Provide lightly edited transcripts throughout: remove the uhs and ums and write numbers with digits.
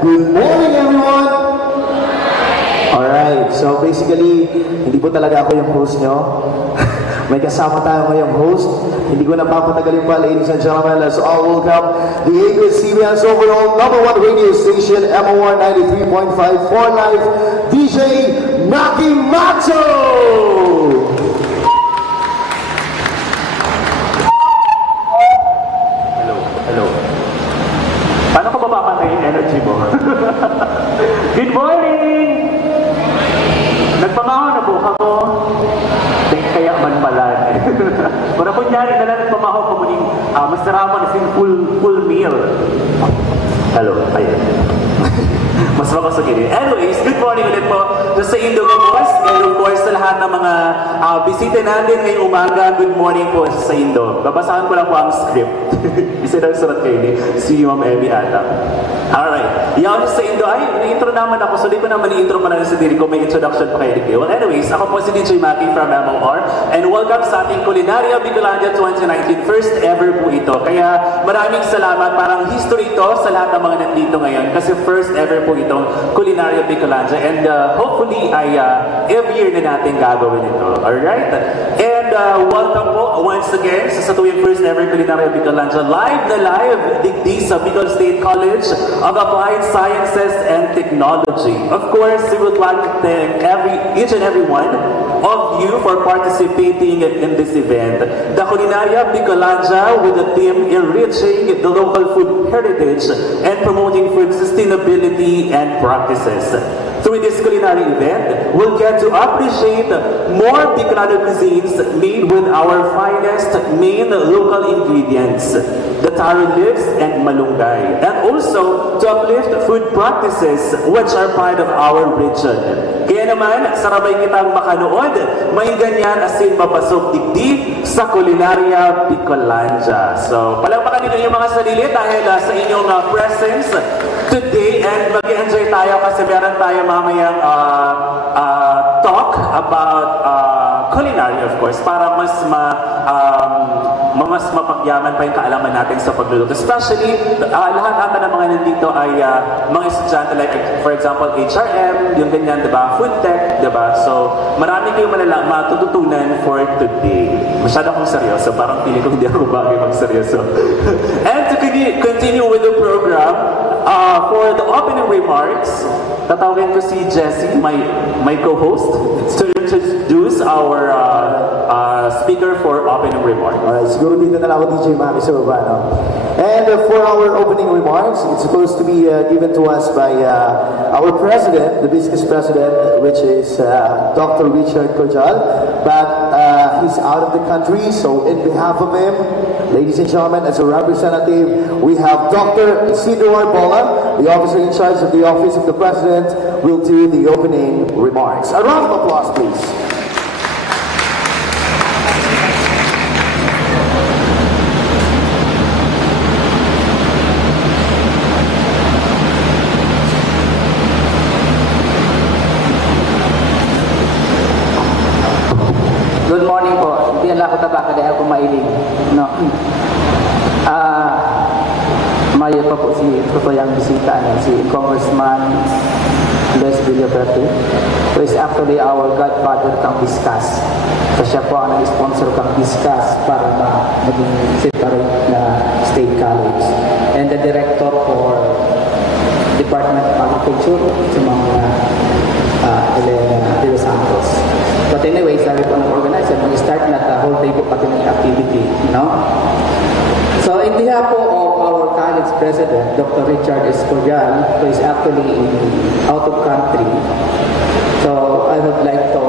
Good morning, everyone! Alright, so basically, hindi po talaga ako yung host nyo. May kasama tayo ngayong host. Hindi ko na papatagalin pa, ladies and gentlemen. Let's all welcome the ABS-CBN's overall #1 radio station, MOR 93.5 for life, DJ Maki Macho! Paano ko mapapantay yung energy mo? Good morning! Nagpamaho na buka mo. Kaya man pala. Pero kunyari na lang nagpamaho ko muling masarapan as in full meal. Hello, ayan. Mas makasagin. Anyways, good morning ulit po sa Indogo Boss. And of course, sa lahat ng mga bisita natin ngayong umaga, good morning po sa Indo. Babasahan ko lang po ang script. Isa daw surat kayo ni si Ma'am Emmy ata. Alright. Yan sa Indo. Ay, na-intro naman ako. So, di ko naman i-intro man lang sa diri ko. May introduction pa kayo dito. Well, anyways, ako po si DJ Maki from MOR. And welcome sa ating Culinaria Bicolandia 2019. First ever po ito. Kaya maraming salamat. Parang history ito sa lahat ng mga nandito ngayon. Kasi first ever po itong Culinaria Bicolandia. And hopefully ay every year na natin gagawin ito. Alright? And welcome po once again sa tuwing first ever Culinaria Bicolandia. Live na live digdi sa Bicol State College of Applied Sciences and Technology. Of course, we would like to thank each and every one of you for participating in this event. The Culinaria Bicolandia with the theme enriching the local food heritage and promoting food sustainability and practices. Through this culinary event, we'll get to appreciate more Bicolano cuisines made with our finest main local ingredients, the taro leaves and malunggay, and also to uplift food practices which are part of our region. Kaya naman, sarabay kitang makanood, may ganyan asin mapasok digdi sa Culinaria Bicolandia. So, palakpakan nila yung mga sarili dahil sa inyong presence today, and mag-enjoy tayo kasi meron tayo mamayang talk about culinary, of course, para mas mapagyaman pa yung kaalaman natin sa pagluluto. Especially, lahat ata ng mga nandito ay mga estudyante, like for example, HRM, yung ganyan, diba? Food tech, diba? So, marami kayong matututunan for today. Masyado akong seryoso, parang pili ko hindi ako bagay mag-seryoso. And to continue with the program, for the opening remarks, tatawagin ko si Jessie, my co-host, to introduce our speaker for opening remarks. Alright, siguro dito na lang ako DJ Maki sa baba, no? And for our opening remarks, it's supposed to be given to us by our president, the business president, which is Dr. Richard Cordial, but he's out of the country, so in behalf of him, ladies and gentlemen, as a representative, we have Dr. Isidro Arbola, the officer in charge of the Office of the President, will do the opening remarks. A round of applause, please. Good morning po. Hindi lang ako tabaka dahil ako mailing. No. Mayo pa po si Tutuyang bisita, si Congressman Les Villaverde, who is actually our godfather kang Discuss. So siya po ang nag-sponsor kang Discuss para maging separate na state college. And the director for Department of Agriculture, si mga Elena de los Santos. But anyway, sabi po ng organizer, mag-start na the whole day po pati ng activity, no? So in behalf po of our college president, Dr. Richard Escorial, who is actually out of country, so I would like to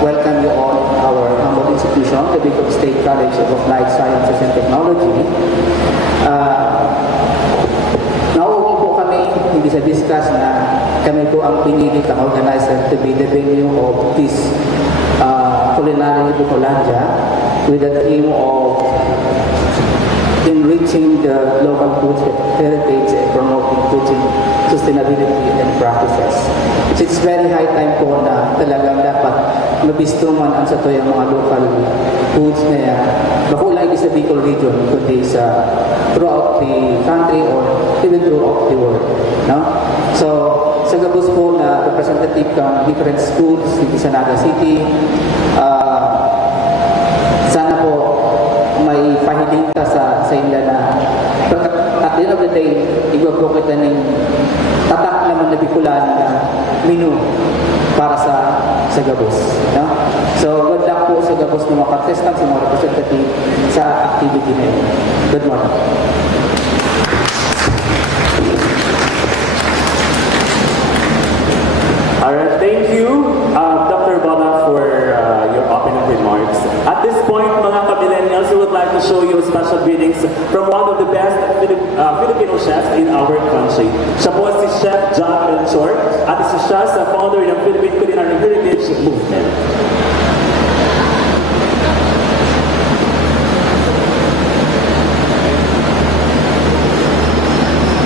welcome you all in our humble institution, the Bicol State College of Applied Sciences and Technology. Nauupo po kami, hindi sa discuss na kami po ang pinili ng organizer to be the venue of this Culinaria Bicolandia with the theme of enriching the local food heritage and promoting food sustainability and practices. So it's very high time po na talagang dapat mabistuman ang sa to yung mga local foods na yan. Bako lang sa Bicol region, kundi sa throughout the country or even throughout the world. No? So, sa gabos po na representative kang different schools dito sa Naga City, sana po may pahiling ka sa ila na at the end of the day, igwag po kita ng tatak naman na Bicolan na menu para sa gabos. No? So, good luck po sa gabos ng mga contestants, sa mga representative sa activity na yun. Good morning. Alright, thank you, Dr. Bala, for your opening remarks. At this point, mga ka-millennials, we would like to show you special greetings from one of the best Filipino chefs in our country. Siya po si Chef John Melchor, at isa siya sa founder ng Philippine Culinary Heritage Movement.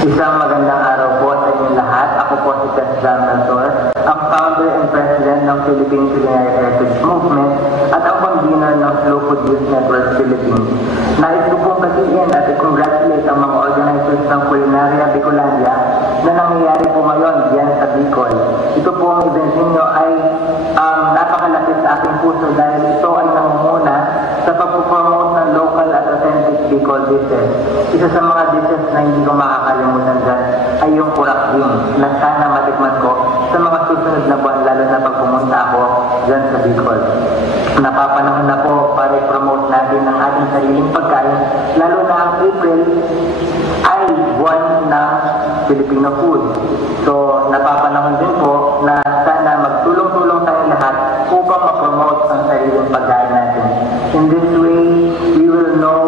Isang magandang araw po sa inyong lahat. Ako po si Chef John Melchor, ang founder and president ng Philippine Culinary Heritage Movement at ang convener ng Slow Food Youth Network Philippines. Nais ko pong batiin at i-congratulate ang mga organizers ng Culinaria Bicolandia na nangyayari po ngayon diyan sa Bicol. Ito po ang event ninyo ay napakalapit sa aking puso dahil ito ay nangunguna sa pagpupromote ng local at authentic Bicol dishes. Isa sa mga dishes na hindi ko makakalimutan dyan ay yung kurakbing na sana matikman ko sa mga susunod na buwan, lalo na pag pumunta ako dyan sa Bicol. Napapanahon na po para i-promote natin ang ating sariling pagkain, lalo na ang April ay buwan ng Filipino food. So, napapanahon din po na sana magtulong-tulong tayo lahat upang ma-promote ang sariling pagkain natin. In this way, we will know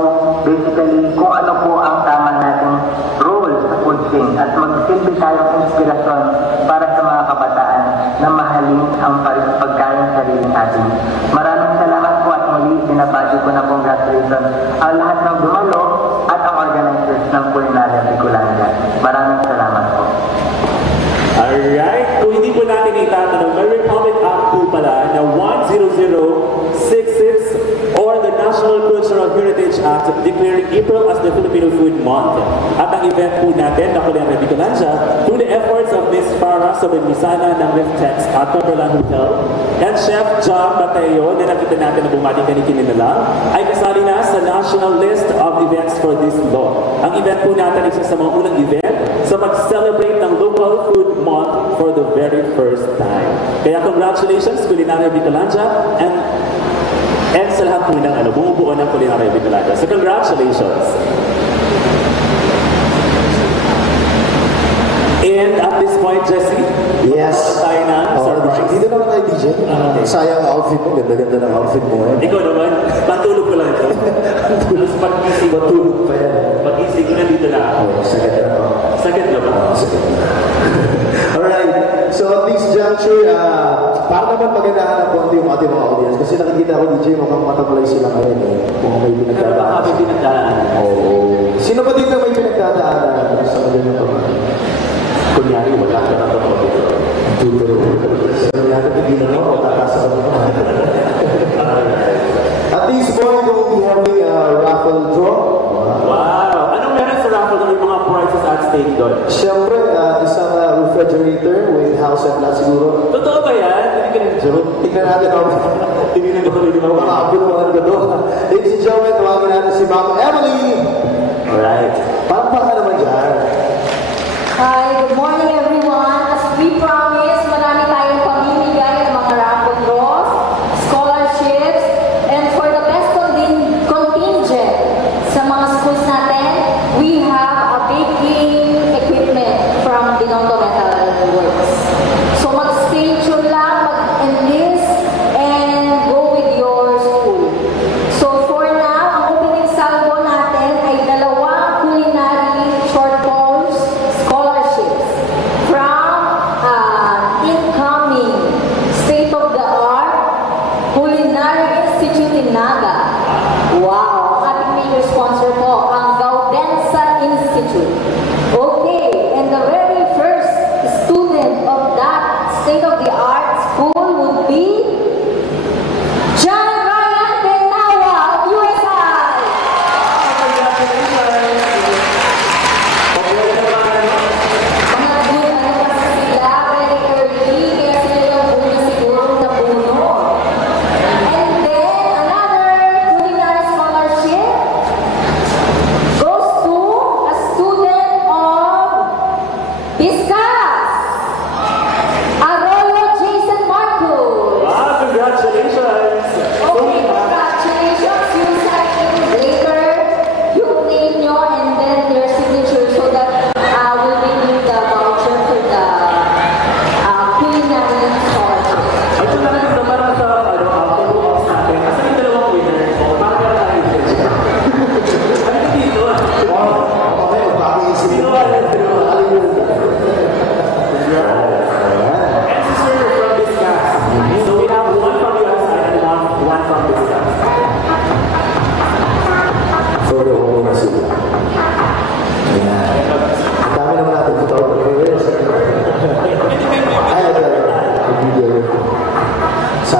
basically kung ano po ang tama nating role sa food chain at magsilbi tayong inspirasyon para sa mga kabataan na mahalin ang pagkain sarili natin. Maraming salamat po at muli binabati ko na congratulations ang lahat ng dumalo at ang organizers ng Culinaria Bicolandia. Maraming salamat po. Alright, kung hindi po natin itatanong, may Republic Act po pala na 10066 or the National Cultural Heritage Act declaring April as the Filipino Food Month. At ang event po natin na Culinaria Bicolandia through the efforts of Ms. Farah Sobemisana ng Riftex at Cumberland Hotel and Chef John Mateo na nakita natin na bumati kanikin na lang ay kasali na sa national list of events for this law. Ang event po natin isa sa mga unang event sa mag-celebrate ng Local Food Month for the very first time. Kaya congratulations Culinaria Bicolandia and sa lahat po ng bumubuo ng Culinaria Bicolandia. So congratulations! And at this point, Jesse, Yes. tayo na surprise. Dito naman tayo, DJ. Sayang ang outfit mo. Ganda-ganda ng outfit mo. Ikaw naman, patulog ko lang ito. Tapos pag-isig ko, Matulog pa yan. pag-isig ko na dito na ako. Sagad na ako. Sagad na ba? Alright. So at this juncture, para naman magandahan ng konti yung ating mga audience. Kasi nakikita ko, DJ, mukhang matabalay sila ngayon eh. Kung may Pero baka pinagdadaanan. may pinagdaan. Oo. Sino ba dito may pinagdadaanan? Sa ganyan pa ba? Kunyari, wala ka na ito dito. Tuturo. So lahat ng hindi na ako, tatasa ka naman. At this point, we'll be having a raffle draw. Wow! Anong meron sa raffle ng mga prizes at stake doon? Siyempre, isang refrigerator with house and lot siguro. Totoo ba yan? Hindi ka nag-joke. Tingnan natin ako. Tingnan ko rin ako. Mga abuluhan ko doon. Ladies and gentlemen, tawagin natin si Ma'am Emily. Alright. Parang ka naman dyan. Hi, good morning everyone. As we promised, marami tayong pamimigay ng mga raffle draws, scholarships, and for the best contingent sa mga schools natin, we have a baking equipment from Binondo Metal Works. So mag-stay tuned lang, mag-enlist, and go with your school. So for now, ang opening salvo natin ay dalawang culinary short course scholarships from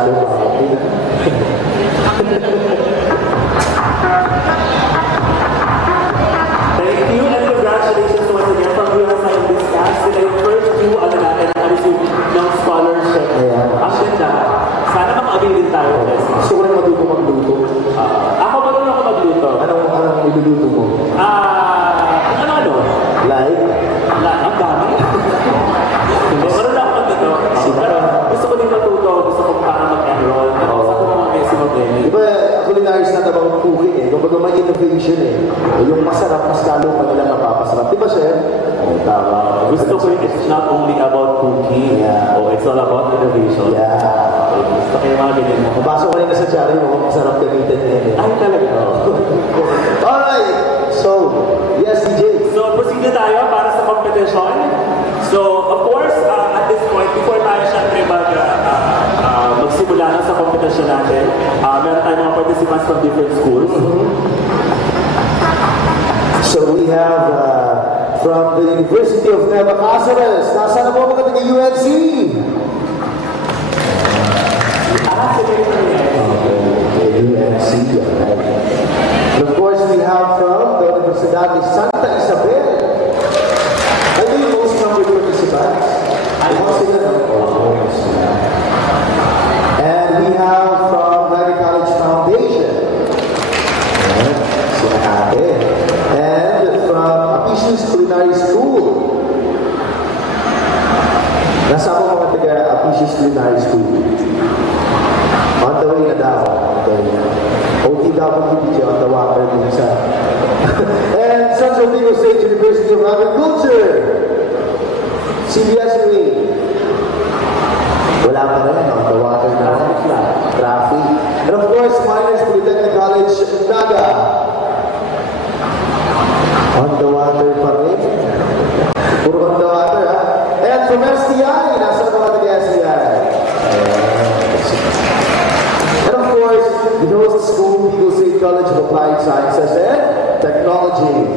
Standard probably. Thank you and congratulations once again from USI in this class. Sila yung first two ano natin na receive ng scholarship. Ayan. Ang ganda. Sana makaabing din tayo. Gusto ko rin matuto magluto. Ako marunong ako magluto. Anong iluluto mo? Ano? Like? Ang dami. Hindi, marunong ako magluto. Pero gusto ko din matuto. Gusto ko parang mag-enroll. Gusto ko mga messy mag-enroll. Di ba, culinary is not about cooking eh. Kumbaga may innovation eh. Yung masarap, mas lalo pa nila napapasarap. Di ba, chef? Oh, tama. Gusto ko yun, it's not only about cooking. Yeah. Oh, it's all about innovation. Yeah. Gusto ko yung mga ganyan mo. Mabasa ko rin na sa chari mo kung masarap gamitin niya eh. Ay, talaga. Alright! So, yes, DJ. So, proceed na tayo para sa competition. So, of course, at this point, before tayo syempre magsimula na sa competition natin, meron tayong mga participants from different schools. So we have from the University of Nueva Cáceres. Nasaan na po mga taga-UNC? UNC. And of course, we have from the Universidad de Santa Isabel. Are you the most numbered participants? And we have from Valley College Foundation. And from Apicius Culinary School. Nasa po mga taga-Apicius Culinary School. On the way na daw. OTWPG on the water din sa. And Central Vigo State University of Agriculture. CBS Way. Wala pa rin, on the water na. Traffic. And of course, Miners Polytechnic College, Naga. On the water pa rin. Puro on the water, ha? And from STI, nasa mga taga-STI. And of course, the host school, Eagle State College of Applied Sciences and Technology.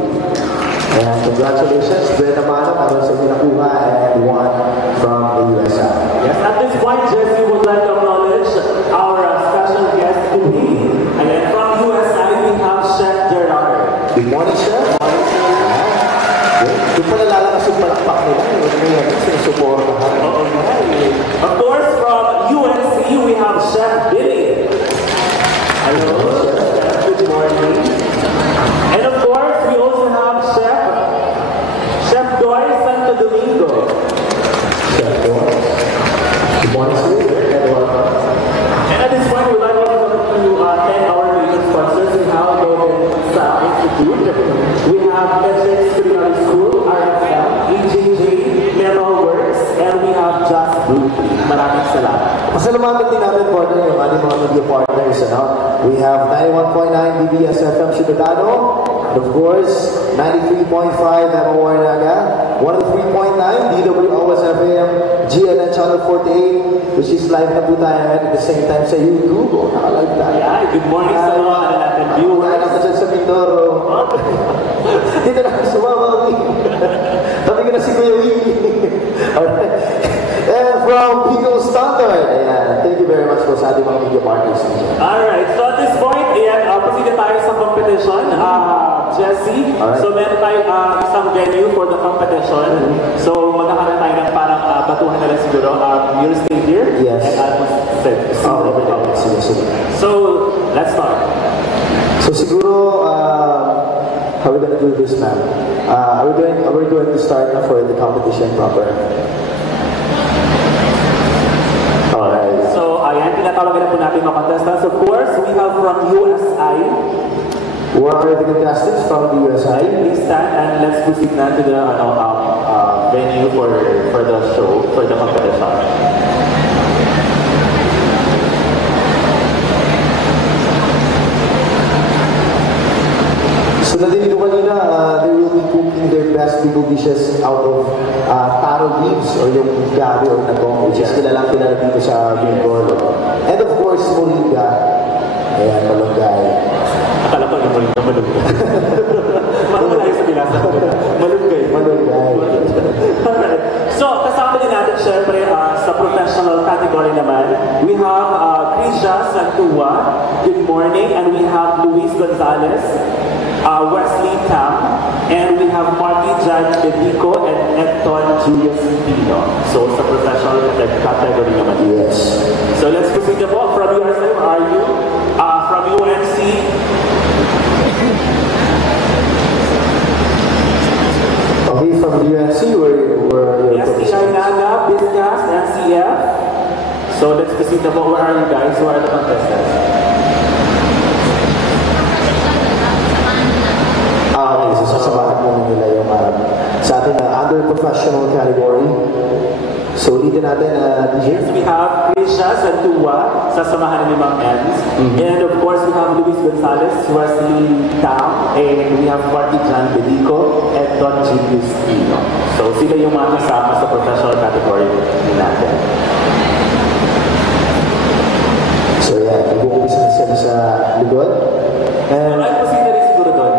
And congratulations, Brenda Manam, meron sa nakuha and one from the USA. Yes, at this point, Jesse would like to acknowledge our special guest today. And then from USI, we have Chef Gerard. Good morning, Chef. Yung pala lalakas yung palakpak nila. Yung sinusuportahan. Of course, from UNC, we have Chef Billy. Hello, Chef. Good morning. And of course, we also have Chef Doy Santo Domingo. Chef Doy. Good morning, sir. And welcome. And at this point, we'd like to thank our major sponsors. We have Logan Sa Institute. We have Essex Culinary School, RFM, EJJ, Metal Works, and we have Just Blue. Maraming salamat. Pasalamatan din natin, partner, yung ating mga media partners. Ano? We have 91.9 DBS FM Ciudadano, and of course, 93.5 MOR Naga, 103.9 DWOS FM, GNN Channel 48, which is live na po tayo at the same time sa YouTube. O, naka-live tayo. Yeah, good morning sa mga natin viewers. Wala na dyan sa Mindoro. Dito na sumama, Tabi ko na si Kuya Willie. Alright. And from Eagle Standard. Ayan. Thank you very much po sa ating mga media partners. Alright, so at this point, proceed tayo sa competition. Jesse, Alright. so meron tayo isang venue for the competition. So magkakaroon tayo ng parang batuhan na lang siguro. You'll stay here. Yes. And I'll set. Sige, sige. So, let's start. So siguro, how are we gonna do this, ma'am? Are we going to start na for the competition proper? Alright. So, ayan, tinatawagan na po natin mga contestants. Of course, we have from USI. Where are the contestants from the USA? Please stand and let's proceed na to the venue for the show, for the competition. So nadinig ko kanina, they will be cooking their best Bicol dishes out of taro leaves or yung gabi or nagong, which is kilalang kilala dito sa Bicol. And of course, moringa. Ayan, malunggay. Akala ko yung malunggay. Parang wala yung sa binasa. Malunggay. Malunggay. Alright. So, kasama din natin syempre sa professional category naman, we have Krisha Santua, good morning. And we have Luis Gonzalez, Wesley Tam, and we have Marty Jan Dedico and Necton Julius Pino. So sa professional category naman. Yes. So let's proceed po. From USC, where are you? From UNC. Okay, from the UNC, where Yes, Naga, Bizcast, NCF. So let's proceed po. Where are you guys? Who are the contestants? Okay, so sasabahan mo nila yung sa atin na under professional category. So, ulitin natin, DJ. Yes, we have Krisha Santua, sasamahan ni Mang Ends. And of course, we have Luis Gonzalez, Wesley Tam, and we have Marty Jan Bedico, and Don Julius Pino. So, sila yung mga kasama sa professional category natin. So, yeah, nag-uumpisa na sila sa likod. And, Ay, kasi na rin siguro doon.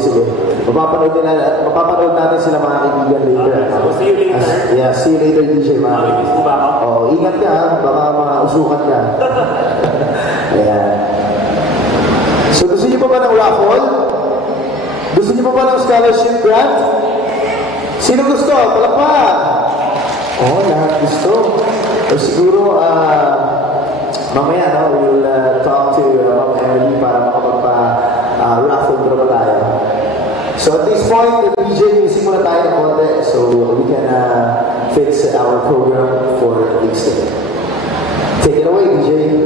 sige. Mapapanood natin sila mga kaibigan later. Okay, so see you later. Yeah, see you later, DJ. Makikis mo ba ako? Ingat ka, baka mausukan ka. Ayan. So, gusto niyo pa ba ng raffle? Gusto niyo pa ba ng scholarship grant? Sino gusto? Palakpak! Lahat gusto. O siguro, mamaya, we'll talk to Ma'am Emily para makapagpa-raffle draw tayo. So at this point, the DJ, music muna tayo ng konti so we can fix our program for next day. Take it away, DJ.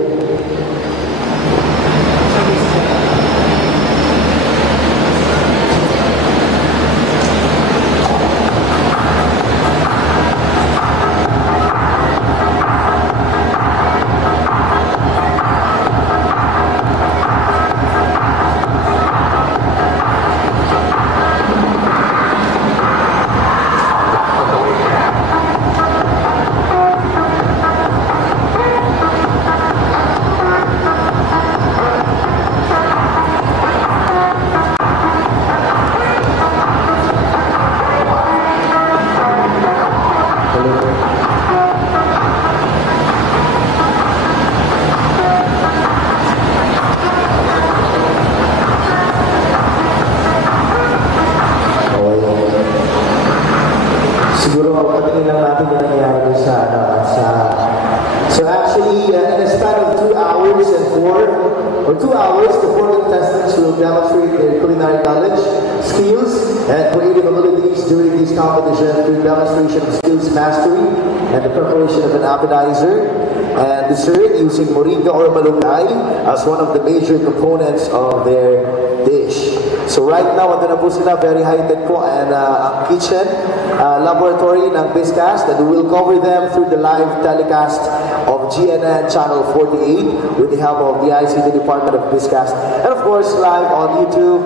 So actually, in a span of 2 hours and 2 hours, the 4 contestants will demonstrate their culinary knowledge, skills, and creative abilities during this competition through demonstration of skills mastery and the preparation of an appetizer and dessert using moringa or malunggay as one of the major components of their dish. So right now, ando na po sila, very high-tech po, and ang kitchen laboratory ng Bizcast, and we will cover them through the live telecast of GNN Channel 48 with the help of the ICT Department of Bizcast, and of course, live on YouTube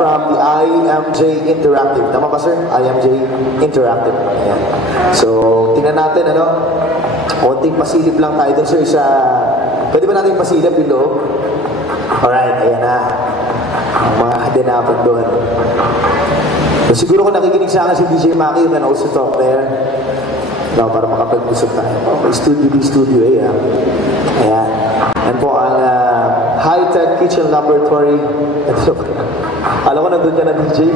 from the IMJ Interactive. Tama ba, sir? IMJ Interactive. Ayan. So, tingnan natin, konting pasilip lang tayo dun, sir, pwede ba natin pasilip yung loob? Alright, ayan na. Ang mga kadinapan doon. So, siguro kung nakikinig sa akin si DJ Maki, you can also talk there. Para makapag-usap tayo. May studio A. Ayan. Yan po ang high-tech kitchen laboratory. Alam ko nandun ka na, DJ.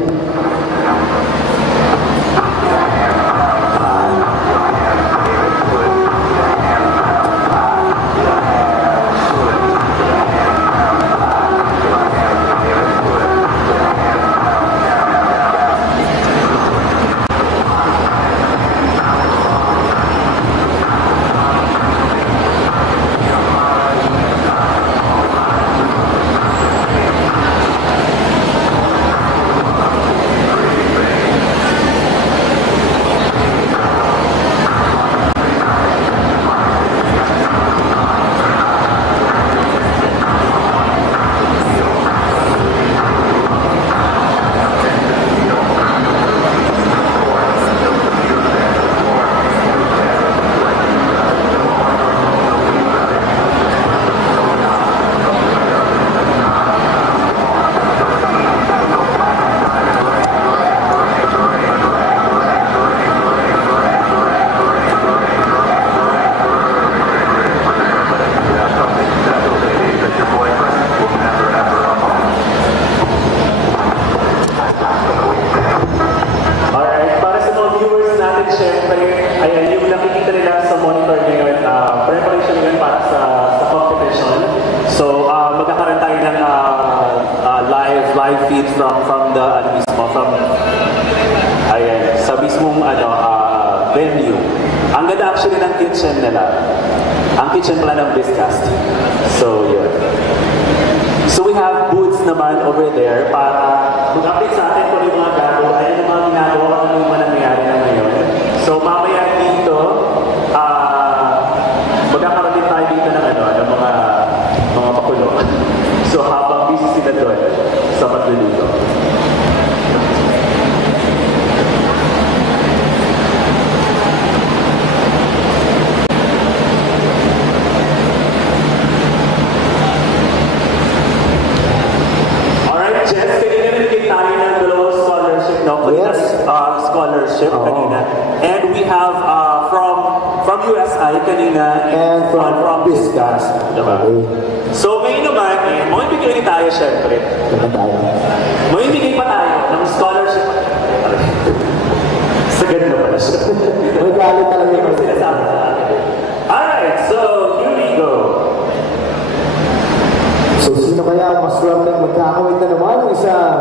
from the, ano mismo, from, ayan, sa mismong, venue. Ang ganda actually ng kitchen nila. Ang kitchen pala ng Biscast. So, yun. So, we have booths naman over there para mag-update sa atin kung yung mga gagawa, ayan yung mga ginagawa, ano yung mga nangyayari na ngayon. So, mamaya dito, magkakaroon din tayo dito ng ng mga pakulo. So, habang busy sila doon sa pagluluto. Scholarship kanina. And we have from USI kanina And from Biscas. Diba? So ngayon naman, mamibigay tayo syempre. Mamibigay pa tayo ng scholarship. Sagad na pala siya. May galit talaga yung sinasabi sa akin. Alright, so here we go. So sino kaya ang mas raming magkakawin na naman ng isang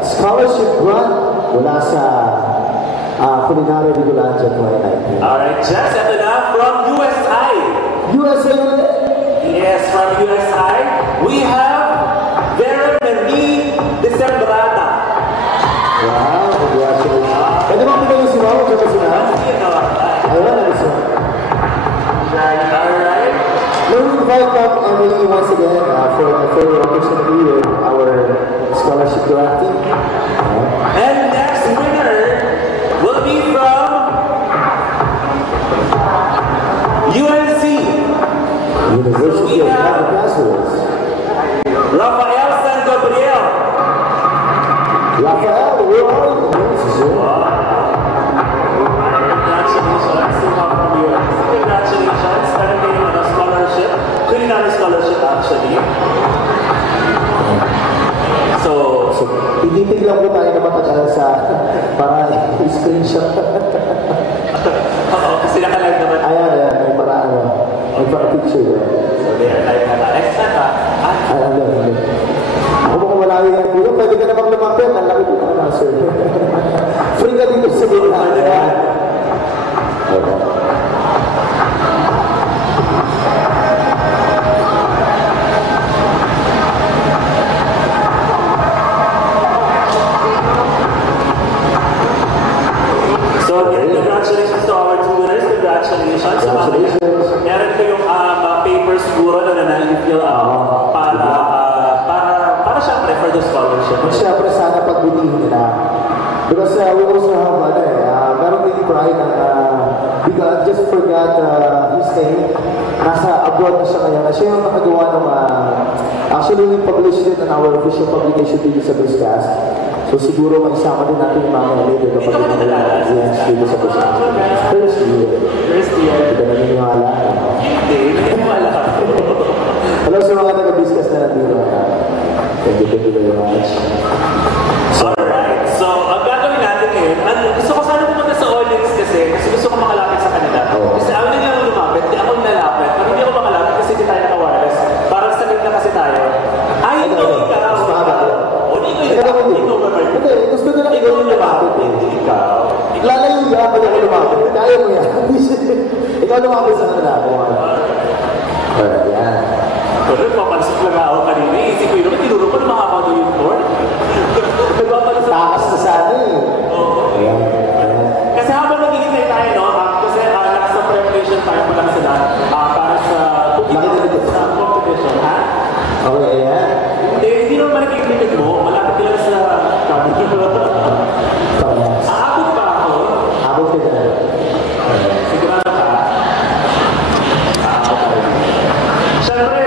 scholarship grant mula sa Culinary Vigilante 2019? Alright, Jess, ito na from USI. USA! Yes, from USI, we have Vera Marie Decembrata. Wow, congratulations. Pwede bang pinayin si Mama? Diyan ba sila? Ayun, nag-isa. Alright. Let me welcome Emily once again for the opportunity with our scholarship grantee. And next winner will be from UNC. University of California. Rafael San Gabriel. Rafael, where are you? Congratulations to come from UNC. Congratulations. Meron on a scholarship. Culinary scholarship actually. So Pinitig lang po tayo na matagal sa para i-screenshot. oo, kasi naka-live naman. Ayan, may para picture. So there, live na tayo. Excellent ha? Ayan. Ako mukhang malayo yan po. Pwede ka namang lumapit. Ang laki po naman ang sir. Free ka dito sa gitna. Ayan. So again, congratulations to our two winners. Congratulations. Congratulations. Meron ko yung papers siguro na na-fill out para syempre for the scholarship. At syempre sana pagbutihin nila. Because we also have meron din pride because I just forgot his name. Nasa abroad na siya ngayon. Siya yung nakagawa ng actually we published it on our official publication dito sa Biscas. So siguro maisama din natin yung mga later kapag yes, dito sa Biscas. First year. Hindi ka naniniwala. Hindi naniniwala ka. Hello sa mga taga-Biscas na nandito. Thank you very much. Alright, so ang gagawin natin ngayon, gusto ko sana pumunta sa audience kasi gusto ko makalapit sa kanila. Kasi ako nila lumapit, di ako nalapit. Pero hindi ako makalapit kasi hindi tayo naka-wireless. Parang sa na kasi tayo. Ay, ito ikaw! O, Hindi, gusto nila ikaw yung lumapit. Hindi ikaw. Lalayo yan pag ako lumapit. Kaya mo yan. Ikaw lumapit sa kanila. Alright, yan. Pero papansok lang ako kanina. Isip ko yun, tinuro ko na mahaba doon yung board. Takas na sana eh. Oo. Kasi habang naghihintay tayo, no? Kasi nasa preparation tayo pa lang sila para sa competition, ha? Okay, ayan. Hindi naman nakikinig mo. Malapit ka lang sa camera. Aabot pa ako. Abot ka dyan. Sigurado ka. Siyempre,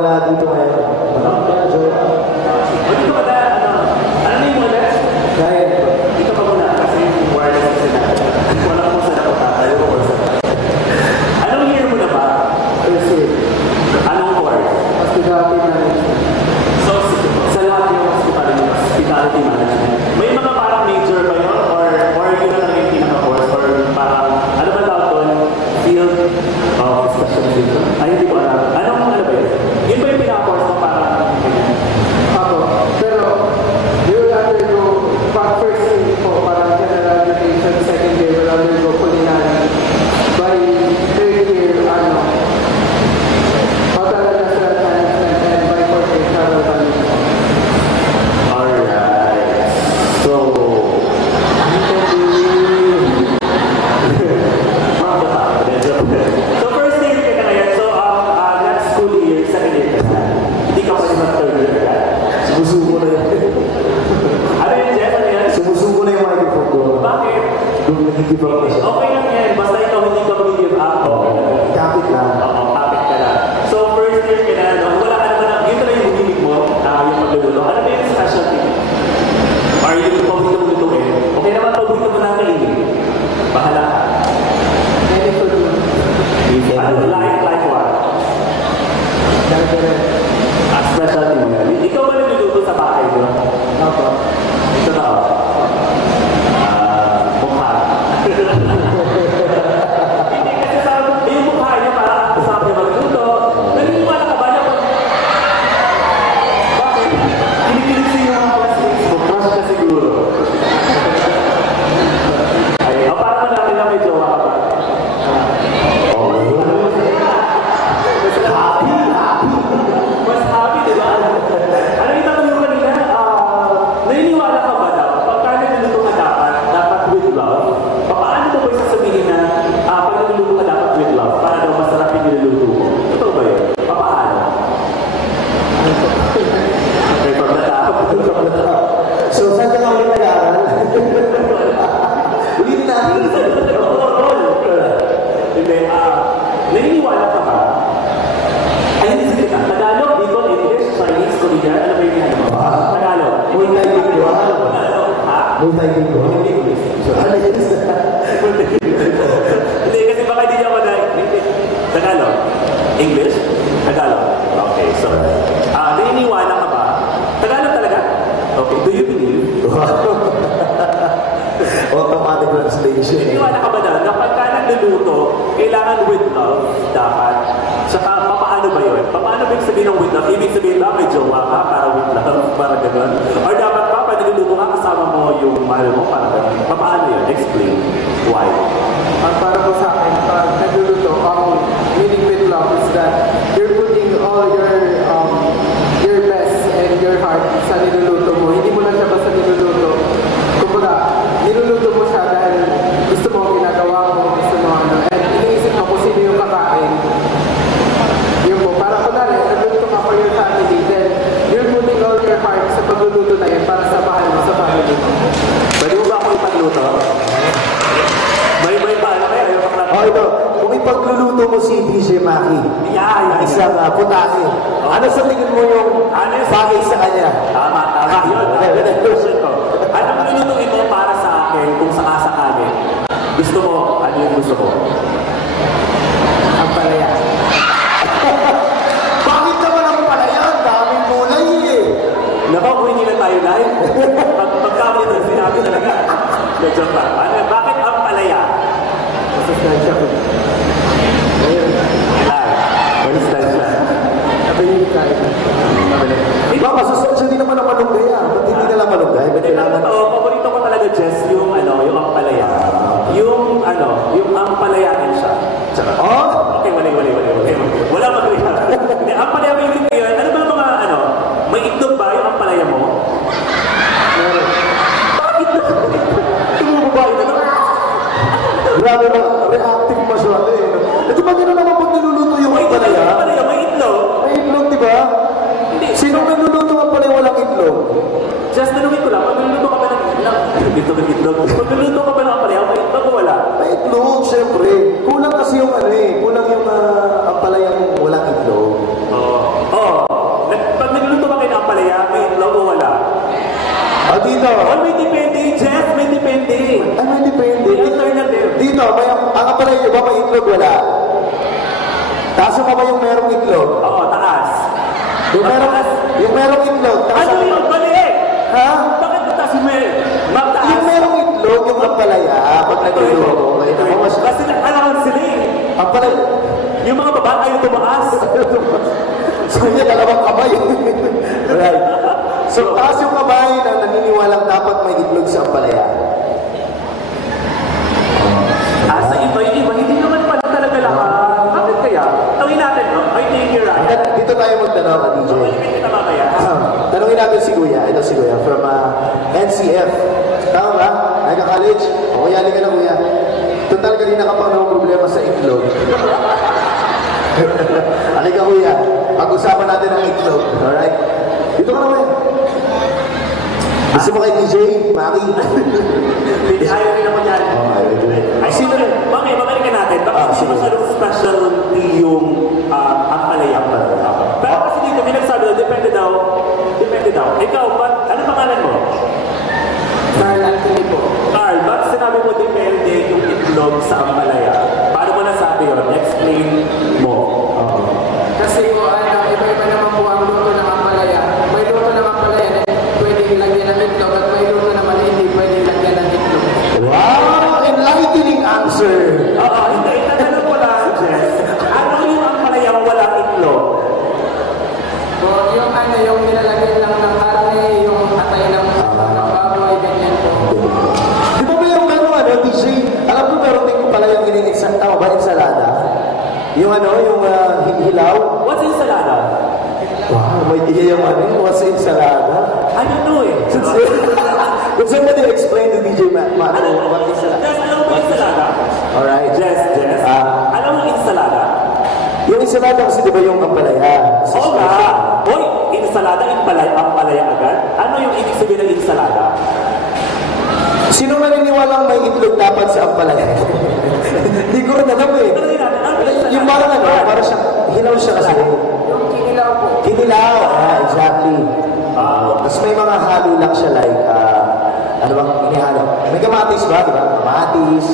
wala dito ngayon. Dito ba na, ano na yung muna? Dahil, Dito pa muna, kasi yung wireless kasi na. Hindi ko alam kung saan ako tatayo o saan. Anong year mo na ba? kasi, Anong course? hospitality management. So, sa lahat yung hospitality management, may mga parang major ba yun? Or yun na lang yung pinaka-course? Or parang, ano ba tawag doon? Field of specialization? Ay, hindi ko alam. Ano ba yun? Yun ba yung pinaka-course mo parang? Ako, pero, you will undergo, pag first year po, parang general education, second year, will undergo culinary. By third year, hotel and restaurant management, and by fourth year, travel management. Alright. So, so first year ka na ngayon. So, next school year, second year ka na. Hindi ka pa rin mag-third year ka. Sumusuko na yun. Ano yun, Jeff? Ano yan? Sumusuko na yung microphone ko. Bakit? Doon nagigib ako na siya. Okay lang yan. Basta ikaw hindi ka mag-give up. Kapit lang. Oo, kapit ka na. So, first year ka na, no? Wala ka naman, yun na lang yung hilig mo, yung magluluto. Ano ba yung specialty? Or yung paborito mo lutuin? Okay naman, paborito mo na kainin. Bahala ka. Any food mo. Ano, like what? Dahil, Specialty mo yan. Ikaw ba nagluluto sa bahay mo? ako, Ito na, mukha. Hindi kasi parang, yung mukha niya parang kasama niya magluto. Naniniwala ka ba na pag... Bakit? Kinikilig siya yung mga classmates mo. Crush ka siguro. Ay, parang namin na may jowa ka ba? Mas happy, di ba? Ano yung tanong yung kanina? Naniniwala ka ba daw? Pagka nagluluto ka dapat with love? Paano mo ba yung sasabihin na pag nagluluto ka dapat with love? Para daw masarap yung niluluto mo? Totoo ba yun? Paano? Okay, from the top. So, saan ka nga ulit nag-aaral? Ulitin natin. Hindi, naniniwala ka ba? Ay, hindi sige ka. Tagalog, Bicol, English, Chinese, Korean, ano ba yung ano? Tagalog. Multilingual. Ha? Multilingual. English. So, ano yun? Hindi, kasi baka hindi niya ako na... Tagalog. English? Tagalog. Okay, so... naniniwala ka ba? Tagalog talaga? Okay, do you believe? Automatic translation. Naniniwala ka ba na pagka nagluluto, kailangan with love, dapat? Saka, paano ba yun? Paano ba yung sabihin ng with love? Ibig sabihin ba, may jowa ka para with love, para gano'n? Or dapat pa, pag nagluluto ka, kasama mo yung mahal mo, para gano'n? Paano yun? Explain. Why? para po sa akin, pag nagluluto, meaning with love is that you're putting all your best and your heart sa niluluto mo. Hindi mo lang siya basta niluluto. Kumbaga, niluluto mo siya dahil gusto mo, ginagawa mo, gusto mo and iniisip mo kung sino yung kakain. Yun po, para kunwari, nagluluto ka for your family, then you're putting all your heart sa pagluluto na yun para sa mahal mo, sa family mo. Pwede mo ba ako ipagluto? May paano kaya? Ayaw ka lang. Ito. Kung ipagluluto mo si DJ Maki, isang putahe, ano sa tingin mo yung bagay sa kanya? Tama. Yun. Question ko. Anong lulutuin mo para sa akin kung sakasakali? Gusto mo? Ano yung gusto mo? Ang palaya. Bakit naman ang palayan? Daming kulay eh. Nako, kung hindi na tayo live, pagkamali na sinabi talaga. Medyo pa. Bakit ang palaya? Masustansya ko. Masustansya. Sabihin ka. Diba, masustansya din naman ang malunggay ah. Ba't hindi na lang malunggay? Ba't kailangan? Paborito ko talaga, Jess, yung ampalaya. Yung ampalayain siya. Tsaka, okay, wala. Wala mag-react. Hindi, ampalaya favorite ko yun. Ano ba mga, may itlog ba yung ampalaya mo? Meron. Bakit na? Tumubabay na lang. Grabe na, reactive masyado eh. Di ba gano'n naman pag niluluto yung ampalaya? May itlog. May itlog, di ba? Hindi. Sino niluluto ang ampalaya walang itlog? Just tanungin ko lang, pag niluluto ka ba ng itlog? Pag niluluto ka ba ng ampalaya, may itlog o wala? May itlog, syempre. Kulang kasi yung kulang yung ampalayang walang itlog. Oo. yung kamay yung merong itlog. Oo, taas. Yung merong itlog. Taas Ano yung mali? Ha? Bakit mataas yung may? Mataas. Yung merong itlog, yung ampalaya, pag nagluluto. Kasi alam sila eh. Ampalaya. Yung mga babae ayaw tumaas. So, kanya dalawang kamay. Right. So, taas yung kamay na naniniwalang dapat may itlog sa ampalaya. Sa iba, hindi naman pala talaga lahat. Bakit kaya? Tawin natin, no? Ay, thank you, Ryan. Dito tayo magtanong, DJ. Hindi kita mamaya. Tanungin natin si Kuya. Ito si Kuya from NCF. Tama ba? Nagka-college? O, yali ka na, Kuya. Total, kanina ka pang problema sa itlog. Halika, Kuya. Pag-usapan natin ang itlog. Alright? Dito ka na, Kuya. Gusto mo kay DJ? Maki? Hindi, ayaw rin naman yan. Ay, sino na? Mamaya natin. Baka hindi masyadong specialty yung ampalaya pa. Pero kasi dito, may nagsabi daw, depende daw. Ikaw, ano pangalan mo? Carl Anthony po. Carl, ba't sinabi mo depende yung itlog sa ampalaya? Paano mo nasabi yun? Explain mo. Kasi po, iba-iba naman po ang luto ng ampalaya. May luto ng ampalaya na pwedeng lagyan ng itlog at may luto naman na hindi pwedeng lagyan ng itlog. Wow! Enlightening answer! Hindi. Tatanong ko lang, Jess. Ano yung ampalaya wala itlog? So, yung nilalagyan lang ng karne, yung atay ng baboy, ganyan po. Di ba mayroong DJ? Alam mo meron din ko pala yung tama ba, ensalada? Yung hilaw? What's ensalada? Wow, may idea yung what's ensalada? I don't know eh. Could somebody explain to DJ Matt what ensalada? Jess, alam mo ensalada? Alright. Jess. Alam mo ensalada? Yung ensalada kasi di ba yung ampalaya? Oo nga. Hoy, ensalada, ampalaya agad? Ano yung ibig sabihin ng ensalada? Sino naniniwalang may itlog dapat sa ampalaya? Hindi ko rin alam eh. Yung parang siyang, hilaw siya kasi. Yung kinilaw po. Kinilaw, exactly. Tapos may mga halo lang siya like, ano bang inihalo? May kamatis ba, di ba? Kamatis,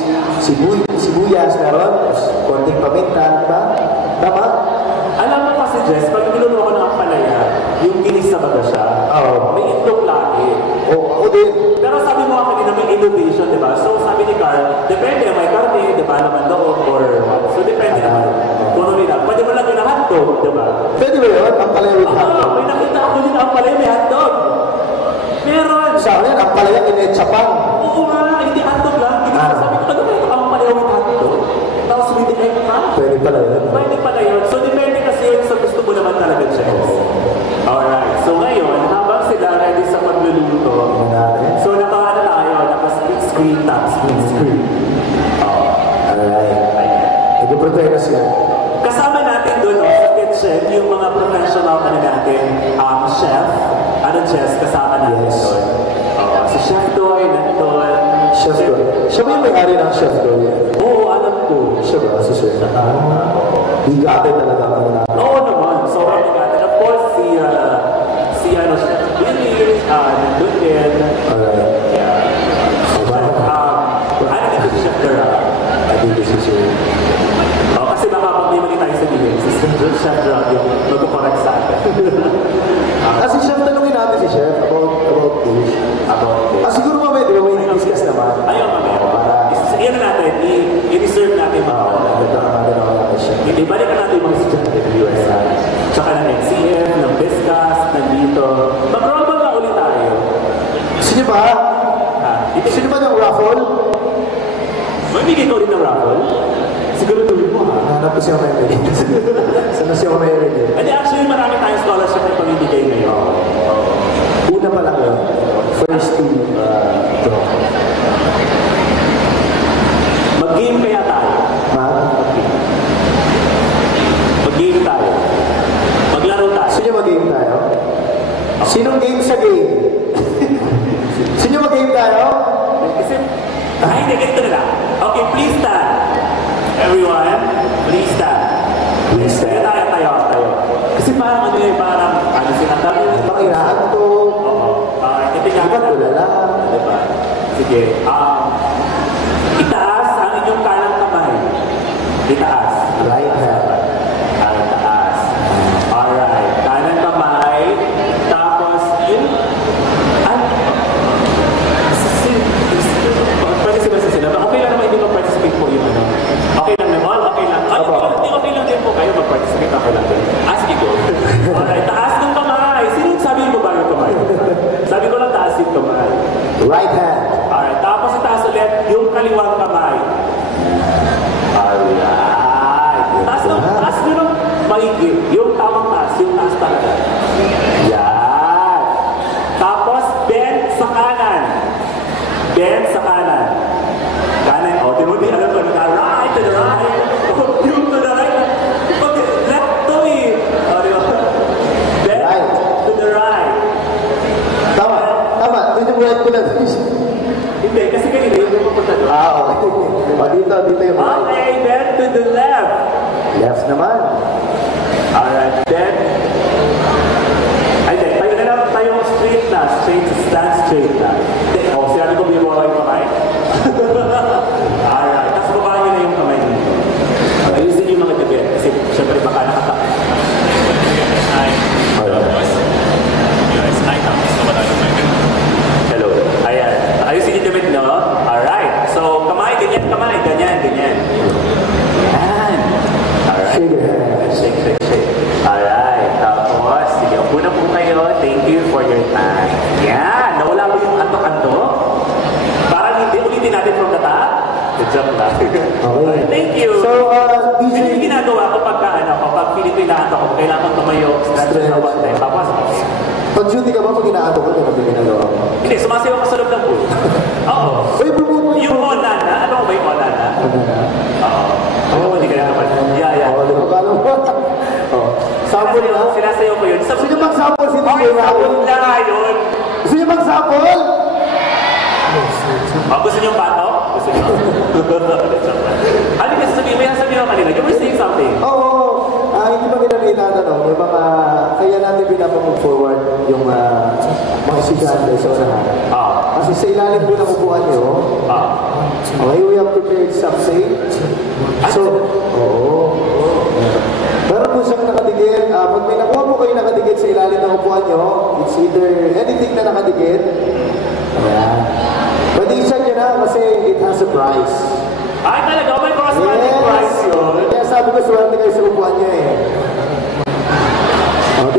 sibuyas, meron, tapos konting paminta, di ba? Tama? Alam mo kasi, Jess, pag niluto ko ng ampalaya, yung ginis na baga siya, may itlog lagi. Oo, ako din. Pero sabi mo ako kanina may innovation, di ba? So sabi ni Carl, depende, may karne, di ba, naman loob or what. So depende naman. Kung ano nila, pwede mo lang yung hotdog, di ba? Pwede ba yun? Ampalaya with hotdog? May nakita ako din ang palay may hotdog. Meron. Sa akin, ampalaya inetsapang. Oo nga, hindi hotdog lang. Sabi ko, ano ba ito ang palay with hotdog? Tapos with egg pa. Pwede pala yun. Pwede pala yun. So depende kasi yun sa gusto mo naman talaga, Jess. Alright. So ngayon, habang sila ready sa pagluluto, so naka-split screen top, split screen. Alright. Nag-prepare na siya. Kasama natin doon sa kitchen, yung mga professional natin, chef. Ano, Jess, kasama natin doon. Si Chef Doy, nandun. Chef Doy. Siya ba yung may-ari ng Chef Doy? Oo, alam ko. Siya ba? Si Chef. Bigatin talaga ang natin. Oo naman. So, natin. Of course, si Chef Billy, nandun din. Alright. Ano dito si Chef Dora? Dito si Chef. Kasi baka pag di tayo sa bilin, si Chef Dora yung mag-correct sa atin. Si Chef, tanungin natin si Chef about dish. Siguro mamaya, di ba may discuss naman? Ayun, mamaya. Iyan natin, i-reserve natin mga ibalik natin yung mga estudyante ng USI. Tsaka ng NCF, ng BISCAS, nandito. Mag-rumble na ulit tayo. Sino ba? Sino ba ng raffle? May bigay ko rin ng raffle? Siguro tuloy mo ha? Hanap ko siya may ready. Sana siya may ready. And actually, marami tayong scholarship na pamibigay ngayon. Una pa lang yun. First to draw. Mag-game kaya tayo. Mag-game tayo. Maglaro tayo. Sino mag-game tayo? Sinong game sa game? Sino mag-game tayo? Kasi, hindi, ganito na lang. Okay, please stand. Everyone, please stand. Please stand. Tayo. Kasi parang sinatabi. Pakirahan to. Itigagan ko na lang. Diba? Sige. Itaas ang inyong kanang kamay. Itaas. Right hand. Right hand. Alright, tapos itaas ulit yung kaliwang kamay. Alright. Taas nyo ng maigi. Yung tamang taas, yung taas talaga. Yan. Tapos, bend sa kanan. Bend sa kanan. Kanan. O, di mo di alam ko. Right to the right. Yung to the right. Okay, left to me. O, di ba? Bend Right. to the right. Tama. Tama. Dito mo right ko na. Hindi, kasi kanina yung pupunta doon. Okay. O, dito yung right. Okay, bend to the left. Left naman. Alright, then, ay, tayo na lang tayo straight na. Stand straight na. O, sinabi ko binuha yung kamay. Alright, tapos baba nyo na yung kamay nyo. Ayusin yung mga gabi. Kasi, syempre, baka nakata. Hello. Ayan. Ayusin yung damit, no? Alright. So, kamay, ganyan. Yan. Alright. Shake. Alright. Tapos, sige, upo na po kayo. Thank you for your time. Yan. Nawala mo yung antok-antok. Parang hindi ulitin natin from the top. Good job lang. Okay. Thank you. So, Ito yung DJ, ginagawa ko kapag feeling ko inaantok ko, kailangan kong tumayo, stretch na one time. Tapos, pag duty ka ba, pag inaato ka, ano yung ginagawa mo? hindi, sumasayaw ka sa loob ng pool. Oo. Uy, bumuto Yung Onana, ano ba yung Onana? Oo. Ano mo, hindi ka na naman. Yeah. Oo, di ba? Kala mo? Oh. Sample na? Sinasayaw ko yun. Gusto niyo mag-sample si DJ Okay, Raul? sabon na nga yun. Gusto niyo mag-sample? Gusto niyo bato? Gusto niyo? Ano kasi sabihin mo? Yung sabihin mo kanina, you were saying something. Oo. Hindi pa kita tinatanong. May mga, kaya natin pinapamove forward yung mga estudyante sa unahan. Kasi sa ilalim po ng upuan nyo, okay, we have prepared something. So, oo. Meron po siyang nakadikit. Pag may nakuha po kayo nakadikit sa ilalim ng upuan nyo, it's either anything na nakadikit. Ayan. Pwede isa nyo na kasi it has a price. Ay talaga, may cross-market price yun. Kaya sabi ko, swerte kayo sa upuan nyo eh.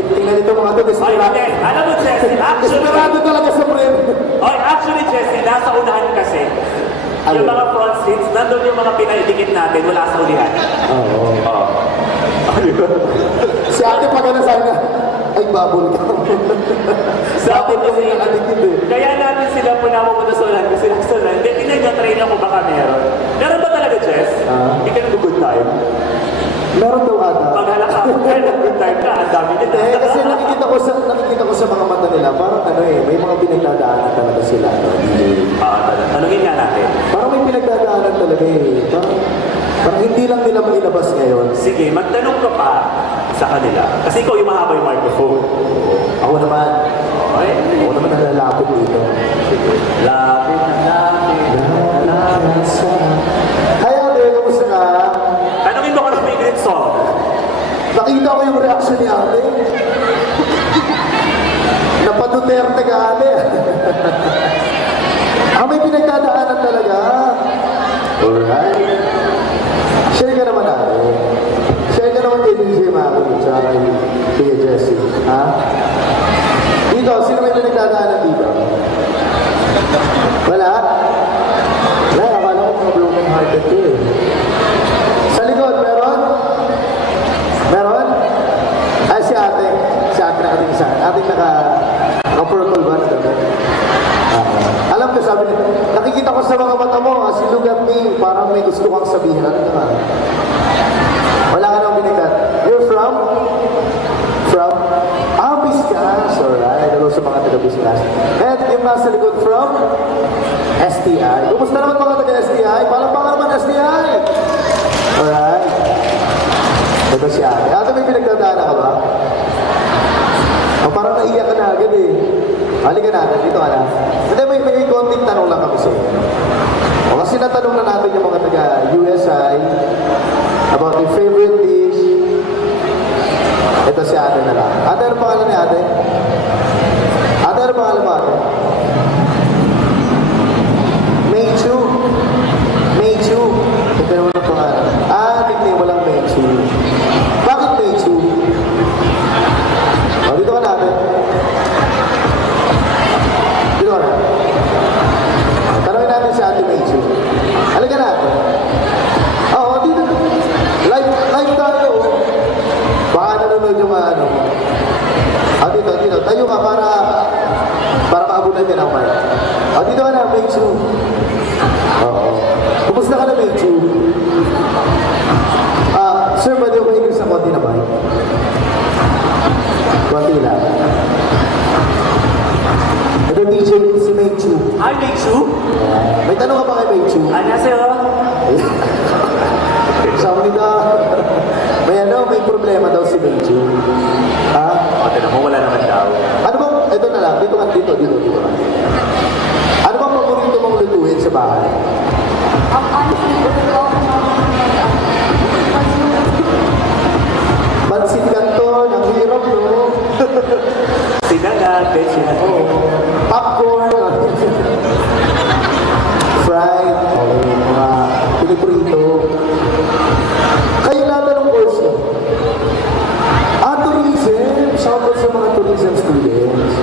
Tingnan nito mga ito, Ay, hindi. Alam mo, Jessie, desperado talaga sa premium. actually, Jessie, nasa unahan kasi. Yung mga front seats, nandun yung mga pinaidikit natin, wala sa ulihan. Oo. Si ate pag ano sabi na, ay babol ka. Sa atin kasi yung adikit eh. Kaya natin sila po napupunta sa unahan kasi nasa unahan. Hindi, tinag-train ako baka meron. Meron ba talaga, Jess? Hindi ka nag-good time? Meron daw ata. Paghalak ako, kaya nag-good time ka, ang dami nito. Kasi nakikita ko sa mga mata nila, parang ano eh, may mga pinagdadaanan talaga sila. No? Tanungin nga natin. Parang may pinagdadaanan talaga eh. Parang hindi lang nila mailabas ngayon. Sige, magtanong ka pa sa kanila. Kasi ikaw yung mahaba yung microphone. Ako naman. Okay? Ako naman nalalapit dito. Lapit. Hi ate, kamusta ka? Tanungin mo ka ng favorite song. Nakita ko yung reaction ni ate. Napaduterte ka ate. May pinagdadaanan talaga. Alright. Share ka naman ate. Share ka naman kay DJ Maki at kay Kuya Jessie. Ha? Dito, sino may pinagdadaanan dito? Wala? Wala, akala ko mga broken hearted ko eh. Sa likod, meron? Meron? Ay, si ate. Si ate nakating isa. Ating naka-purple ba na dapat? Alam ko, sabi niya, nakikita ko sa mga mata mo, as you look at me, parang may gusto kang sabihin. Ano ka? Wala ka nang binigyan. You're from? From? Biscas. Alright. Hello sa mga taga-Biscas. And yung nasa likod from? STI. Kumusta naman mga taga-STI? Palakpakan naman STI. Alright. Ito si ate. Ate, may pinagdadaanan ka ba? Parang naiyak ka na agad eh. Halika natin, dito ka na. Hindi, may konting tanong lang kami sa inyo. Kasi natanong na natin yung mga taga-USI about your favorite dish. Ito si ate na lang. Ate, ano pangalan ni ate? Ate, ano pangalan mo ate? Meichu. Meichu. Ito naman ang pangalan. Tignan mo lang Meichu. Bakit Meichu? Dito ka na ate. Dito ka na. tayo ka para maabutan ka ng mic. O, dito ka na, Meichu. Oo. Kumusta ka na, Meichu? Sir, pwede ko inig sa konti na mic? Konti lang. Ito, DJ, si Meichu. Hi, Meichu. May tanong ka ba kay Meichu? 안녕하세요. Sabi na, may problema daw si Meichu. Ha? O, tinan mo, wala naman daw. Ano bang, ito na lang, dito. Ano bang paborito mong lutuin sa bahay? Honestly, gusto ko Pansit Canton, ang hirap, no? Sinangag, Popcorn, fried, mga piniprito. Kayo lahat ng course nyo? Tourism. Shoutout sa mga tourism students.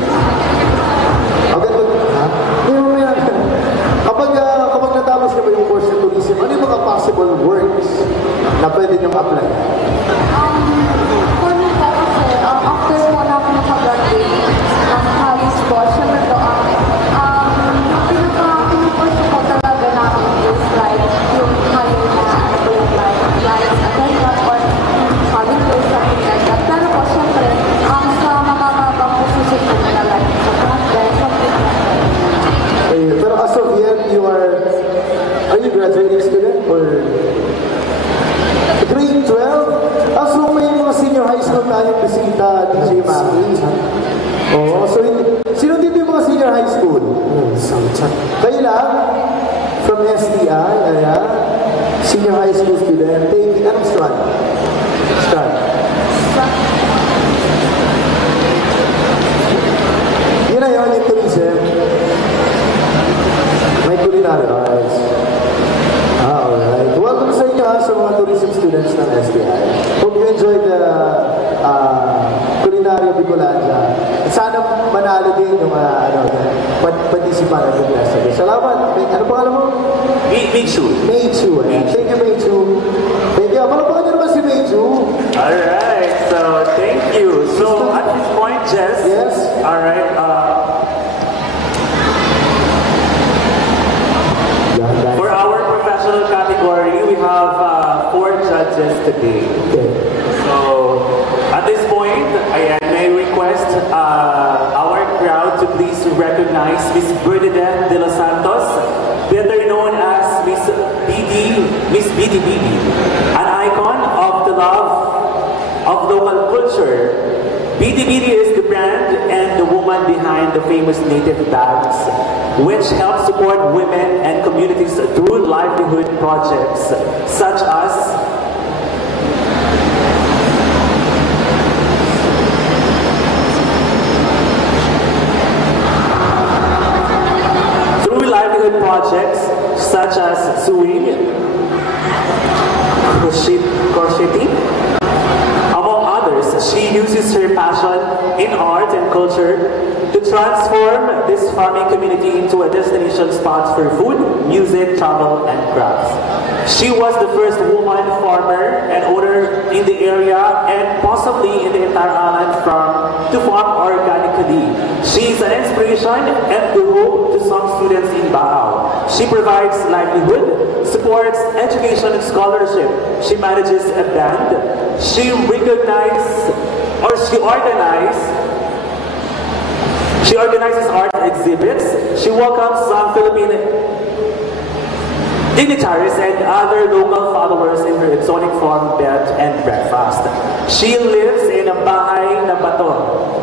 Ha? Kapag natapos na ba yung course ng tourism, ano yung mga possible works na pwede nyong apply? for me po kasi, after po na ako nakagraduate ng college po, syempre po, pinupursue po talaga namin is like yung higher na ano po yung like attendant or college or something like that. Pero po, syempre, sa makakabang position po na like sa content, something like that. Pero as of yet, are you graduating student or grade 12? So may mga senior high school tayong bisita, DJ Maki. Oo, so sino dito yung mga senior high school? Kayo lang? From STI, ayan. Senior high school student. Anong strand? Yun na yun, yung tourism. May culinary arts. Alright. Welcome sa inyo sa mga tourism students ng STI. Hope you enjoyed the culinary of Bicolandia. At sana manalo din yung participant ng festival. Salamat. Ano pangalan mo? Meichu. Meichu. Thank you, Meichu. Thank you. Palapakan niyo naman si Meichu. Alright, so thank you. So at this point, Jess. Yes. Alright, for our professional category, we have 4 judges today. Okay. So, at this point, I may request our crowd to please recognize Miss Bernadette de los Santos, better known as Miss BD, an icon of the love of local culture. BD is the brand and the woman behind the famous native bags, which help support women and communities through livelihood projects such as sewing, crocheting. Among others, she uses her passion in art and culture to transform this farming community into a destination spot for food, music, travel, and crafts. She was the first woman farmer and owner in the area and possibly in the entire island to farm organically. She is an inspiration and the hope to some students in Baao. She provides livelihood, supports education and scholarship. She manages a band. She organizes art exhibits. She welcomes some Philippine dignitaries and other local followers in her exotic farm bed and breakfast. She lives in a Bahay na Bato,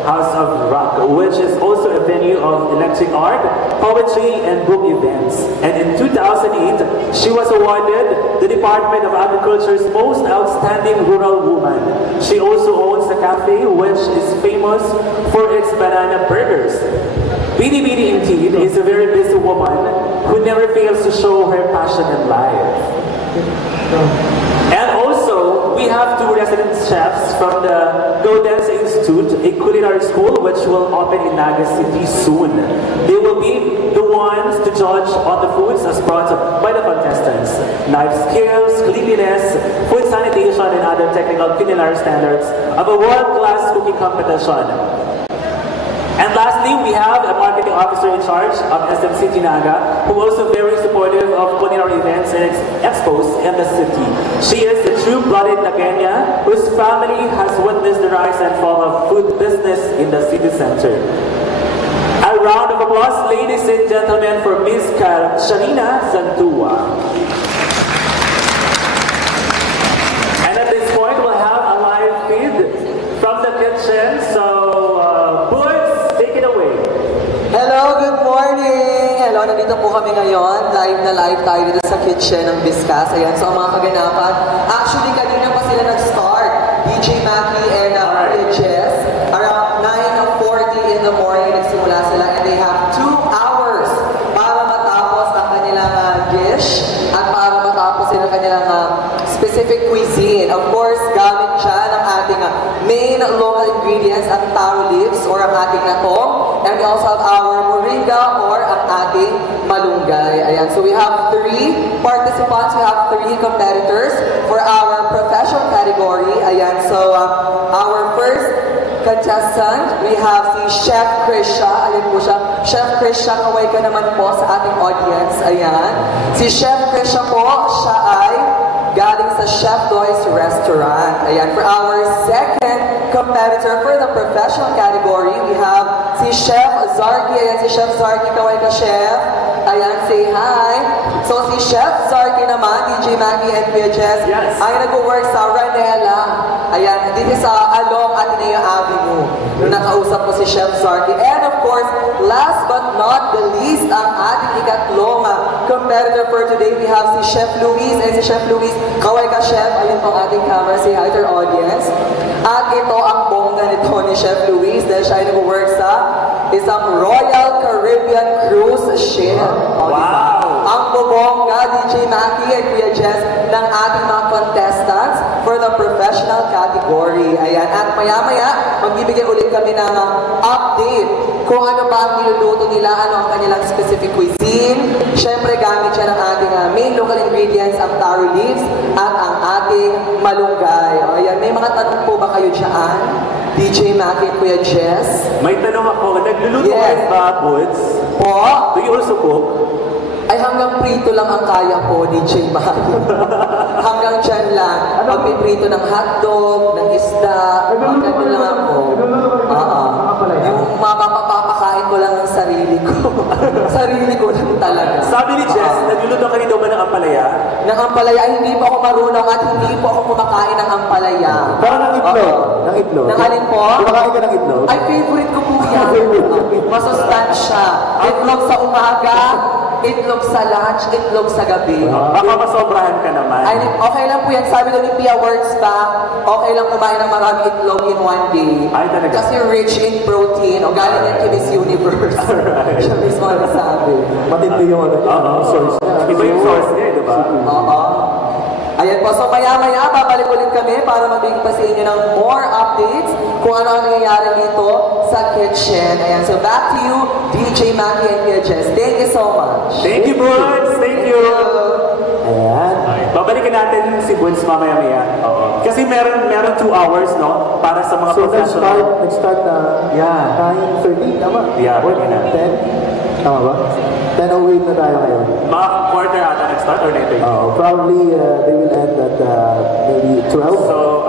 House of Rock, which is also a venue of electric art, poetry, and book events. And in 2008, she was awarded the Department of Agriculture's Most Outstanding Rural Woman. She also owns a cafe which is famous for its banana burgers. Bidi indeed is a very busy woman who never fails to show her passion in life. And also, we have 2 resident chefs from the Gaudens Institute, a culinary school which will open in Naga City soon. They will be the ones to judge on the foods as brought by the contestants. Knife skills, cleanliness, food sanitation, and other technical culinary standards of a world-class cooking competition. And lastly, we have a marketing officer in charge of SMC Tinaga, who also very supportive of culinary events and expos in the city. She is a true-blooded Nagenya, whose family has witnessed the rise and fall of food business in the city center. A round of applause, ladies and gentlemen, for Ms. Sharina Santua. And at this point, we'll have a live feed from the kitchen. So, Boots, take it away. Hello, good morning! Hello, nandito po kami ngayon. Live na live tayo dito sa kitchen ng Biscas. Ayan, so ang mga kaganapan. Actually, kanina pa sila nag-start. DJ Mackie and Jess. Around 9:40 in the morning, nagsimula sila. And they have 2 hours para matapos ang kanilang dish at para matapos sila kanilang specific cuisine. Of course, gamit siya ng ating main local ingredients, ang taro leaves or ang ating natong. And we also have our moringa or ang ating malunggay. Ayan. So we have 3 participants. We have 3 competitors for our professional category. Ayan. So our first contestant, we have si Chef Krisha. Alin po siya? Chef Krisha, kaway ka naman po sa ating audience. Ayan. Si Chef Krisha po, siya ay galing sa Chef Doy's Restaurant. Ayan. For our second competitor for the professional category, we have si Chef Zarky. Ayan, si Chef Zarky, kaway ka, Chef. Ayan, say hi. So si Chef Zarky naman, DJ Mackie and Kuya Jess, ay nag-work sa Ranela. Ayan, dito sa Along Ateneo Avenue. Nung nakausap ko si Chef Zarky. And of course, last but not the least, ang ating ikatlong competitor for today, we have si Chef Luis. And si Chef Luis, kaway ka, Chef. Ayun po ang ating camera. Say hi to our audience. At ito ang bongga nito ni Chef Luis dahil siya ay nag-work sa isang Royal Caribbean Cruise Ship. Wow! Ang bubongga, DJ Mackie and Kuya Jess, ng ating mga contestants for the professional category. Ayan. At maya-maya, magbibigay ulit kami ng update kung ano ba ang niluluto nila, ano ang kanilang specific cuisine. Siyempre, gamit siya ng ating main local ingredients, ang taro leaves, at ang ating malunggay. Ayan. May mga tanong po ba kayo dyan? DJ Mackie and Kuya Jess? May tanong ako, nagluluto kayo ba, Boots? Po? Do you also cook? Ay hanggang prito lang ang kaya ko, DJ Mackie. Hanggang dyan lang. Magpiprito ng hotdog, ng isda, hanggang lang ako. Yung mapapakain ko lang ng sarili ko. Sarili ko lang talaga. Sabi ni Jess, nagluluto ka rin daw ba ng ampalaya? Ng ampalaya, ay hindi po ako marunong at hindi po ako kumakain ng ampalaya. Pero ng itlog. Ng itlog. Ng alin po? Kumakain ka ng itlog? Ay, favorite ko po yan. Masustansya. Itlog sa umaga, itlog sa lunch, itlog sa gabi. Baka masobrahan ka naman. Ay, okay lang po yan. Sabi ng Pia Words pa, okay lang kumain ng marami itlog in one day. Ay, talaga? Kasi rich in protein. O galing yan kay Miss Universe. Alright. Siya mismo ang sabi. Matindi yung source niya. Iba yung source niya, di ba? Oo. Ayan po. So maya-maya, babalik ulit kami para magbigay pa sa inyo ng more updates kung ano ang nangyayari dito sa kitchen. Ayan. So back to you, DJ Mackie and Kuya Jess. Thank you so much. Thank you, Boots! Thank you! Ayan. Babalikan natin si Boots mamaya-maya. Kasi meron 2 hours, no? Para sa mga So professional. nag-start na 9:30, tama? Yeah, Or pwede na. 10? Tama ba? 10:08 na tayo ngayon. Mga quarter ata nag-start or 9:30? Probably they will end at maybe 12. So,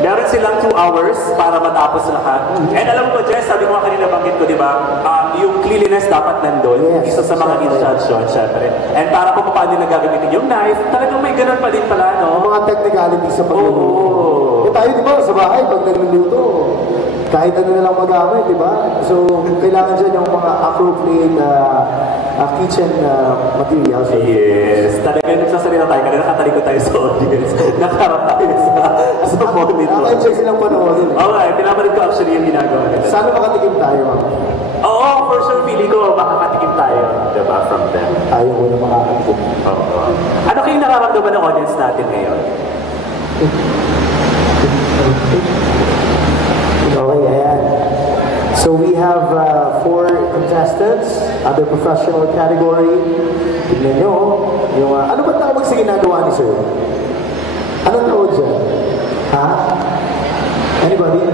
meron silang 2 hours para matapos lahat. And alam mo ba, Jess, sabi ko nga kanina banggit ko, di ba? Yung cleanliness dapat nandun. Yes, Isa sa mga instruction, syempre. And para kung paano nila gagamitin yung knife, talagang may ganun pa din pala, no? Mga technicalities sa pagluluto. Oo. Eh tayo, di ba, sa bahay, pag nagluluto, kahit ano na lang magamit, di ba? So, kailangan dyan yung mga appropriate kitchen materials. Yes. Talagang nagsasalita tayo. Kanina nakatalikod tayo sa audience. Nakarap tayo sa monitor. Naka-check silang panoorin. Okay, pinapanood ko actually yung ginagawa nila. Sana makatikim tayo, ma'am. Oo, for sure, feeling ko makakatikim tayo, diba, from them. Tayo muna makakatikim. Oo. Ano kayong nararamdaman ng audience natin ngayon? Okay, ayan. So we have 4 contestants, other professional category. Tignan nyo, yung, ano ba tawag sa ginagawa ni sir? Anong tawag dyan? Ha? Anybody?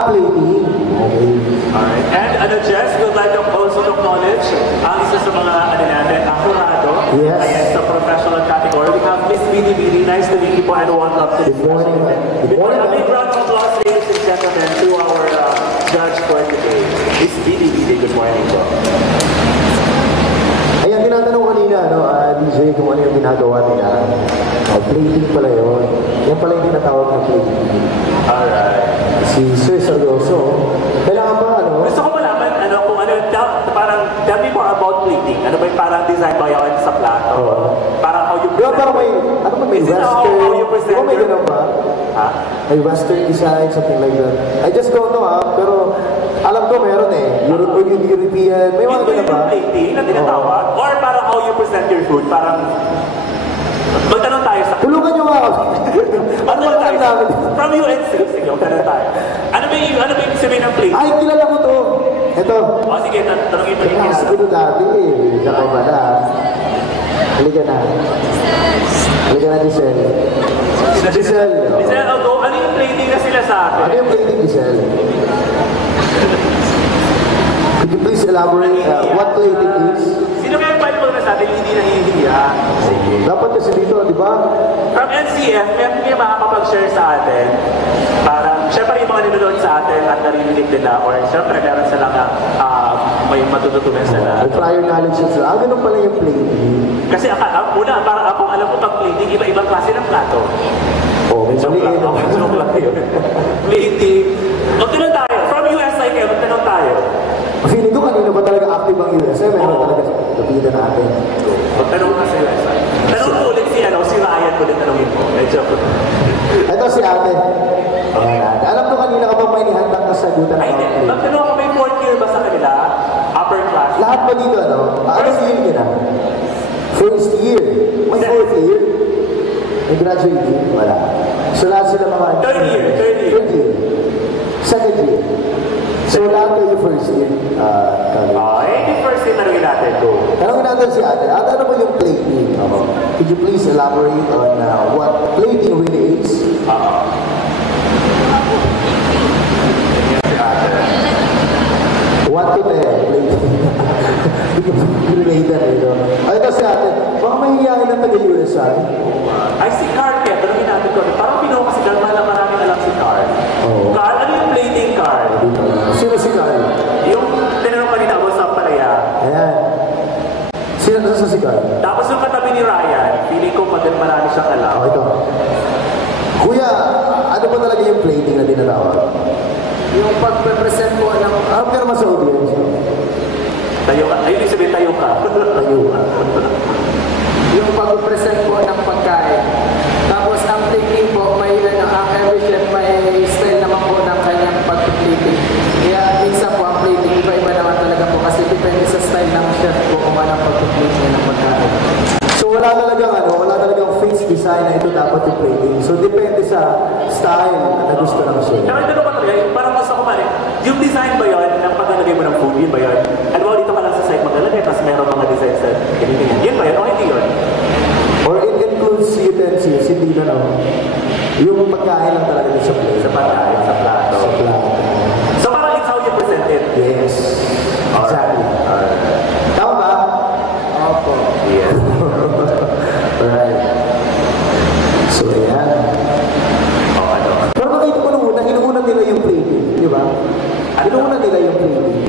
plating. Okay. Alright. And ano, Jess, we'd like to also acknowledge ang isa sa mga ano natin, akurado. Yes. Ayan, sa professional category. We have Miss Bidi Bidi. Nice to meet you po and welcome to the Good morning. Good morning. A big round of applause, ladies and gentlemen, to our judge for today. Miss Bidi Bidi, good morning po. Ayan, tinatanong kanina, DJ, kung ano yung ginagawa nila. Plating pala yun. Yan pala yung tinatawag na plating. Alright. Si Sir Seryoso, kailangan ba, Gusto ko malaman, kung parang tell me more about plating. Ano ba yung parang design ba yun sa plato? Parang how you Di ba parang may, may Is it western? how you present Di ba may your- ganun ba? Ha? May western design, something like that. I just don't know pero alam ko meron eh. European, may mga Yung ganun ba? plating na tinatawag? Or parang how you present your food? Parang, magtanong tayo sa... Tulungan nyo nga ako. Ano ba tayo ang namin? From UNC, sige, magtanong tayo. Ano ba yung sabihin ng plating? Ay, kilala ko to. Ito. O sige, tanongin mo yung Klase ko to dati eh. Diyan ba na? Halika na. Halika na, Giselle. Giselle. Giselle, ano yung plating na sila sa akin? Ano yung plating, Giselle? Could you please elaborate what plating is? Sino kaya yung Bible na sa atin hindi nahihiya? Dapat kasi dito, di ba? From NCF, may makakapag-share sa atin. Parang, syempre yung mga nanonood sa atin at narinig nila or syempre meron silang may matututunan sila. May prior knowledge sila. Ganun pala yung plating. Kasi una, parang ako alam ko pag plating, iba-ibang klase ng plato. Oh, may Joke lang. maliit. Okay, joke lang yun. Plating. Magtanong tayo. From USIK, magtanong tayo. Feeling ko kanina ba talaga active ang USA? Meron talaga lapitan natin. Magtanong ka sa USIK. Tanong ko ulit si Ryan ulit tanongin mo. Medyo ako. Ito si ate. Ayan. Alam ko kanina ka ba may nihandang kasagutan Ay, hindi. ng Magtanong ako may 4th year ba sa kanila? Upper class? lahat ba dito, anong year niya na? First year. May fourth year. May graduating. Wala. So lahat sila mga... Third year. Third year. Second year. So lahat kayo first year. Yung first year tanongin natin. Go. Tanongin natin si ate. Ate, ano ba yung plating? Could you please elaborate on what plating really is? What to tell? Related ito. Ay, kasi ate, baka mahihiyain ng taga-USA. Ay, si Carl kaya, tanongin natin ko. Parang pinuha kasi Carl, mahal na maraming alam si Carl. Oo. Carl, ano yung plating, Carl? Sino si Carl? Yung tinanong kanina ako sa palaya. Ayan. Sino sa si Carl? Tapos yung katabi ni Ryan, feeling ko marami siyang alam. Ito. Kuya, ano ba talaga yung plating na tinatawag? Yung pagpe-present po ng Harap ka naman sa audience. Tayo ka. Ayun, sabihin tayo ka. Tayo ka. yung pag-present po ng pagkain. Tapos ang plating po, ang every chef may style naman po ng kanyang pag-plating. Kaya minsan po ang plating, iba-iba naman talaga po kasi depende sa style ng chef po kung anong pag-plating niya ng pagkain. So wala talagang fixed design na ito dapat yung plating. So depende sa style na gusto ng chef. Kaya ito ba talaga, parang gusto ko mali, yung design ba yun, ng paglalagay mo ng food, yun ba yun? Alam mo, dito ka lang sa site maglalagay, tapos meron mga designs na ganito yan. Yun ba yun? O hindi yun? Or it includes utensils, hindi na yung pagkain lang talaga sa plate. Sa pagkain, sa plato. Sa plato. So parang it's how you present it. Yes. Exactly. Tama ba? Opo. Yes. Alright. So, yan. Pero nakita ko nung una, inuunan nila yung plating. Di ba? Inuunan nila yung plating.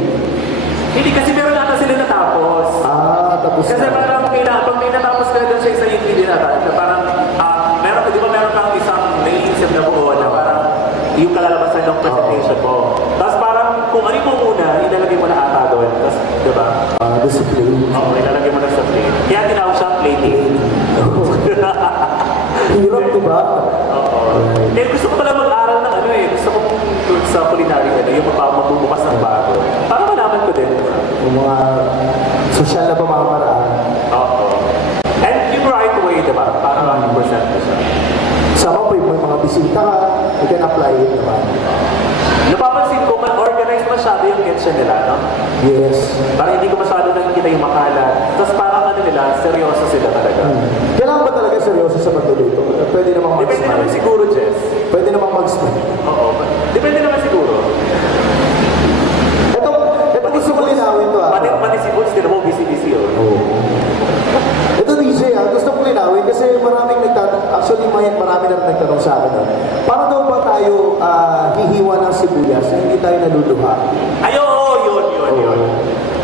Hindi kasi meron nata sila natapos. Tapos Kasi parang pag may natapos ka doon sa isang hindi nata, na parang, di ba meron kang isang naiisip na buo na parang yung kalalabasan ng presentation mo. Tapos parang kung ano yung una, ilalagay mo na ata doon. Tapos, di ba? Discipline. Oo, ilalagay mo na sa plate. Kaya tinawag siyang plating. Hirap, di ba? Oo. Eh, gusto ko pala mag-aral ng gusto ko sa culinary, yung magbubukas ng bago. Para malaman ko din. Yung mga social na pamamaraan. Oo. And yung right way, diba? Para 100% na siya. Sama po yung mga bisita ka, you can apply it naman. Napapansin ko, organized masyado yung kitchen nila, no? Yes. Parang hindi ko masyado nakikita yung makalat. Tapos parang nila, seryoso sila talaga. Kailangan ba talaga seryoso sa pagdulito? Pwede namang Depende naman mag-smile. siguro, Jess. Pwede namang mag-smile. Oo. Depende naman siguro. sibuyas, hindi tayo naluluha. Ay, oo, yun.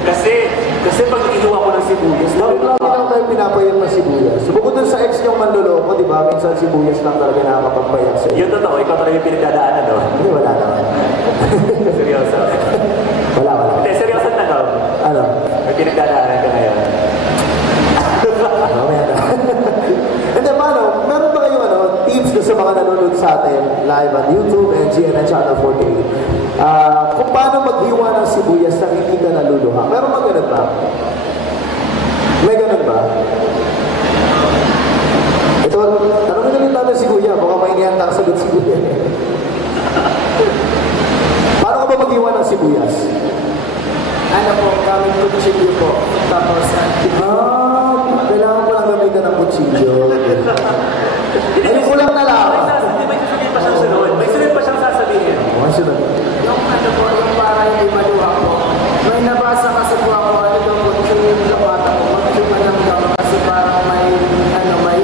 Kasi pag iiwa ko ng sibuyas, Lagi lang tayo pinapayat ng sibuyas. So, bukod dun sa ex niyong manloloko, di ba? Minsan sibuyas lang talaga nakakapagpayat sa'yo. yun totoo, ikaw talaga yung pinagdadaanan, no? Hindi, wala naman. Seryoso. Wala. Hindi, seryoso na, no? Ano? May pinagdadaanan ka ngayon. Mamaya na. And then, paano? Meron ba kayong tips na sa mga nanonood sa atin live on YouTube and GNN Channel 48? Kung paano maghiwa ng sibuyas na hindi ka naluluha? Meron ba ganun ba? May ganun ba? Ito, tanongin na rin natin si Kuya. Baka may inihanda ka sagot si Kuya. Paano ka ba maghiwa ng sibuyas? Ano po, gamit kutsilyo po. Tapos, Kailangan ko lang gamitan ng kutsilyo. Ay, kulang na lang. May sasabihin pa siyang sunod. May sunod pa siyang sasabihin. yung ano po, yung para hindi maluha po. May nabasa kasi po ako, ano daw po, chewing gum ata po. Mag-chewan ng gum kasi parang may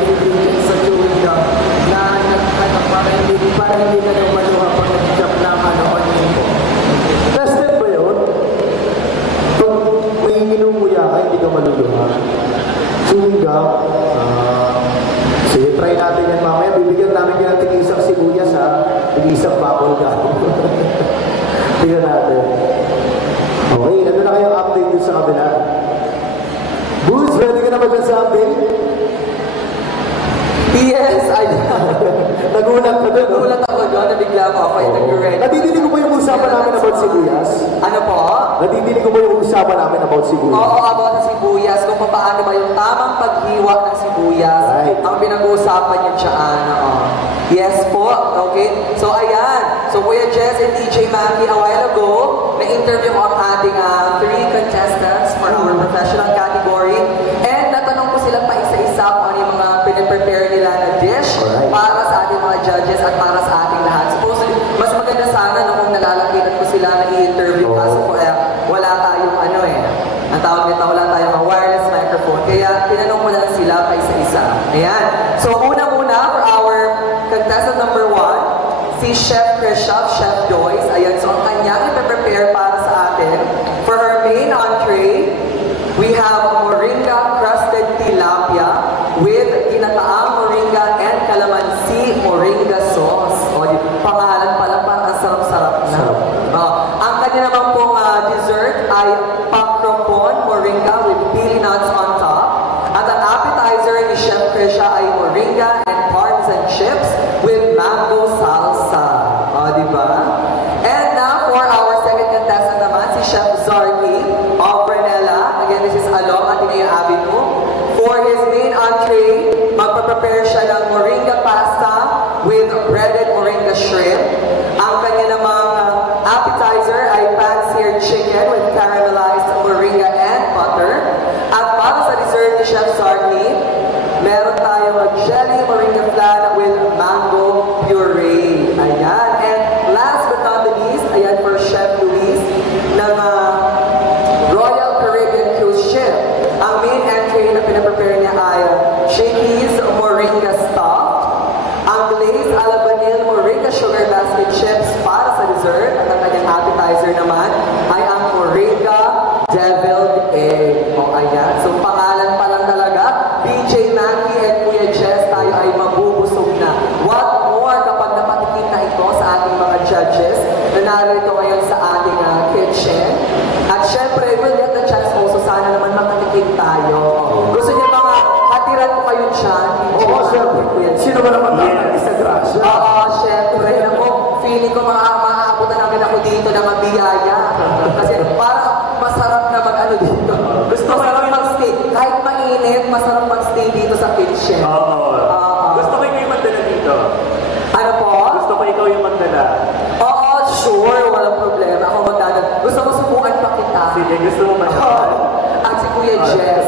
ingredients sa chewing gum na para hindi na daw maluha po nag-chop ng onion po. Tested ba yun? Pag may inumuya ka, hindi ka maluluha. Chewing gum. Sige, try natin yan mamaya. Bibigyan namin yan ng tig-isang sibuyas, ha? Tig-isang bubble gum. Tingnan natin. Okay, ano na kayong update dun sa kabila? Boots, ready ka na ba dyan sa update? Yes, Nagulat ka dun, no? nagulat ako doon, nabigla ako ay nag-ready. Nadidinig ko ba yung usapan namin about sibuyas? Ano po? Nadidinig ko ba yung usapan namin about sibuyas? Oo, about sa sibuyas, kung paano ba yung tamang paghiwa ng sibuyas, Right. ang pinag-uusapan yung tsaan. Yes po, okay? So ayan, so Kuya Jess and DJ Maggie, a while ago, na-interview ko ang ating 3 contestants for our professional category, and natanong ko sila pa isa-isa kung ano yung mga piniprepare nila na dish Alright. para sa ating mga judges at para sa ating lahat. Supposedly, mas maganda sana nung nalalapitan ko sila na i-interview kasi po wala tayong ang tawag nito, wala tayong wireless microphone. Kaya tinanong ko lang sila pa isa-isa. Ayan. So una-muna for our contestant number 1, si Chef Krisha, Chef Joyce. Ayan, so ang kanyang ipaprepare para sa atin. For her main entree, we have moringa crusted tilapia with ginataang moringa and calamansi moringa sauce. O, pangalan pa lang, parang ang sarap-sarap na. Ang kanya naman pong dessert ay pakropon moringa with pili nuts on top. At ang appetizer ni Chef Krisha ay moringa and parmesan chips with mango salsa. O, diba? And now for our second contestant naman, si Chef Zarky of Bernella. Again, this is along Ateneo Avenue. For his main entree, magpaprepare siya ng moringa pasta with breaded moringa shrimp. Ang kanya namang appetizer ay pan-seared chicken with caramelized moringa and butter. At para sa dessert ni Chef Zarky, meron tayong jelly moringa flan with mango puree. Ayan. And last but not the least, ayan for Chef Luis ng Royal Caribbean Cruise Ship. Ang main entry na pinaprepare niya ay Shakey's Moringa Stuffed, ang glazed alabanil Moringa Sugar Basket Chips para sa dessert, at ang kanyang appetizer naman ay ang Moringa Deviled Egg. O ayan, so pangalan pa lang talaga, DJ Maggie and Kuya Jess, tayo ay mabubusog na. What more kapag napatikin na ito sa ating mga judges na narito ngayon sa ating kitchen. At syempre, we'll get the chance also sana naman makatikim tayo. Gusto niyo ba hatiran ko kayo dyan? Oo, syempre. Sino ba naman tayo? Isa grasya. Oo, syempre. Ako, feeling ko maaabutan namin ako dito ng mabiyaya. Kasi parang masarap na mag-ano dito. Masarap mag-stay. Kahit mainit, masarap mag-stay dito sa kitchen. Gusto ko ikaw yung magdala dito. Ano po? Gusto ko ikaw yung magdala. Oo, sure. Walang problema. Ako magdala. Gusto mo subukan pa kita? Sige, gusto mo ba siya? At si Kuya Jess,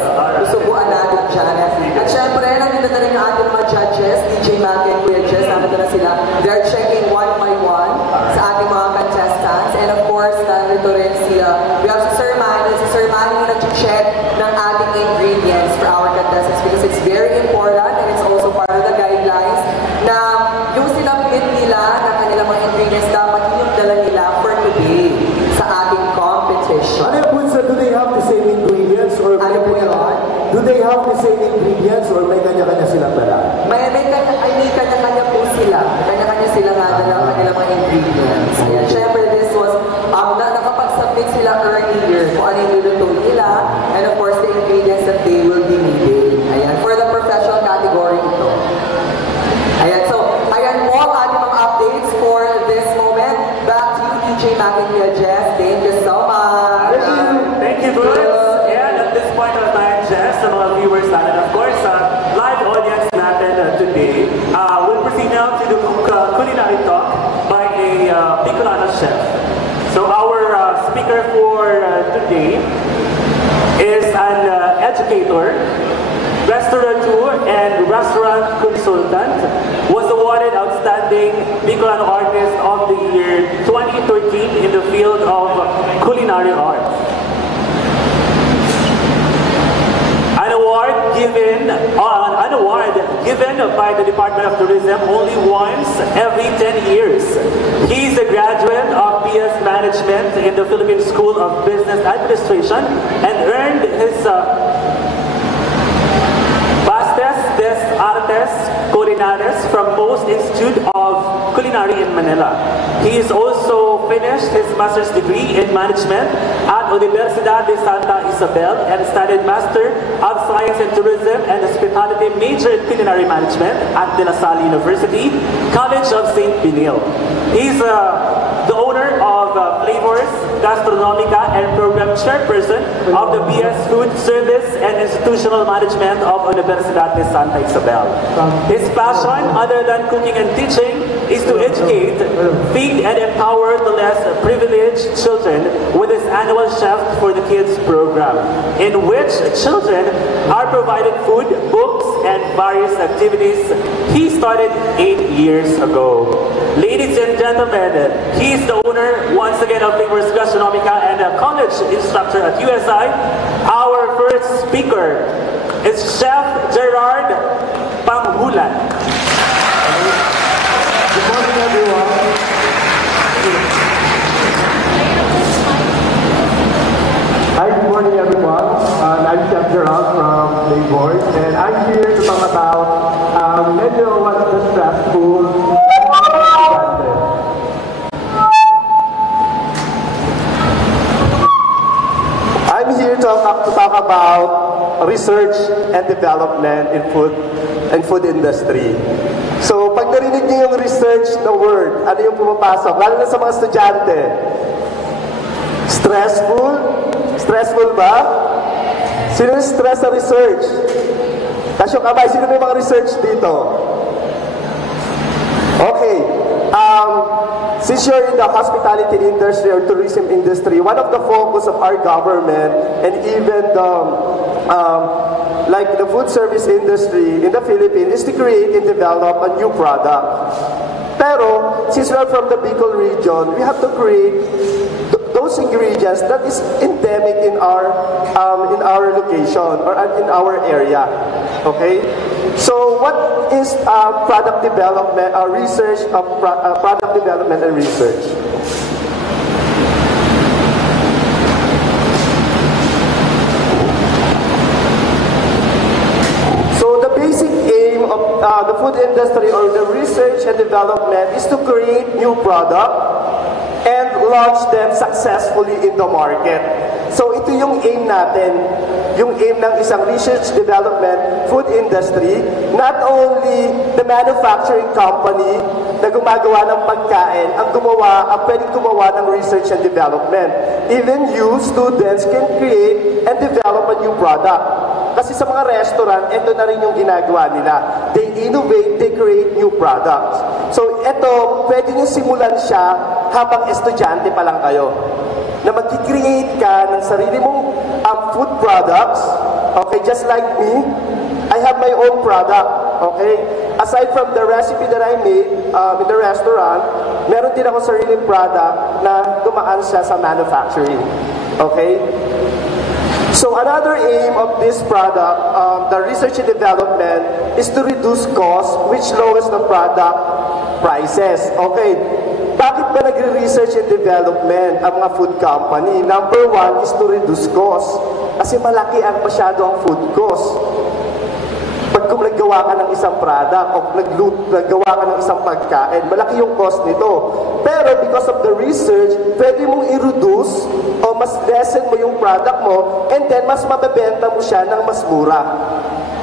subukan natin dyan. At syempre, nandito na rin ang ating mga judges, DJ Maggie and Kuya Jess, nandito na sila. They're checking one by one sa ating mga contestants. And of course, nandito rin sila. We have si Sir Manny. Si Sir Manny yung nag-check ng ating ingredients for our contestants because it's very important and it's also part of the guidelines na yung sinabit nila ng kanilang mga ingredients dapat yung dala nila for today sa ating competition. Ano yung food, sir? Do they have the same ingredients? Or Ano po yun? Do they have the same ingredients or may kanya-kanya silang dala? May kanya-kanya po sila. Kanya-kanya sila nga na ng kanilang mga ingredients. Ayan, syempre this was, nakapag-submit sila earlier kung ano yung niluto nila, and of course the ingredients that they will be needing. Ayan, for the professional category ito. Ayan, so, ayan po ang ating mga updates for this moment. Back to you, DJ Mac and Kuya Jess. Thank you so much. Thank you, Bruce. And at this point of time, Jess, sa mga viewers natin, of course, live audience natin today, we'll proceed now to the culinary talk by a Bicolano chef. So our speaker for today is an educator, restaurateur, and restaurant consultant. Was awarded Outstanding Bicolano Artist of the Year 2013 in the field of culinary arts. An award given by the Department of Tourism only once every 10 years. He is a graduate of BS Management in the Philippine School of Business Administration and earned his Bastes des Artes Culinares from Post Institute of Culinary in Manila. He has also finished his master's degree in management at Universidad de Santa Isabel and studied Master of Science in Tourism and Hospitality major in Culinary Management at De La Salle University, College of St. Benil. He's the owner of Flavors Gastronomica and program chairperson of the BS Food Service and Institutional Management of Universidad de Santa Isabel. His passion, other than cooking and teaching, is to educate, feed, and empower the less privileged children with his annual Chef for the Kids program, in which children are provided food, books, and various activities he started 8 years ago. Ladies and gentlemen, he is the owner, once again, of Flavors Gastronomica and a college instructor at USI. Our first speaker is Chef Gerard Panghulan. Good morning, everyone. Hi, good morning, everyone. I'm Chef Gerald from Flavors, and I'm here to talk about medyo what's the stressful. I'm here to talk about research and development in food industry. So, pag narinig niyo yung research na word, ano yung pumapasok? Lalo na sa mga estudyante. Stressful? Stressful ba? Sino yung stress sa research? Tasyo kamay, sino may mga research dito? Okay. Since you're in the hospitality industry or tourism industry, one of the focus of our government and even the like the food service industry in the Philippines is to create and develop a new product. Pero since we're from the Bicol region, we have to create those ingredients that is endemic in our location or in our area. Okay. So what is product development or research of product development and research? So the basic aim of the food industry or the research and development is to create new product and launch them successfully in the market. So ito yung aim natin, yung aim ng isang research development food industry, not only the manufacturing company na gumagawa ng pagkain ang pwedeng gumawa ng research and development. Even you, students, can create and develop a new product. Kasi sa mga restaurant, ito na rin yung ginagawa nila. They innovate, they create new products. So ito, pwede nyo simulan siya habang estudyante pa lang kayo. Na mag-create ka ng sarili mong food products. Okay, just like me, I have my own product. Okay? Aside from the recipe that I made in the restaurant, meron din ako sariling product na dumaan siya sa manufacturing. Okay? So another aim of this product, the research and development, is to reduce cost, which lowers the product prices. Okay? Bakit ba nagre-research and development ang mga food company? Number one is to reduce cost. Kasi malaki ang masyado ang food cost. Pag kung naggawa ka ng isang product o naggawa ka ng isang pagkain, malaki yung cost nito. Pero because of the research, pwede mong i-reduce o mas lessen mo yung product mo and then mas mabebenta mo siya ng mas mura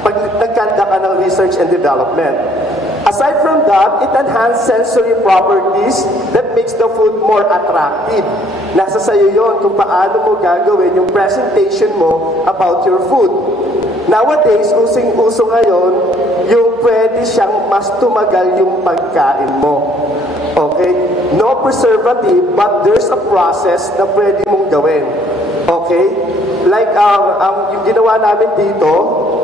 pag nagkanda ka ng research and development. Aside from that, it enhances sensory properties that makes the food more attractive. Nasa sayo yon kung paano mo gagawin yung presentation mo about your food. Nowadays, using-uso ngayon, yung pwede siyang mas tumagal yung pagkain mo. Okay? No preservative, but there's a process na pwede mong gawin. Okay? Like, yung ginawa namin dito,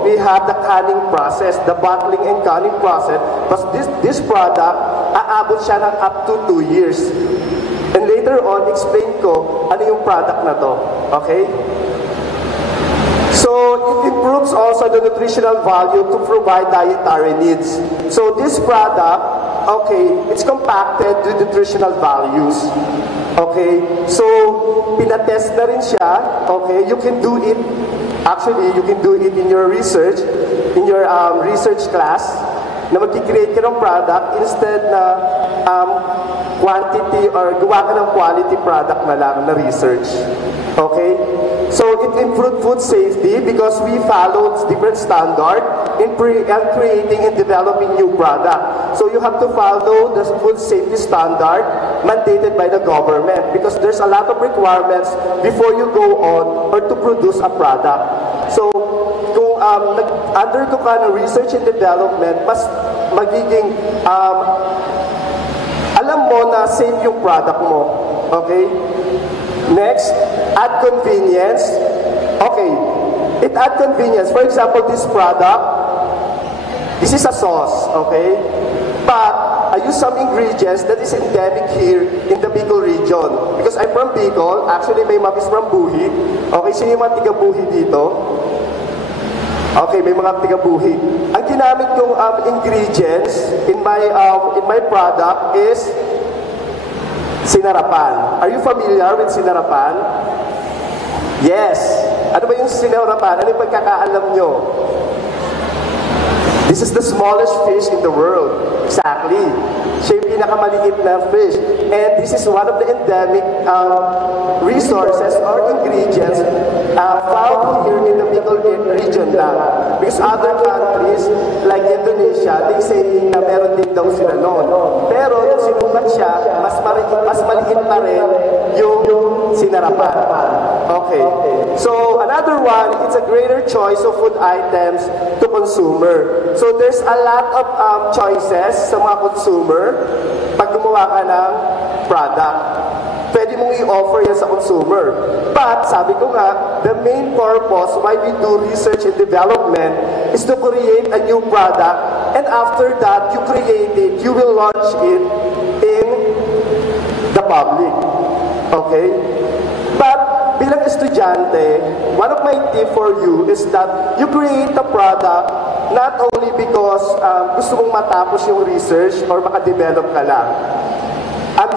we have the canning process, the bottling and canning process. But this product, aabot siya ng up to 2 years. And later on, explain ko ano yung product na to. Okay? So, it improves also the nutritional value to provide dietary needs. So, this product, okay, it's compacted with nutritional values. Okay? So, pinatest na rin siya. Okay? You can do it. Actually, you can do it in your research, in your research class, na mag-create ka ng product instead na quantity or gawa ka ng quality product na lang na research. Okay? So, it improved food safety because we followed different standards in creating and developing new product. So, you have to follow the food safety standard mandated by the government because there's a lot of requirements before you go on or to produce a product. So, kung undergo ka ng research and development, mas magiging alam mo na safe yung product mo. Okay? Next, add convenience. Okay, it add convenience. For example, this product, this is a sauce, okay? But I use some ingredients that is endemic here in the Bicol region. Because I'm from Bicol, actually my mom is from Buhi. Okay, sino yung mga tiga-Buhi dito? Okay, may mga tiga-Buhi. Ang ginamit kong ingredients in my product is sinarapan. Are you familiar with sinarapan? Yes. Ano ba yung sinarapan? Ano yung pagkakaalam nyo? This is the smallest fish in the world. Exactly. Siya yung pinakamaliit na fish. And this is one of the endemic resources or ingredients found here in the Bicol region lang. Because other countries, like Indonesia, they say na meron din daw sila noon. Pero nung sinukat siya, mas maliit pa rin yung sinarapan. Okay. So, another one, it's a greater choice of food items to consumer. So, there's a lot of choices sa mga consumer pag gumawa ka ng product. Pwede mong i-offer yan sa consumer. But, sabi ko nga, the main purpose why we do research and development is to create a new product, and after that, you create it, you will launch it in the public. Okay? But, bilang estudyante, one of my tips for you is that you create a product not only because gusto mong matapos yung research or makadevelop ka lang.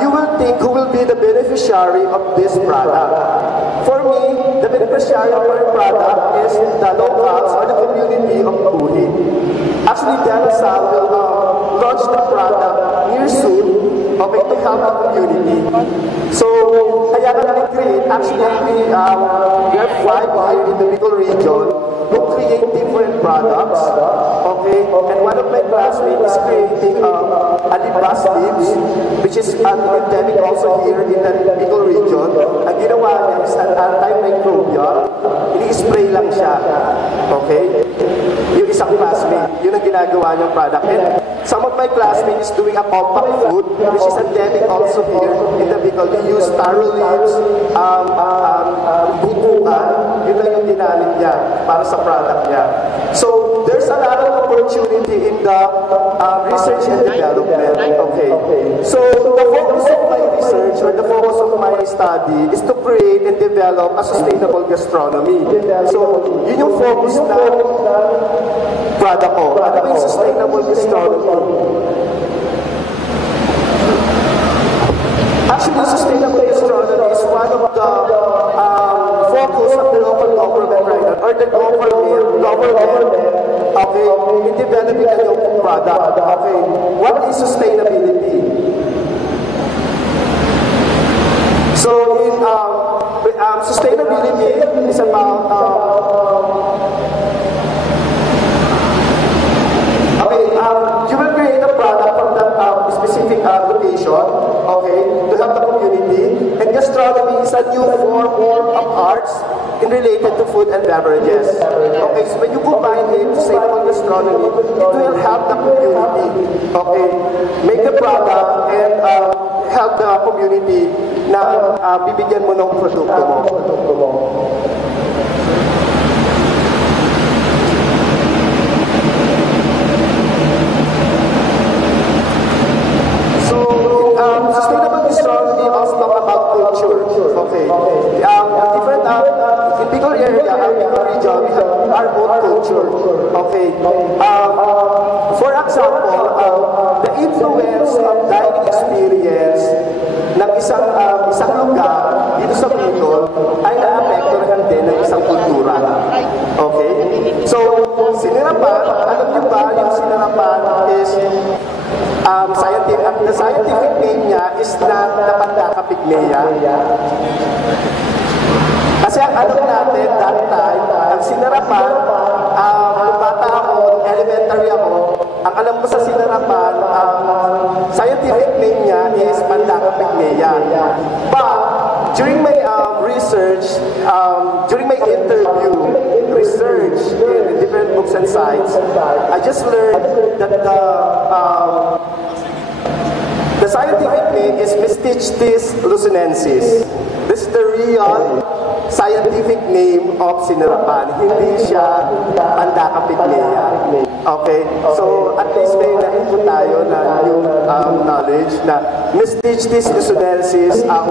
You will think who will be the beneficiary of this product. For me, the beneficiary of our product is the locals or the community of Buhi. Actually, Denasal will launch the product near soon, okay, to help the community. So, kaya ka na-create, actually, we have 5 here in the Bicol region who create different products, okay, and one of my classmates is creating alibas leaves, which is endemic also here in the Bicol region. Ang ginawa niya is an antimicrobial, ini-spray lang siya, okay? Yung isang classmate, yun ang ginagawa niyang product. And some of my classmates is doing a compact food, which is endemic also here in the Bicol. They use taro leaves, butukan, yun lang yung ginamit niya para sa product niya. So, there's a lot of opportunity in the research and development. Okay. So, the focus of my research or the focus of my study is to create and develop a sustainable gastronomy. So, yun yung focus na product ko. Ano ba yung sustainable gastronomy? Actually, sustainable gastronomy is one of the focus of the local government right now, or the government, okay, in developing a new product. Okay, what is sustainability? So, in sustainability is about you will create a product from that specific location, okay, to help the community. And gastronomy is a new form of arts related to food and beverages. Okay, so when you combine it, sustainable gastronomy, it will help the community. Okay, make the product and help the community na bibigyan mo ng produkto mo. Sustainable gastronomy also talk about culture. Okay. Different in Bicol area, Bicol region, we have our own culture. Okay. For example, the influence of dining experience ng isang lugar dito sa Bicol ay naapektuhan din ng isang kultura. Okay. So, sinirapan, alam niyo ba yung sinirapan is the scientific name niya is Napandaka pygmaea. Kasi ang alam natin that time, ang sinarapan, nung bata ako, elementary ako, ang alam ko sa sinarapan, scientific name niya is Pandaka pygmaea. But during my research, during my research in different books and sites, I just learned that the scientific name is Mystichtis luzonensis. This is the real scientific name of sinarapan. Hindi siya Pandaka pygmaea. Okay? So, at least may na-input tayo na yung knowledge na Mystichtis luzonensis ang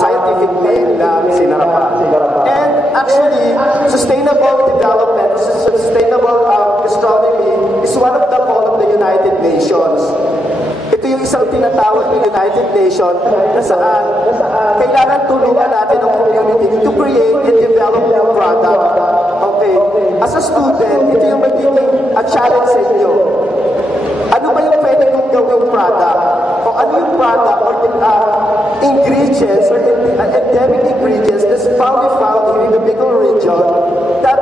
scientific name ng sinarapan. And actually, sustainable development, sustainable gastronomy is one of the goals of the United Nations. Ito yung isang tinatawag ng United Nations na saan kailangan tulungan natin ang community to create and develop new product. Okay. As a student, ito yung magiging challenge sa inyo. Ano ba yung pwede kong gawing product? O ano yung product or ingredients or endemic ingredients that's found here in the Bicol region that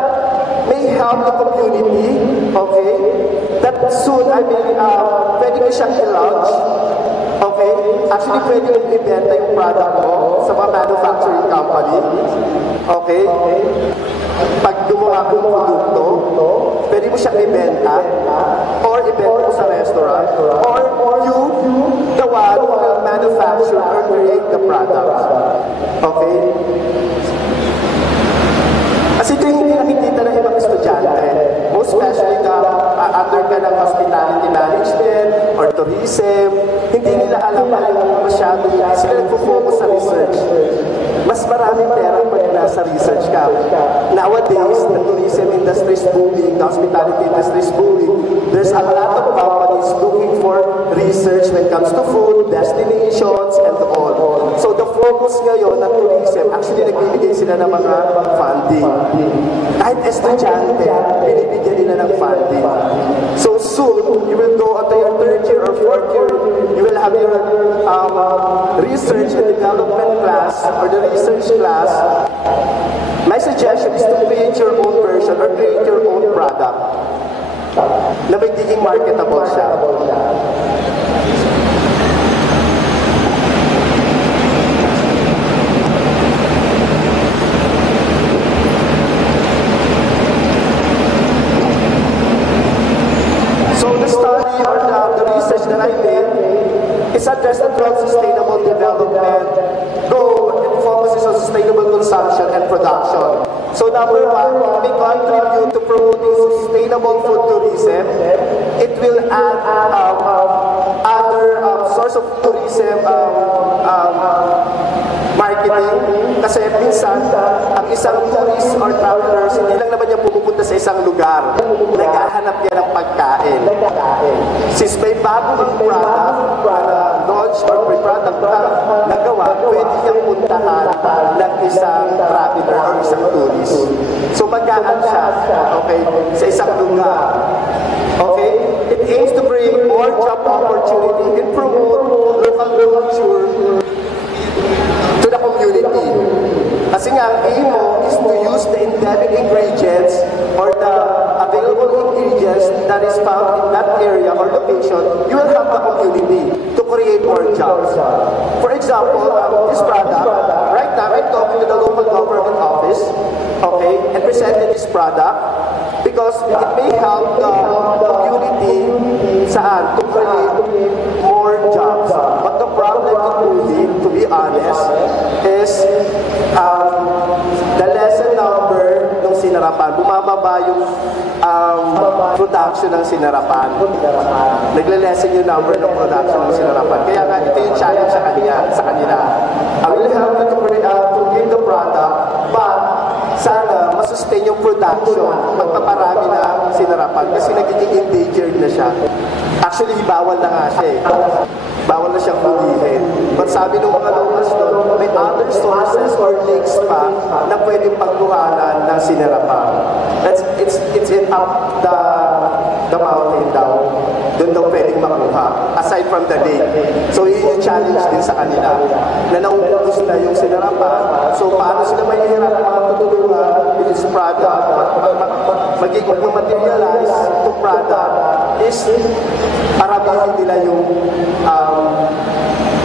may help the community, okay? That soon, pwede ko siyang i-launch, okay? Actually, pwede kong ibenta yung product ko sa mga manufacturing company, okay? Pag gumawa ko ng produkto, pwede mo siyang ibenta, or ibenta mo sa restaurant, or you, the one who will manufacture or create the product, okay? Kasi ito yung hindi nakikita ng ibang estudyante. Most especially under ka ng hospitality management or tourism, hindi nila alam masyado. Hindi sila nagpo-focus sa research. Mas maraming pera pag nasa research ka. Nowadays, the tourism industry is booming, the hospitality industry is booming. There's a lot of companies looking for research when it comes to food, destinations, and all. So the focus ngayon ng tourism, actually nagbibigay sila ng mga funding. Kahit estudyante, binibigyan nila ng funding. So soon, you will go onto your third year or fourth year, you will have your research and development class or the research class. My suggestion is to create your own version or create your own product na magiging marketable siya. So the study or the research that I did is addressed around sustainable development goal. It focuses on sustainable consumption and production. So number one, it may contribute to promoting sustainable food tourism. It will add other source of tourism marketing. Kasi minsan, ang isang tourist or travelers, hindi lang naman niya pumupunta sa isang lugar. Naghahanap niya ng pagkain. Since may bagong product na launch or pwede niyang puntahan ng isang traveler or isang tourist. So magkaan siya, okay, sa isang lugar. Okay? It aims to bring more job opportunity and promote local culture to the community. Kasi nga, ang aim mo is to use the endemic ingredients or the available ingredients that is found in that area or location. You will help the community to create more jobs. For example, this product, right now I'm talking to the local government office, okay, and presented this product because it may help the community saan to create more jobs. But the problem including, to be honest, is the lesson number ng sinarapan. Bumababa yung production ng sinarapan. Nagle-lessen yung number ng production ng sinarapan. Kaya nga, ito yung challenge sa kanila. I will help you to give the product, but sana masustain yung production, magpaparami na sinarapan kasi nagiging endangered na siya. Actually, bawal na nga siya eh. Bawal na siyang hulihin. But sabi ng mga locals doon, may other sources or lakes pa na pwedeng pagkuhanan ng sinarapan. It's in up the mountain daw. Doon daw pwedeng makuha. Aside from the lake. So yun yung challenge din sa kanila. Na nauubos na yung sinarapan. So paano sila mahihirap matutulungan with this product? Mag-materialize itong product is parabihin nila yung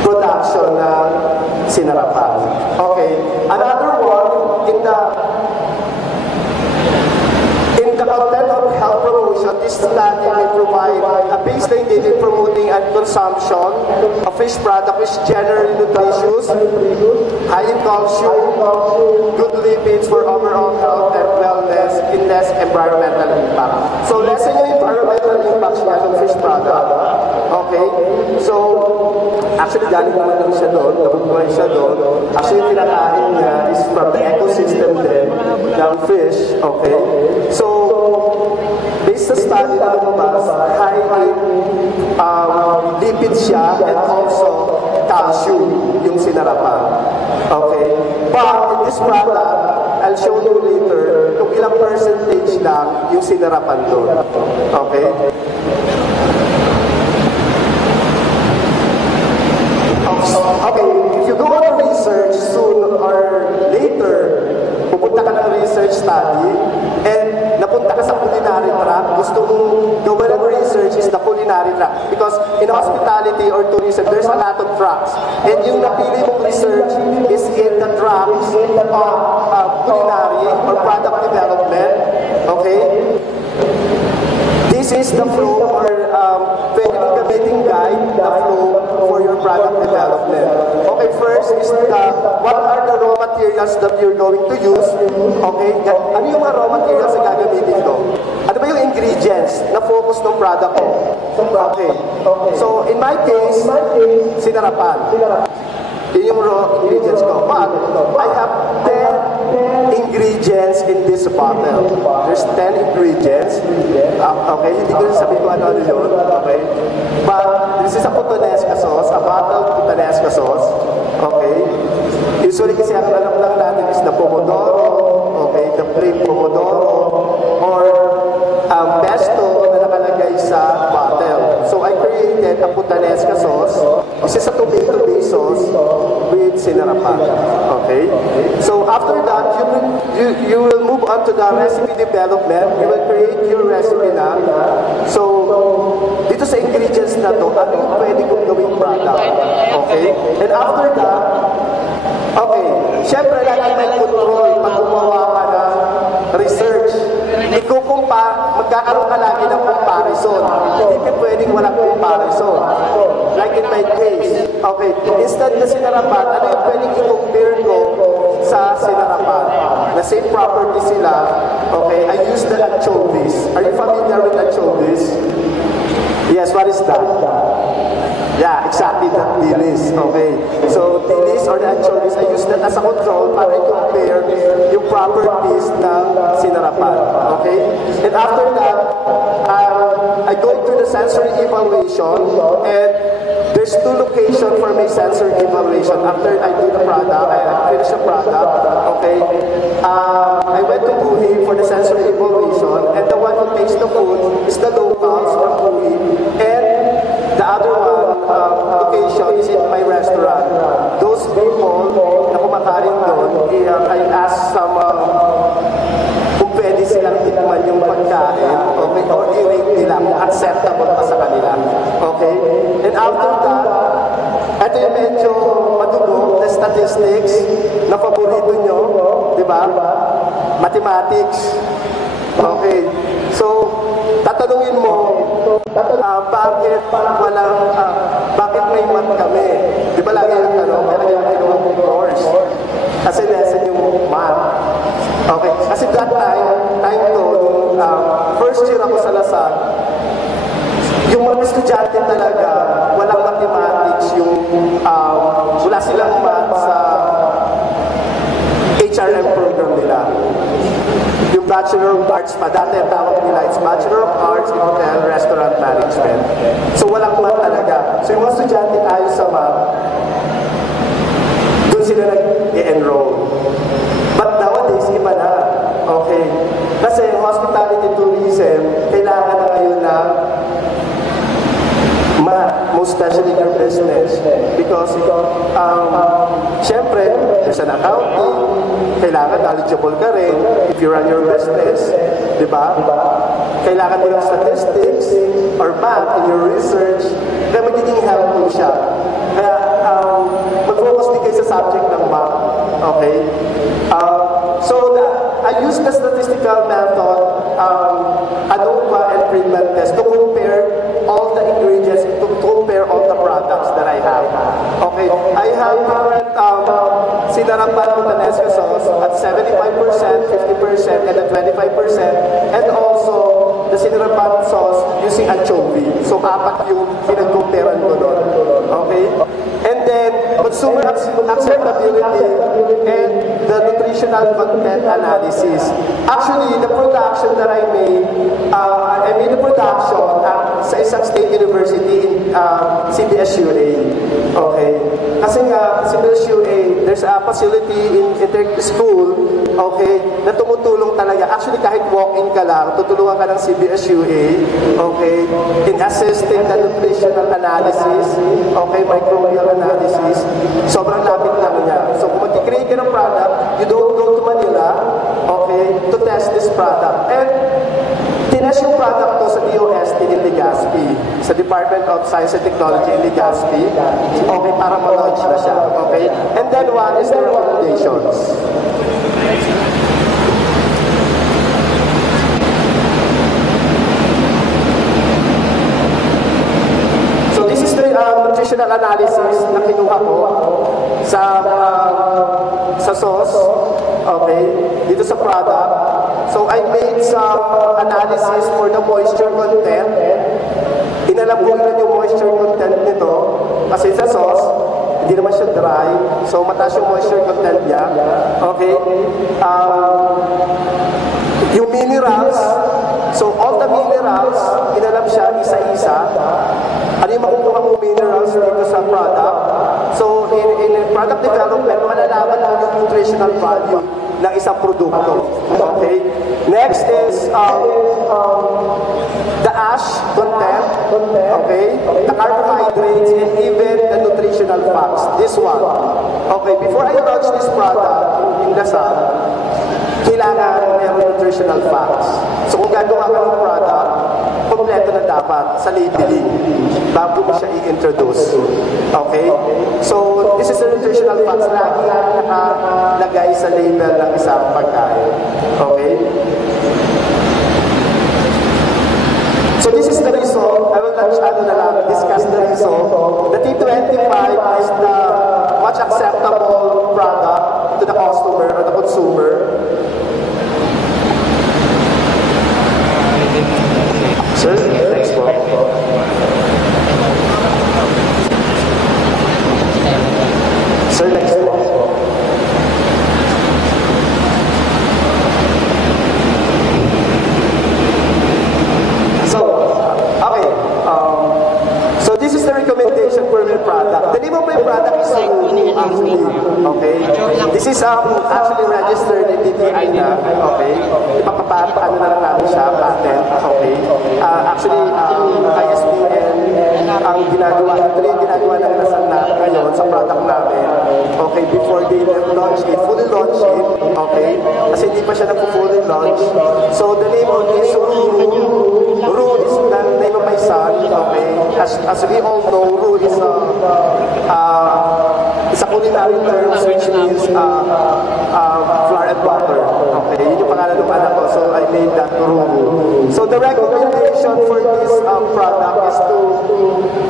production ng sinarapan. Okay. Another one, in the content of health promotion, this study may provide a baseline data in promoting and consumption of fish product which is generally nutritious, high in calcium, good lipids for overall health and wellness, in less environmental impact. So, lessen yung environmental impact niya ng fish product. Okay? So, actually, galing naman lang siya doon, nabubuhay siya doon. Actually, yung kinakain niya is from the ecosystem din ng fish. Okay? So, based sa study na lumabas, high in lipids siya and also calcium yung sinarapan. Okay? But in this product, I'll show you later kung ilang percentage lang yung sinarapan doon. Okay? Okay, if you go on research soon or later, pupunta ka ng research study, and napunta ka sa culinary track, gusto mong gawin ng research is the culinary track. Because in hospitality or tourism, there's a lot of tracks. And yung napili mong research is in the track of culinary or product development. Okay? This is the flow or pwede mong gamitin guide the flow for your product development. Okay, first is what are the raw materials that you're going to use? Okay, ano yung mga raw materials na gagamitin ko? Ano ba yung ingredients na focus ng product ko? Okay, so in my case, sinarapan. Yun yung raw ingredients ko. But I have 10 ingredients in this bottle. There's 10 ingredients. Okay, hindi ko sabihin ko ano yun. Okay. But this is a puttanesca sauce, a bottled puttanesca sauce. Okay. Usually kasi ang alam lang natin is the pomodoro. Okay, the plain pomodoro. Or pesto na nakalagay sa bottle. So I created a puttanesca sauce. This is a tomato-based sauce with sinarapan. Okay? So after that, you will move on to the recipe development. You will create your recipe na. So, dito sa ingredients na to, ano yung pwede kong gawing product? Okay? And after that, okay, syempre lagi may control pag gumawa ka ng research. Magkakaroon ka lagi ng comparison. Hindi ka pwedeng walang comparison. Like in my case, okay, instead na sinarapan, ano yung pwedeng i-compare ko sa sinarapan? The same property sila, okay, I use the anchovies. Are you familiar with anchovies? Yes, what is that? Yeah, exactly, that dilis. Okay. So, dilis or the anchovies, I use that as a control para i-compare yung properties ng sinarapan. Okay? And after that, I go into the sensory evaluation and there's there's 2 locations for my sensory evaluation. After I do the product, I finish the product, okay? I went to Puhi for the sensory evaluation, and the one who takes the food is the locals from Puhi, and the other one, location is in my restaurant. Those people na kumakain doon, I asked some kung pwede silang tikman yung pagkain, okay, or i-rate nila kung acceptable pa sa kanila. Okay? And after that, ito yung medyo madugo na statistics na paborito nyo, di ba? Mathematics. Okay. So, tatanungin mo, bakit may math kami? Di ba lagi yung tanong, kaya yung kinuha kong course? Kasi lesson yung math. Okay. Kasi that time to, first year ako sa Lasal, yung mga estudyante talaga, walang mathematics, wala silang math sa HRM program nila. Yung Bachelor of Arts pa, dati ang tawag nila, it's Bachelor of Arts in Hotel Restaurant Management. So walang math talaga. So yung mga estudyante ayaw sa math, doon sila nag-enroll. But nowadays, iba na. Okay? Kasi hospitality tourism, kailangan na ngayon na math, most especially in your business. Because, syempre, there's an accounting, kailangan knowledgeable ka rin if you run your business, di ba? Kailangan mo ng statistics or math in your research, kaya magiging helpful siya. Kaya, mag-focus din kayo sa subject ng math. Okay? I use the statistical method, ANOVA and Friedman test to compare all the ingredients, to compare all the products that I have. Okay, I have different sinarapan puttanesca sauce at 75%, 50%, and then 25%, and also the sinarapan sauce using anchovy. So, 4 yung pinag-comparean ko doon. Okay? And then, consumer acceptability and the nutritional content analysis. Actually, the production that I made the production sa isang state university in CBSUA. Okay? Kasi nga, CBSUA, there's a facility in their school, okay, na tumutulong talaga. Actually, kahit walk-in ka lang, tutulungan ka ng CBSUA, okay, in assisting the nutritional analysis, okay, microbial analysis, sobrang lapit lang niya. So, kung mag-create ka ng product, you don't go to Manila, okay, to test this product. And, tinest yung product to sa DOST in Legazpi, sa Department of Science and Technology in Legazpi, okay, para ma-launch na siya, okay? And then one is the recommendations. So this is the nutritional analysis na kinuha ko sa sauce, okay, dito sa product. So I made some analysis for the moisture content. Inalam ko rin yung moisture content nito kasi sa sauce, hindi naman siya dry. So mataas yung moisture content niya. Okay? Yung minerals, so all the minerals, inalam siya isa-isa. Ano yung makukuha mong minerals dito sa product? So in product development, malalaman mo yung nutritional value ng isang produkto. Okay? Next is the ash content, okay? The carbohydrates and even the nutritional facts. This one. Okay, before I launch this product in Lasal, kailangan meron nutritional facts. So kung gagawa ka ng product, kompleto na dapat sa labeling bago mo siya i-introduce. Okay? So, this is the nutritional facts. Lagi nakalagay sa label ng isang pagkain. Okay? So, this is the result. I will discuss the result. The T25 is the much acceptable product to the customer or the consumer. Sir, next po. Sir, next po. So, okay. So this is the recommendation for This is actually registered in DTI na, okay? Ipapapaano na lang namin siya, patent, okay? Actually, ISBN ang ginagawa, ito yung ginagawa ng Lasal na ngayon sa product namin, okay? Before they launch it, fully launch it, okay? Kasi hindi pa siya fully launch. So the name of this Ru is the name of my son, okay? As we all know, Ru is a culinary term which means flour and butter. Okay, yun yung pangalan ng anak ko, so I made that Ru. So the recommendation for this product is to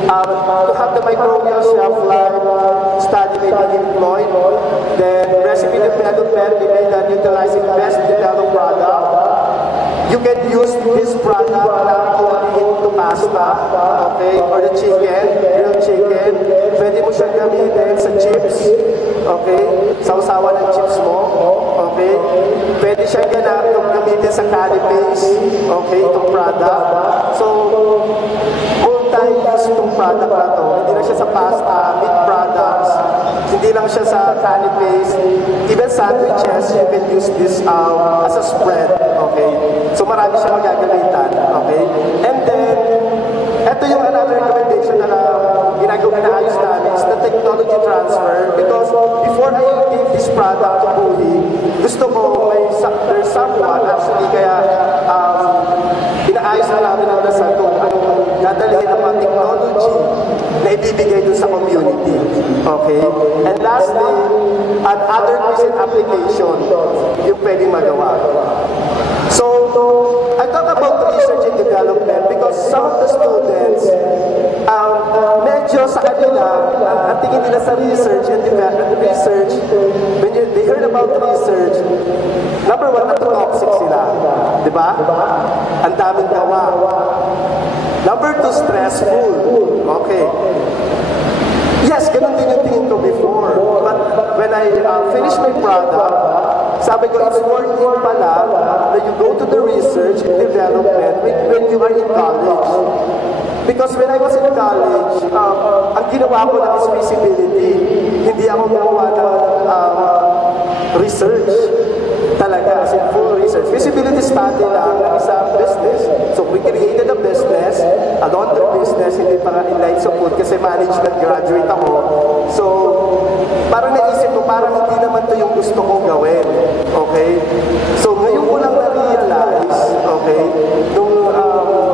have the microbial shelf life study may be employed, then recipe development may be done utilizing best developed product. You can use this product not only into pasta, okay, or the chicken, grilled chicken. Pwede mo siyang gamitin sa chips, okay, sausawan ng chips mo, okay. Pwede siyang gamitin sa curry paste, okay, itong product. So, multi-use itong product na to. Hindi lang siya sa pasta, meat products, hindi lang siya sa curry paste, even sandwiches, you can use this as a spread, okay. So marami siya magagamitan, okay. And then, ito yung another recommendation na ginagawa na ayos namin is the technology transfer, because before I gave this product to Buhi, gusto ko there's someone actually kaya inaayos na namin ang Lasal kung anong dadalhin ng mga technology na ibibigay dun sa community. Okay? And lastly, other recent application yung pwedeng magawa. So, I talk about research and development because some of the students, medyo sa kanila, ang tingin nila sa research and development, when they heard about research, number one, toxic sila. Diba? Ang daming gawa. Number two, stressful. Okay. Yes, ganun din yung tingin ko before. But when I finished my product, sabi ko, it's worth it pala that you go to the research and development when you are in college. Because when I was in college, ang ginawa ko lang is feasibility. Hindi ako gumawa ng research. Talaga, as in full research. Feasibility study lang ng isang business. So we created a business, a laundry business, hindi pa nga in line sa food kasi management graduate ako. So, parang naisip ko, parang hindi naman to yung gusto kong gawin. Okay? So, ngayon ko lang na-realize, okay, nung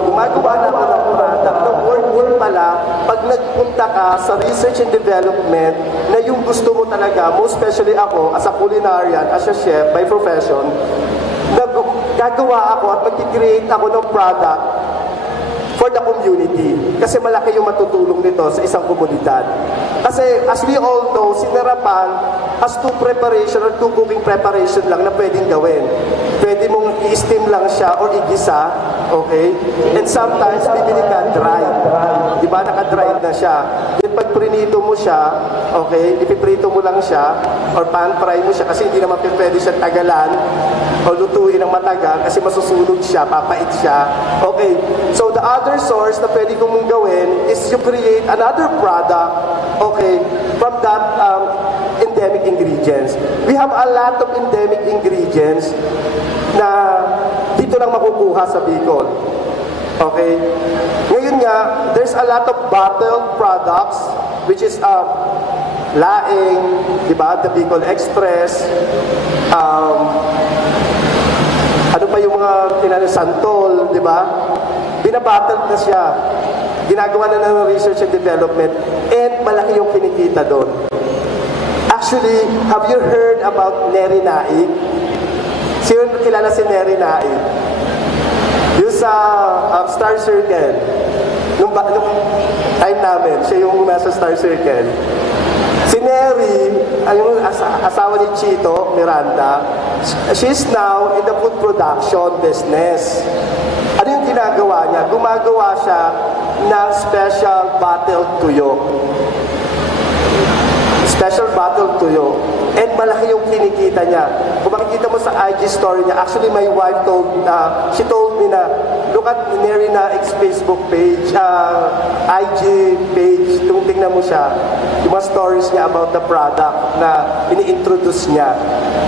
gumagawa na ako ng product, nung work pala, pag nagpunta ka sa research and development, na yung gusto mo talaga, most especially ako, as a culinarian, as a chef, by profession, gagawa ako at mag-create ako ng product for the community. Kasi malaki yung matutulong nito sa isang komunidad. Kasi as we all know, sinarapan has two preparation or two cooking preparation lang na pwedeng gawin. Pwede mong i-steam lang siya or igisa, okay? And sometimes, bibili ka dried. Diba? Naka-dried na siya. Then pag prinito mo siya, okay, ipiprito mo lang siya or pan-fry mo siya kasi hindi naman pwede siya tagalan o lutuin ng matagal kasi masusunog siya, papait siya. Okay, so the other source na pwede kong gawin is you create another product, okay, from that endemic ingredients. We have a lot of endemic ingredients na dito lang makukuha sa Bicol. Okay? Ngayon nga, there's a lot of bottled products which is laing, diba? The Bicol Express, ano pa yung mga santol, diba? Binabattled na siya. Ginagawa na ng research and development and malaki yung kinikita doon. Actually, have you heard about Neri Naik? Sino kilala si Neri Naik? Yung sa Star Circle. Nung time namin, siya yung nasa Star Circle. Si Neri, yung asawa ni Chito Miranda, she's now in the food production business. Ano yung ginagawa niya? Gumagawa siya ng special bottled tuyo. Special bottled tuyo. And malaki yung kinikita niya. Kung makikita mo sa IG story niya, actually my wife she told me na, look at Neri Naik's Facebook page, IG page, tingnan mo siya, yung mga stories niya about the product na ini-introduce niya.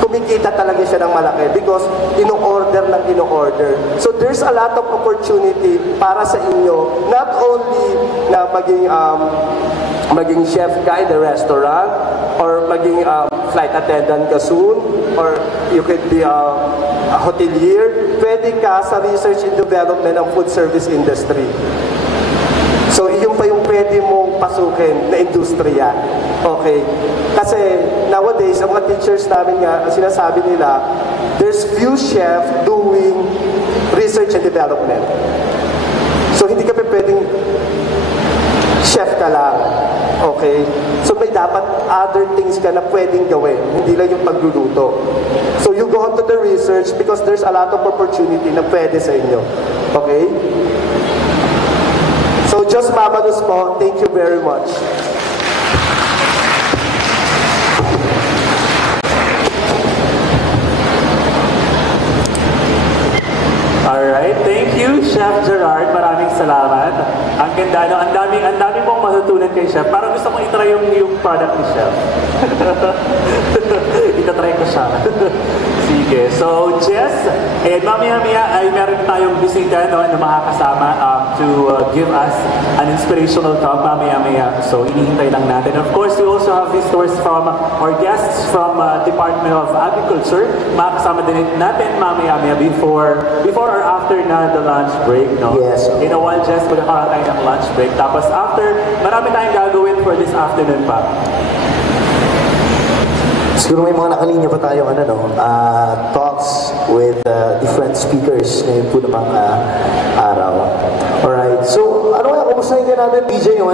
Kumikita talaga siya ng malaki because ino-order ng ino-order. So there's a lot of opportunity para sa inyo, not only na maging chef ka in the restaurant, or maging flight attendant ka soon, or you could be a hotelier, pwede ka sa research and development ng food service industry. So, yun pa yung pwede mong pasukin na industriya. Okay? Kasi, nowadays, ang mga teachers namin nga, ang sinasabi nila, there's few chefs doing research and development. So, hindi ka pwedeng chef ka lang. Okay? So, may dapat other things ka na pwedeng gawin. Hindi lang yung pagluluto. So, you go on to the research because there's a lot of opportunity na pwede sa inyo. Okay? So, Just Mamadus po, thank you very much. Alright, thank you, Chef Gerard. Maraming salamat. Ang ganda, no? Ang dami pong matutunan kay Chef. Parang gusto kong itry yung product ni Chef. Itatry ko siya. Sige. So, Jess, mamaya-maya ay meron tayong bisita, no, na makakasama to give us an inspirational talk mamaya-maya. So, inihintay lang natin. Of course, we also have visitors from our guests from Department of Agriculture. Makakasama din natin mamaya-maya before or after na the lunch break, no? Yes. In a while, Jess, magkakaroon tayo ng lunch break. Tapos after, marami tayong gagawin for this afternoon pa. Siguro may mga nakalinya pa tayong talks with different speakers ngayon po ng mga araw. Alright, so ano kaya, kumustahin ka natin, DJ, yung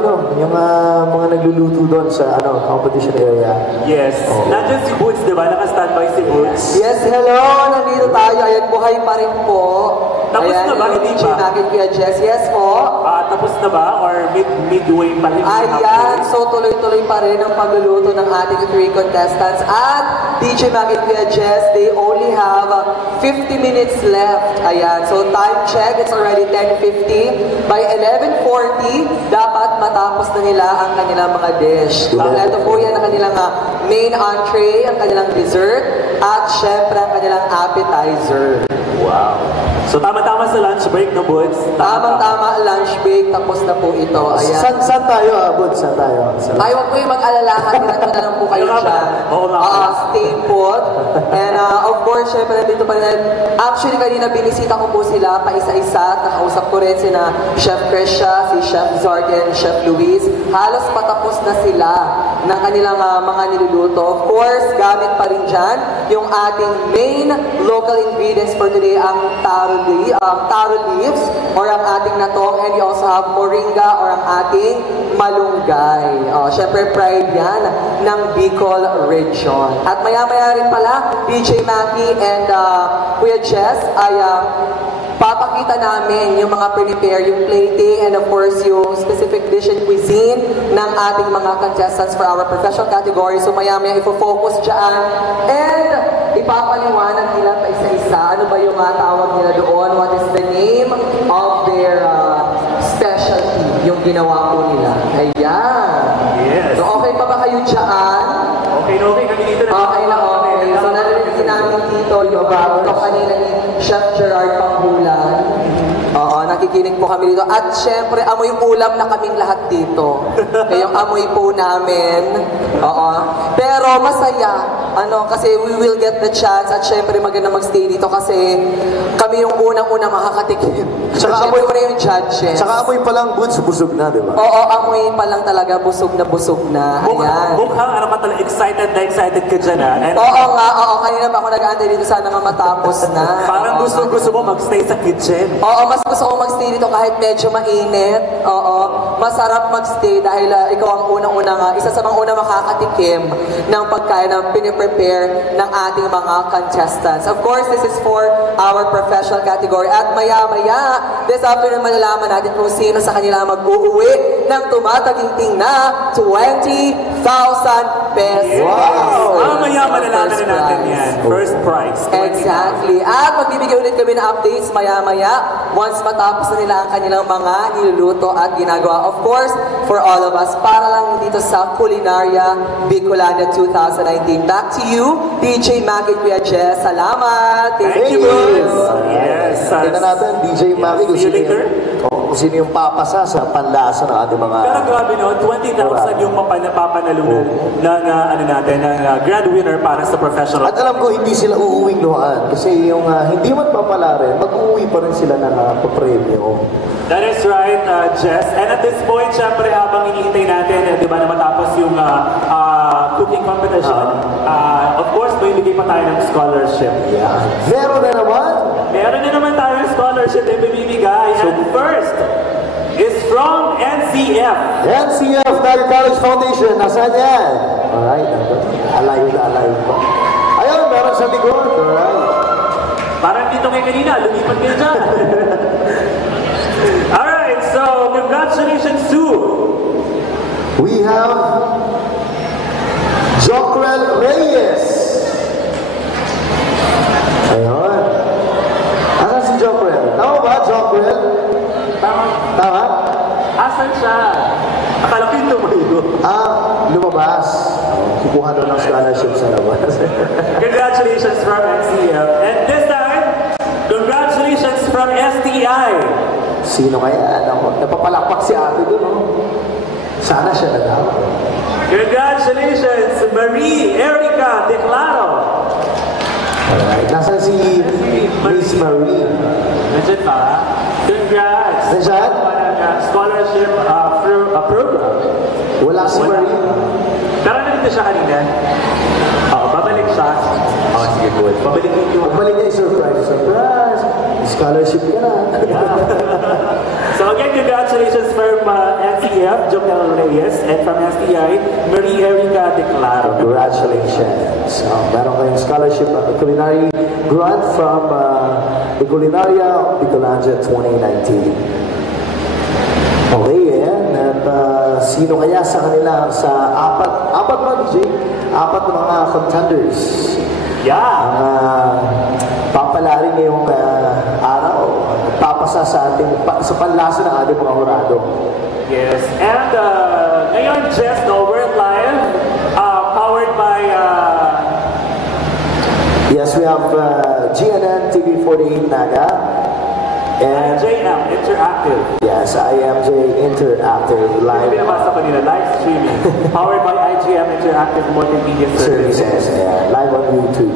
mga nagluluto doon sa competition area? Yes, nandiyan si Boots, di ba? Naka-standby si Boots. Yes, hello! Nandito tayo. Ayan, buhay pa rin po. Tapos na ba? Hindi ba? Natin Kuya Jess. Yes po. Tapos na ba? Or midway pa rin? Ayan, so tuloy-tuloy pa rin ang pagluluto ng ating 3 contestants. At DJ Mac and Kuya Jess, they only have 50 minutes left. Ayan, so time check, it's already 10:50. By 11:40, dapat matapos na nila ang kanilang mga dish. Ito po yan ang kanilang main entree, ang kanilang dessert, at syempre ang kanilang appetizer. Wow. So tama-tama sa lunch break, no, Boots? Tama-tama lunch break, tapos na po ito. Ayan. Saan tayo, Boots? Saan tayo? Ay, huwag po yung mag-alala. Hatiran ko na lang po kayo dyan. Stay put. And of course, syempre, nandito pa rin. Actually, kanina binisita ko po sila pa isa-isa. Nakausap ko rin sina Chef Krisha, si Chef Zark, and Chef Luis. Halos patapos na sila ng kanilang mga niluluto. Of course, gamit pa rin dyan yung ating main local ingredients for today, ang taro leaves or ang ating natong, and you also have moringa or ang ating malunggay. Syempre, pride yan ng Bicol region. At maya-maya rin pala, DJ Mackie and Kuya Jess ay papakita namin yung mga prepare, yung plating, and of course, yung specific dish and cuisine ng ating mga contestants for our professional category. So maya-maya ifo-focus dyan. And ipapaliwanag nila pa isa-isa. Ano ba yung tawag nila doon? What is the name of their specialty? Yung ginawa po nila. Ayan. Yes. So okay pa ba kayo dyan? Okay, kami dito na. Okay na, okay. So narinig namin dito yung kanina ni Chef Gerard Panghulan. Oo, nakikinig po kami dito. At syempre, amoy ulam na kaming lahat dito. Yung amoy po namin. Oo. Pero masaya. Kasi we will get the chance at syempre maganda magstay dito kasi kami yung unang-unang makakatikim. Tsaka amoy pa yung judges. Tsaka amoy pa lang, Boots, busog na, di ba? Oo, amoy pa lang talaga, busog na. Ayan. Mukhang excited ka dyan, ha? Oo nga, kanina pa ako nag-aantay dito, sana nga matapos na. Parang gusto mo magstay sa kitchen. Oo, mas gusto ko magstay dito kahit medyo mainit. Oo, masarap magstay dahil ikaw ang unang-unang, isa sa mga unang makakatikim ng pagkain na i-prepare ng ating mga contestants. Of course, this is for our professional category. At maya-maya, this afternoon malalaman natin kung sino sa kanila mag-uuwi ng tumataginting na 20,000 pesos. Wow! Maya malalaman na natin yan. First prize. Exactly. At magbibigay ulit kami ng updates maya-maya once matapos na nila ang kanilang mga niluluto at ginagawa. Of course, for all of us, para lang dito sa Culinaria Bicolana 2019. Back to you, DJ Maggie Kuya Jess. Salamat. Thank you. Yes. Tingnan natin, DJ Maggie, kung sino yung papasa sa panlasa ng ating mga... Pero grabe no, 20,000 yung mapapanalunan ng grand winner para sa professional. At alam ko, hindi sila uuwing luhaan. Kasi yung hindi man papala rin, mag-uwi pa rin sila ng papremyo. That is right, Jess. And at this point, syempre, habang hinihintay natin, di ba, na matapos yung cooking competition, of course, may bigay pa tayo ng scholarship. Yeah. Meron na naman. Meron na naman tayo ng scholarship na ibibigay. And first is from NCF. NCF, Naga College Foundation. Nasaan yan? Alright. Alayo na alayo pa. Ayun, meron sa likod. Alright. Parang dito kay kanina, lumipat kayo dyan. Alright, so congratulations to... We have Jocrel Reyes. Ayun. Asan si Jocrel? Tama ba, Jocrel? Tama? Asan siya? Akala ko yung tumayo. Lumabas. Kukuha daw ng scholarship sa labas. Congratulations from NCF. And this time, congratulations from STI. Sino kaya? Napapalakpak si ate doon, no? Sana siya na daw. Congratulations, Marie Erica Declaro. Alright. Nasaan si Miss Marie? Nandiyan pa. Congrats. Nandiyan? Scholarship program. Wala si Marie. Tara na dito siya kanina. Babalik siya. Sige, good. Babalik niyo. Babalik niya surprise. Surprise! Scholarship ka na. So again, congratulations from NCF, Jocrel Reyes, and from STI, Marie Erica Declaro. Congratulations. Meron kayong scholarship at the culinary grant from the Culinaria Bicolana 2019. Okay, at sino kaya sa kanila sa apat ba, DJ? Apat na mga contenders. Yeah. Papala rin ngayong araw. Papasa sa panlasa ng ating mga hurado. Yes. And ngayon, Jess, no, we're live, powered by... Yes, we have GNN TV48 Naga. And JM Interactive. Yes, IMJ Interactive Live. Binabasa ko nila, live streaming. Powered by IGM Interactive Multimedia Services. Yeah, live on YouTube.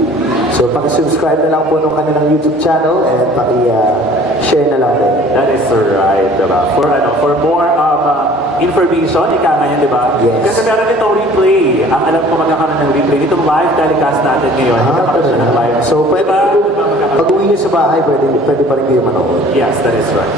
So, paki-subscribe na lang po nung kanilang YouTube channel and paki-share na lang din. That is right, diba? For more information, ika nga yan, diba? Yes. Kasi meron itong replay. Ang alam ko magkakaroon ng replay. Itong live telecast natin ngayon. Magkakaroon siya ng live. So, pag uwi niyo sa bahay, pwede pa rin kayo manood. Yes, that is right.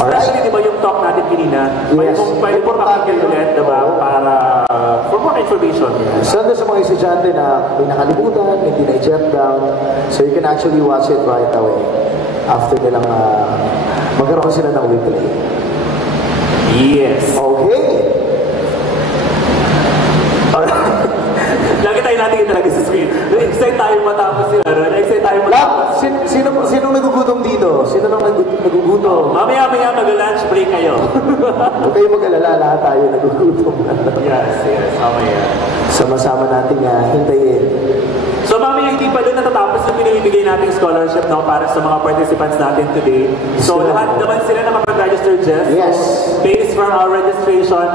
Especially, di ba yung talk natin kanina? Yes. Pwede po pakinggan ulit, diba? Para, for more information. So, sa mga estudyante na may nakalimutan, hindi na-jet down, so you can actually watch it right away after nilang magkaroon sila ng replay. Yes. Okay. Lagi tayo natin talaga sa screen. Excited tayo matapos sila. Excited tayo matapos. Sino nagugutom dito? Sino nang nagugutom? Mamaya mag-lunch break kayo. Huwag kayo mag-alala, lahat tayo nagugutom. Yes. Mamaya. Sama-sama natin hintayin. So mamaya hindi pa doon natatapos yung pinibigay nating scholarship para sa mga participants natin today. So lahat naman sila na mag-register, Jeff. Yes. Based from our registration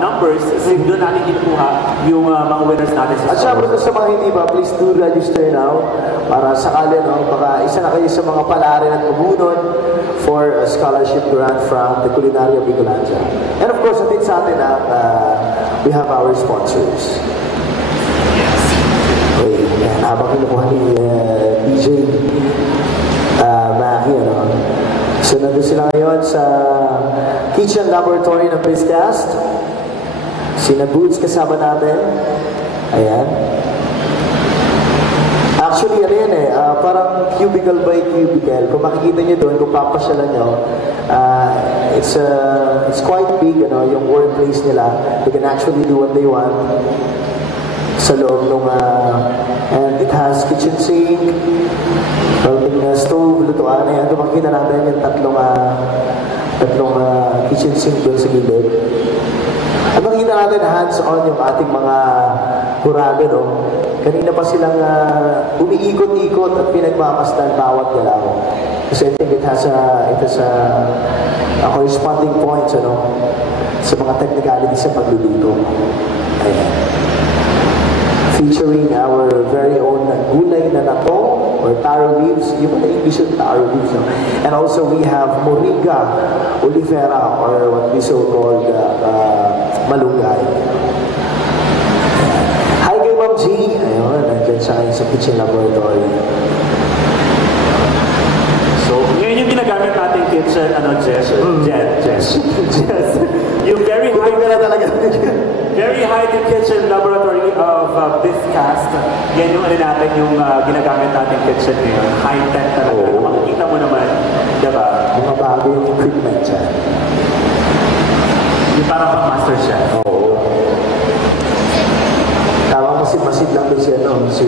numbers, doon natin kinukuha yung mga winners natin sa At syempre sa mga hindi ba, please do register now para sakali, baka isa na kayo sa mga palarin at mabunod for a scholarship grant from the Culinaria Bicolana. And of course, atin sa atin we have our sponsors. Okay, habang kinukuha ni DJ Maki, so nandun sila ngayon sa Kitchen Laboratory ng BizCast. Sina Boots kasama natin. Ayan. Actually, ano yan parang cubicle by cubicle. Kung makikita nyo doon, kung papasyalan nyo, it's quite big, yung workplace nila. They can actually do what they want sa loob nung, and it has kitchen sink, welding stove, lutuan. Ayan, kung makikita natin yung tatlong kitchen sink doon sa gilid. At makikita natin hands-on yung ating mga hurado, no? Kanina pa silang umiikot-ikot at pinagmamasdan bawat galaw. Kasi I think it has a corresponding points, sa mga technicalities sa pagluluto. Ayan. Featuring our very own gulay na natong or taro leaves. Yung English yung taro leaves. No? And also we have moringa olivera or what we so-called malunggay. Hi kay Ma'am G. Ayun, nandyan siya sa kitchen laboratory. So, ngayon yung ginagamit natin kitchen, Jess. Yung very high kitchen laboratory of Biscast. Yan yung natin yung ginagamit natin kitchen ngayon. High-tech talaga. Makikita mo naman, diba? Mga bago yung equipment dyan. Yung parang pang-master chef. Tawag masid lang doon si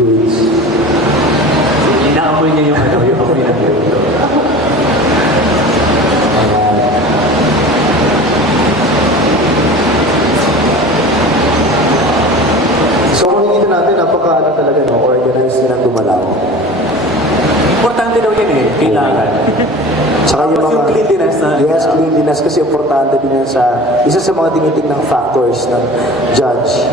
Luis. Inaamoy niya yung amoy ng luto. So makikita natin, napaka talaga, organized nilang gumalaw. Importante daw yan kailangan. Tsaka yung cleanliness na. Yes, cleanliness kasi importante din yan isa sa mga tinitingnan factors ng judge.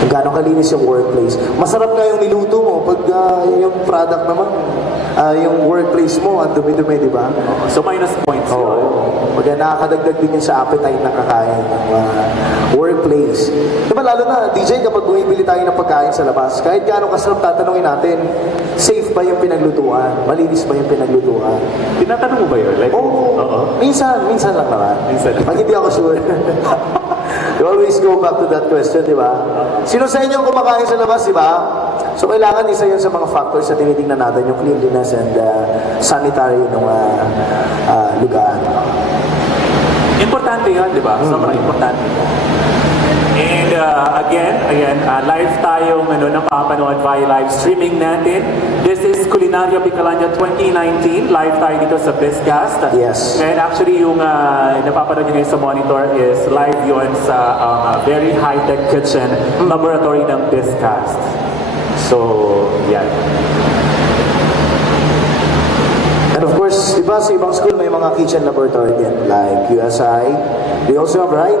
Kung gaano kalinis yung workplace. Masarap nga yung niluto mo pag yung product naman, yung workplace mo, ang dumi-dumi, di ba? So minus points. Pag nakakadagdag din yun sa appetite na kakain ng workplace. Diba lalo na, DJ, kapag bumibili tayo ng pagkain sa labas, kahit gaano kasarap tatanungin natin, safe ba yung pinaglutuan? Malinis ba yung pinaglutuan? Tinatanong mo ba yun? Like, Minsan lang naman. Minsan. Pag hindi ako sure. You always go back to that question, di ba? Sino sa inyo kumakain sa labas, di ba? So, kailangan isa yun sa mga factors na tinitingnan natin, yung cleanliness and sanitary ng lugar. Importante yun, di ba? Sobrang importante. And again, live tayong napapanood via live streaming natin. This is Culinaria Bicolania 2019. Live tayo dito sa Biscast. Yes. And actually, yung napapanood nyo ngayon sa monitor is live yun sa very high-tech kitchen laboratory ng Biscast. So, yan. And of course, di ba sa ibang school may mga kitchen laboratory din, like USI. They also have, right?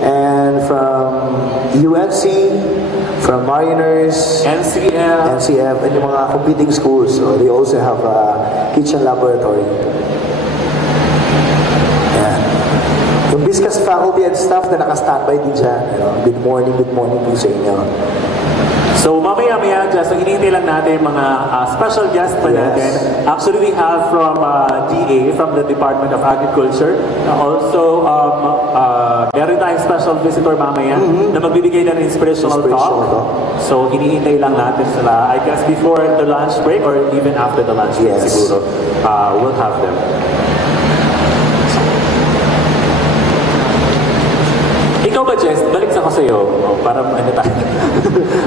And from UNC, from Mariners, NCF, and yung mga competing schools, so they also have a kitchen laboratory. Yan. Yung Biscast faculty and staff na naka-standby din dyan. Good morning po sa inyo. So mamaya-maya dyan, so hinihintay lang natin mga special guest pa natin. Actually, we have from DA, from the Department of Agriculture. Also, meron tayong special visitor mamaya na magbibigay ng inspirational talk. So hinihintay lang natin sila. I guess before the lunch break or even after the lunch break siguro, we'll have them. Ikaw ba, Jess? Balik sa ko sa'yo. Para tayo.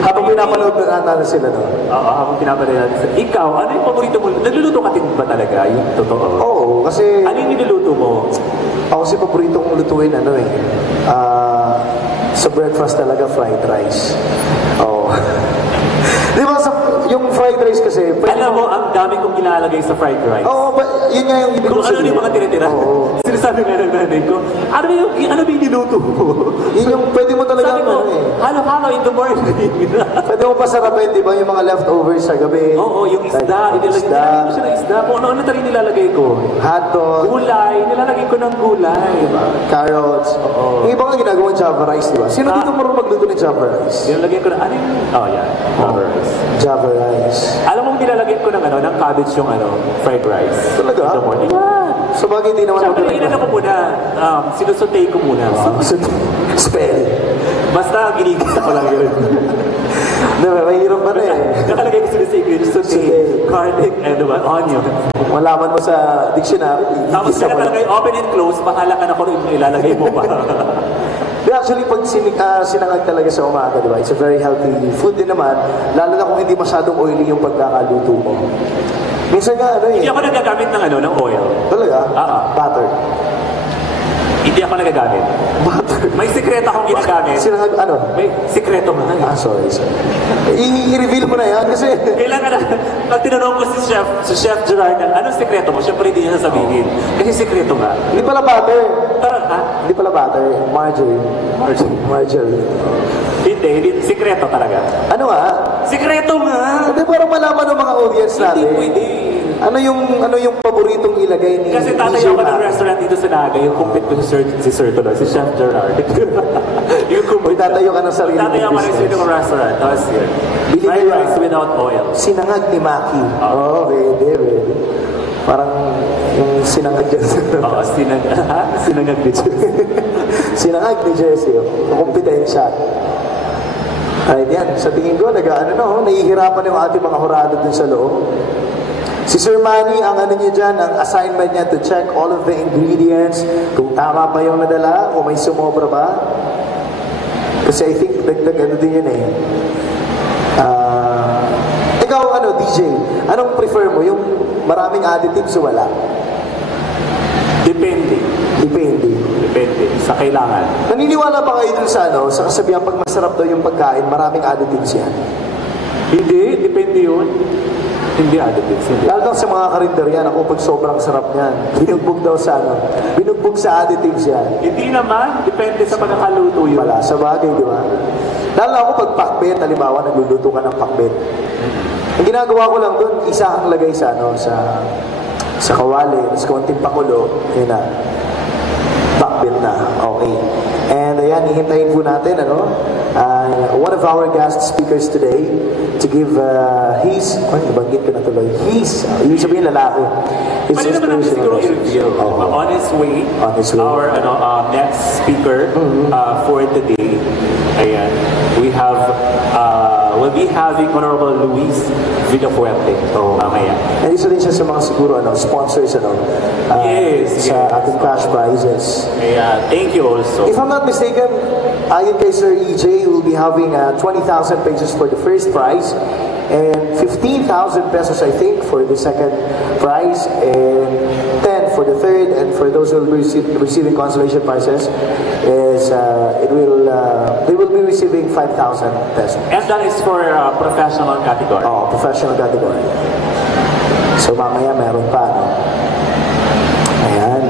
Habang pinapanood na natin sila, no? Oo, habang pinapanood natin sila. Ikaw, ano yung paborito mo? Nagluluto ka din ba talaga? Yung totoo? Oo, kasi... Ano yung niluluto mo? Ako kasi paborito kong lutuin, sa breakfast talaga, fried rice. Oo. Di ba, yung fried rice kasi... Alam mo, ang dami kong ilalagay sa fried rice. Oo, yun nga yung ibig ko sabihin. Kung ano yung mga tinitira. Sinasabi nga ng nanay ko, ano ba yung niluto mo? Yun yung pwede mo talaga... Sabi ko, halo-halo in the morning. Pwede mo pasarapin, di ba, yung mga leftovers sa gabi. Oo, yung isda. Nilalagay ko siya ng isda. Kung ano talaga nilalagay ko. Hotdog. Gulay. Nilalagay ko ng gulay. Carrots. Yung iba nga ginagawang Java rice, di ba? Sino dito marunong magluto ng Java rice? Nilalagay ko na, ano yung... Oh, yeah. Java rice. Java rice. Alam mo, nilalagay ko ng cabbage yung fried rice. Talaga? In the morning. Yeah. So bagay hindi naman Siyempre, inano ko muna. Sinusutay ko muna. Spell. Basta ginigisa ko lang yun. Mahirap ba na eh. Nakalagay ko garlic and onion. Kung malaman mo sa dictionary, Tapos igisa kaya mo na. talaga yung open and close, bahala ka na kung ilalagay mo pa. Actually, pag sinangag talaga sa umaga, di ba? It's a very healthy food din naman, lalo na kung hindi masyadong oily yung pagkakaluto mo. Minsan nga, Hindi ako nagagamit ng oil. Talaga? Butter. Hindi ako nagagamit. Butter. May sikreto akong ginagamit. Sinangag, May sikreto nga. sorry. I-reveal mo na yan kasi... Kailangan na, pag tinanong ko si Chef Gerard, anong sikreto mo? Siyempre hindi niya sasabihin. Kasi sikreto nga. Hindi pala butter. Parang, Hindi pala butter. Margarine. Margarine. Hindi. Sikreto talaga. Ano nga? Sikreto nga! Hindi parang malaman ng mga audience natin. Hindi pwede. Ano yung paboritong ilagay ni Kasi tatayo ako ng restaurant dito sa Naga, yung kumpit ko si Sir Tuloy, si Chef Gerard. Yung kumpit. Tatayo ka ng sarili mong Tatayo ako ng business. ng restaurant. Tapos yun. Bili Fried kayo, rice without oil. Sinangag ni Maki. Pwede. Parang yung sinangag dyan. Oo, sinangag ni Jesse. Sinangag ni Jesse. Kompetensya. Alright, yan. Sa tingin ko, nahihirapan yung ating mga hurado dun sa loob. Si Sir Manny, ang niya dyan, ang assignment niya to check all of the ingredients, kung tama pa yung nadala, kung may sumobra ba. Kasi I think, dagdag din yun eh. Ikaw, DJ, anong prefer mo? Yung maraming additives o wala? Depende sa kailangan. Naniniwala ba kayo dun sa sa kasabihan pag masarap daw yung pagkain, maraming additives yan? Hindi, depende yun. Hindi additives. Lalo sa mga karinderya, pag sobrang sarap niyan, binugbog daw sa binugbog sa additives yan. Hindi naman, depende sa pagkakaluto yun. Wala, sa bagay, di ba? Lalo ako pag pakbet, halimbawa, nagluluto ka ng pakbet. Ang ginagawa ko lang doon, isa ang lagay sa sa kawali, mas konting pakulo, yun na. Pakbet na, okay. And ayan, hihintayin po natin, one of our guest speakers today to give his, nabanggit ko na tuloy, yung sabihin lalaki, his Pwede naman natin siguro i-reveal. On his way, our next speaker for today, ayan, we'll be having Honorable Luis Villafuerte. Mamaya. And isa rin siya sa mga siguro sponsors yes, sa ating cash prizes. Yeah, thank you also. If I'm not mistaken, ayon kay Sir EJ, we'll be having 20,000 pesos for the first prize and 15,000 pesos, I think, for the second prize and 10 for the third, and for those who will be receiving consolation prizes is they will be receiving 5,000 pesos. And that is for professional category. Professional category. So mamaya meron pa, Ayan.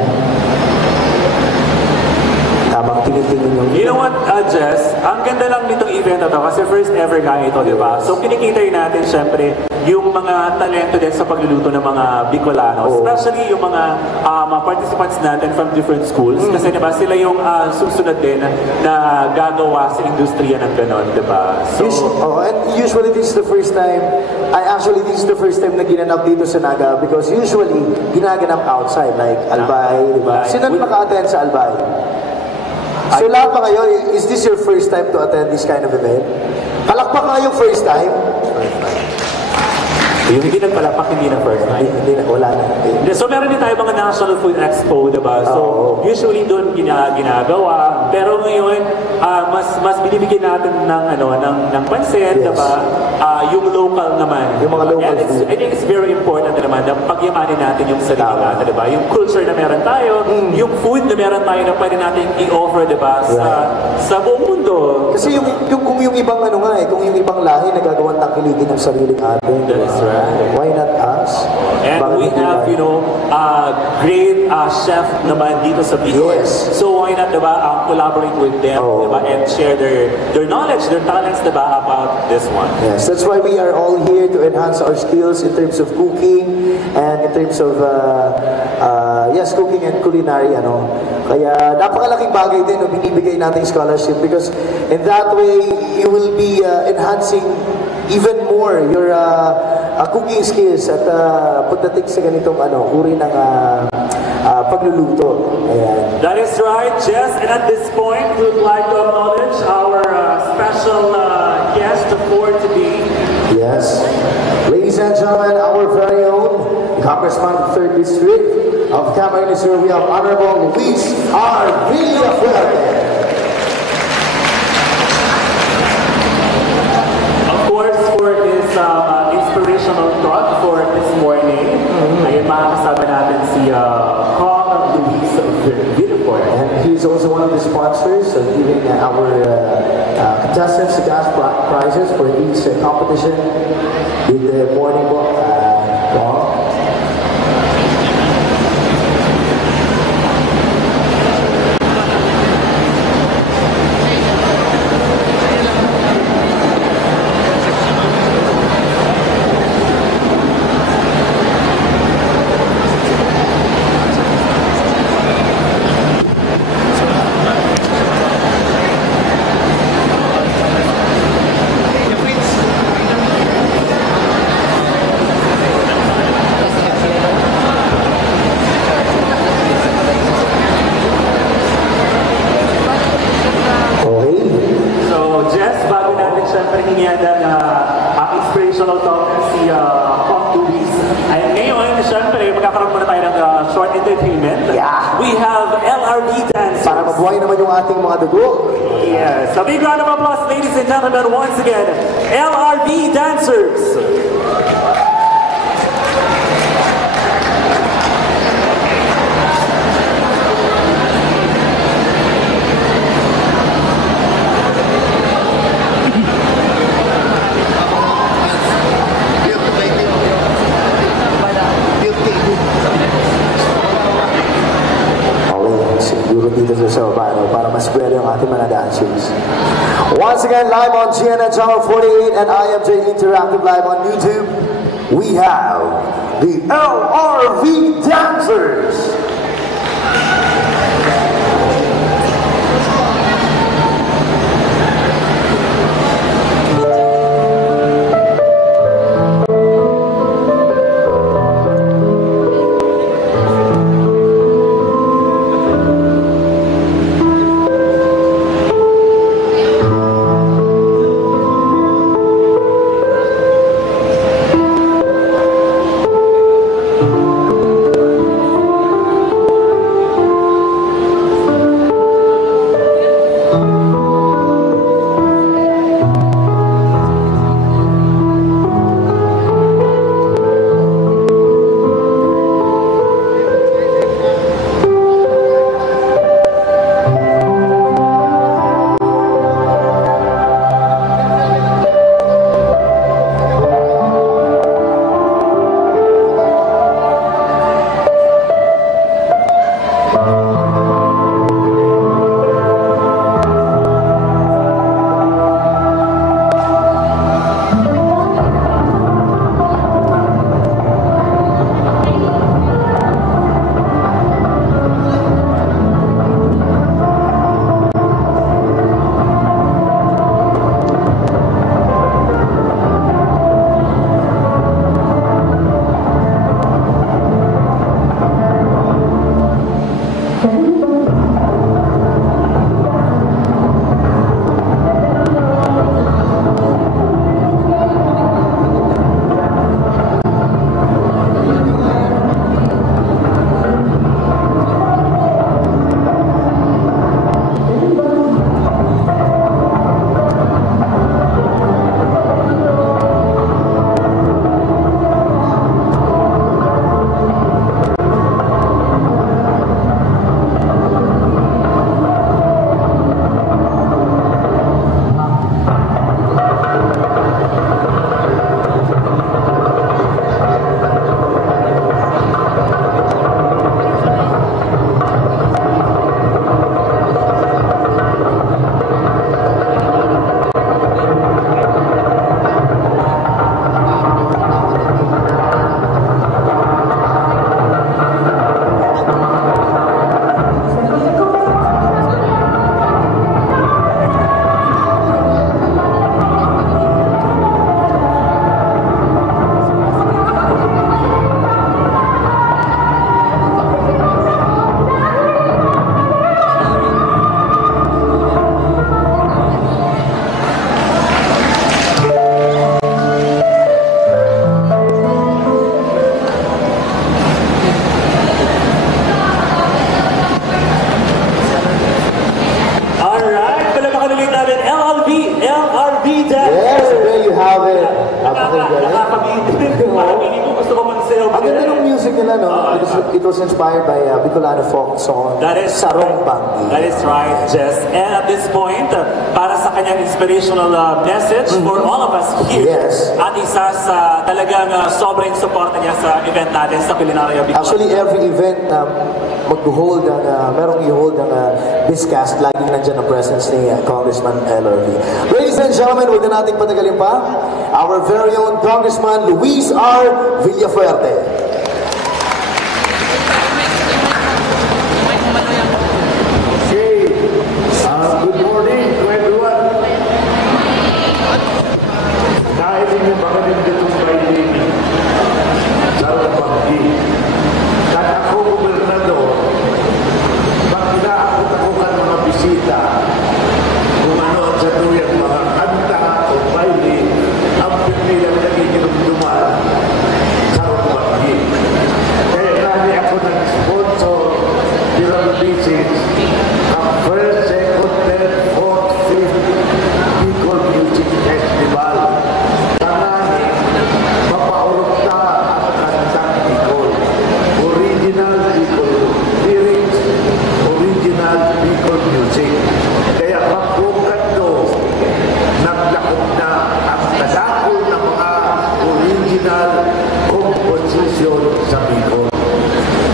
Habang tinitingin yung... You know what, Jess? Ang ganda lang nitong event na to kasi first ever nga ito, di ba? So kinikita natin, syempre, yung mga talento din sa pagluluto ng mga Bicolano. Especially yung mga participants natin from different schools. Kasi, di ba, sila yung susunod din na gagawa sa industriya ng ganon, di ba? So, and usually this is the first time, this is the first time na ginanap dito sa Naga because usually, ginaganap outside, like Albay, di ba? Sino naka-attend sa Albay? So lahat pa kayo, is this your first time to attend this kind of event? Palakpak nga yung first time? yung hindi nagpalapak, hindi na first time. Wala na. So meron din tayo mga National Food Expo, diba? So usually doon ginagawa. Pero ngayon, mas binibigyan natin ng pansin, diba? Yung local naman. Yung mga local food. I think it's very important naman na pagyamanin natin yung sarili natin, diba? Yung culture na meron tayo, yung food na meron tayo na pwede natin i-offer, diba? Sa buong mundo. Kasi kung yung ibang kung yung ibang lahi nagagawang tangkilikin ng sariling atin. That's right. Why not us? And we have, great chef naman dito sa Bicol. Yes. So why not, diba, collaborate with them, diba, and share their knowledge, their talents, diba, about this one. Yes, that's why we are all here to enhance our skills in terms of cooking and in terms of cooking and culinary, Kaya napakalaking bagay din binibigay nating scholarship because in that way you will be enhancing even more your cooking skills at pagdating sa ganitong uri ng pagluluto. Ayan. That is right, Jess. And at this point, we would like to acknowledge our special guest for today. Yes. presence. Ladies and gentlemen, our very own Congressman of the 3rd District of Camarines Sur, we have Honorable Luis R. Villafuerte. Of course, for this inspirational talk for this morning, ay makakasama natin si Kong Luis Villafuerte. And he's also one of the sponsors of giving our contestants the cash prizes for each competition with the morning book. Inspirational talk si Kong Luis. Ay ngayon, syempre, magkakaroon muna tayo ng short entertainment. Yeah. We have LRV dancers. Para mabuhay naman yung ating mga dugo. Yes. A big round of applause, ladies and gentlemen, once again, LRV dancers. Dito sa Sobano para mas pwede ang ating mga dancers. Once again, live on GNN Channel 48 and IMJ Interactive Live on YouTube, we have the LRV Dancers. Parang ko gusto ko mag-sayo. Ang ganda ng music nila, no? It was inspired by Bicolano folk song, That is Sarong Banggi. That is right, Jess. And at this point, para sa kanyang inspirational message for all of us here, Yes. at isa sa talagang sobrang support niya sa event natin sa Culinaria Bicolano. Actually, every event na mag-hold ang, merong i-hold ang Bizcast, laging nandiyan ang presence ni Congressman LRV. Ladies and gentlemen, huwag na nating patagalin pa, our very own Congressman Luis R. Villafuerte. Good morning to everyone. Dahil yung mga nandito sa Bailini, Sarong Banggi, at ako gobernador, pag inaakot ako ng mga bisita, kung ano ang sa tuyang mga kanta o baili, ang pinilang nagiging duman, Sarong Banggi. Kaya nani ako nag-sponsor, Dirang Bisis, ang first, second, third, fourth, fifth Bicol Music Festival. Tanani, mapaulog na ang kantang Bicol. Original Bicol lyrics, original Bicol music. Kaya magbukat to, naglakot na ang kadakol ng mga original composition sa Bicol.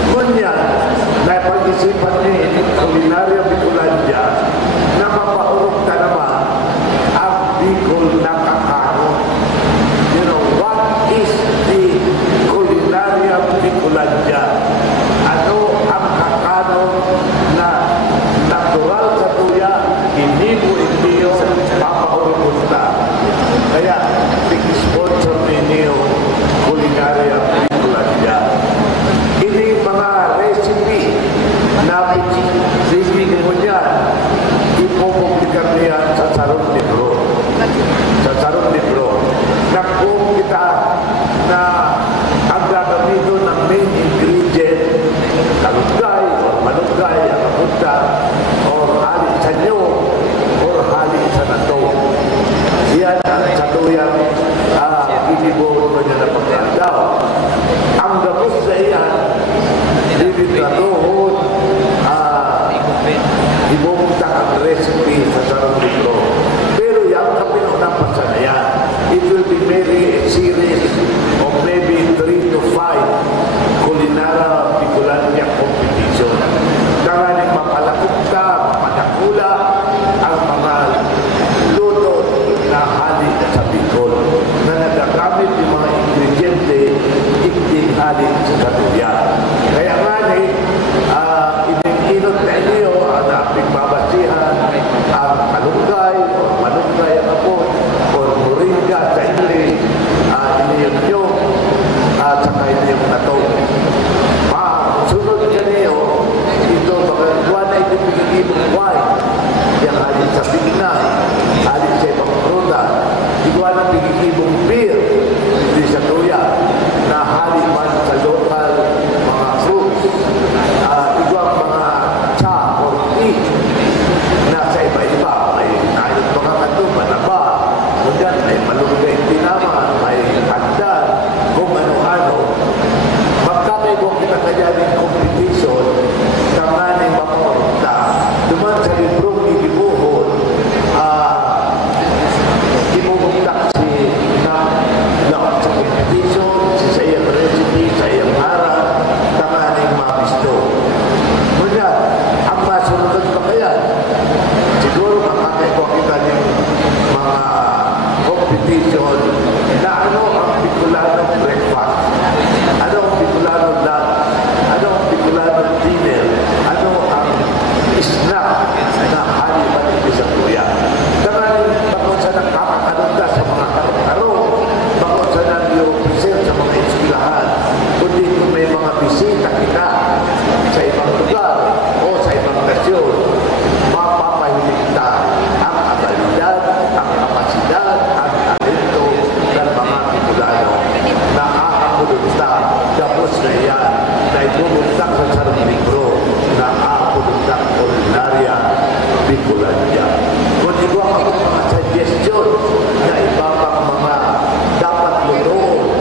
Ngunyan, napag-isipan ni Culinaria Bicolandia na mapaulog na naman ang Bicol na kakaron. You know, what is the Culinaria Bicolandia? Ano ang kakaron na natural sa tuya, hindi mo papaulog na. Kaya, sponsor ninyo Culinaria Bicolandia. Ini mga recipe na bibigyan mo niya, ipopublikar niya sa Sarong Libro. Sa Sarong Libro. Nakuha kita na ang gagamitin ng main ingredient, kalugay o malugay, ang kapunta, o halik sa nyo, o halik sa nato. Yan ang satuyang ibiburo na niya na pagkandaw. Ang gabos sa iyan, bibigatuhon, ibumta ang recipe sa Sarong Libro. Pero yung kapinunang sa yan, it will be maybe a series of maybe 3 to 5 Culinaria Bicolandia competition. Karaning mapalakot ka, mapadakula ang mga luto na halik sa Bicol na nagagamit yung mga ingrediente ikting halik sa Katuya. Kaya nga ininginot na inyo ang aping babasihan ang malunggay o malunggay ang apon o moringa sa inyo iniyong nyo at saka inyong natong. Sunod ka niyo, ito mga buwan ay pinigimong wine. Yang halin sa pigna, halin sa ibang pruta. Iguan ang pinigimong beer, hindi sa tuya, na halin man sa local mga fruits. Iguan mga cha or tea na sa iba-iba. May nalit mga katuba na ba? Kunyan, may malunggay tinama, may hagdan, kung ano-ano. Magkakaibong kita kaya ng competition, tanganing maporta. Duman sa librong igibuhon, imumugtak si na sa competition, si sa iyang recipe, sa iyang harap, tanganing mabisto. Ngunyan, ang masunod pa kaya, siguro makakaibong kita ng mga competition na ano ang Bicolano breakfast, ano ang Bicolano lunch, ano ang Bicolano dinner, ano ang snack na halipan ng isang kuya. Tangaling bakit sa nakakakanunda sa mga karong-karong, bakit sa nag-i-represent sa mga eskwelahan, kundi kung may mga bisita kita sa ibang lugar o sa ibang nasyon, mapapahilig ta ang abilidad, ang kapasidad, ang talento ng mga Bicolano na aapulunta tapos na yan na ibubuntak sa Sarong Libro na aapuluntak Culinaria Bicolandia. Kung ikaw ako mga suggestion na iba pang mga dapat lutoon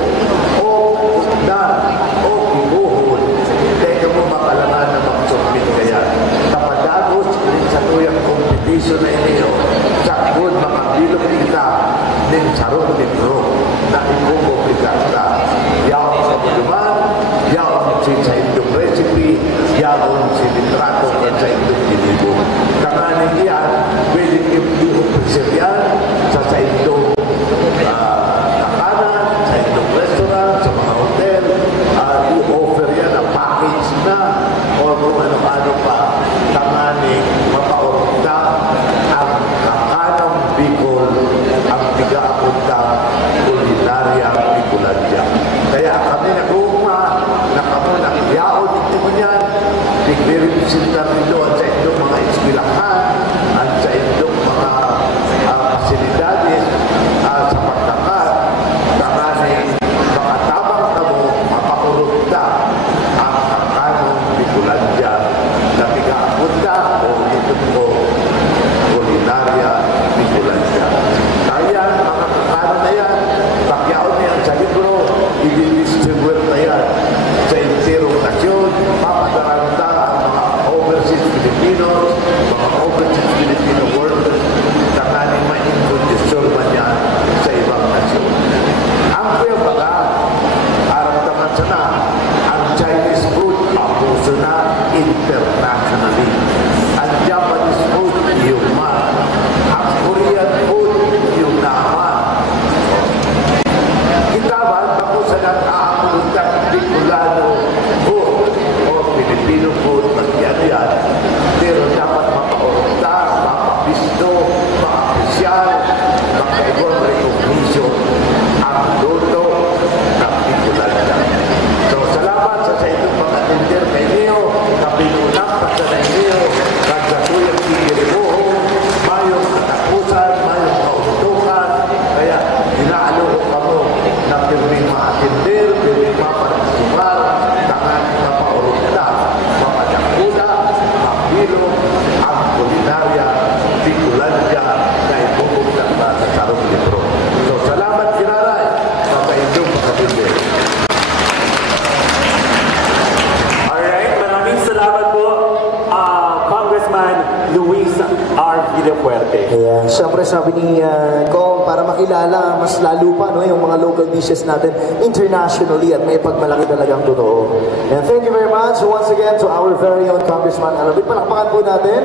Ayan, syempre sabi ni Kong, para makilala mas lalo pa no, yung mga local dishes natin internationally at may pagmalaki talagang totoo. And thank you very much once again to our very own Congressman Alabit. Palakpakan po natin.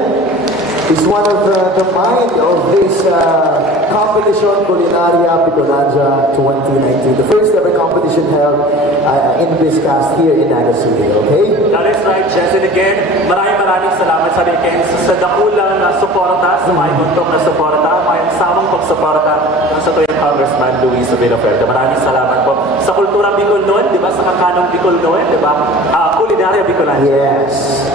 He's one of the mind of this competition, Culinaria Bicolandia 2019. The first ever competition held in Viscas here in Naga City, okay? That is right, Jensen. Again, maraming salamat sa Ken sa dakulang na suporta, sa may buntong na suporta, may samang pagsuporta ng sa tuyong Congressman Luis Villaverde. Maraming salamat po. Sa kultura Bicol noon, di ba? Sa kakanong Bicol noon, di ba? Culinaria Bicolandia. Yes.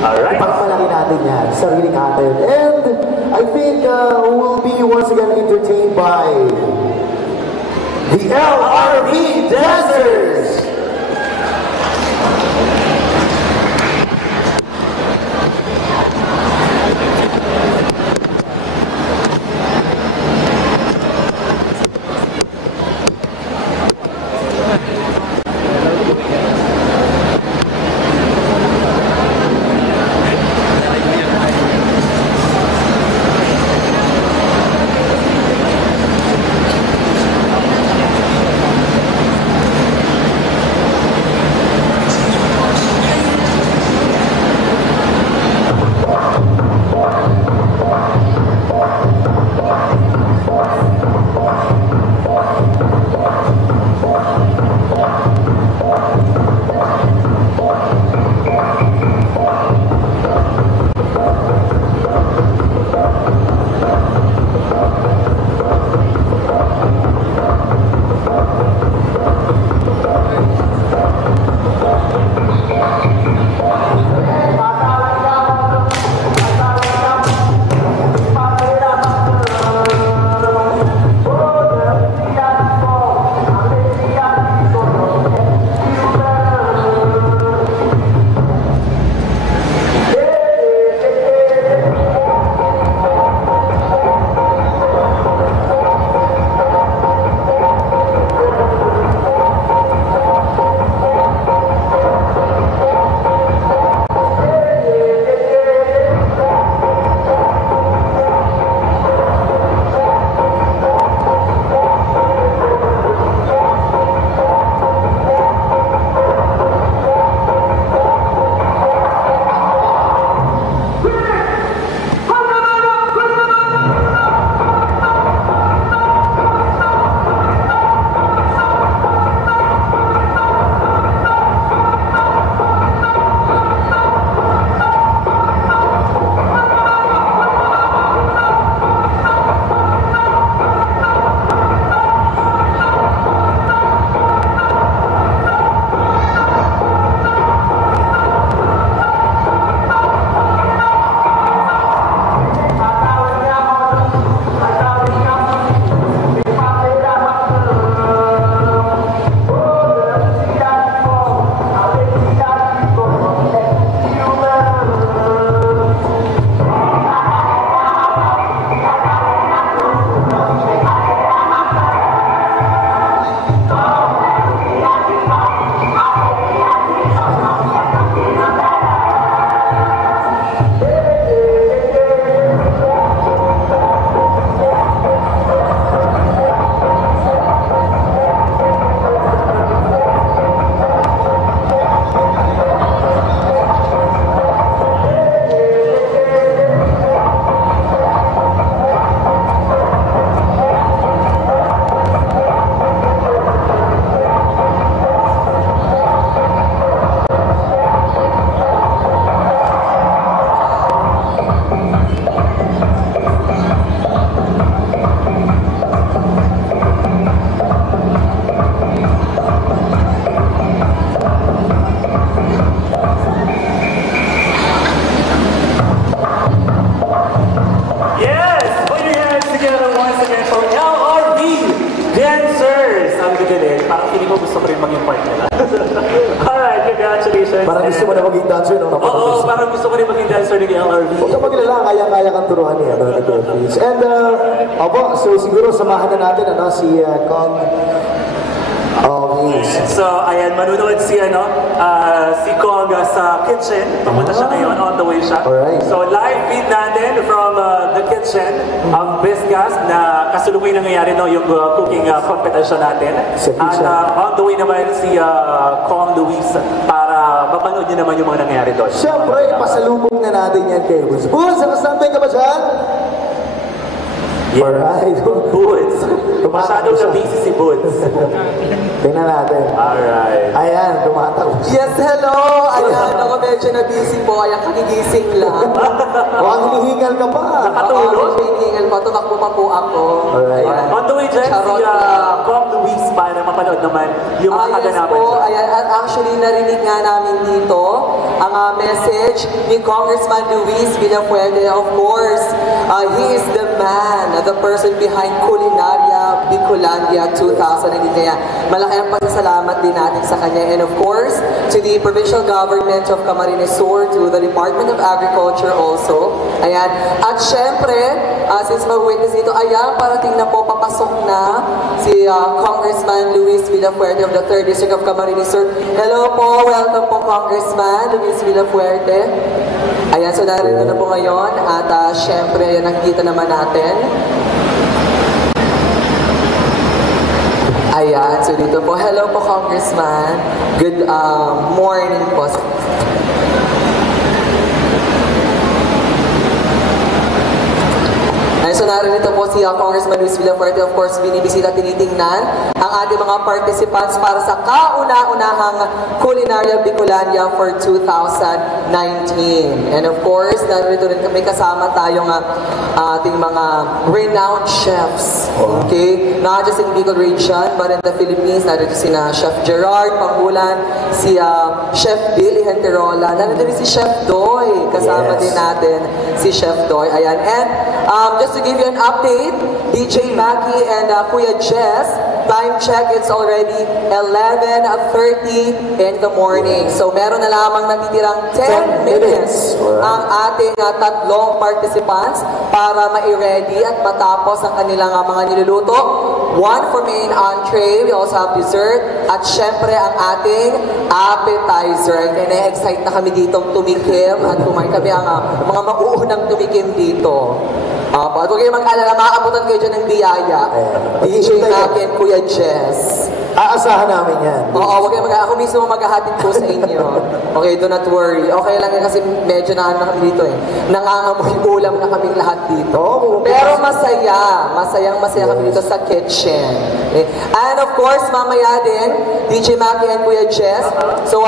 Alright. Ipagmalaki natin yan, sariling atin. And I think we'll be once again entertained by the LRV Dancers! Parang gusto mo na maging dancer nung napapagod. Oo, parang gusto ko rin maging dancer ng LRV. Huwag ka maglala, kaya-kaya kang turuan niya. And, opo, so siguro samahan na natin si Kong. Okay, so So, ayan, manunood si, si Kong sa kitchen. Pumunta siya ngayon, on the way siya. Alright. So, live feed natin from the kitchen of Biscas na kasalukuyang nangyayari yung cooking competition natin. Sa kitchen. At on the way naman si Kong Luis para mapanood niyo naman yung mga nangyayari doon. Siyempre, pasalubong na natin yan kay Boots. Boots, nakastambay ka ba dyan? Yeah. Alright. Boots. Masyadong na busy si Boots. Tingnan natin. Alright. Ayan, tumatakbo. Yes, hello! Ayan, ako medyo na busy po. Ayan, kagigising lang. Huwag hinihingal ka pa. Nakatulog? Oo, hinihingal pa. Tumakbo pa po ako. Alright. Ayan. On the way dyan, Charot si lang. Kong Luis para mapanood naman yung mga Yes kaganapan po, dyan. ayan, at actually narinig nga namin dito ang message ni Congressman Luis Villafuerte. Of course, he is the man, the person behind Culinaria Bicolandia 2019. Kaya malaki ang pasasalamat din natin sa kanya. And of course, to the provincial government of Camarines Sur, to the Department of Agriculture also. Ayan. At syempre, since mag-witness dito, ayan, parating na po, papasok na si Congressman Luis Villafuerte of the 3rd District of Camarines Sur. Hello po, welcome po Congressman Luis Villafuerte. Ayan, so narito na po ngayon at syempre, ayan, nakikita naman natin. Ayan, so dito po, hello po Congressman. Good morning po. Ayan, so narito po si Congressman Luis Villafuerte. Of course, binibisita, tinitingnan ang ating mga participants para sa kauna-unahang Culinaria Bicolandia for 2019. And of course, narito rin kami kasama tayong ating mga renowned chefs. Okay? Not just in Bicol region, but in the Philippines. Narito si Chef Gerard Pangulan, si Chef Billy Henterola. Narito rin si Chef Doy. Kasama din natin si Chef Doy. Ayan. And just to give you an update, DJ Mackie and Kuya Jess, time check, it's already 11:30 in the morning. So meron na lamang natitirang 10 minutes ang ating tatlong participants para ma-ready at matapos ang kanilang mga niluluto. One for main entree, we also have dessert, at syempre ang ating appetizer. Kaya na-excite na kami ditong tumikim at kumain kami ang mga mauunang tumikim dito. At huwag kayong mag-alala, makakabutan kayo dyan ng biyaya. DJ natin, Kuya Jess. Aasahan namin yan. Oo, huwag kayong mag-alala. Ako mismo maghahatid po sa inyo. Okay, do not worry. Okay lang yan kasi medyo na kami dito eh. Nangangamoy ulam na kaming lahat dito. Pero masaya. Masayang-masaya kami dito sa kitchen. Okay. And of course, mamaya din, DJ Mackie and Kuya Jess. So,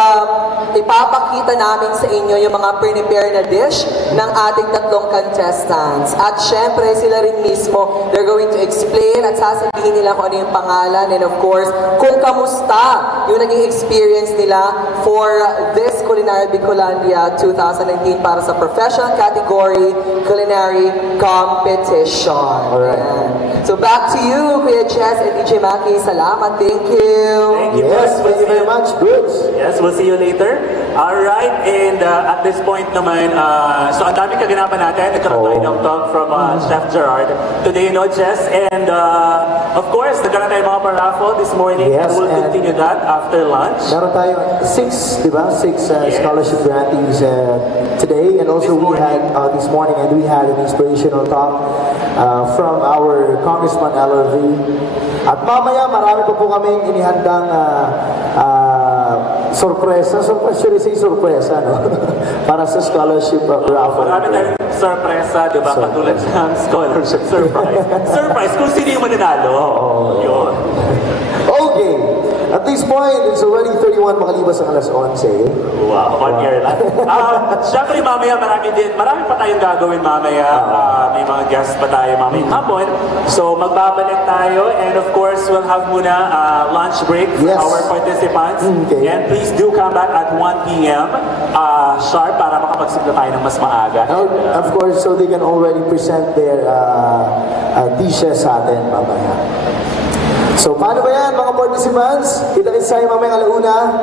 ipapakita namin sa inyo yung mga prepare na dish ng ating tatlong contestants. At syempre, sila rin mismo, they're going to explain at sasabihin nila kung ano yung pangalan and of course, kung kamusta yung naging experience nila for this Culinaria Bicolandia 2019 para sa professional category culinary competition. Alright. So back to you, Kuya Jess and DJ Mackie. Salamat. Thank you. Thank you. Yes, thank you very much. Good. Yes, we'll see you later. Alright, and at this point naman, so ang daming kaganapan natin. Nagkaroon tayo ng talk from Chef Gerard today, Jess. And of course, nagkaroon tayo mga paraffle this morning. Yes, and we'll continue that after lunch. Meron tayo 6, di ba? 6 scholarship grantees today. And also we had this morning, and we had an inspirational talk from our Congressman LRV. At mamaya, marami pa po kaming inihandang sorpresa. Should I say sorpresa, no? Para sa scholarship raffle. Marami tayong sorpresa, di ba? Katulad ng scholarship surprise. Surprise kung sino yung mananalo. Yun. Okay. At this point, it's already 31 makalipas ang alas 11. Wow, 1 year lang. Siyempre mamaya marami pa tayong gagawin mamaya. May mga guests pa tayo mamayang hapon. So magbabalik tayo and of course we'll have muna lunch break for our participants. Okay. And please do come back at 1 p.m. Sharp para makapagsimula tayo ng mas maaga. Of course, so they can already present their dishes sa atin mamaya. So, paano ba yan, mga participants? Kita-kits tayo mamayang alauna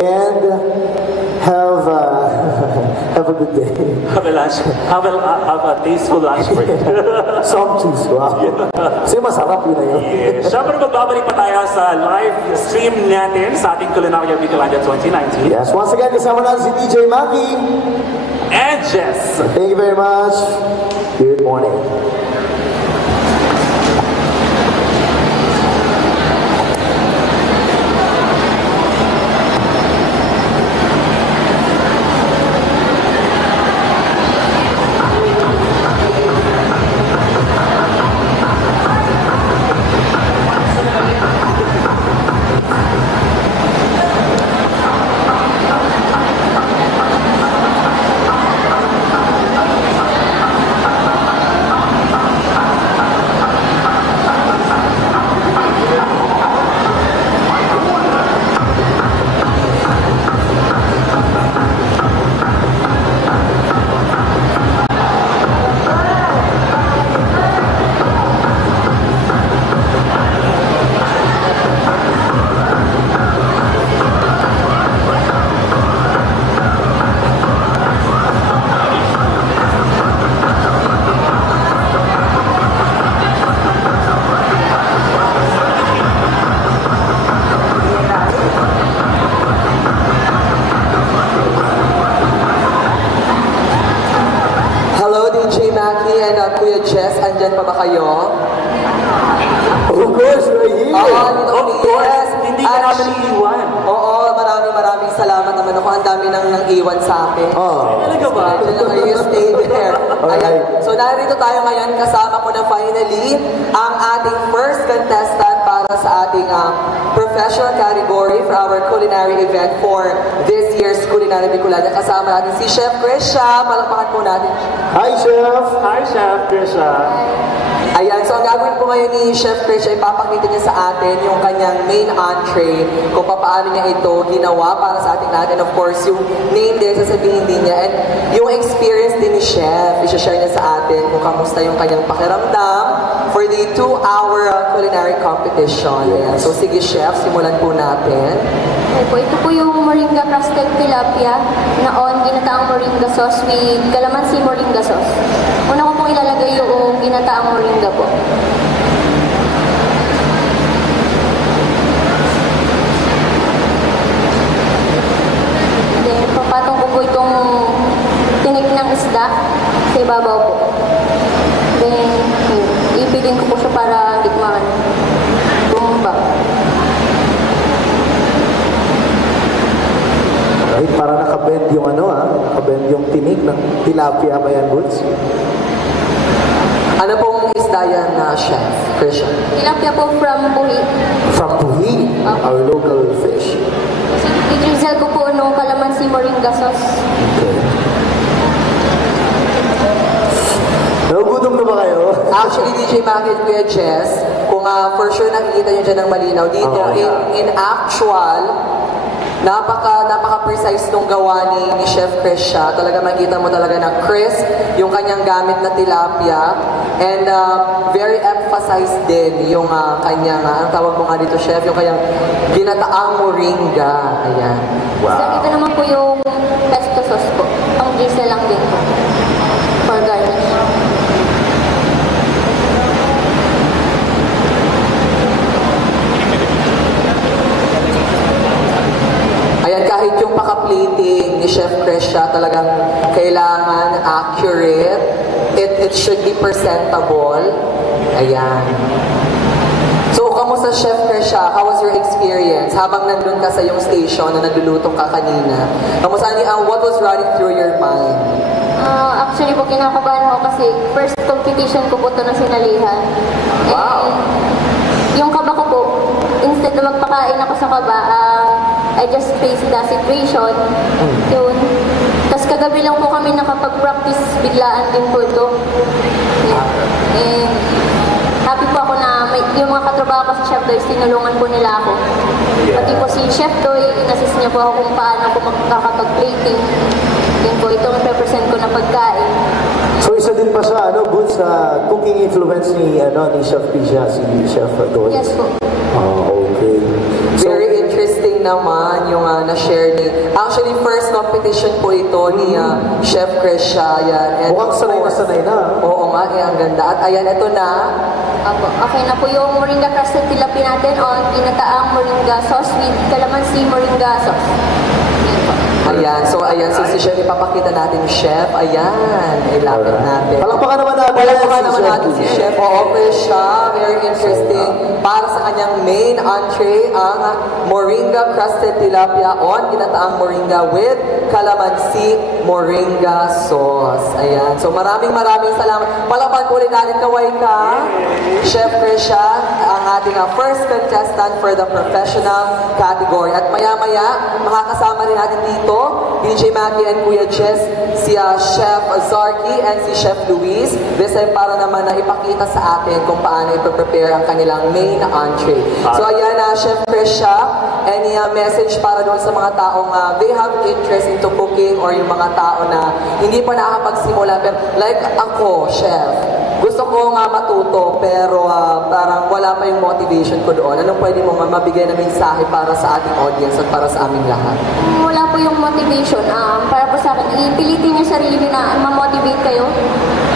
and have Have a good day. Have a tasteful lunch break. Sumptuous, wow. Kasi masarap yun na yun. Yes. Siyempre magbabalik pa tayo sa live stream natin sa ating Culinary Bicolania 2019. Yes, once again, kasama natin si DJ Maki. And Jess. Thank you very much. Good morning. Kuya Jess, andyan pa ba kayo? Of course, right here. Of course. Hindi ka namin iiwan. Oo, maraming salamat naman ako. Ang dami nang iwan sa akin. Talaga ba? You stay there. Ayan. So narito tayo ngayon, kasama ko na finally ang ating first contestant para sa ating professional category for our culinary event for this year's Culinary Bicolania. Kasama natin si Chef Krisha. Palakpakan po natin. Hi, Chef. Hi, Chef Krisha. Ayan, so ang gagawin po ngayon ni Chef Krisha, ipapakita niya sa atin yung kanyang main entree, kung paano niya ito ginawa para sa ating lahat. And of course, yung name din, sasabihin din niya. And yung experience din ni Chef, isa-share niya sa atin kung kamusta yung kanyang pakiramdam for the 2-hour culinary competition. Ayan, so sige Chef, simulan po natin. Okay po, ito po yung moringa crusted tilapia na on ginataang moringa sauce with calamansi moringa sauce. Una ko pong ilalagay yung ginataang moringa po. Then, papatong ko po itong tinik ng isda sa ibabaw po. Then, ipilin ko po siya para tikman. Tumba. Right, para nakabend yung nakabend yung tinik ng tilapia ba yan, Boots? Ano pong isda yan na Chef Krisha? Tilapia po from Buhi. From Buhi, our local fish. So, i-drizzle ko po nung calamansi moringa sauce. Okay. Nagugutom na ba kayo? Actually, DJ Maki and Kuya Jess, kung for sure nakikita nyo dyan ng malinaw, dito in actual, napaka-precise nung gawa ni Chef Krisha. Talaga makita mo talaga na crisp yung kanyang gamit na tilapia. And very emphasized din yung kanyang, ang tawag mo nga dito Chef, yung kanyang ginataang moringa. Ayan. Wow. So, ito naman po yung pesto sauce po. Ang drizzle lang din po. For garnish. Ayan, kahit yung paka-plating ni Chef Krisha, talagang kailangan accurate. It should be presentable. Ayan. So, kamusta Chef Krisha? How was your experience? Habang nandun ka sa yung station na nagluluto ka kanina, kamusta what was running through your mind? Actually po, kinakabahan ako kasi first competition ko po ito na sinalihan. Wow! And, yung kaba ko po, instead na magpakain ako sa kaba, I just faced the situation. Yun. Tapos kagabi lang po kami nakapag-practice, biglaan din po ito. And happy po ako na yung mga katrabaho ko sa Chef Doy, tinulungan po nila ako. Pati po si Chef Doy, inassist niya po ako kung paano ako makakapag-plating. Yun po, itong represent ko na pagkain. So isa din pa siya, Boots, cooking influence ni Chef Krisha, si Chef Doy? Yes po. Okay. So, very interesting naman yung na-share ni... Actually, first competition po ito ni Chef Krisha. Ayan. Mukhang sanay na. Oo nga, ang ganda. At ayan, ito na. Apo, okay na po yung moringa crusted tilapia natin on ginataang moringa sauce with calamansi moringa sauce. Ayan, so si Chef, ipapakita natin yung Chef. Ayan, ilapit natin. Palakpakan naman natin. Palakpakan naman natin si Chef. Oo, siya. Very interesting. Para sa kanyang main entree, ang moringa crusted tilapia on ginataang moringa with calamansi moringa sauce. Ayan. So maraming salamat. Palakpakan ulit natin, kaway ka. Chef Krisha, ang ating first contestant for the professional category. At maya-maya, makakasama rin natin dito DJ Mackie and Kuya Jess, si Chef Zarky and si Chef Luis. This time para naman na ipakita sa atin kung paano ipaprepare ang kanilang main entree. So ayan na, Chef Krisha, any message para doon sa mga taong they have interest into cooking or yung mga tao na hindi pa nakakapagsimula. Pero like ako, Chef, gusto ko nga matuto pero parang wala pa yung motivation ko doon. Anong pwede mo mabigay na mensahe para sa ating audience at para sa aming lahat? Wala po yung motivation. Para po sa akin, ipilitin niyo sarili niyo na ma-motivate kayo.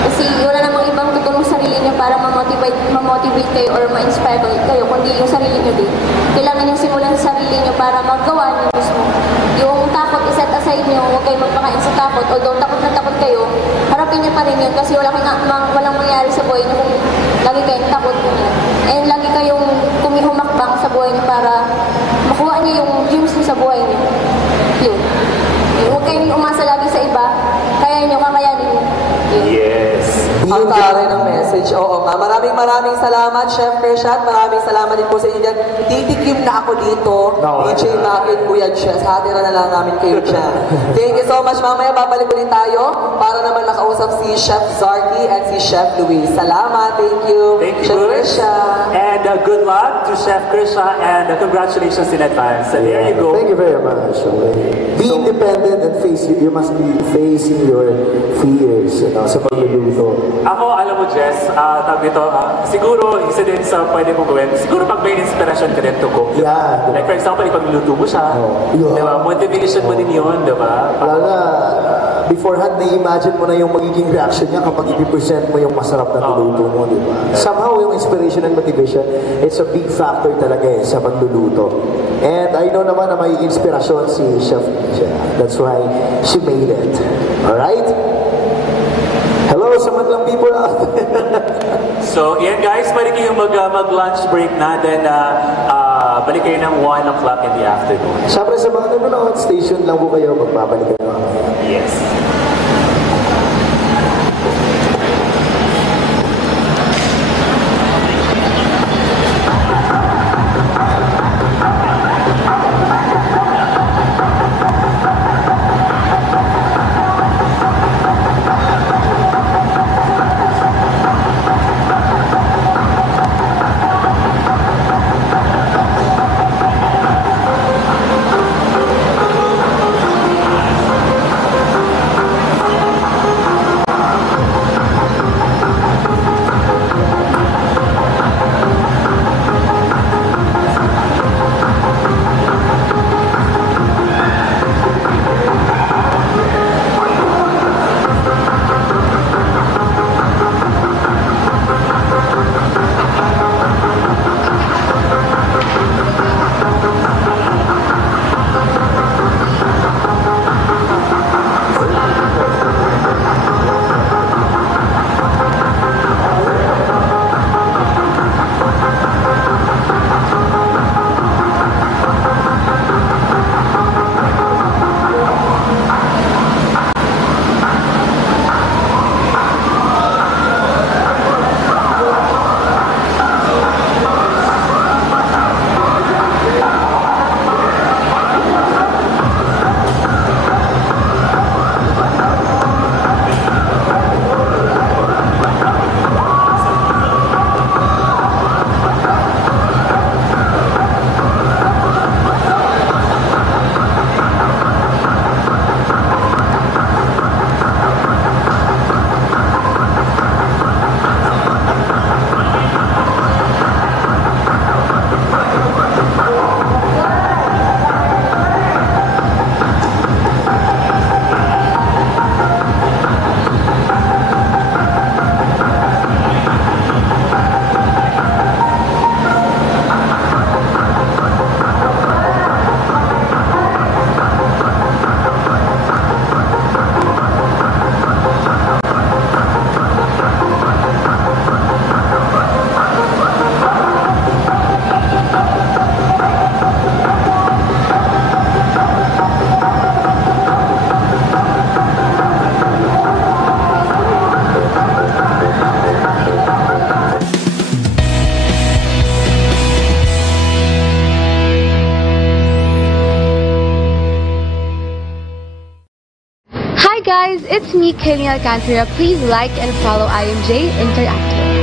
Kasi wala namang ibang tutulong sarili niyo para ma-motivate kayo or ma-inspire kayo, kundi yung sarili niyo din. Kailangan niyo simulan sa sarili niyo para magawa niyo mismo. Yung takot, iset aside niyo, huwag kayo magpakain sa takot. Although takot na takot kayo, harapin niyo pa rin yun kasi walang mangyari sa buhay niyo kung lagi kayong takot niyo. And lagi kayong kumihumakbang sa buhay niyo para makuha niyo yung dreams niyo sa buhay niyo. Yun. Huwag kayong umasa lagi sa iba. Kaya niyo, kakayanin niyo. Yes. Ang taray ng message. Oo nga. Maraming salamat, Chef Krisha. At maraming salamat din po sa inyo dyan. Titikim na ako dito. DJ Mackie, Kuya Jess. Hatira na lang namin kayo dyan. Thank you so much. Mamaya babalik ulit tayo para naman nakausap si Chef Zarky and si Chef Luis. Salamat. Thank you. Thank you, Chef Krisha. And good luck to Chef Krisha and congratulations in advance. So there you go. Thank you very much. Be independent and you must be facing your fears sa pagluluto. Ako, alam mo, Jess, tawag dito, siguro, isa din sa pwede mong gawin, siguro pag may inspiration ka din to cook. Yeah. Like, for example, ipagluluto mo siya. Diba? Motivation mo din yun, diba? Lalo na, beforehand, na-imagine mo na yung magiging reaction niya kapag i-present mo yung masarap na niluto mo, diba? Somehow, yung inspiration and motivation, it's a big factor talaga sa pagluluto. And I know naman na may inspirasyon si Chef. That's why she made it. Alright? Hello sa madlang people out there. So, yan guys, pwede kayong mag-lunch break na, then balik kayo ng 1 o'clock in the afternoon. Siyempre sa mga nanonood, station lang po kayo, magbabalik kayo. Yes. guys, it's me, Kaylee Alcantara. Please like and follow IMJ Interactive.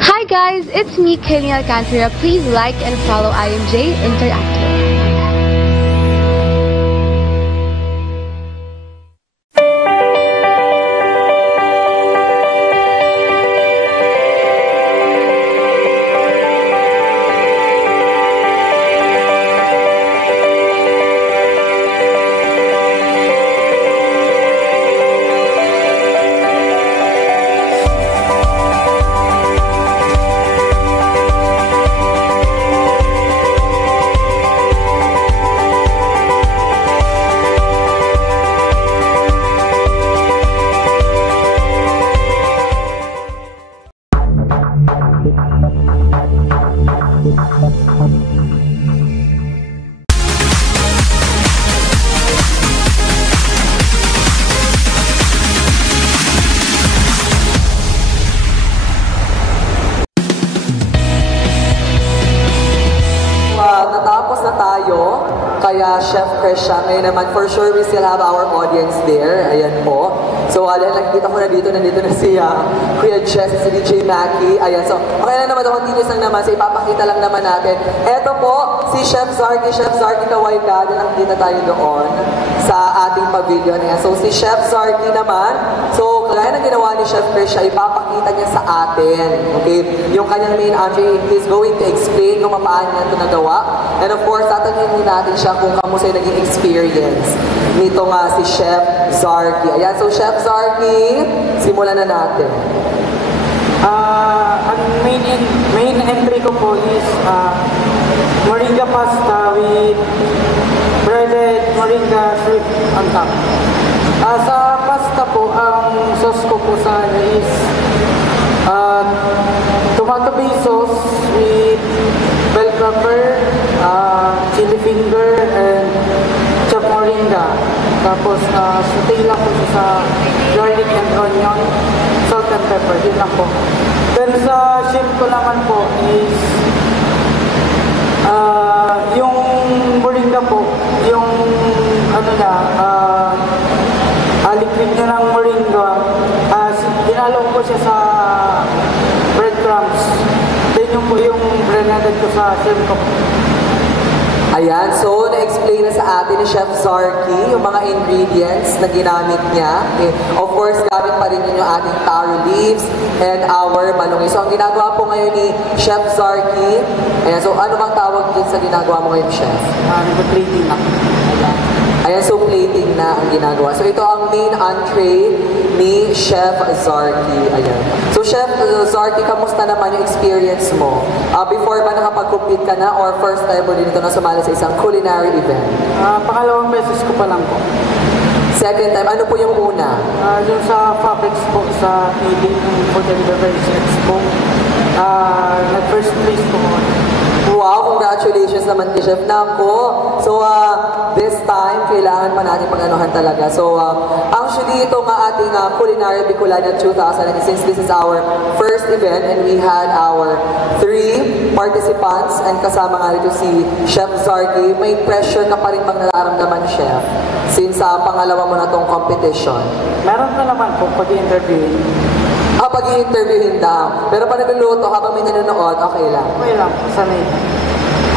Hi guys, it's me, Kaylee Alcantara. Please like and follow IMJ Interactive. Natapos na tayo, kaya Chef Krisha, ngayon naman, for sure we still have our audience there. Ayan po. So, nakikita ko na dito na si Kuya Jess, si DJ Mackie. Ayan, so, okay lang naman, continuous lang naman. So, ipapakita lang naman natin. Eto po, si Chef Zarky. Chef Zarky, kaway ka. Nakikita tayo doon sa ating pavilion. Ayan, so, si Chef Zarky naman. So, kagaya ng ginawa ni Chef Krisha, ipapakita niya sa atin. Okay? Yung kanyang main entry, he's going to explain kung paano niya ito nagawa. And of course, tatanungin natin siya kung kamusta yung naging experience nito nga si Chef Zarky. Ayan, so Chef Zarky, simulan na natin. Ang main entry ko po is moringa pasta with breaded moringa shrimp on top. Sa pasta po, ang sauce ko po sa is tomato base sauce with bell pepper, chili finger, and chopped moringa. Tapos, saute lang po siya sa garlic and onion, salt and pepper. Yun lang po. Then sa shrimp ko naman po is yung moringa po, yung liquid niya ng moringa, dinalaw ko siya sa breadcrumbs. Then yung po yung brenaded ko sa shrimp ko. Ayan, so na-explain na sa atin ni Chef Zarky yung mga ingredients na ginamit niya. Okay. Of course, gamit pa rin yun yung ating taro leaves and our malunggay. So ang ginagawa po ngayon ni Chef Zarky, ayan, so ano bang tawag din sa ginagawa mo ngayon, Chef? Plating na. Ayan, so plating na ang ginagawa. So ito ang main entree ni Chef Zarky. Ayan. So Chef Zarky, kamusta naman yung experience mo? Before ba nakapag-compete ka na or first time mo din ito na sumali sa isang culinary event? Pangalawang beses ko pa lang po. Second time, ano po yung una? Yung sa Fabrics po, sa Philippine Food and Beverage Expo. Nag-first place po. Wow, congratulations naman kay Chef Nako. So, this time, kailangan pa natin pag-anuhan talaga. So, actually, ito nga ating Culinary Bicolana 2000, and since this is our first event, and we had our 3 participants, and kasama nga rito si Chef Zarky, may pressure ka pa rin bang nararamdaman, Chef? Since pangalawa mo na tong competition. Meron na naman po pag-interviewin. Pag-i-interviewin daw. Pero pag nagluluto habang may nanonood, okay lang? Okay lang, sanay.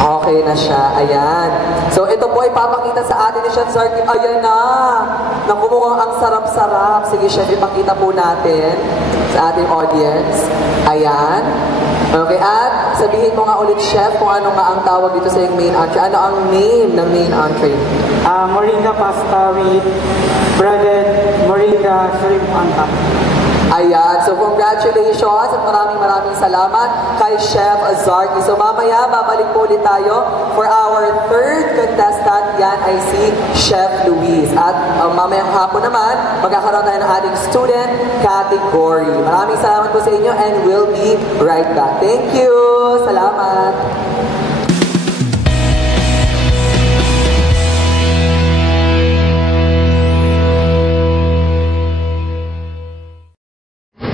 Okay na siya. Ayan. So, ito po ipapakita sa atin ni Chef Zarky. Ayan na. Naku, mukhang ang sarap-sarap. Sige, Chef, ipakita po natin sa ating audience. Ayan. Okay, at sabihin mo nga ulit, Chef, kung ano nga ang tawag dito sa yung main entree. Ano ang name ng main entree? Moringa pasta with breaded moringa shrimp on top. Ayan. So, congratulations at maraming salamat kay Chef Zarky. So, mamaya, babalik po ulit tayo for our third contestant. Yan ay si Chef Luis. At mamayang hapon naman, magkakaroon tayo ng ating student category. Maraming salamat po sa inyo and we'll be right back. Thank you! Salamat!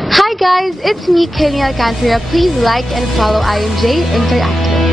Hi guys, it's me, Kenny Alcantara. Please like and follow IMJ Interactive.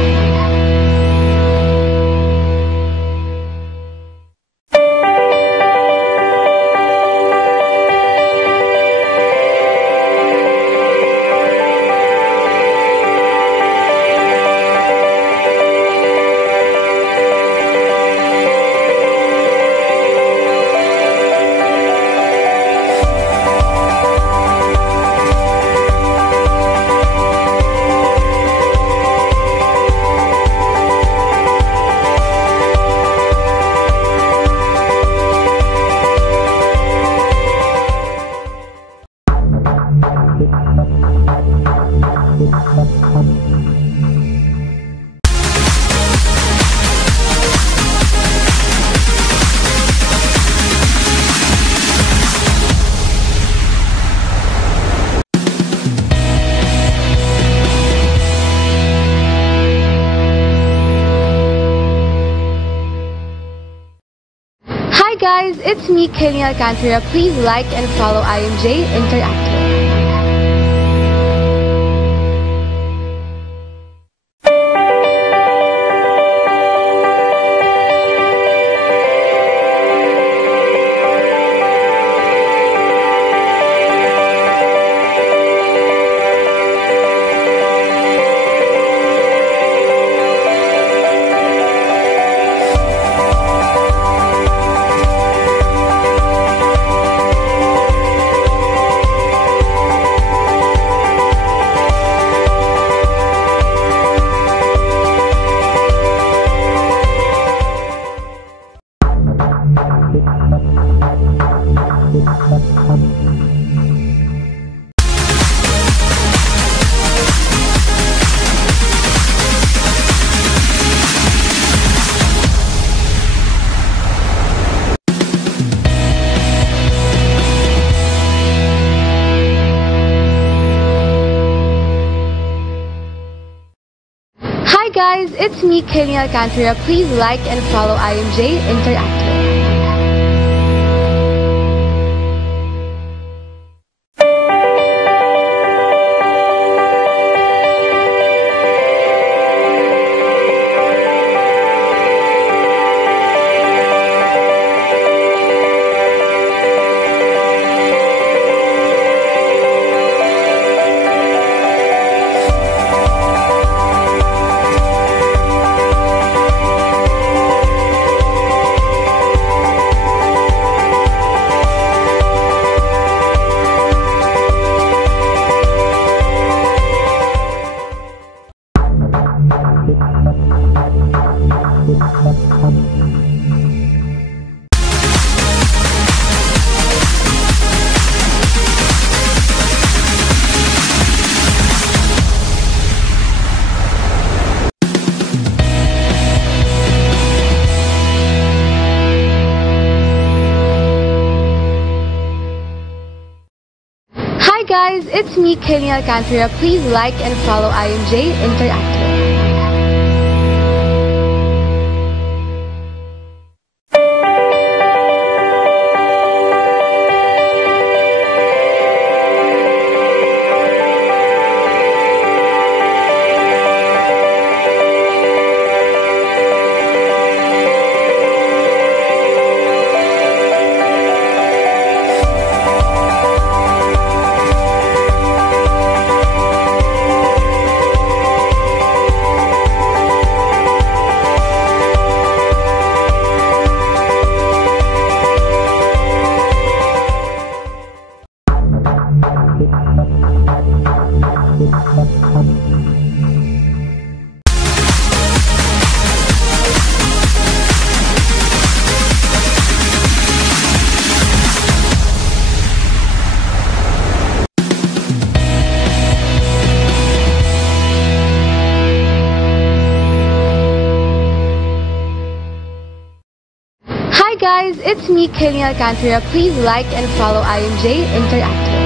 Hi guys, it's me, Kenny Alcantara. Please like and follow IMJ Interactive. Hi guys, it's me, Kenny Alcantara. Please like and follow IMJ Interactive. Hi guys, it's me, Kenny Alcantara. Please like and follow IMJ Interactive. guys, it's me, Kayleen Alcantara. Please like and follow IMJ Interactive.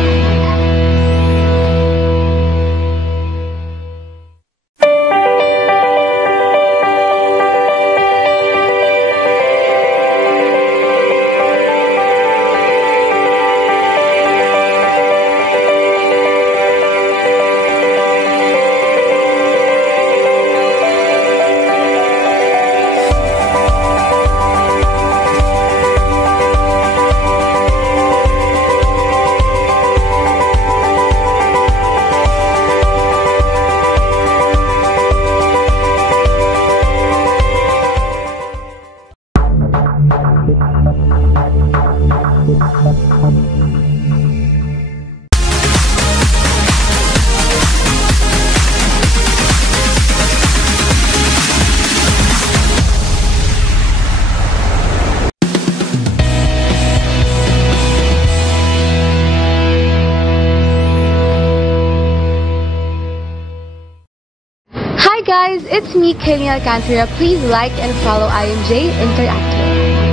Hi guys, it's me, Kayleen Alcantara. Please like and follow IMJ Interactive.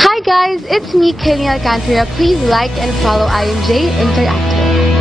Hi guys, it's me, Kayleen Alcantara. Please like and follow IMJ Interactive.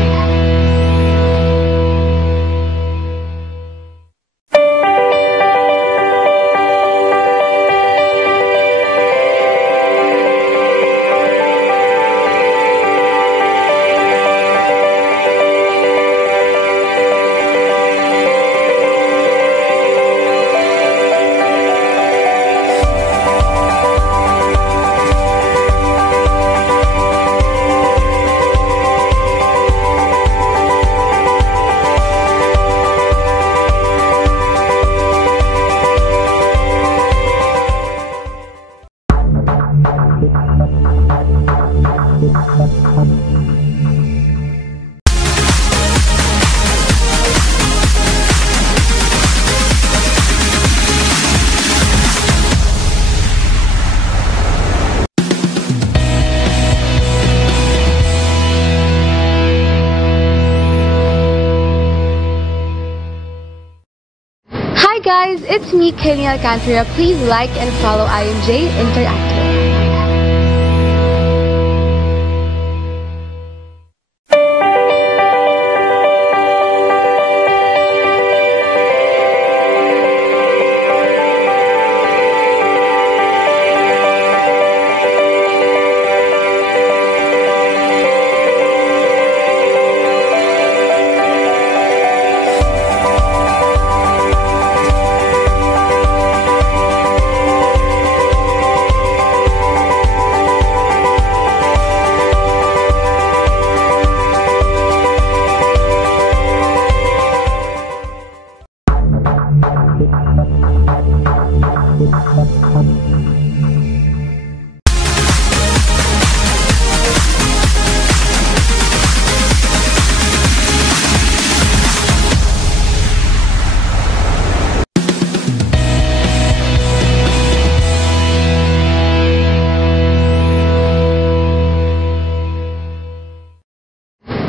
Hi guys, it's me, Kayleen Alcantara. Please like and follow IMJ Interactive.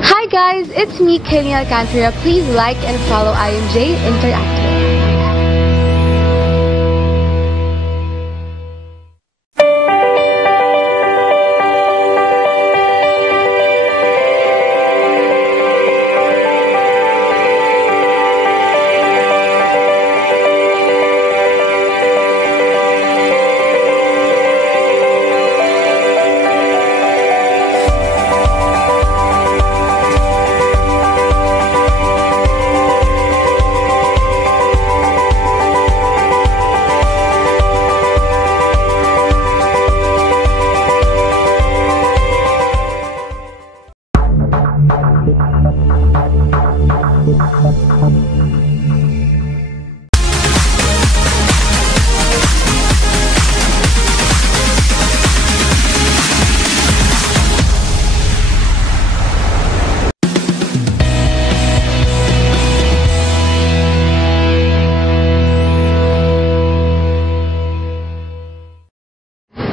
Hi guys, it's me, Kayleen Alcantara. Please like and follow IMJ Interactive.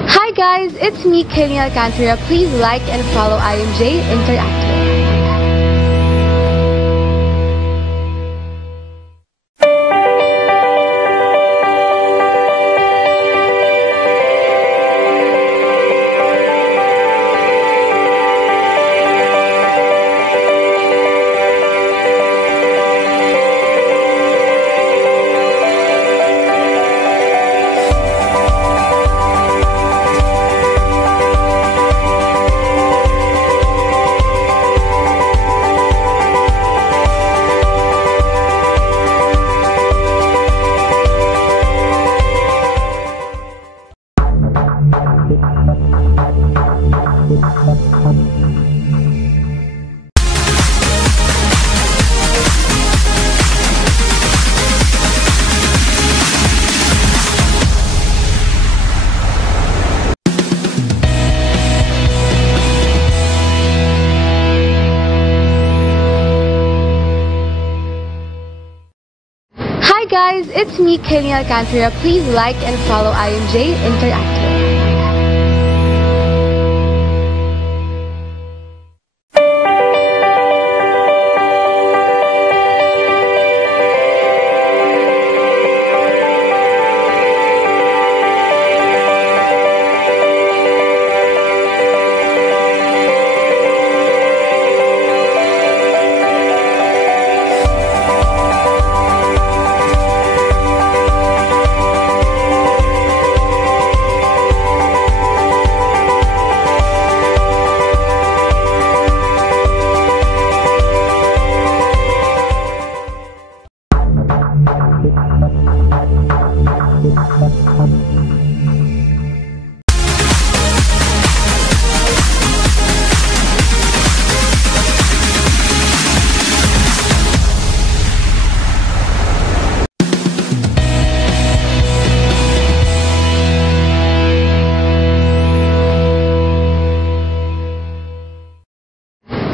Hi guys, it's me, Kenny Alcantara. Please like and follow IMJ Interactive. Hi guys, it's me, Kenny Alcantara. Please like and follow IMJ Interactive.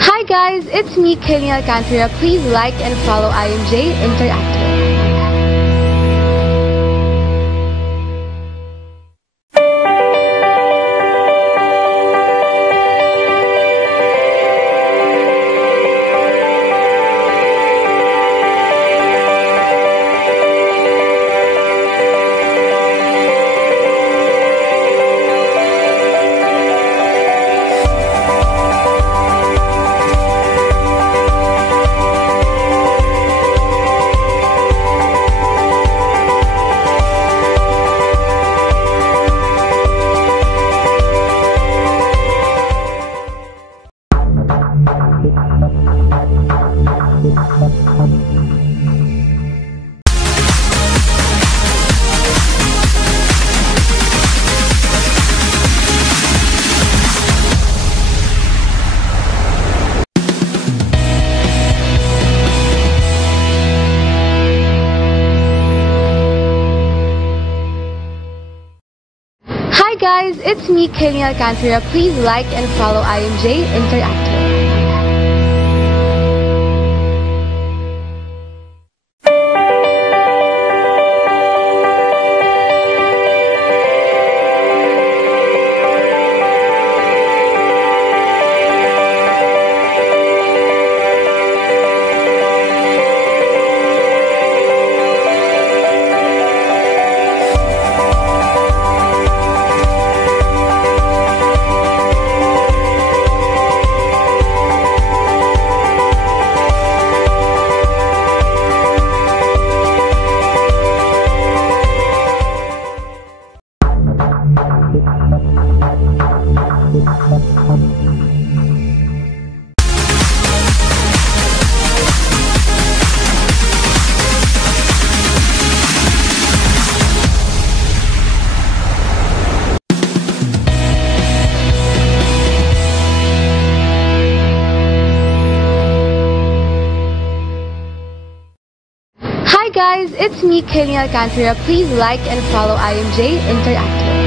Hi guys, it's me, Kenny Alcantara. Please like and follow IMJ Interactive. Hi guys, it's me, Kenny Alcantara. Please like and follow IMJ Interactive. guys, it's me, Kenny Alcantara. Please like and follow IMJ Interactive.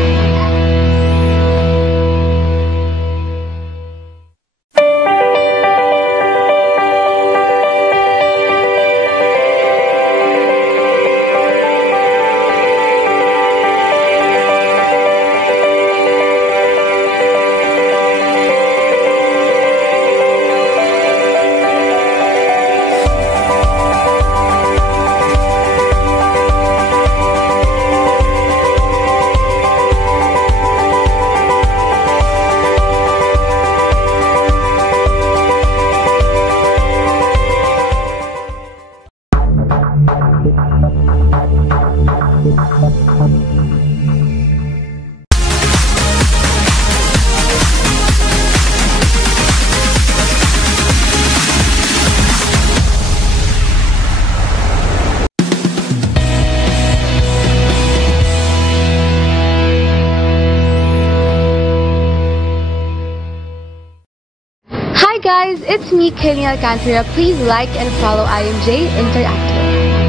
Hi guys, it's me, Kenny Alcantara. Please like and follow IMJ Interactive.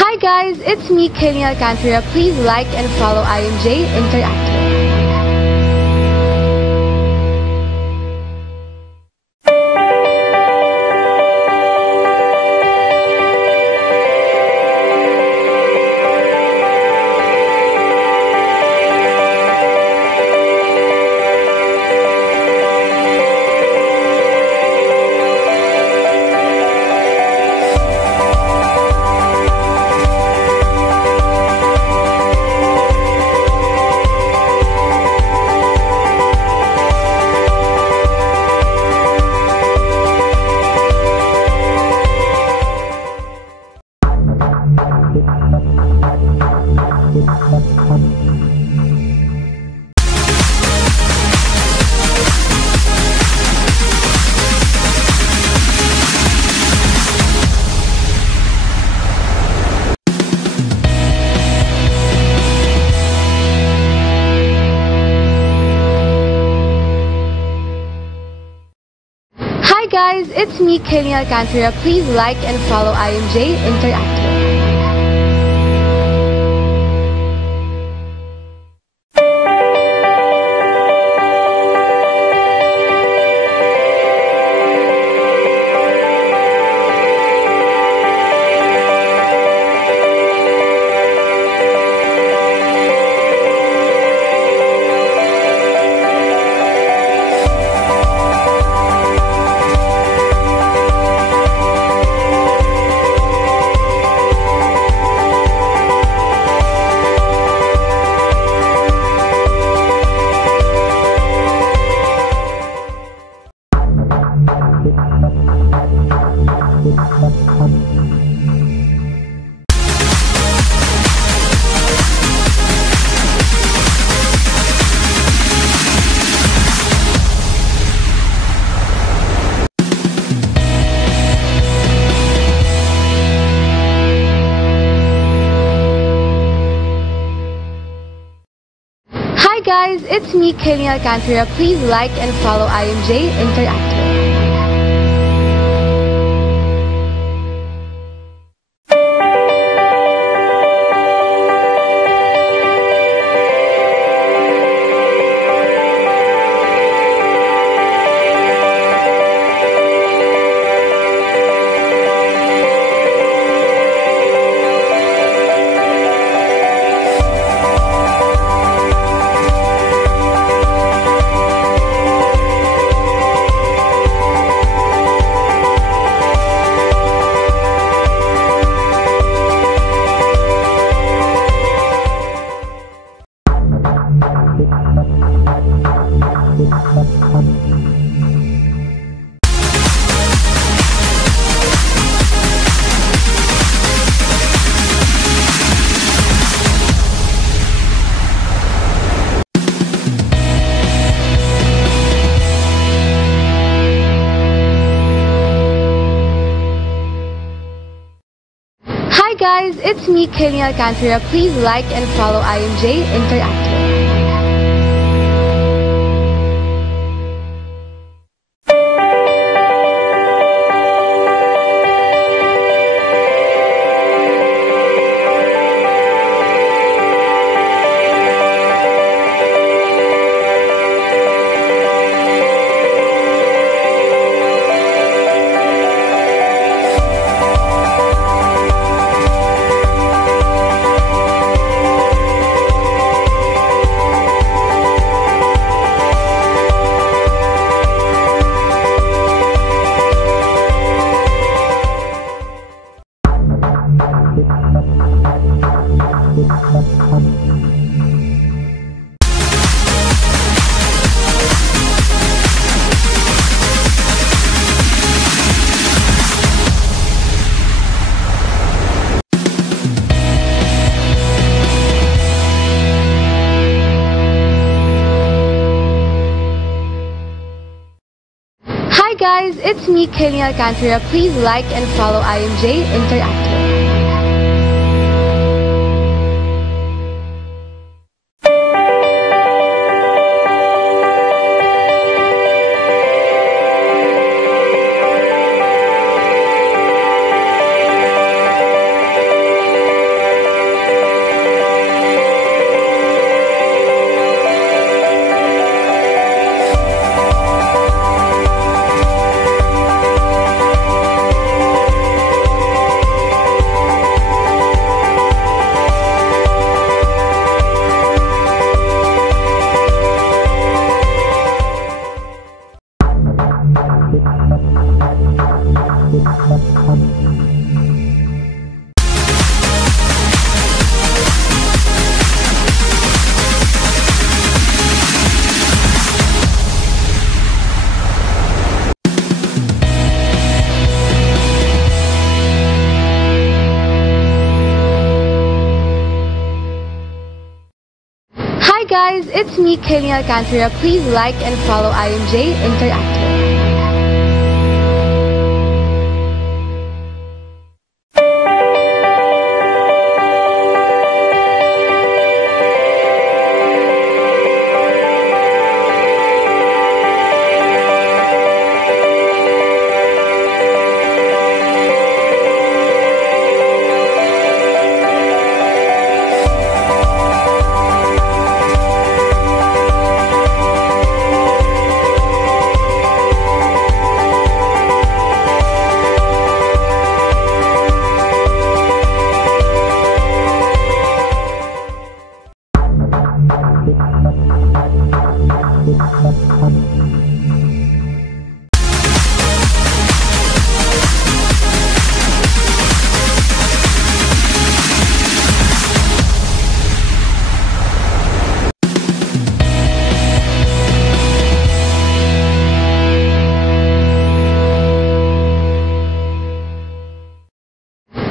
Hi guys, it's me, Kenny Alcantara. Please like and follow IMJ Interactive. Hi guys, it's me, Kenny Alcantara. Please like and follow IMJ Interactive. Hi guys, it's me, Kenny Alcantara. Please like and follow IMJ Interactive. Hi guys, it's me, Kenny Alcantara. Please like and follow IMJ Interactive. Hi guys, it's me, Kenny Alcantara. Please like and follow IMJ Interactive. Hi guys, it's me, Kenny Alcantara. Please like and follow IMJ Interactive.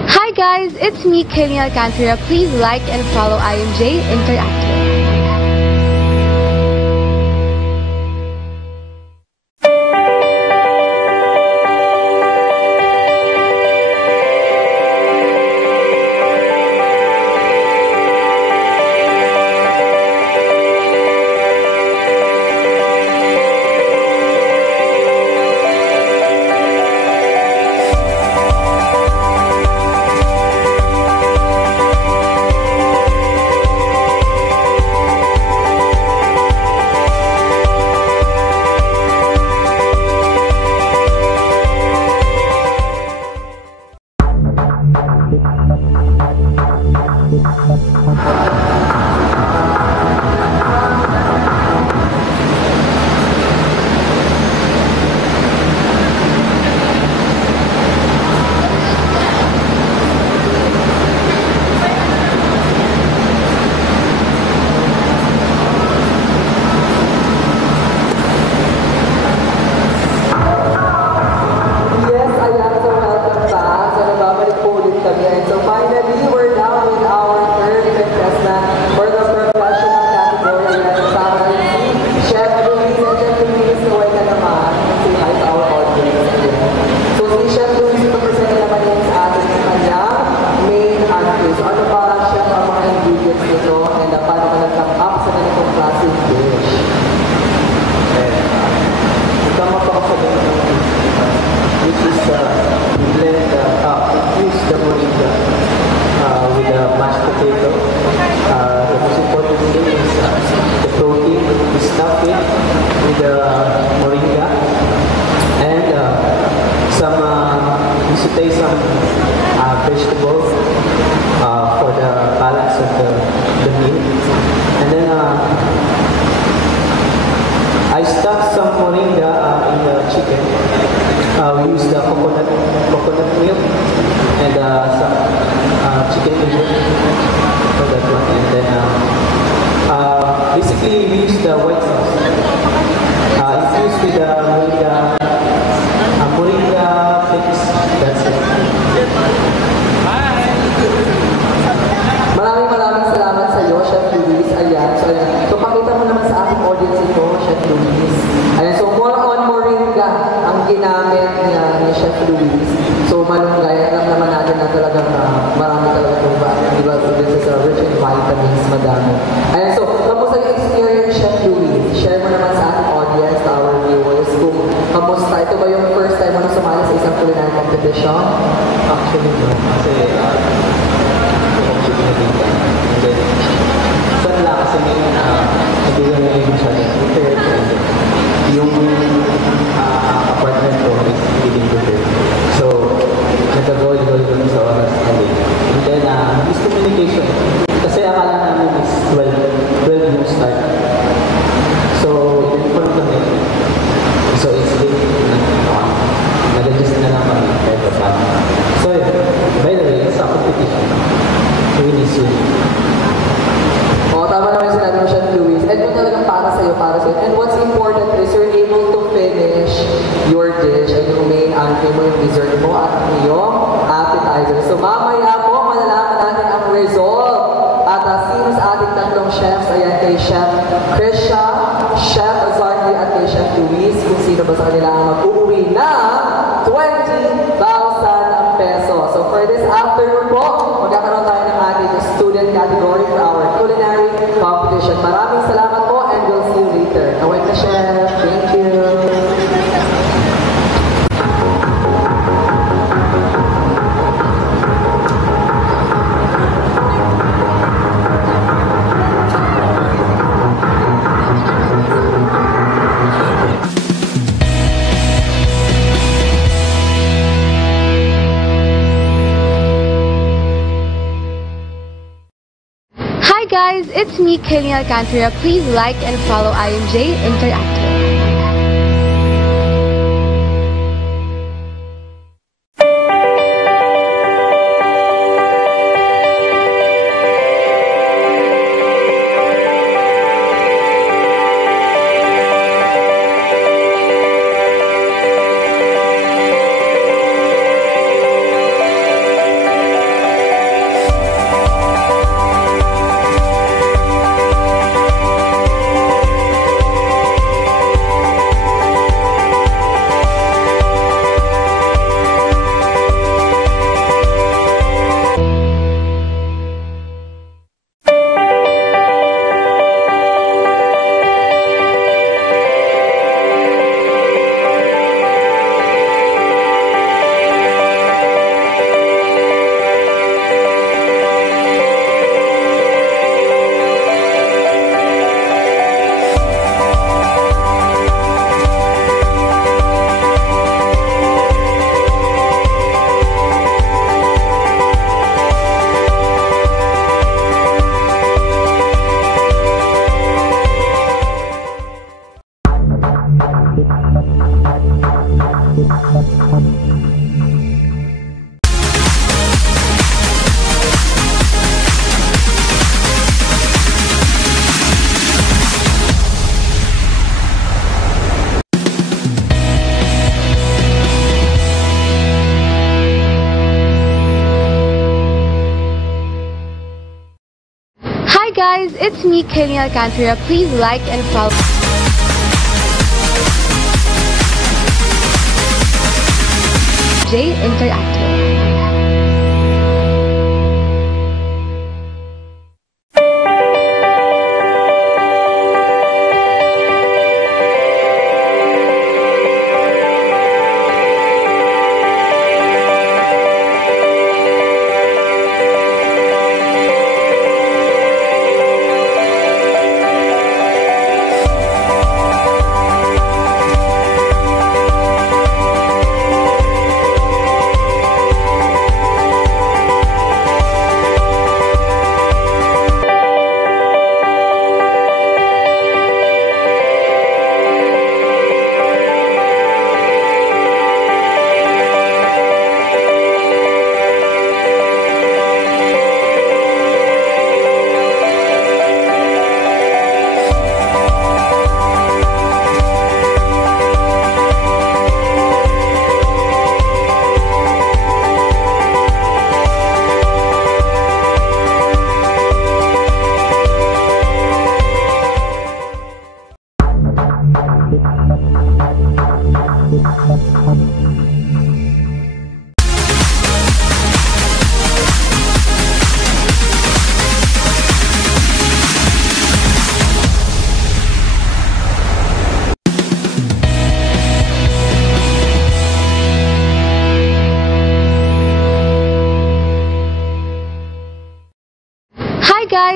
Hi guys, it's me, Kenny Alcantara. Please like and follow IMJ Interactive. moringa in the chicken. We use the coconut milk and some chicken liver for that one. And then basically we use the white sauce. Infused with the moringa flakes. That's it. Maraming salamat sa iyo, Chef Luis. Ayan. So pakita mo naman sa ating audience ito, Chef Luis. Ayan. So more on moringa ang ginamit ni Chef Luis. So malunggay, alam naman natin na talagang marami talaga itong diba, this is rich in vitamins, madami. Ayan. So, kamusta yung experience, Chef Luis? Share mo naman sa ating audience, sa our viewers, kung kamusta. Ito ba yung first time mo na sumali sa isang culinary competition? Actually, no. Kasi, saan lang kasi ngayon hindi lang yung masyadong prepared yung apartment ko is hindi prepared. So, nag-avoid sa oras kami. And then, miscommunication. Kasi akala namin is 12 yung start. So, inform kami. So, it's late. Nag-adjust na lang kami kahit pa paano. So, by the way, it's a competition. Really soon. Tama naman yung sinabi mo, Chef Luis. And kung talagang para sa'yo. And what's important is you're able to finish your dish and yung main entree mo, yung dessert mo, at yung appetizer. So mamaya po, malalaman natin ang result. At sino sa ating tatlong chefs, ayan kay Chef Krisha, Chef Azardi, at kay Chef Luis, kung sino ba sa kanila ang mag-uwi na 20,000 pesos. So for this afternoon po, magkakaroon tayo ng ating student category for our culinary competition. Maraming salamat po and we'll see you later. Away na, Chef. Thank you. Hi guys, it's me, Kenny Alcantara. Please like and follow IMJ Interactive. Hi guys, it's me, Kenny Alcantara. Please like and follow J Interactive.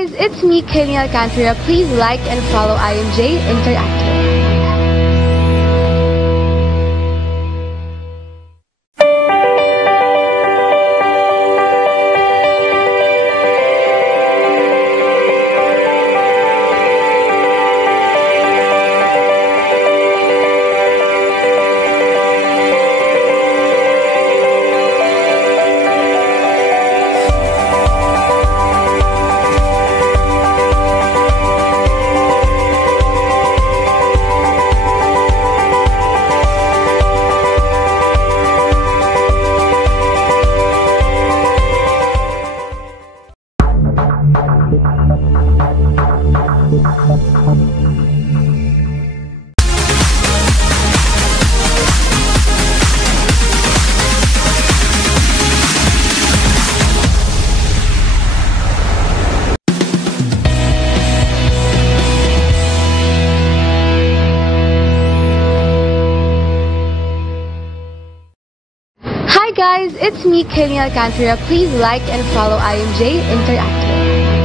guys, it's me, Kenny Alcantara. Please like and follow IMJ Interactive. Hi guys, it's me, Kenny Alcantara. Please like and follow IMJ Interactive.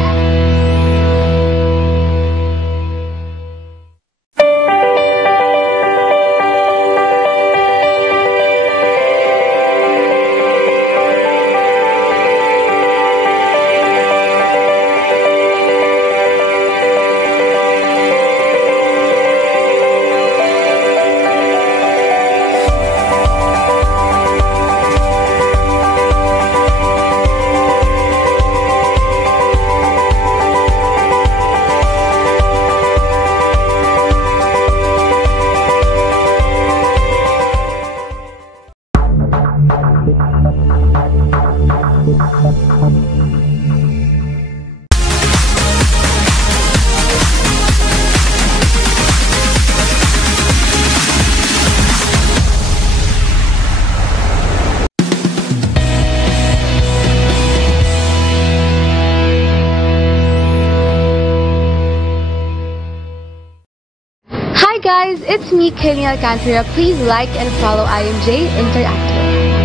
Hi guys, it's me, Kenny Alcantara. Please like and follow IMJ Interactive.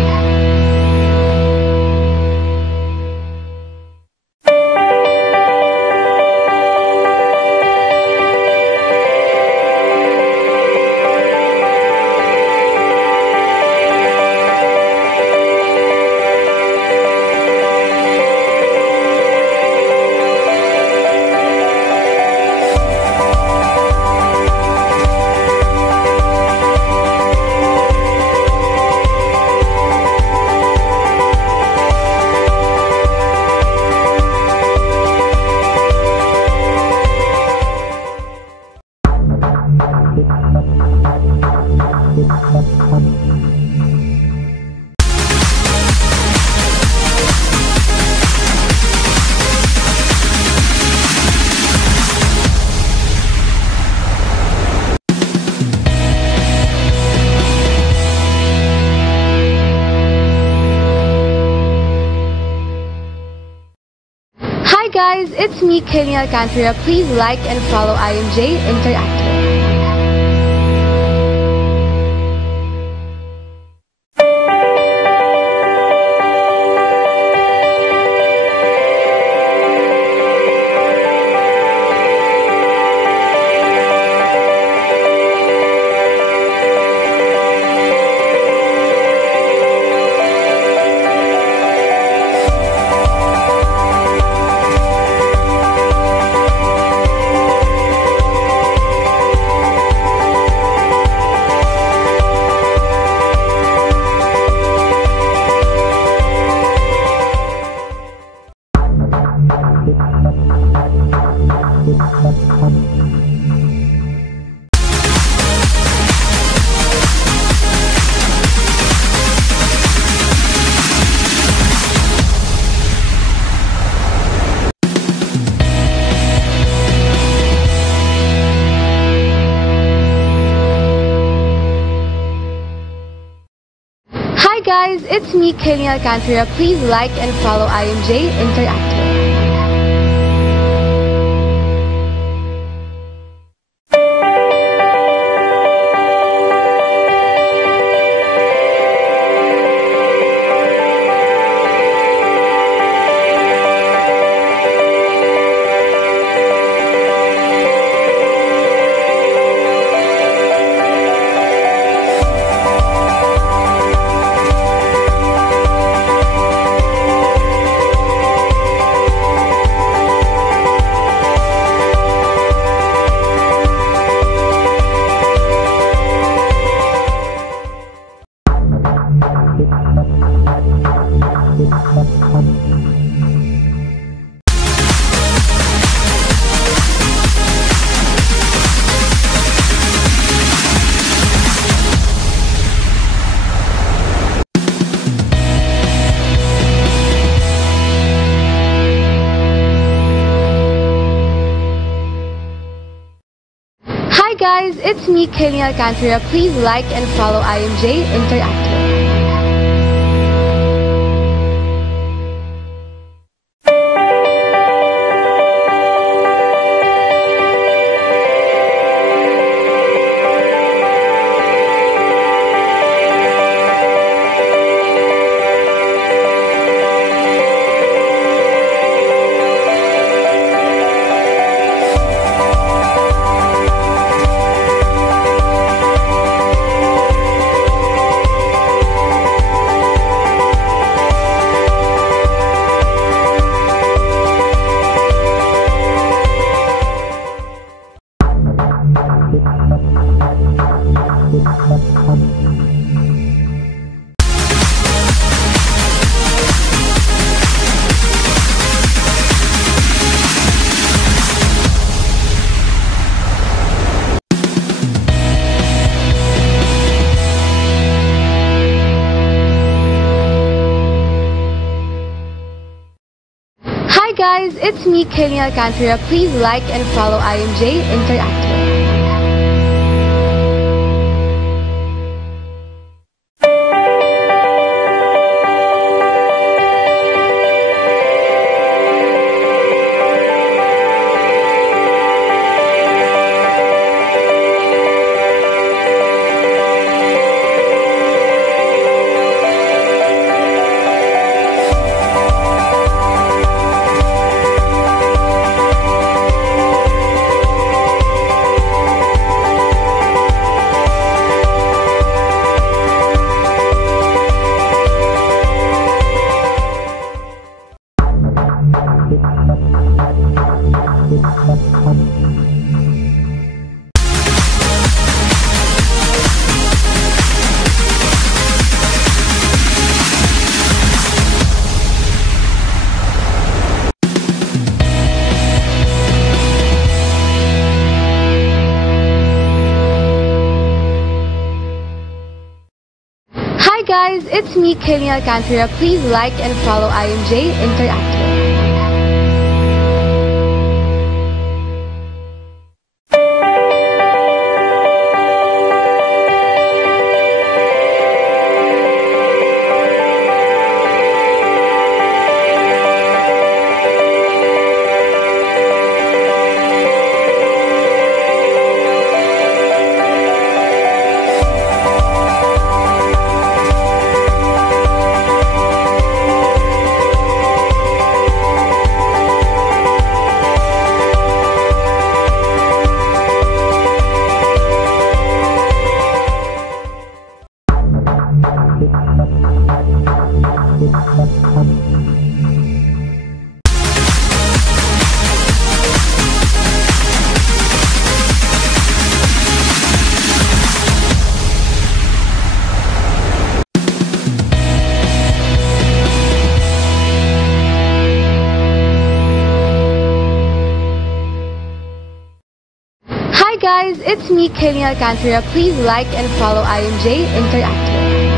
Hi guys, it's me, Kenny Alcantara. Please like and follow IMJ Interactive. Hi guys, it's me, Kenny Alcantara. Please like and follow IMJ Interactive. it's me, Kayleen Alcantara. Please like and follow IMJ Interactive. Hi guys, it's me, Kayleen Alcantara. Please like and follow IMJ Interactive. Hi guys, it's me, Kayleen Alcantara. Please like and follow IMJ Interactive. Hi guys, it's me, Kayleen Alcantara. Please like and follow IMJ Interactive.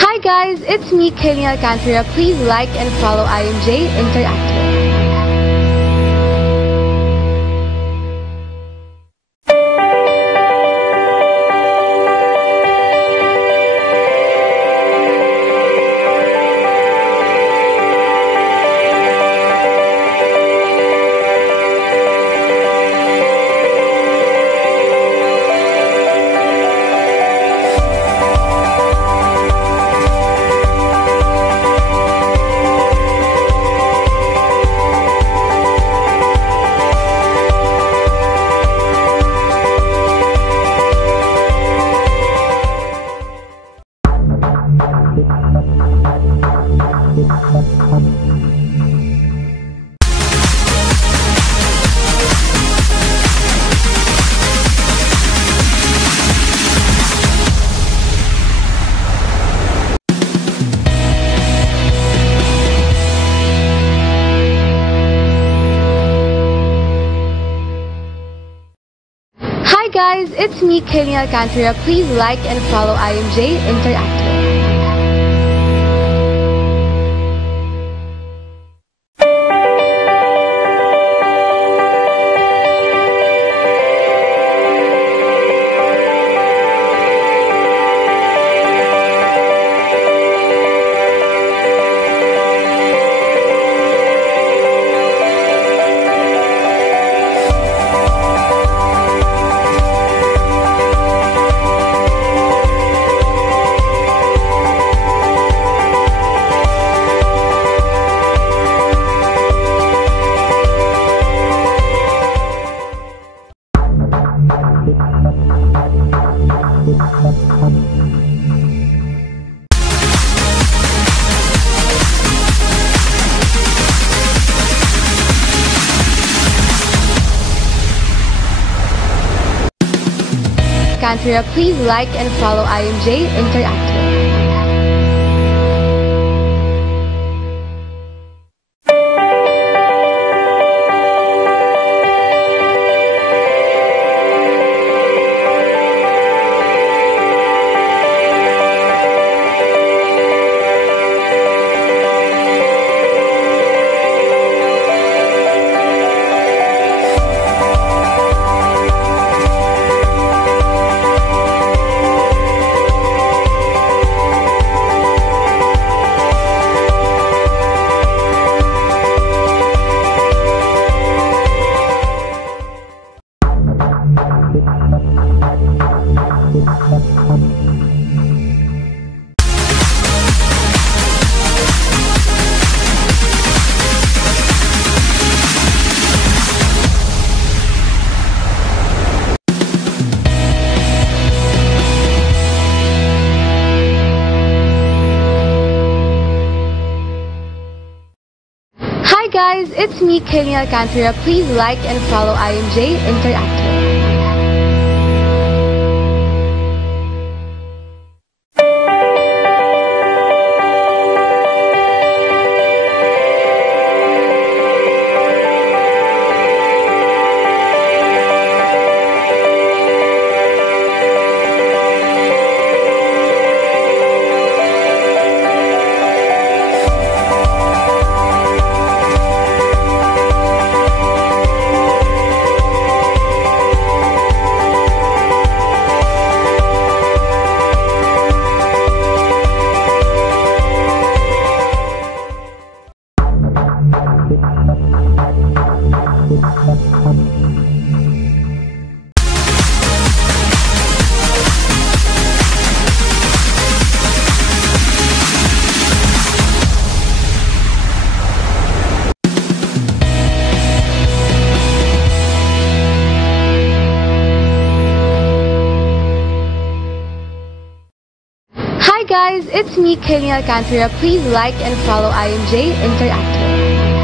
Hi guys, it's me, Kayleen Alcantara. Please like and follow IMJ Interactive. guys, it's me, Kenny Alcantara. Please like and follow IMJ Interactive. Alcantara, please like and follow IMJ Interactive. Hi guys, it's me, Kenny Alcantara. Please like and follow IMJ Interactive. Hi guys, it's me, Kenny Alcantara. Please like and follow IMJ Interactive.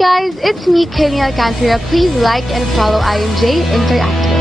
guys, it's me, Kaylee Alcantara. Please like and follow IMJ Interactive.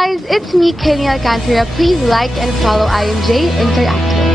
guys, it's me, Kenny Alcantara. Please like and follow IMJ Interactive.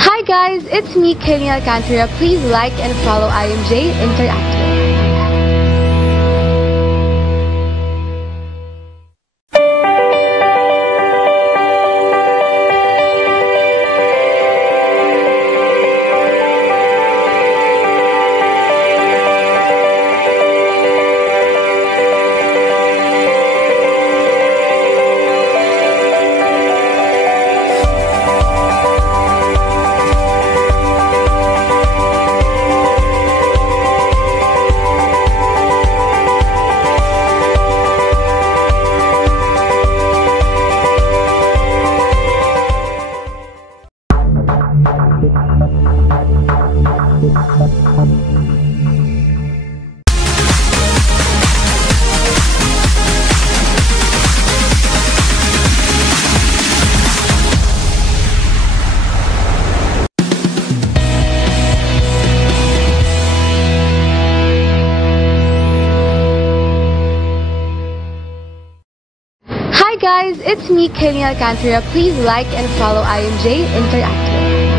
Hi guys, it's me, Kenny Alcantara. Please like and follow IMJ Interactive. Hi guys, it's me, Kenny Alcantara. Please like and follow IMJ Interactive.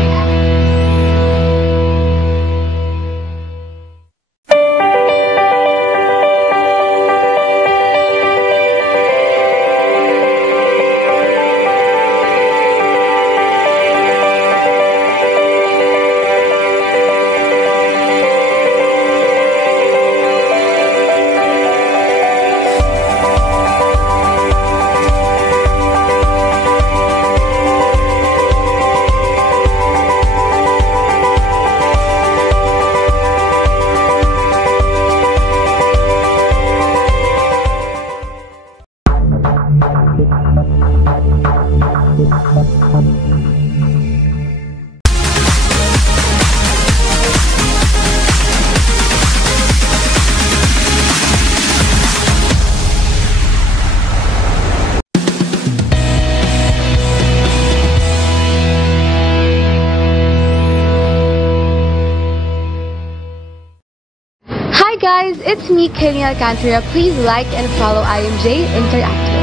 Hi guys, it's me, Kenny Alcantara. Please like and follow IMJ Interactive.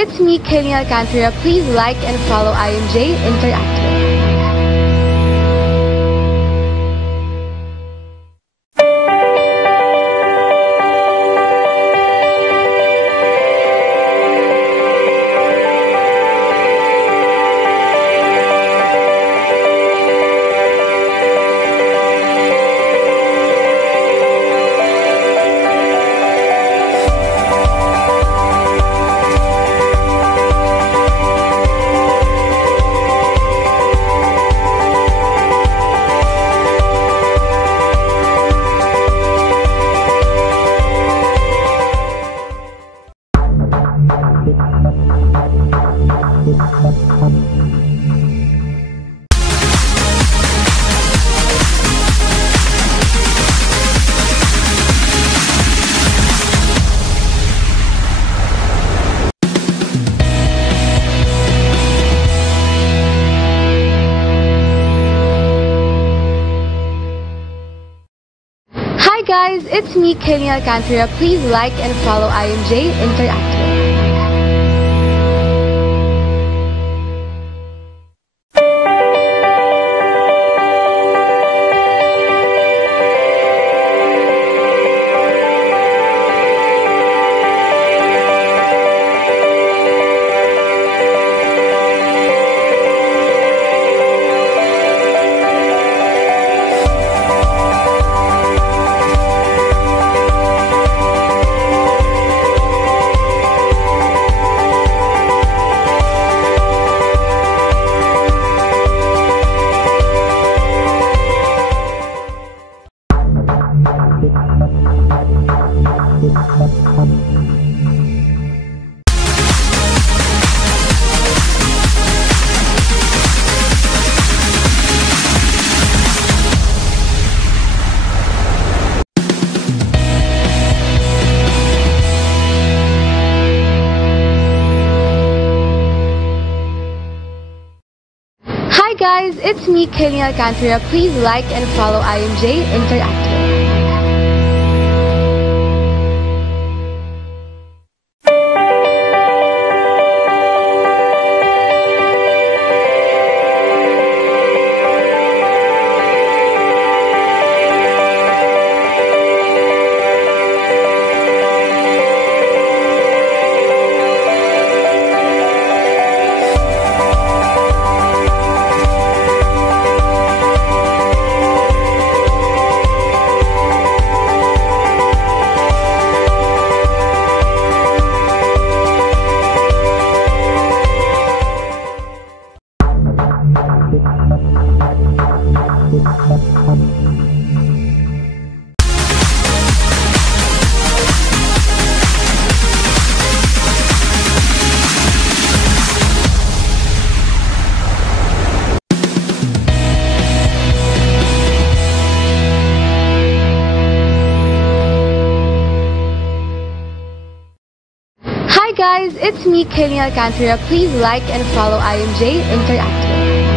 it's me, Kaylee Alcantara. Please like and follow IMJ Interactive. Hi guys, it's me, Kaylee Alcantara. Please like and follow IMJ Interactive. Hi guys, it's me, Kaylee Alcantara. Please like and follow IMJ Interactive. Hi guys, it's me, Kaylee Alcantara. Please like and follow IMJ Interactive.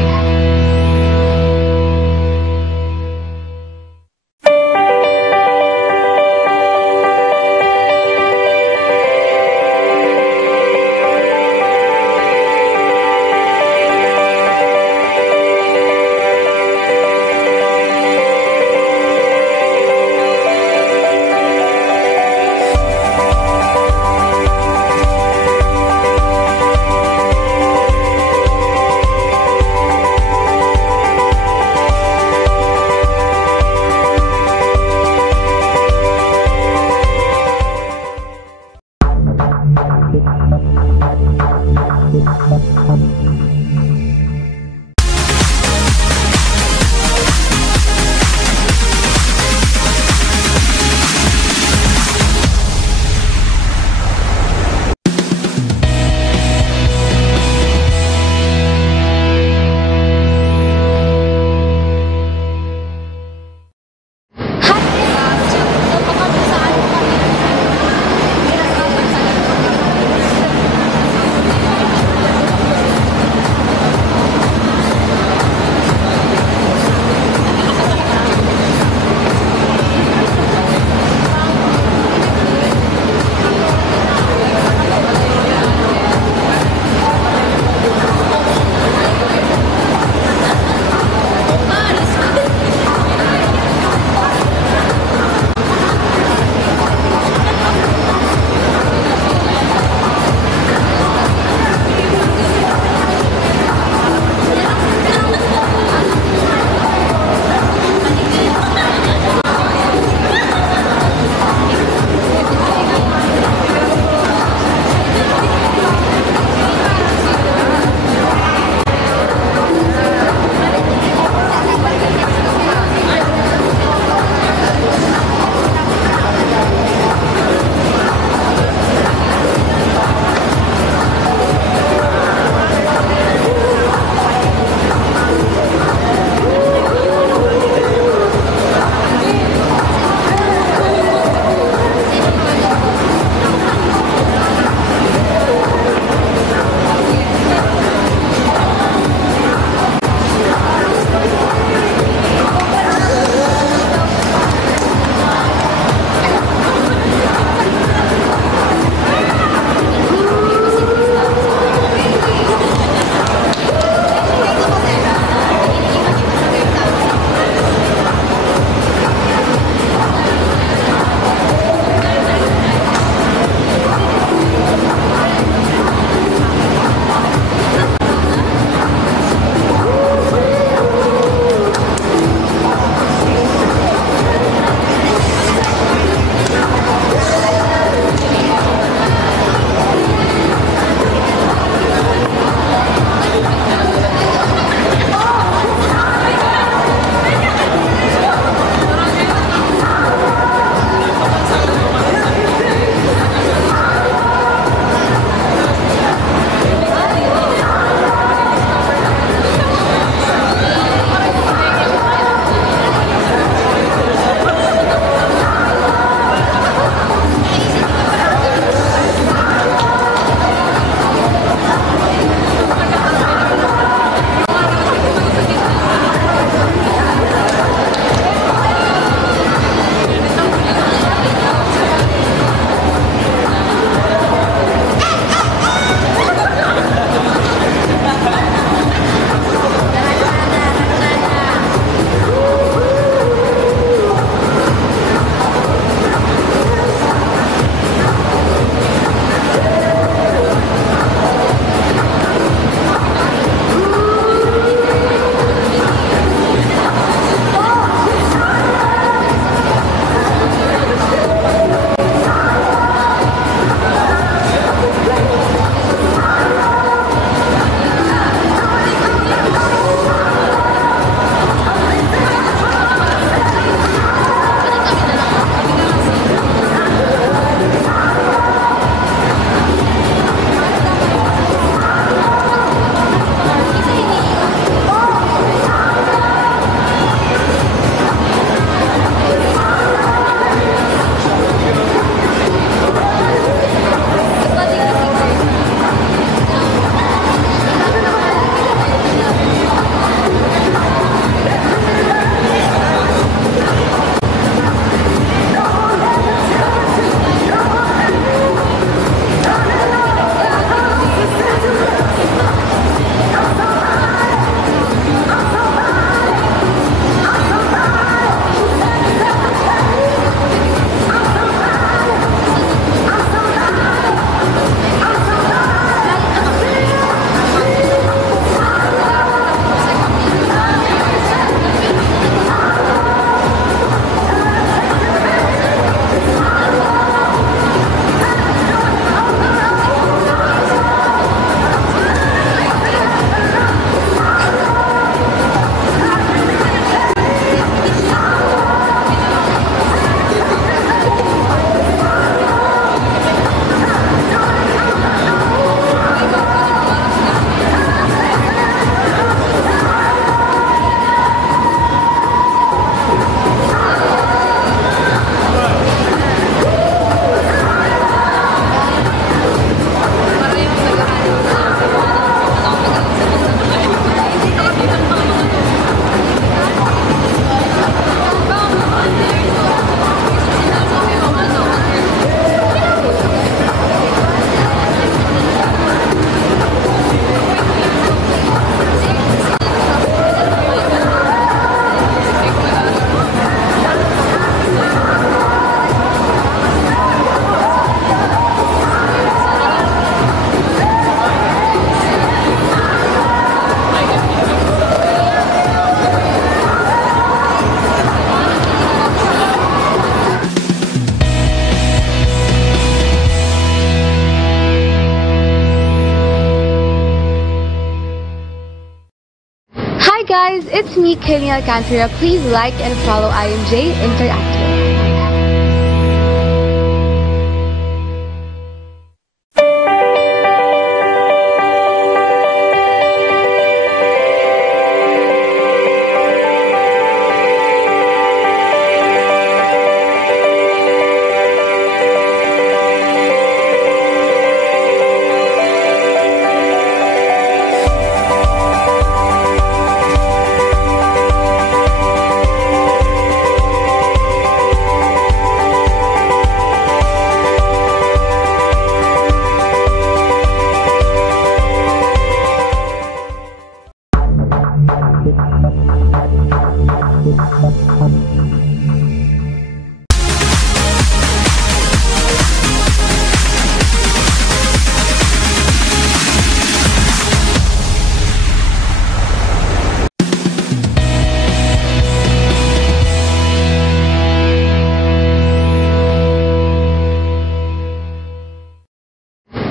guys, it's me, Kaylee Alcantara. Please like and follow IMJ Interactive.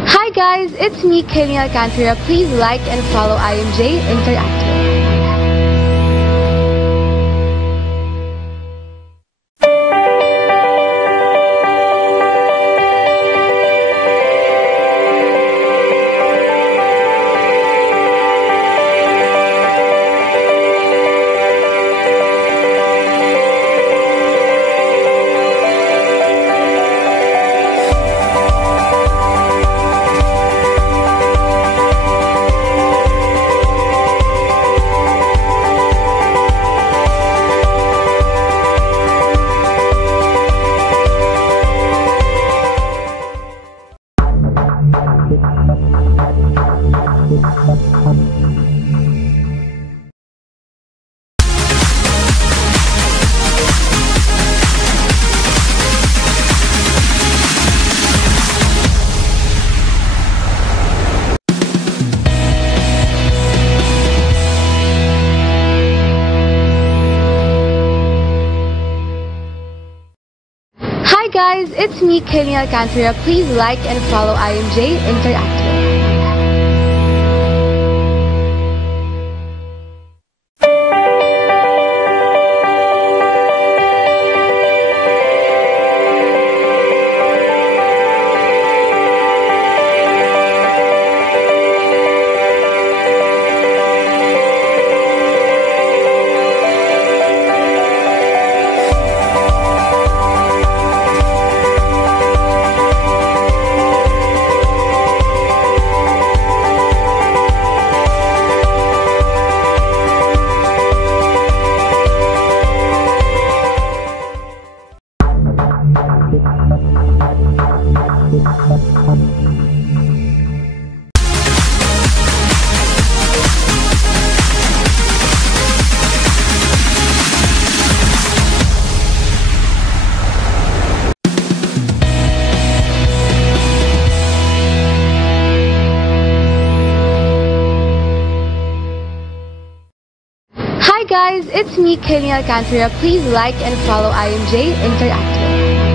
Hi guys, it's me, Kaylee Alcantara. Please like and follow IMJ Interactive. Hi guys, it's me, Kaylee Alcantara. Please like and follow IMJ Interactive. Hi guys, it's me, Kaylee Alcantara. Please like and follow IMJ Interactive.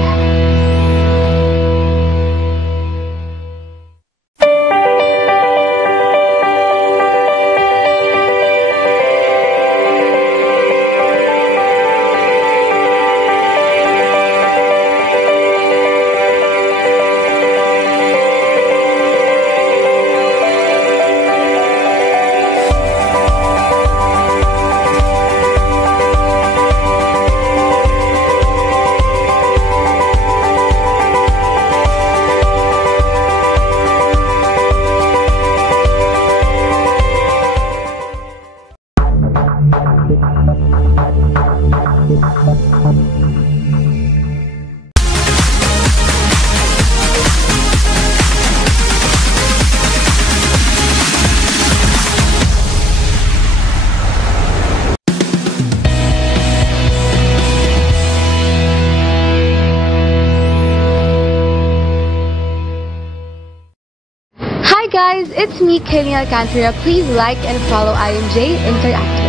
Hi guys, it's me, Kaylee Alcantara. Please like and follow IMJ Interactive.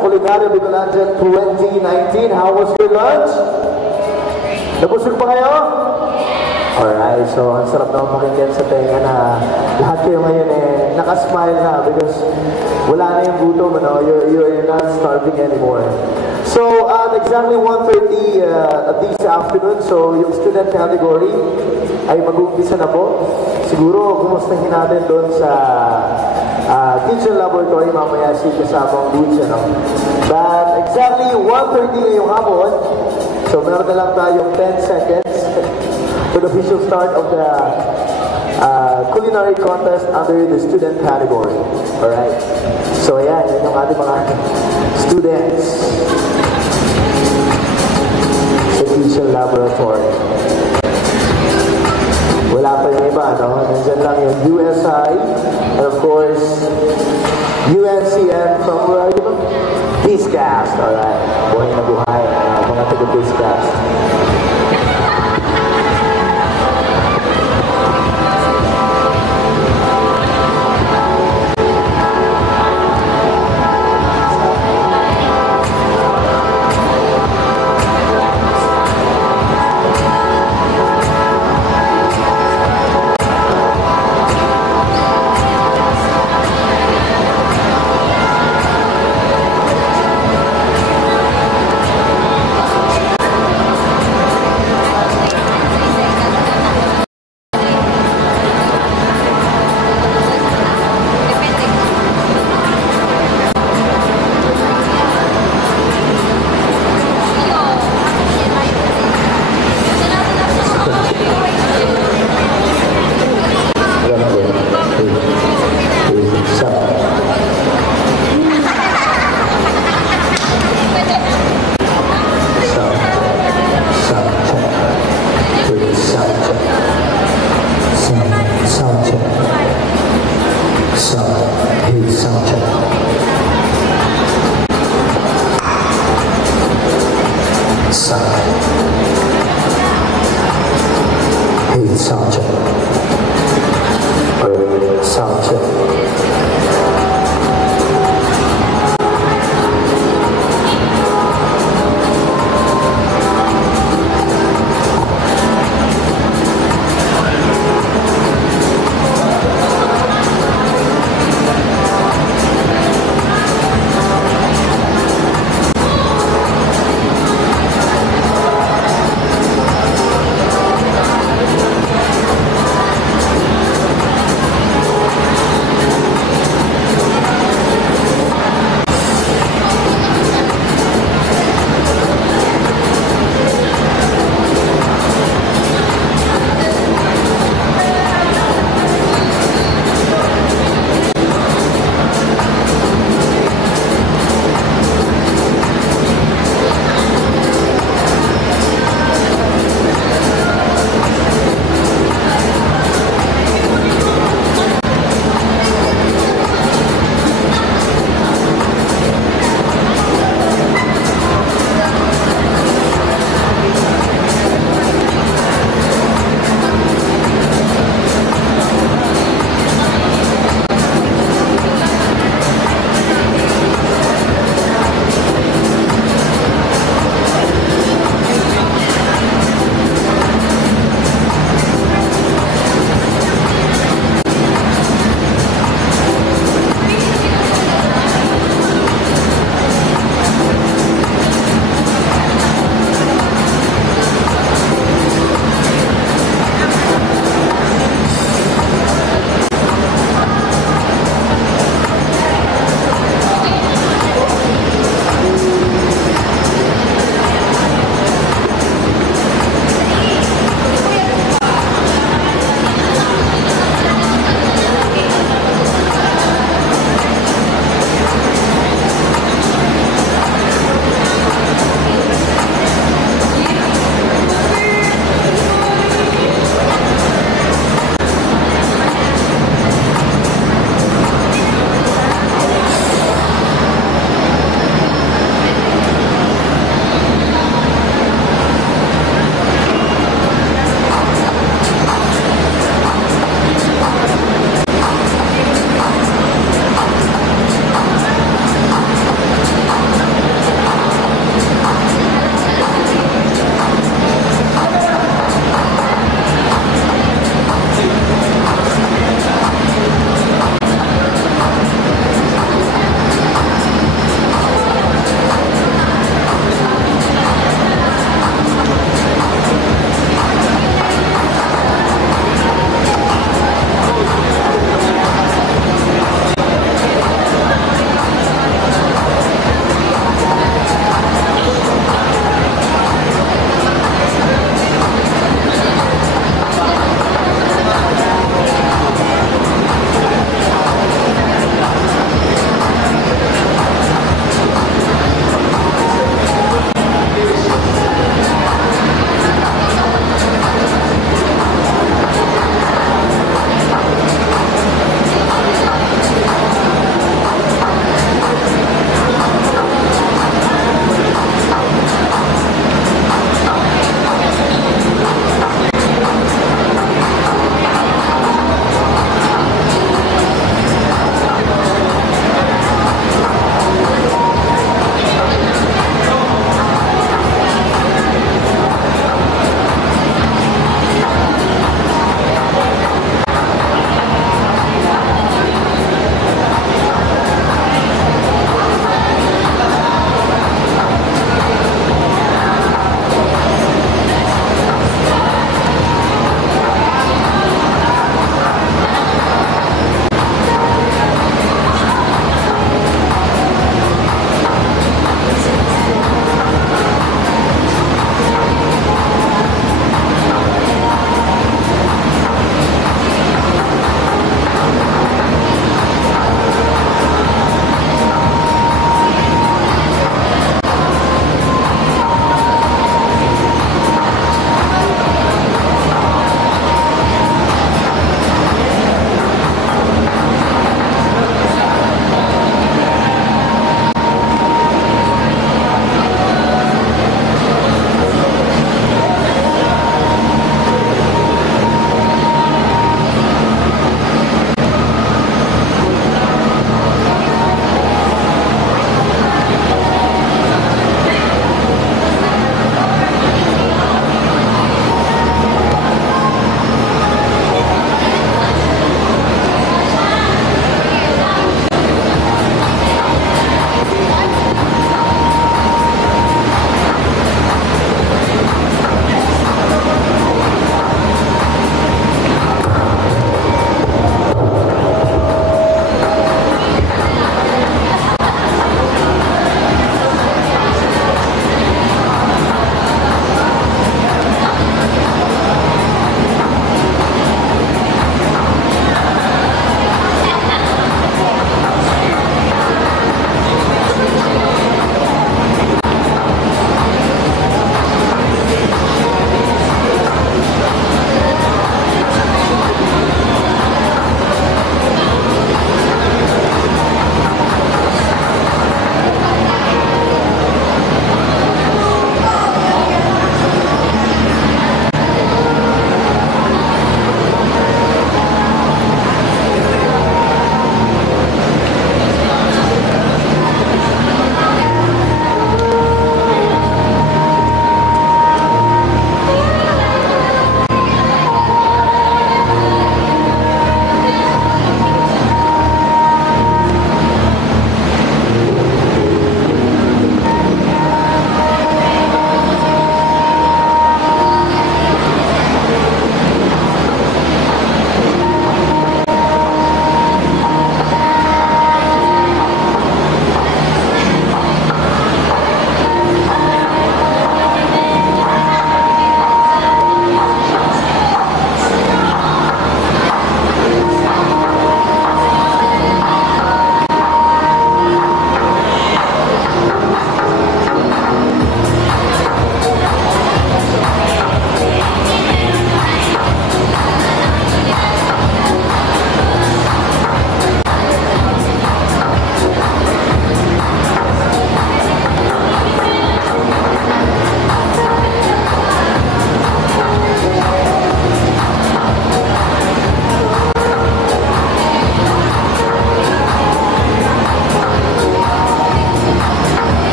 Culinaria Bicolandia 2019. How was your lunch? Nabusog pa kayo? Alright, so ang sarap naman pakinggan sa tenga na lahat kayo ngayon nakasmile na because wala na yung gutom, you're not starving anymore. So at exactly 1:30 this afternoon, so yung student category ay mag-uumpisa na po. Siguro kumustahin natin doon sa kitchen laboratory mamaya si kasamang Lucia, no? But exactly 1:30 ngayong hapon, so meron na lang tayong 10 seconds for the official start of the culinary contest under the student category. Alright? So ayan, yun yung ating mga students sa kitchen laboratory. Wala pa yung iba, no? Nandiyan lang yung USI and of course UNCN from where are you? Biscast. Alright. Buhay na buhay. Mga taga-Biscast.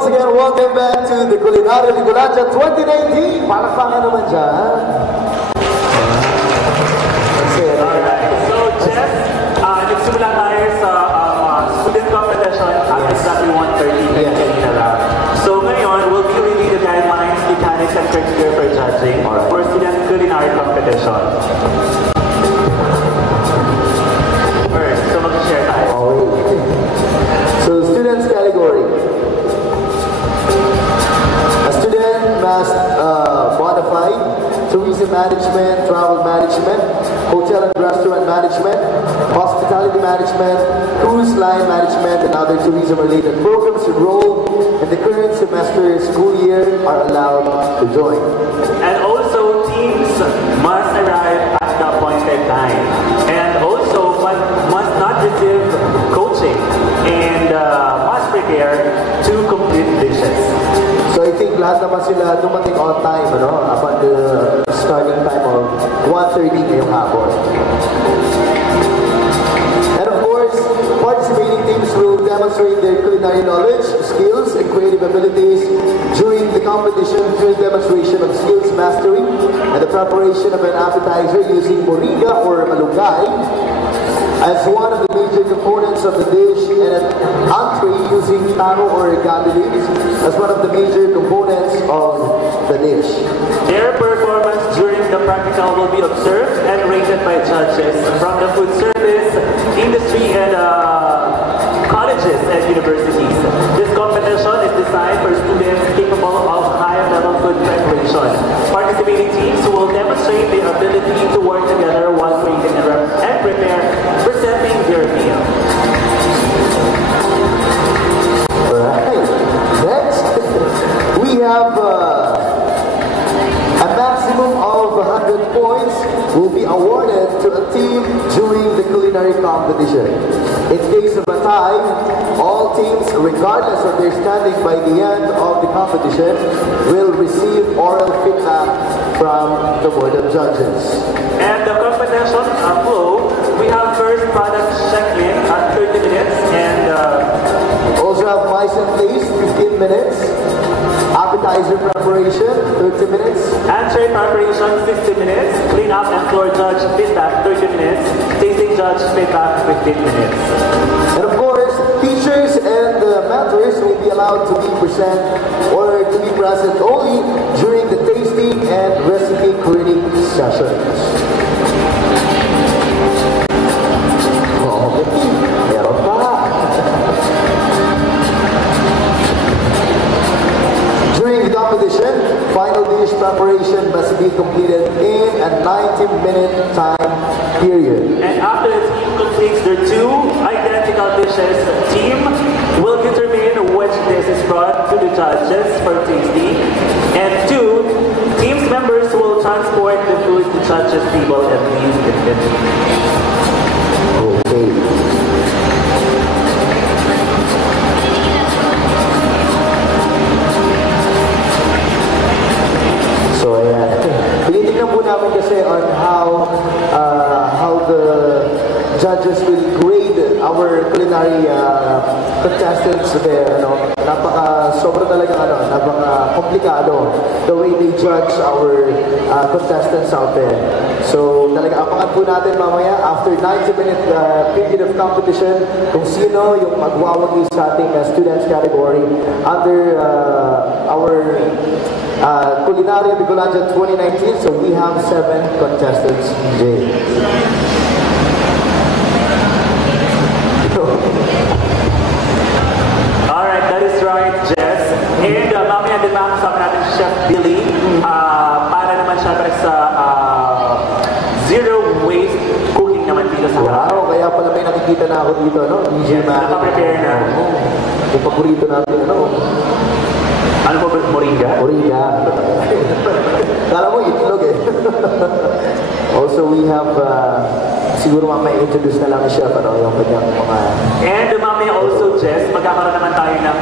once again, welcome back to the Culinary Vigulancia 2019. Palakpakan naman dyan. So, Jeff, nagsimula tayo sa student competition at exactly 1:30 kanina lang. So, ngayon, we'll be reading the guidelines, mechanics, and criteria for judging for student culinary competition. First, so mag-share tayo. So, students category. A student must modify tourism management, travel management, hotel and restaurant management, hospitality management, cruise line management, and other tourism-related programs enrolled in the current semester school year are allowed to join. And also, teams must arrive at the appointed time. And also, must not receive coaching and must prepare to complete dishes. So I think lahat naman sila dumating on time, upon the starting time of 1:30 ngayong hapon. And of course, participating teams will demonstrate their culinary knowledge, skills, and creative abilities during the competition through demonstration of skills mastery and the preparation of an appetizer using moringa or malunggay as one of the major components of the dish, and an entree using taro or gabi leaves as one of the major components of the dish. Their performance during the practical will be observed and rated by judges from the food service industry and colleges and universities. This competition is designed for students capable of high-level food preparation. Participating teams will demonstrate their ability to work together while creating and presenting their meal. Alright, next we have a maximum of 100 points will be awarded to a team during the culinary competition. In case of a tie, all teams, regardless of their standing by the end of the competition, will receive oral feedback from the board of judges. And the competition flow, we have first product check-in at 30 minutes and also have mice and taste, 15 minutes. Appetizer preparation, 30 minutes. Entree preparation, 60 minutes. Clean up and floor judge feedback, 30 minutes. Tasting judge feedback, 15 minutes. And of course, teachers and mentors will be allowed to be present or to be present only during the tasting and recipe creating sessions. Meron pa. During the competition, final dish preparation must be completed in a 90-minute time period. And after the team completes their two identical dishes, team will determine which dish is brought to the judges for tasting. And two, team's members will transport the food to judges' table and leave it. Okay. So, ayan. Tinitignan po namin kasi on how the judges will grade our culinary contestants there. Sobra talaga napaka-komplikado the way they judge our contestants out there. So, talaga abangan po natin mamaya after 90-minute period of competition kung sino yung magwawagi sa ating students category under our Culinary Vigulancia 2019. So we have 7 contestants, Jay. Alright, that is right, Jess. And mamaya din makakasama natin si Chef Billy para naman syempre sa zero waste cooking naman dito sa Wow, kaya pala may nakikita na ako dito, no? Yes, naka-prepare na. Yung paborito natin, Ano po ba? Moringa? Moringa. Kala mo itlog eh. Also, we have, siguro mamaya introduce na lang siya, yung kanyang mga... And mamaya also, Jess, magkakaroon naman tayo ng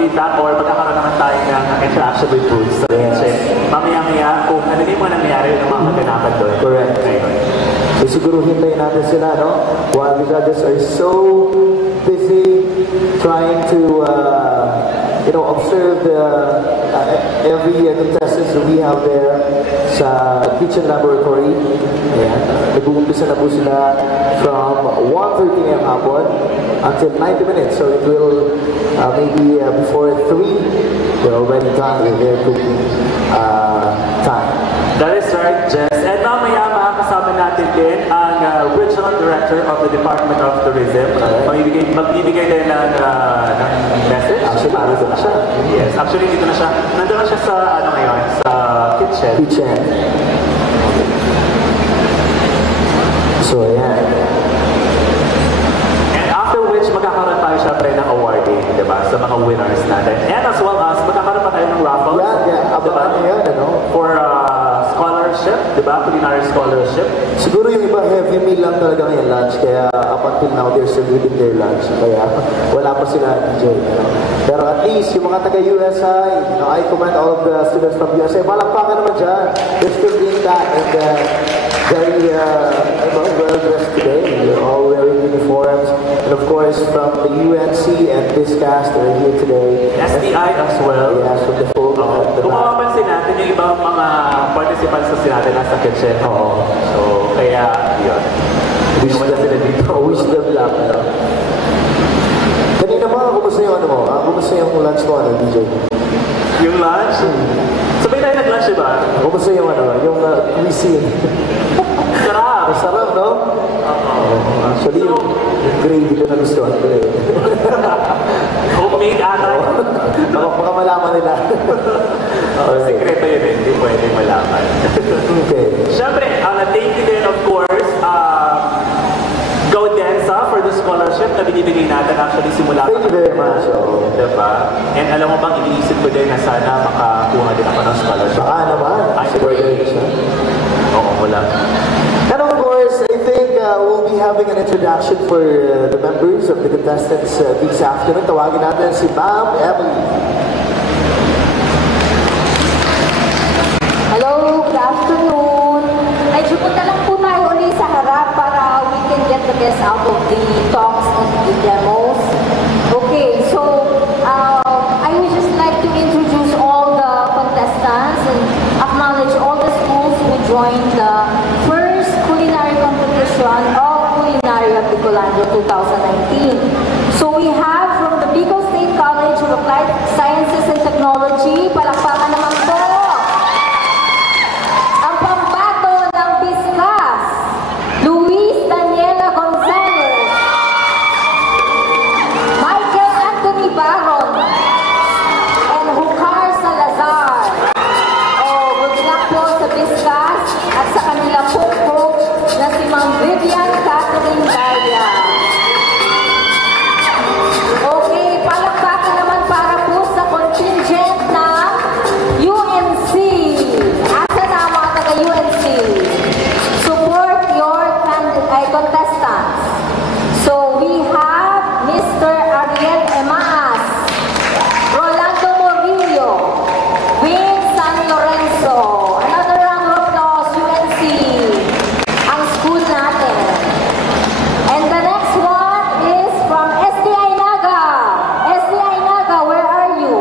feedback or magkakaroon naman tayo ng interaction with foods sa kitchen. Mamaya-maya kung ano din mo nangyari ng mga maganapan doon. Correct. So siguro hintayin natin sila, no? While the judges are so busy trying to observe every contestants that we have there sa kitchen laboratory. Ayan. Nag-uumpisa na po sila from 1:30 a.m. hapon until 90 minutes. So it will maybe before 3, they're already done with their cooking time. That is right, Jess. And mamaya makakasama natin din ang Regional Director of the Department of Tourism. Magbibigay din ng message. Actually, nandito na siya. Yes, actually dito na siya. Nandito na siya sa, ngayon, sa kitchen. So, ayan. And after which, magkakaroon tayo syempre ng awarding, di ba? Sa mga winners natin. And as well as, magkakaroon pa tayo ng raffle. Yeah. Abangan niyo yan, ano? For scholarship, di ba? Culinary scholarship. Siguro yung iba heavy meal lang talaga ngayon lunch, kaya up until now they're still eating their lunch. Kaya wala pa sila DJ. Pero at least yung mga taga-USI, I commend all of the students from USI. Malakpakan naman dyan. They're still doing that and very well dressed today. They're all wearing uniforms. And of course from the UNC and BISCAS, they're here today. STI as well. Yes, with the full. Kung mapapansin natin yung ibang mga participants na sila natin nasa kitchen. Oo. So, kaya, yun. Wish mo na sila dito. Wish them luck. Kanina ba, kumusta yung ano mo? Kumusta yung lunch mo, DJ? Yung lunch? Sabay tayo nag-lunch, diba? Kumusta yung yung cuisine? Sarap! Sarap, no? Actually, yung gravy ko na gusto ko eh. Homemade ata. Baka malaman nila. Sikreto yun eh, hindi pwede malaman. Okay. Siyempre, thank you din of course, Gaudenza for the scholarship na binibigay natin actually simula. Thank you very much. Diba? And alam mo bang, iniisip ko din na sana makakuha din ako ng scholarship. Baka naman. Oo, wala. And of course, I think we'll be having an introduction for the members of the contestants this afternoon. Tawagin natin si Ma'am Emily. Hello, good afternoon. Medyo punta lang po tayo ulit sa harap para we can get the best out of the talks and the demos. Okay, so I would just like to introduce all the contestants and acknowledge all the schools who joined the first culinary competition of Culinaria Bicolandia 2019. So we have from the Bicol State College of Applied Sciences and Technology, palakpakan naman po. Ang pambato ng BISCAS, Luis Daniela Gonzalez, Michael Anthony Baron, and Hukar Salazar. Good luck po sa BISCAS at sa kanila po coach na si Ma'am Vivian Catherine Daya. Okay, palakpakan naman para po sa contingent na UNC. Asa na mga taga-UNC? Support your contestants. So we have Mr. Ariel Emaas, Rolando Morillo, Wayne San Lorenzo. Another round of applause, UNC. Ang school natin. And the next one is from STI Naga. STI Naga, where are you?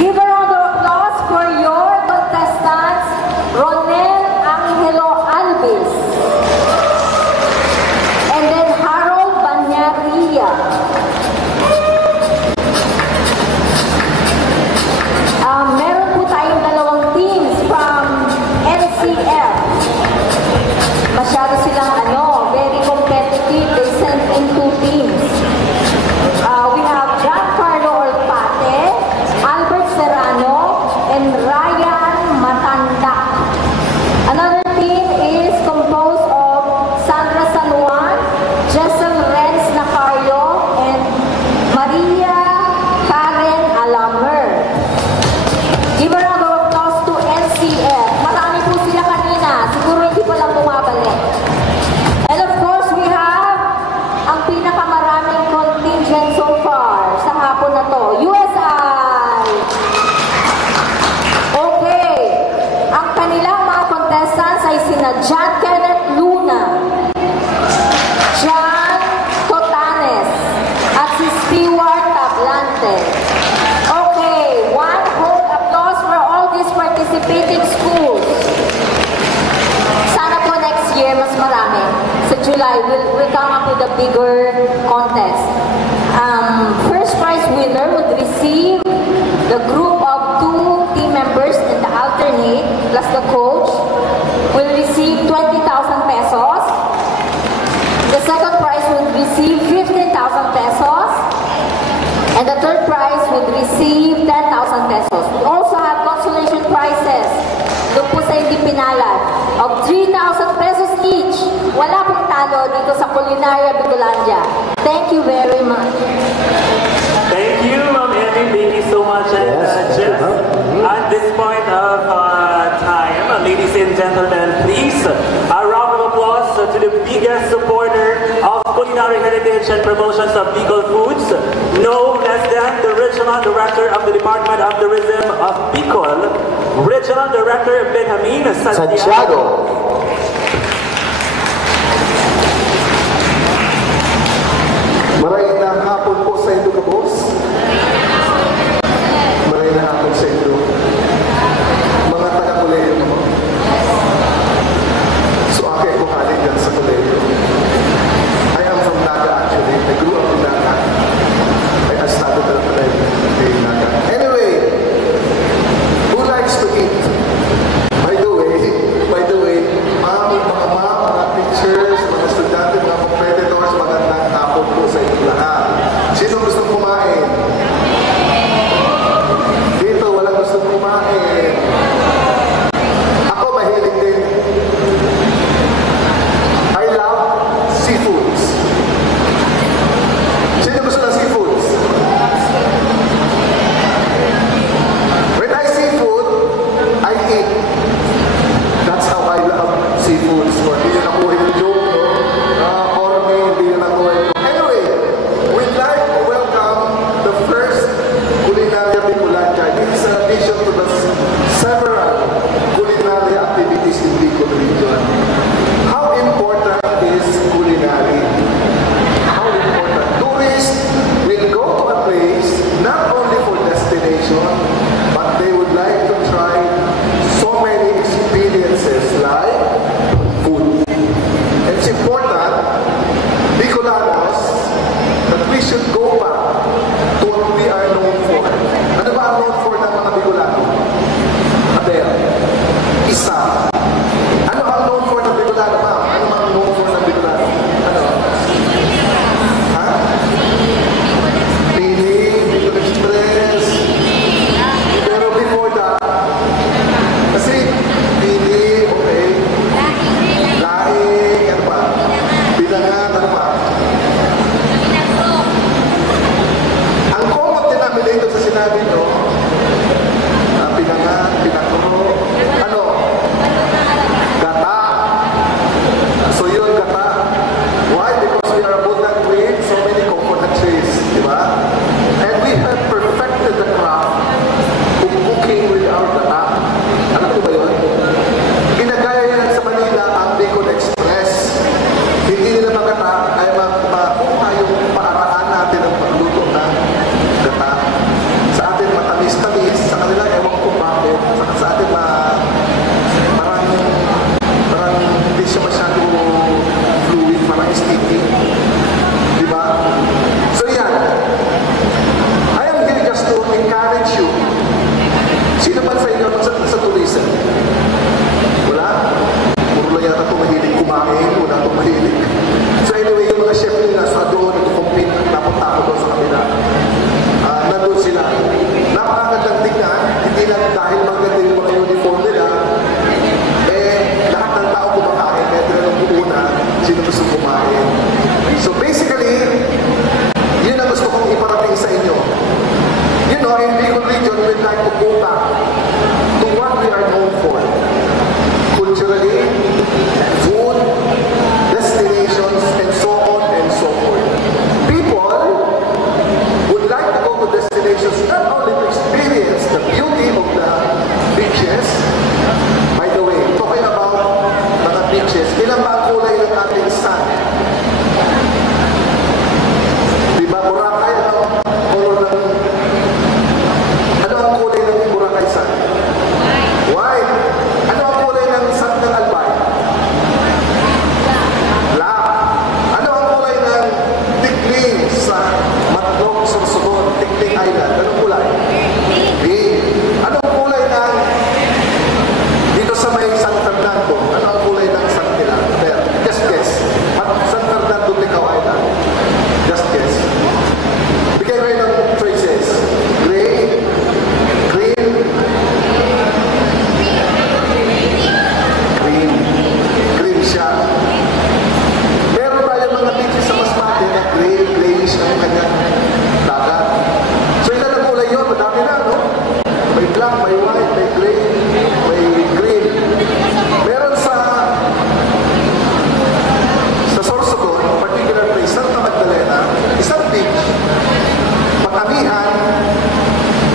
Give a round of applause for your contestants, Ronel Angelo Alvis. And then Harold Banyaria. Meron po tayong dalawang teams from NCF. Masyado silang very competitive. They sent in 2 teams. We have Giancarlo Olpate, Albert Serrano, and Ryan Matanda. Another team is composed of Sandra San Juan, Jessel Renz Nacarlo, and Maria Karen Alamer. Give a round of applause to NCF. Marami po sila kanina. Siguro hindi pa lang bumabalik. And of course, we have ang pinakamaraming contingent so far sa hapon na to. USI! Okay. Ang kanilang mga contestants ay sina John Kenneth Luna, John Totanes, at si Stewart Tablante. we'll come up with a bigger contest. First prize winner would receive the group of 2 team members and the alternate plus the coach will receive 20,000 pesos. The second prize would receive 15,000 pesos. And the third prize would receive 10,000 pesos. We also have consolation prizes doon po sa hindi pinalad of 3,000 pesos each. Wala pong talo dito sa Culinaria Bicolandia. Thank you very much. Thank you, Ma'am Emmy. Thank you so much. And just at this point of time, ladies and gentlemen, please, a round of applause to the biggest supporter of culinary heritage and promotions of Bicol Foods, no less than the Regional Director of the Department of Tourism of Bicol, Regional Director Benjamin Santiago. Marayang hapon po sa inyo, kabos. Marayang hapon sa inyo. Mga taga-kuleyo naman. So, ako haling dyan sa kuleyo. I am from Naga actually. I grew up in Naga. I started in Naga. Anyway, who likes to eat? By the way, mga teachers, mga estudyante, mga competitors, magandang hapon po sa inyo lahat. Sino gusto kumain? Dito, walang gusto kumain. Ako mahilig din. I love seafoods. Sino gusto ng seafoods? When I see food, I eat. That's how I love seafoods. Hindi na nakuha yung joke, no? Or hindi na nakuha yung joke. Anyway, we'd like to welcome the first Culinaria Bicolandia. This is an addition to the several culinary activities in Bicol region. How important is culinary? How important? Tourists will go to a place not only for destination, but they would like to try so many experiences like food. It's important, Bicolanos, that we should go back to what we are known for. Ano ba ang known for ng mga Bicolano? Adele, isa. Ano ang known for ng Bicolano, ma'am? Ano ang known for ng Bicolano? Ano? Ha? Pili, Bicol Express. Pero before that, kasi pili, okay. Laing, ano pa? Bilangan, ano pa? Ang common denominator sa sinabi nyo, bilangan, pinakro, ano? Gata. So yun, gata. Why? Because we are abundant with so many coconut trees, di ba? And we have perfected the craft of cooking with our gata. Alam mo ba yun? Ginagaya yan sa Manila ang Bicol Express. Hindi nila magata ay makuha yung paaraan natin ng pagluto ng gata. Sa atin matamis-tamis, sa kanila ewan kung bakit. Sa atin parang hindi siya masyado fluid, parang sticky. Di ba? So yan. I am here just to encourage you. Sino ba sa inyo sa tourism? Wala? Puro lang yata itong mahilig kumain, wala itong mahilig. So anyway, yung mga chef nila sa doon, nag-compete, napunta ako doon sa kabila. Nandun sila. Napakagandang tingnan, hindi lang dahil maganda yung mga uniform nila, lahat ng tao kumakain, kaya tinanong ko una, sino gusto kumain. So basically, yun ang gusto kong iparating sa inyo. You know, in Bicol region, we'd like to go back to what we are known for. Culturally, food, destinations, and so on and so forth. People would like to go to destinations not only to experience the beauty of the beaches. By the way, talking about mga beaches, ilan ba ang kulay ng ating sun? Diba, Boracay, ano? Color ng Kunting Island. Anong kulay? Green. Anong kulay ng dito sa may San Fernando? Ano ang kulay ng San Fernando? Just guess. San Fernando, Ticao Island. Just guess. Bigay rin ng choices. Gray, green, green. Green siya. Meron tayo mga beaches sa Masbate na gray, grayish ang kanyang dagat. So ilan ang kulay yun? Madami na, no? May black, may white, may gray, may green. Meron sa Sorsogon, particular place, Santa Magdalena, isang beach, Pag-amihan,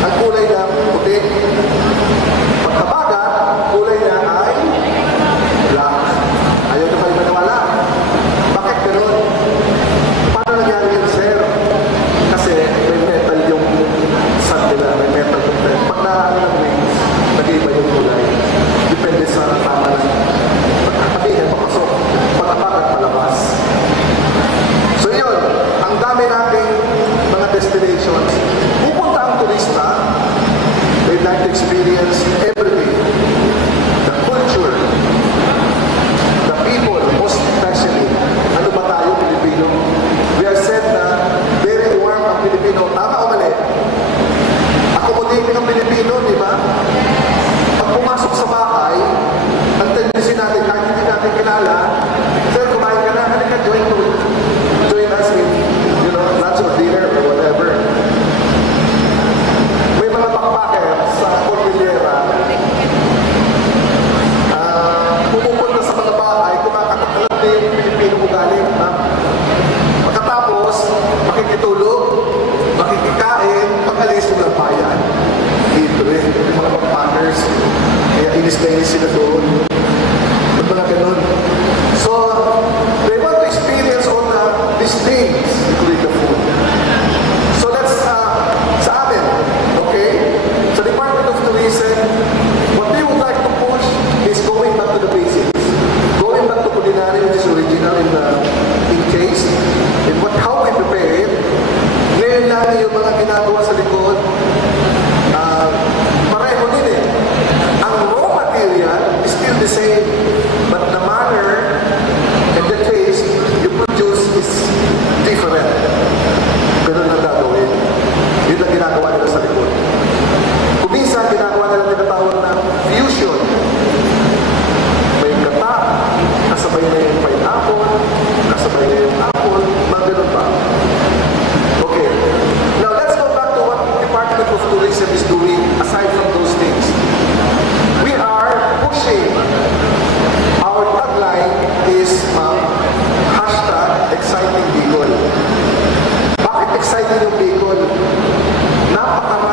ang kulay na puti. Pagkabagat, kulay na ay black. Ayaw na kayo maniwala. Bakit ganun? Paano nangyari yun, sir? Kasi may metal yung sand nila, may metal content. Pag naano ng wings, nag-iba yung kulay. Depende sa tama ng pag-amihan, papasok. Pagkabagat, palabas. So yun, ang dami nating mga destinations. Pupunta ang turista, they'd like to experience everything. The culture, the people, most especially. Ano ba tayo, Pilipino? We are said na very warm ang Pilipino. Tama o mali? Accommodating ang Pilipino, di ba? Pag pumasok sa bahay, ang tendency natin, kahit hindi natin kilala, sir, kumain ka na, halika, join us in, lunch or dinner or whatever. May mga backpacker sa Cordillera, pumupunta sa mga bahay, kumakatakal na yung Pilipino ugali. Pagkatapos, makikitulog, makikikain, pag-alis mo ng bayan. Libre, yung mga backpackers, kaya inis na inis sila doon. Yung mga ganun. So, they want to experience all these things, including the food. So that's sa amin, okay? Sa Department of Tourism, what we would like to push is going back to the basics. Going back to culinary, which is original in taste, in how we prepare it. Ngayon lang yung mga ginagawa sa likod, pareho din eh. Ang raw material is still the same, but the manner and the taste you produce is different. Ganun ang gagawin. Yun ang ginagawa nila sa likod. Kung minsan, ginagawa nila tinatawag na fusion. May gata, kasabay na yung pineapple, kasabay na yung apple, mga ganun pa. Okay. Now, let's go back to what Department of Tourism is doing aside from those things. We are pushing. Our tagline is #exciting Bicol. Bakit exciting yung Bicol? Napakarami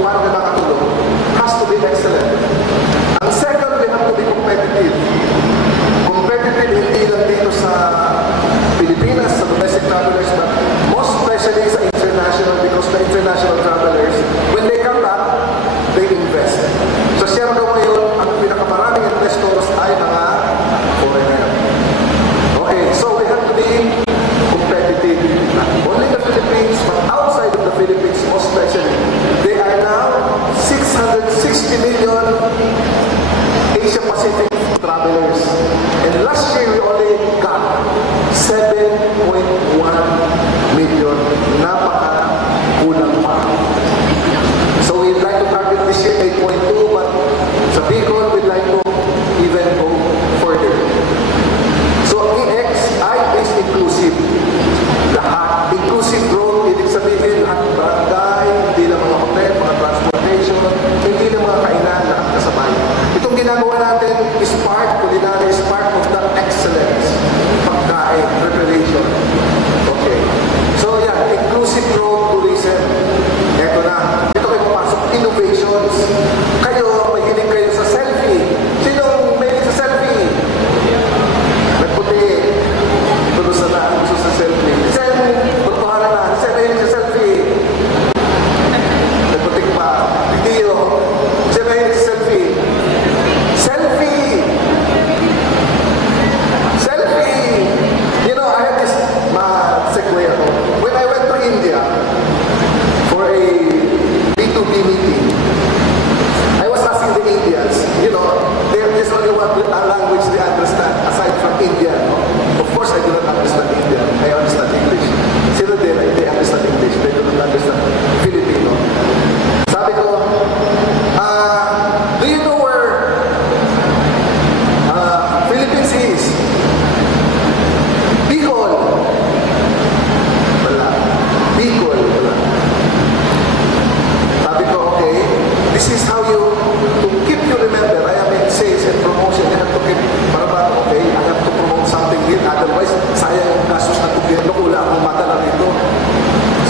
kung paano kayo makatulong, has to be excellent. Ang second, we have to be competitive. Competitive hindi lang dito sa Pilipinas, sa domestic travelers, but most especially sa international, because the international travelers, when they come back, they invest. So Siargao ngayon, ang pinakamaraming investors ay mga foreigner. Okay, so we have to be competitive. Not only the Philippines, but outside of the Philippines, most especially. They are now 660 million Asia Pacific travelers. And last year, we only got 7.1 million. Napaka-kulang pa. So we'd like to target this year 8.2, but sa Bicol, we'd like to even go further. So EX, I is inclusive. Lahat. Inclusive growth, ibig sabihin, lahat ng barangay, hindi lang mga hotel, mga transportation, hindi lang mga kainan, lahat kasabay. Itong ginagawa natin is culinary is part of the excellence. Pagkain, preparation. Okay. So yeah, inclusive growth, tourism. Eto na. Dito kayo papasok, innovations. Kayo, mahilig kayo sa selfie. Sinong mahilig sa selfie? Nagputi. Tulos na ang gusto sa selfie. Sen, tutuhanan na. Sen, mahilig sa selfie. Nagputik pa. Hindi yun. Sen, mahilig sa selfie. Selfie! Selfie! You know, I have this segue ako. When I went to India for a B2B meeting, I was asking the Indians, you know, there's only one language they understand aside from Indian. No? Of course, I do not understand Indian. I understand English. Sila din, they understand English. They do not understand Filipino. Sabi ko, do you know where Philippines is? Bicol. Wala. Bicol. Wala. Sabi ko, okay, this is how you, to keep you remember, I am in sales and promotion, I have to keep, para ba, okay, I have to promote something here, otherwise, sayang yung kasos ng gobyerno, wala akong mata na rito.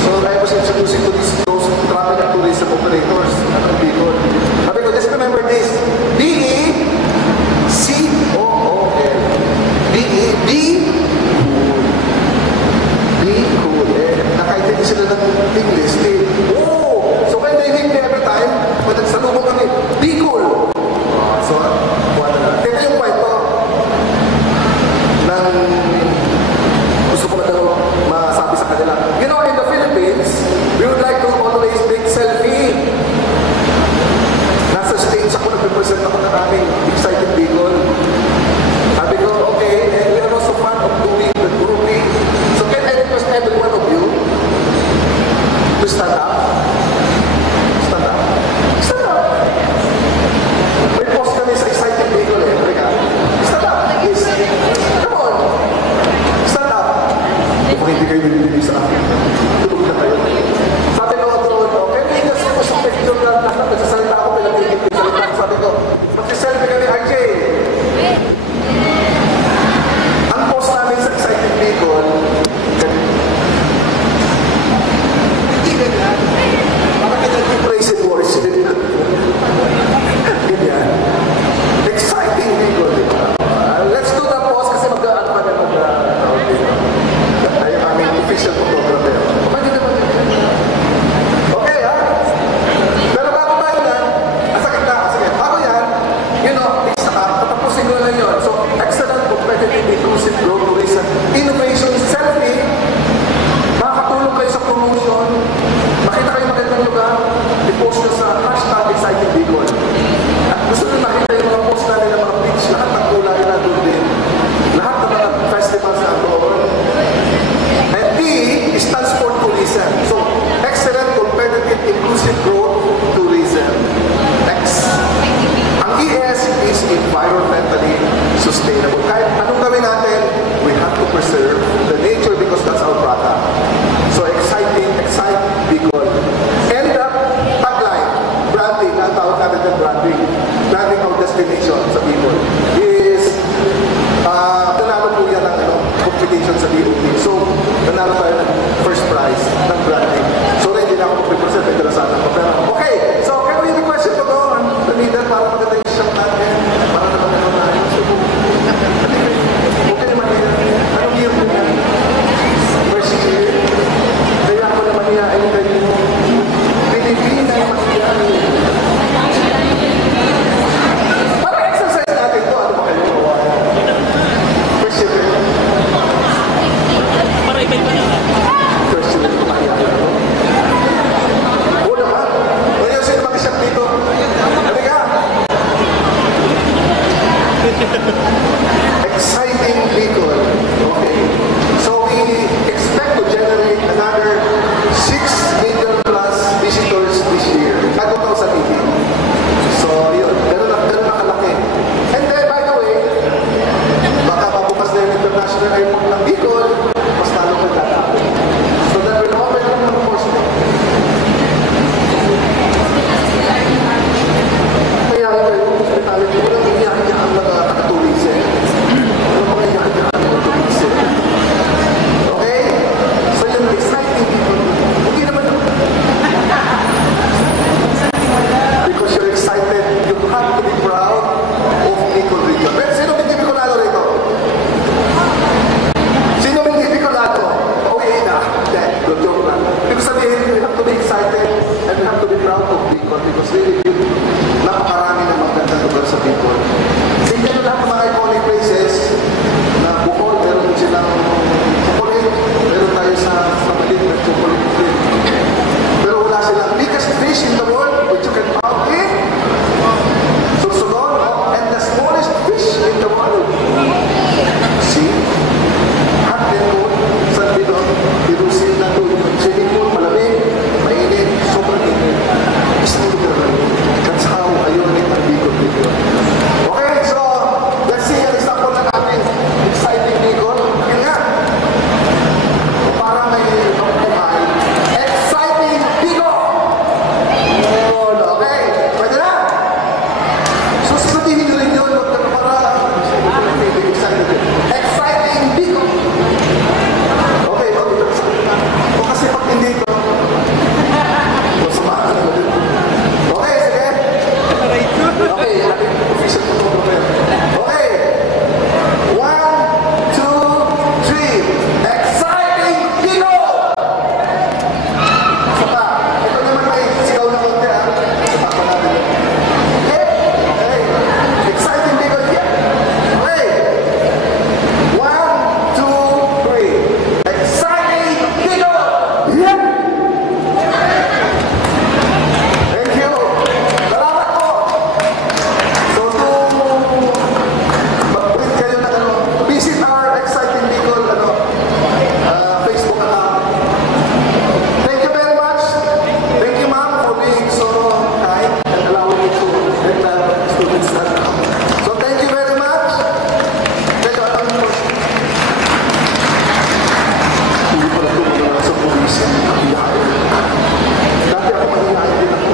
So, I was introducing to those travel and tourism operators, anong Bicol. Sabi ko, just remember this, B-E-C-O-O-L. B-E-B cool. Nakaintindi sila ng English. So when they hit me every time, pag nagsalubong kami, be cool. So, ito yung kwento ng gusto ko na daw masabi sa kanila. You know, in the Philippines, we would like to always take selfie. Nasa stage ako, nag-represent ako ng aming excited Bicol. Sabi ko, okay, and we are also fond of doing the grouping. So can I request every one of you to stand up? Stand up. Stand up. May post kami sa excited Bicol eh. Stand up. Please. Come on. Stand up. Kung hindi kayo binibili sa akin, tulog na kayo. Sabi ko, okay, kasi ako sa picture na nagsasalita ako, pinag-ibig salita. Sabi ko, mag-selfie kami, RJ. Ang post namin sa excited Bicol, hindi ganyan. Parang ganyan yung praise and worship. Ganyan. Exciting Bicol, di ba? Let's do the post kasi mag-aan pa na ay aming official photographer. Okay, ha? Pero bago tayo yan, asakit na, sige, bago yan, you know, tatapusin ko na yun. So, excellent, competitive, inclusive growth, tourism, innovation, selfie, makakatulong kayo sa promotion, makita kayo magandang lugar, i-post nyo sa hashtag exciting Bicol. At gusto nyo makita yung mga post namin ng mga beach, lahat ng kulay na doon din, lahat ng mga festivals na doon. And T stands for tourism. So, excellent, competitive, inclusive growth, tourism. X. Ang ES is environmentally sustainable. Kahit anong gawin natin, we have to preserve the nature because that's our product. So, exciting, excite Bicol. And the tagline, branding, ang tawag natin ng branding our destination sa Bicol is, nanalo po yan ng competition sa BOP. So, nanalo tayo ng first prize ng branding. So, hindi na ako mag-represent, may dalasan ako. Pero, okay, so Exciting Bicol. Okay. So we expect to generate another 6 million plus visitors this year. Bago to sa TV. So yun, ganun na kalaki. And then by the way, baka mabukas na yung international airport ng Bicol, mas lalo ka tatapin. So that will open up ng course mo. Kaya yung hospitality mo lang, iyak-iyak ang mga kakatulisin. Ano mga iyak-iyak ang mga kakatulisin? Okay? So yun, exciting. Hindi naman because you're excited, you have to be proud of Bicol region. Pero sino hindi Bicolano rito? Sino hindi Bicolano? Okay na. Good joke lang. Ibig sabihin, you have to be excited and you have to be proud of Bicol because really, napakarami ng magandang lugar sa Bicol. Tingnan nyo lahat ng mga iconic places na Bohol, meron din silang chocolate, meron tayo sa Malit na chocolate flip. Pero wala silang biggest fish in the world, which you can pound in. Susunod, and the smallest fish in the world. See? Hot and cold, San Binon, Birusin na doon. Swimming pool, malamig, mainit, sobrang init. Isang lugar lang. That's how ayun ang Bicol. Okay, so let's see ang example na natin. Exciting Bicol. Yun nga. Parang may pagkumain. Exciting Bicol! Okay, pwede na. Susunodihin nyo rin yun. Huwag na para exciting Bicol. Okay, o kasi pag hindi ko, masamahan na din. Okay, sige. Okay, official ko ito. Okay. 1, 2, 3. Exciting Bicol! Isa pa. Ito naman may sigaw na konti ha. Isa pa natin. Okay. Okay. Exciting Bicol. Yeah. Okay. 1, 2, 3. Exciting Bicol! Yeah. Thank you. Salamat po. So mag-print kayo na visit our Exciting Bicol Facebook account. Thank you very much. Thank you, ma'am, for being so kind and allowing me to let the students that come. So thank you very much. Medyo alam mo, hindi pala tumulong sa pulis. Dati ako manilayan din ako.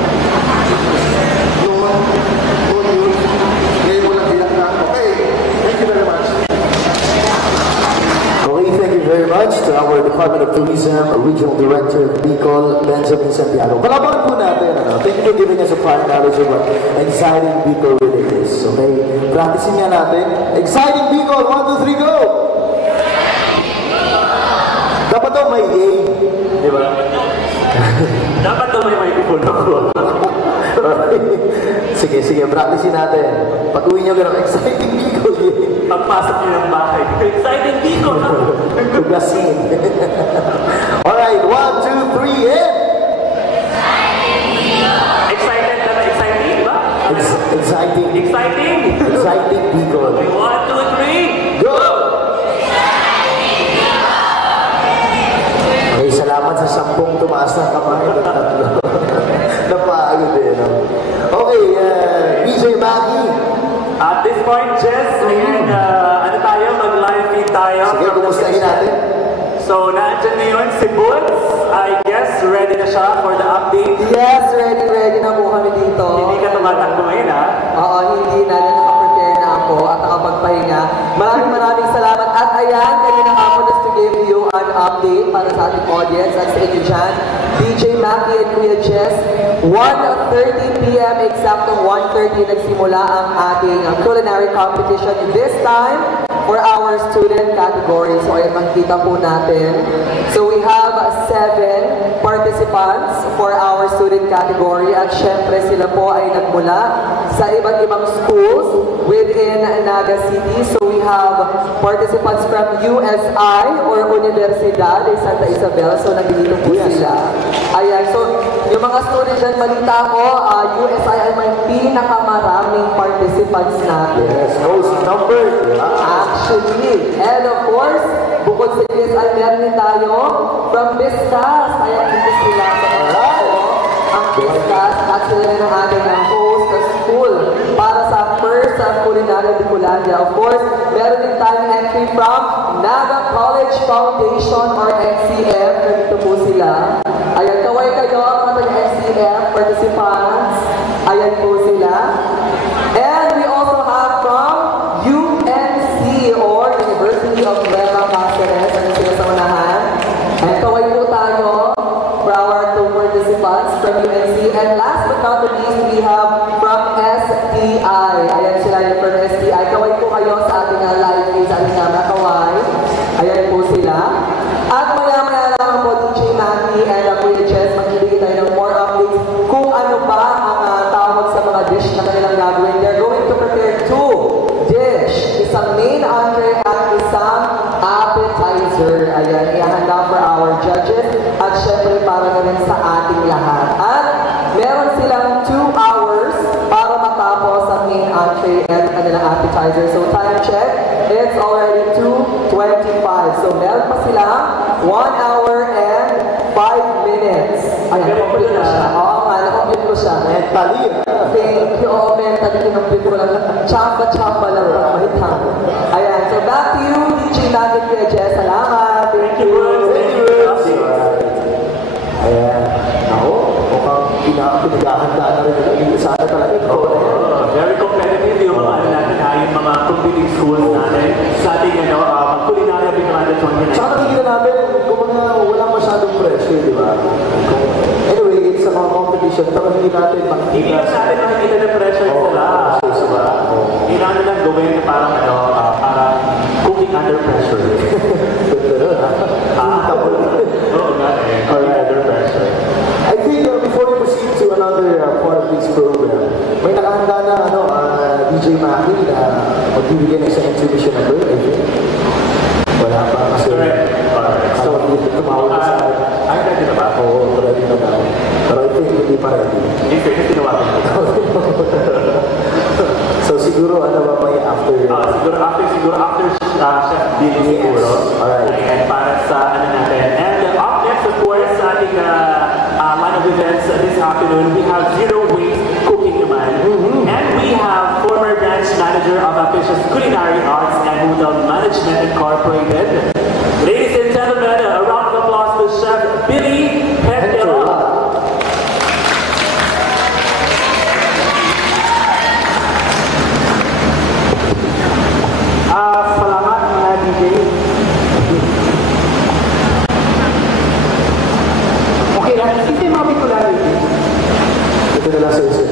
Noon, ngayon mo lang dinakna. Okay, thank you very much. Okay, thank you very much to our Department of Tourism Regional Director of Bicol, Benjamin Santiago. Palabaran po natin. Thank you for giving us a prior knowledge of what exciting Bicol really is. Okay, practicing nga natin. Exciting Bicol, 1, 2, 3, go! Dapat daw may yay. Di ba? Dapat daw may microphone ako. Sige, practicing natin. Pag-uwi nyo gano'n, exciting Bicol. Pagpasok niyo ng bahay. Exciting Bicol! Tugasin. Alright, 1, 2, 3, and... Excited na exciting ba? Exciting. Exciting! Exciting Bicol. 1, 2, 3, go! Okay, salamat sa 10 tumaas ng kamay. Tatlo. Napagod eh, no? Okay, BJ Maggie. At this point, Jess, ngayon, ano tayo? Mag-live feed tayo. Sige, kumustahin natin. So, naandyan ngayon si Boots. I guess, ready na siya for the update. Yes, ready na po kami dito. Hindi ka tumatakbo ngayon, ha? Oo, hindi na. Naka-prepare na ako at nakapagpahinga. Maraming salamat. At ayan, kami na ako just to give you an update para sa ating audience at sa inyo dyan. DJ Mackie and Kuya Jess, 1:30 p.m. exactong 1:30 nagsimula ang ating culinary competition this time for our student category. So ayan, makikita po natin. So we have 7 participants for our student category at syempre sila po ay nagmula sa iba't ibang schools within Naga City. So we have participants from USI or Universidad de Santa Isabel. So nandito po sila. Ayan, so yung mga students dyan, balita ko, USI ay may pinakamaraming participants participants natin. Yes, most number. Actually. And of course, bukod sa DSI, meron din tayo from Vistas. Ayan, dito sila sa mga ang Vistas at sila rin ang ating host sa school para sa first Culinaria Bicolandia. Of course, meron din tayong entry from Naga College Foundation or NCF. Dito po sila. Ayan, kaway kayo ang mga NCF participants. Ayan po sila. And we also have from UNC or University of Nueva Cáceres. Ano sila sa unahan? And kaway po tayo for our two participants from UNC. And last but not the least, we have from STI. Ayan sila yung from STI. Kaway po kayo sa ating live feed sa ating mga kaway. Ayan po sila. At maya-maya lang po DJ Manny and Kuya Jess, magbibigay tayo ng more updates kung ano ba ang tawag sa mga dish na kanilang gagawin. They're going to prepare 2 dish. Isang main entree at isang appetizer. Ayan, ihanda for our judges at syempre para na rin sa ating lahat. At meron silang 2 hours para matapos ang main entree and kanilang appetizer. So time check, it's already 2:25. So meron pa sila 1 hour and 5 minutes. Ayan, complete ko siya. Oo nga, na-complete ko siya. Mentally. Thank you. Oo, mentally, kinumplete ko lang. Chamba-chamba lang para mahitang. Ayan, so back to you, DJ Manny, Kuya Jess. Salamat. Thank you. Thank you. Ayan. Ako, mukhang pinagahanda na rin nila. Sana talaga ito. Very competitive yung mga ano natin, yung mga competing schools natin sa ating Culinaria Bicolandia 2019. Saka nakikita natin, kung walang masyadong pressure, di ba? Anyway, sa mga competition, pero hindi natin makikita. Hindi lang natin makikita na pressure sila. Hindi natin lang gawin parang cooking under pressure. Oo nga eh, cooking under pressure. I think before we proceed to another part of this program, may nakahanda na DJ Manny na magbibigyan ng isang exhibition number, I think. Wala pa kasi. Correct. So, tumawag na sa akin. Ay, ready na ba? Oo, ready na daw. Pero I think hindi pa ready. Hindi, fairness, tinawagan ko. So, siguro, may after? Siguro after Chef Billy siguro. Alright. And para sa natin. And up next, of course, sa ating line of events this afternoon, we have Zero Waste Cooking naman. And we have former branch manager of Ambitious Culinary Arts and Hotel Management Incorporated. Ladies and gentlemen, a round of applause to Chef Billy Petela. Salamat mga DJ. Okay lang, ito yung mga Bicolano. Ito na lang sa isa.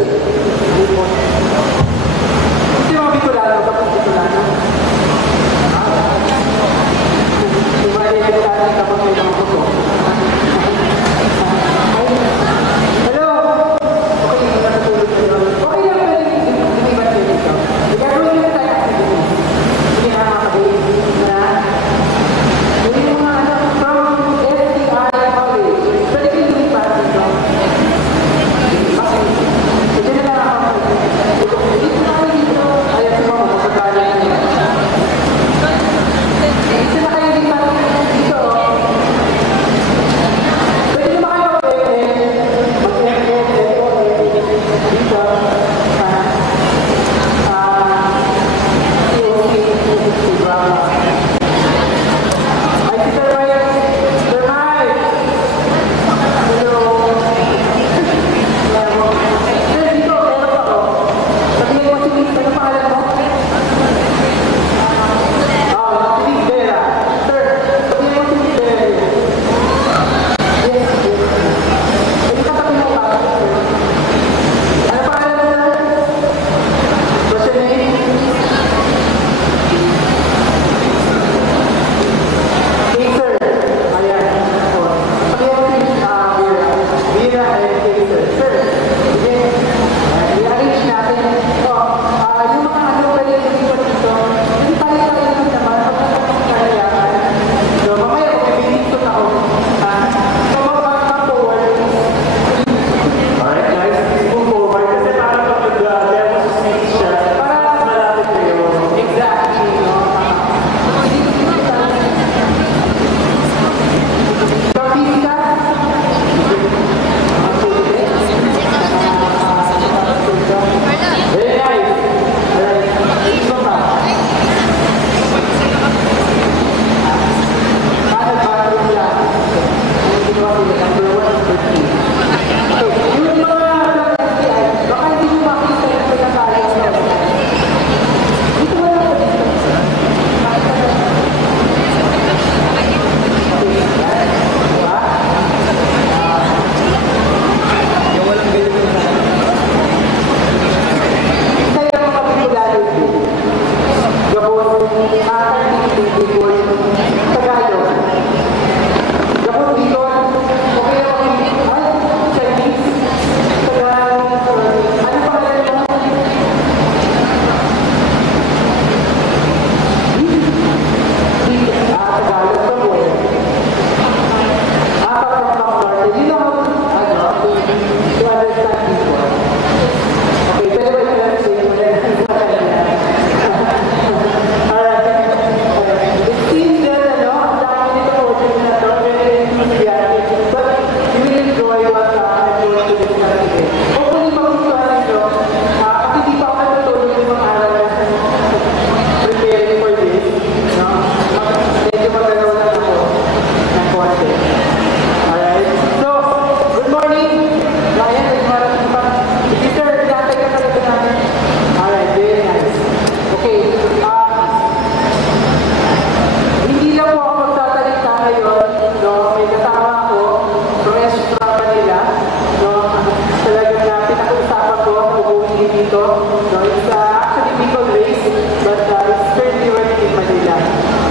pamili dito. No, it's actually Bicol race, but it's currently working in Manila.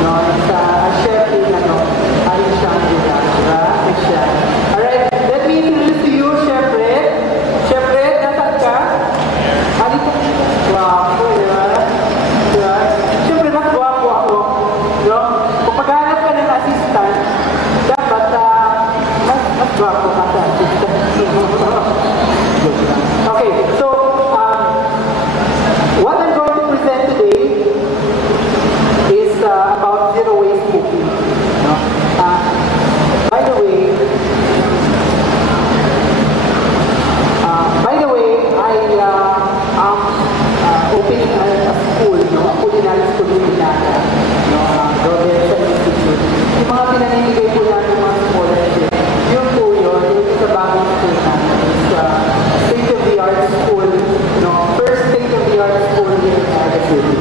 No, it's a chef in Shangri-La. Diba? Alright, let me introduce to you, Chef Red. Chef Red, nasan ka? Halito. Wow, diba? Diba? Siyempre, mas guwapo ako. No? Kung maghanap ka ng assistant, dapat mas guwapo ka sa assistant. Okay, so what I'm going to present today is about zero waste cooking. No? By the way, I am opening a school, no? Culinary school in Minaga, no? Rodelsa Institute. Yung mga pinanimigay po natin mga scholarship, yun po yun, yung sa bagong school natin. It's state-of-the-art school, no? First state-of-the-art school here in Minaga City.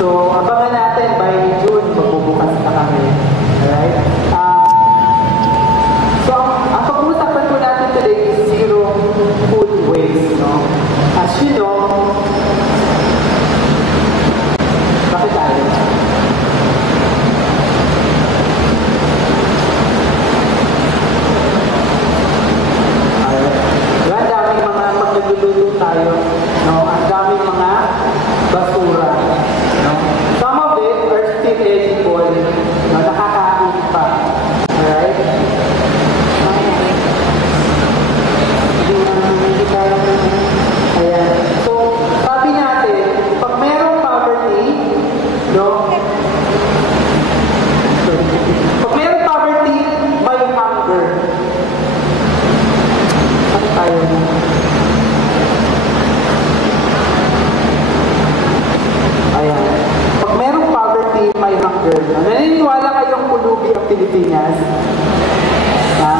So, abangan natin by June, magbubukas na kami. Alright? So, ang pag-uusapan po natin today is zero food waste, no? As you know, bakit tayo? Ang daming mga magluluto tayo, no? Ang daming mga basura, no? Some of it are still edible, no? Nakakain pa. Alright? Ayan. So, sabi natin, pag merong poverty, no? Pag merong poverty, may hunger. Ano tayo na? Ayan. Pag merong poverty, may hunger. Naniniwala kayong pulubi ang Pilipinas? Ha?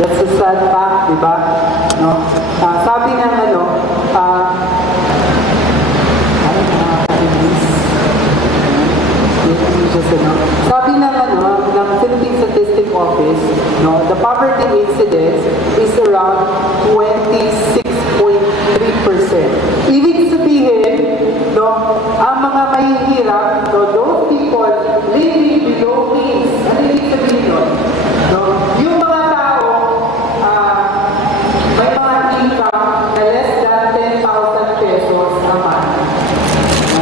That's a sad fact, diba? No? Sabi ng sabi ng Philippine Statistics Office, no, the poverty incidence is around 26.3%. Ibig sabihin, no, ang mga mahihirap, no, those people living below means. Ano ibig sabihin yun? No? Yung mga tao, may mga income na less than 10,000 pesos a month.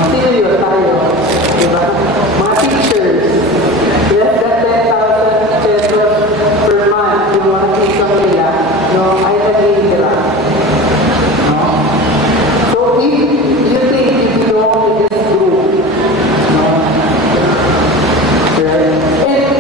Sino yun? Tayo. Diba? Mga teachers, less than 10,000 pesos per month, yung mga income nila, no, ay naghihirap. No? So, if you think you belong to this group, no? Right? And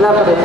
Wala pa rin.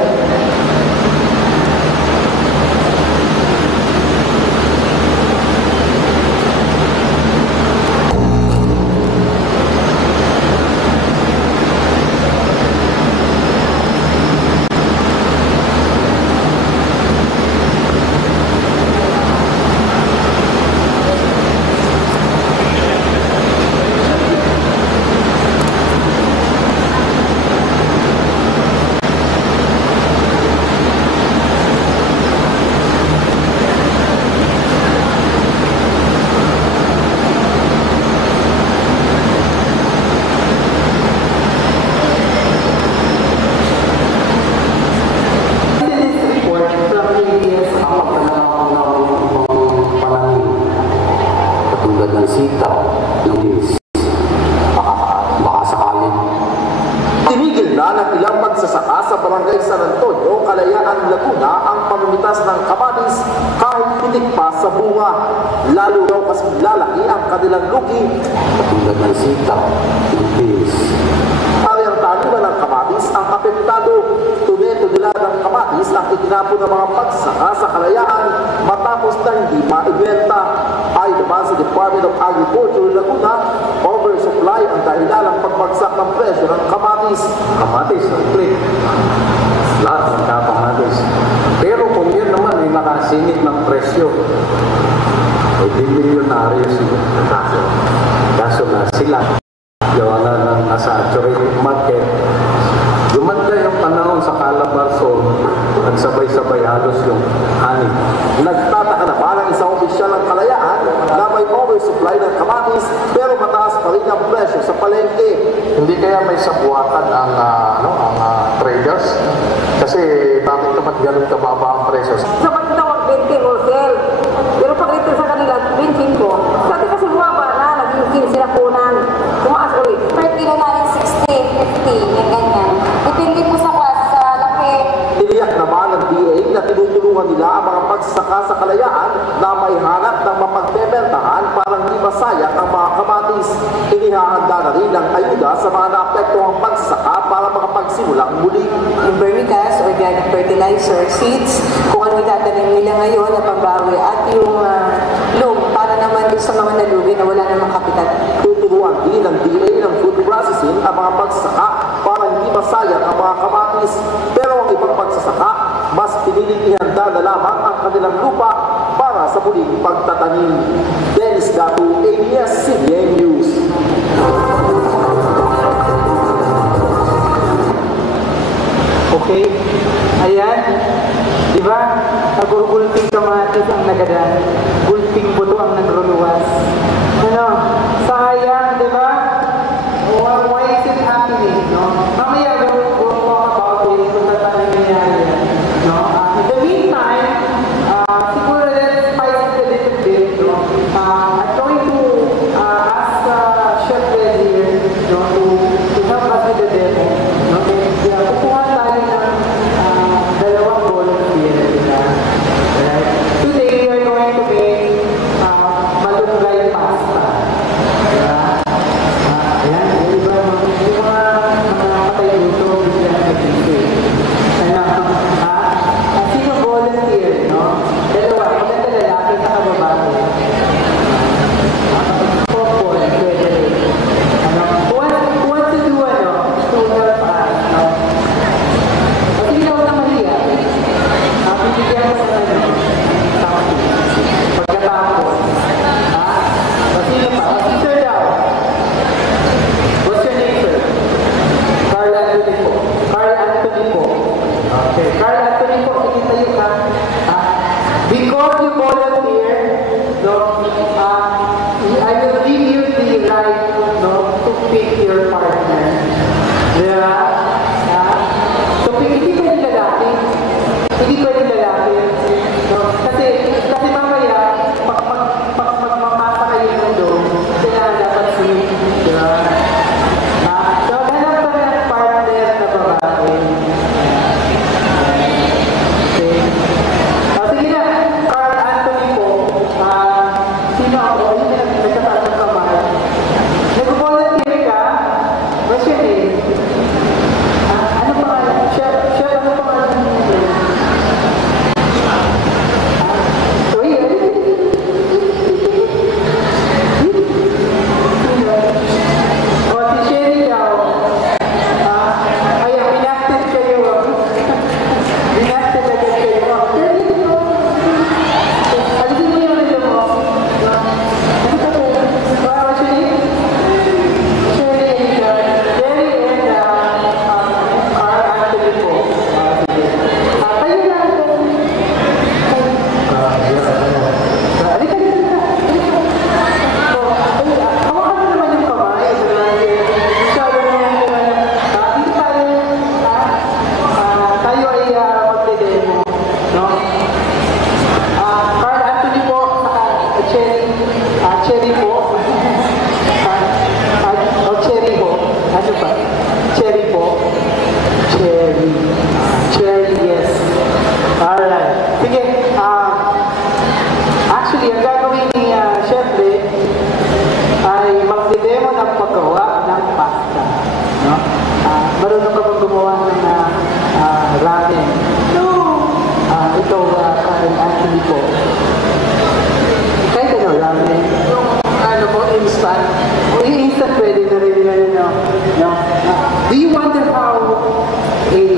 Katulad ng sitaw, ng dinis, baka sakaling. Tinigil na ng ilang magsasaka sa barangay San Antonio, Kalayaan, Laguna ang pamimitas ng kamatis kahit tinik pa sa bunga. Lalo raw kasi lalaki ang kanilang lugi. Katulad ng sitaw, ng dinis. Ang taniman ng kamatis ang apektado. Tuneto nila ng kamatis ang itinapon ng mga magsasaka sa Kalayaan matapos na hindi maibenta. Ay naman sa Department of Agriculture Laguna, oversupply ang dahilan ng pagbagsak ng presyo ng kamatis. Kamatis, ang click. Lahat ng kamatis. Pero kung yun naman ay nakasingit ng presyo, ay di milyonaryo sila. Kaso na sila. Gawa na nasa-saturated market. Gumanda yung panahon sa Calabarzon, nagsabay-sabay halos yung honey. Nagtataka na ba ng isang opisyal ng Kalayaan na may oversupply ng kamatis pero mataas pa rin ang presyo sa palengke? Hindi kaya may sabuatan ang traders? Kasi bakit naman ganun kababa ang presyo? Sa pagtawag 20 wholesale. Pero pag ito sa kanila, 25. Dati kasi bumaba na, naging 15 na punan. Tumaas ulit. Per kilo namin 60, 50, yung ganyan. Depende po sa klase, sa laki. Tiniyak naman ng DA na tinutulungan nila ang mga magsasaka sa Kalayaan na may hanap ng mapagbebentahan para hindi masayang ang mga kamatis. Inihahanda na rin ang ayuda sa mga naapektuhang magsasaka para makapagsimulang muli. Yung vermicast, organic fertilizer, seeds, kung ano itatanim nila ngayon na pambawi at yung loam para naman doon sa mga nalugi na wala namang kapital. Tuturuan din ng DA ng food processing ang mga magsasaka para hindi masayang ang mga kamatis. Pero ang ibang magsasaka, mas piniling ihanda na lamang ang kanilang lupa para sa muling pagtatanim. Dennis Gatu, ABS-CBN News. Okay? Ayan. Di ba? Nagugulping kamatis ang nagada. Gulping buto ang nagruluwas. Ano? Sayang, di ba? Why is it happening? No? Mamaya, we'll talk about it kung saan nangyayari. No? In the meantime, siguro let's spice it a little bit. No? I'm going to ask Chef Red here to help us with the demo. No? Kukuha tayo ng dalawang volunteer. Right? Today, we are going to make malunggay pasta.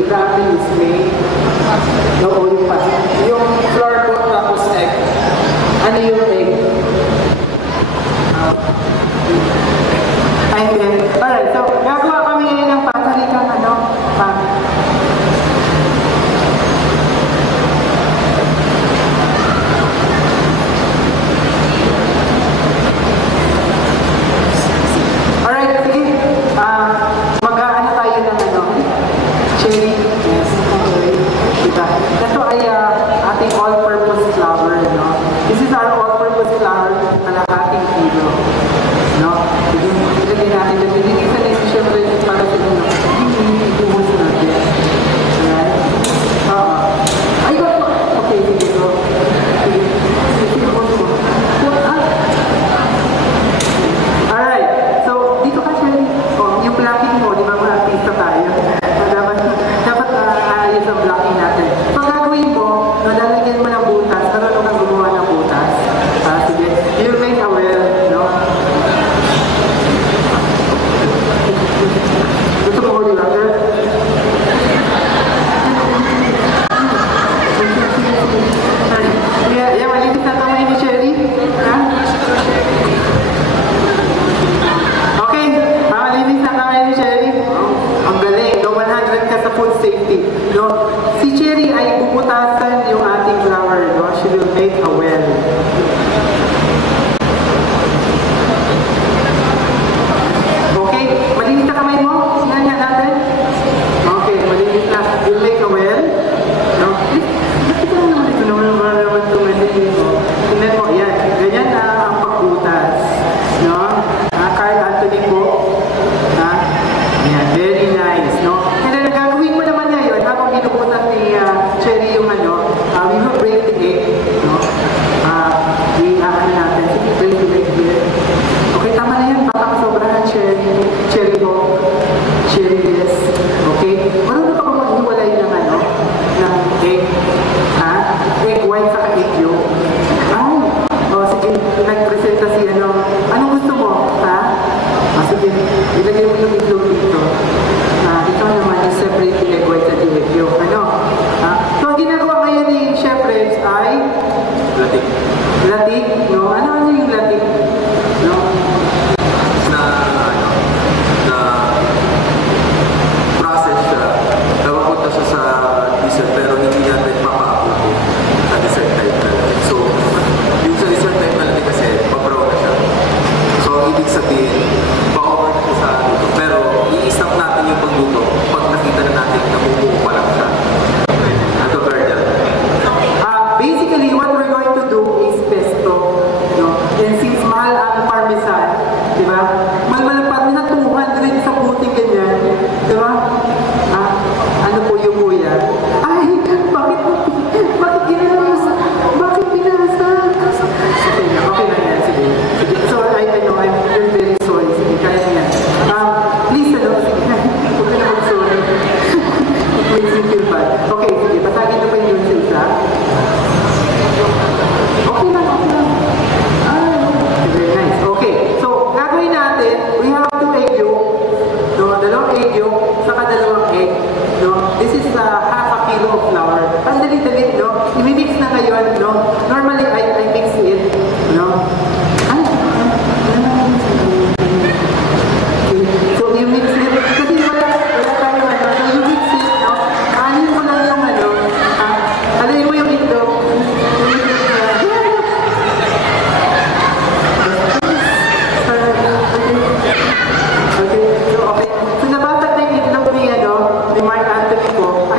wrapping is made. No, yung flour po tapos egg. Ano yung egg? Ayun. Alright, so gagawa kami ngayon ng patalikang alright, sige. Mag-aano tayo ng cherry. Yes, okay. Diba? Ito ay ating all-purpose flour, no? This is our all-purpose flour na kalahating kilo. No? Ilagay natin. Lilinisan na yung syempre para sa inyo. Ibuhos natin. Alright? Ay, okay, sige ko. Sige ko. Alright. So, dito ka siya. Yung blocking mo, di ba mga artista tayo? Dapat ayos ang blocking natin. So, gagawin mo, lalagyan mo ng butas. Karoon kang gumawa ng butas. Sige. You'll make a well, no? Gusto mo holy water? Yeah, malinis na kamay ni Sherry. Ha? Okay, malinis na kamay ni Sherry. Ang galing, no? 100 ka sa food safety. No? Si Sherry ay puputasan yung ating flour. No? She will make a well. Okay, malinis na kamay mo? Sinan nga natin? Okay, malinis na. You'll make a well. No? Bakit lang naman ito naman tumalisin mo? Tingnan mo, yan. Ganyan na ang pagbutas. No? Carl Anthony po. Yan, very nice. No? And then, gagawin mo naman ngayon, habang ginubutas ni Cherry yung we will break the egg. No? Natin. Sige, break the egg here. Okay, tama na yan. Baka masobrahan Cherry po. Cherry, yes. Okay? Marunong ka ba maghiwalay ng ng egg? Ha? Egg white sa egg yolk? Ay! Sige, nag-presenta si anong gusto mo? Ha? Sige, ilagay mo yung itlog dito. Ikaw naman yung separate yung egg white at yung egg yolk. So, ang ginagawa ngayon ni Chef Reds ay latik. Latik? No? Ano yung latik? No? Na process siya. Napapunta siya sa dessert pero hindi natin mapaabuti sa dessert type na latik. So, yung sa dessert type na latik kasi pa-brown na siya. So, ibig sabihin, pa-over na siya sa luto. Pero, i-stop natin yung pagluto pag nakita na natin na bumuo pa lang siya. Ato, Guardian. Basically, what we're going to do is pesto. No? And since mahal ang parmesan, di ba? Mahal ang parmesan, 200 sa puting ganyan. Di ba? Ano po yung kuya? Ay, bakit ginasa? Bakit ginasa? Okay na yan, sige. So, I know, I'm very sorry. Sige, kaya na yan. Please, sige, huwag ka na mag-sorry. It makes me feel bad. Okay, sige, pasagin na pa yun sa isa. Okay lang. Very nice. Okay, so gagawin natin, we have 2 egg yolk. No, dalawang egg yolk, saka dalawang egg. No, this is half a kilo of flour. Pandali-dali, no? I-mix na ngayon, no? Normally, I mix it, no? So, you mix it. Kasi wala tayo, so you mix it, no? Anin mo lang yung alayin mo yung itlog. So nabasag na yung itlog ni Mark Anthony po,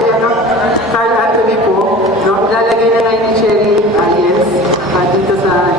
Carl Anthony po, no? Ilalagay na natin ni Cherry, yes, dito sa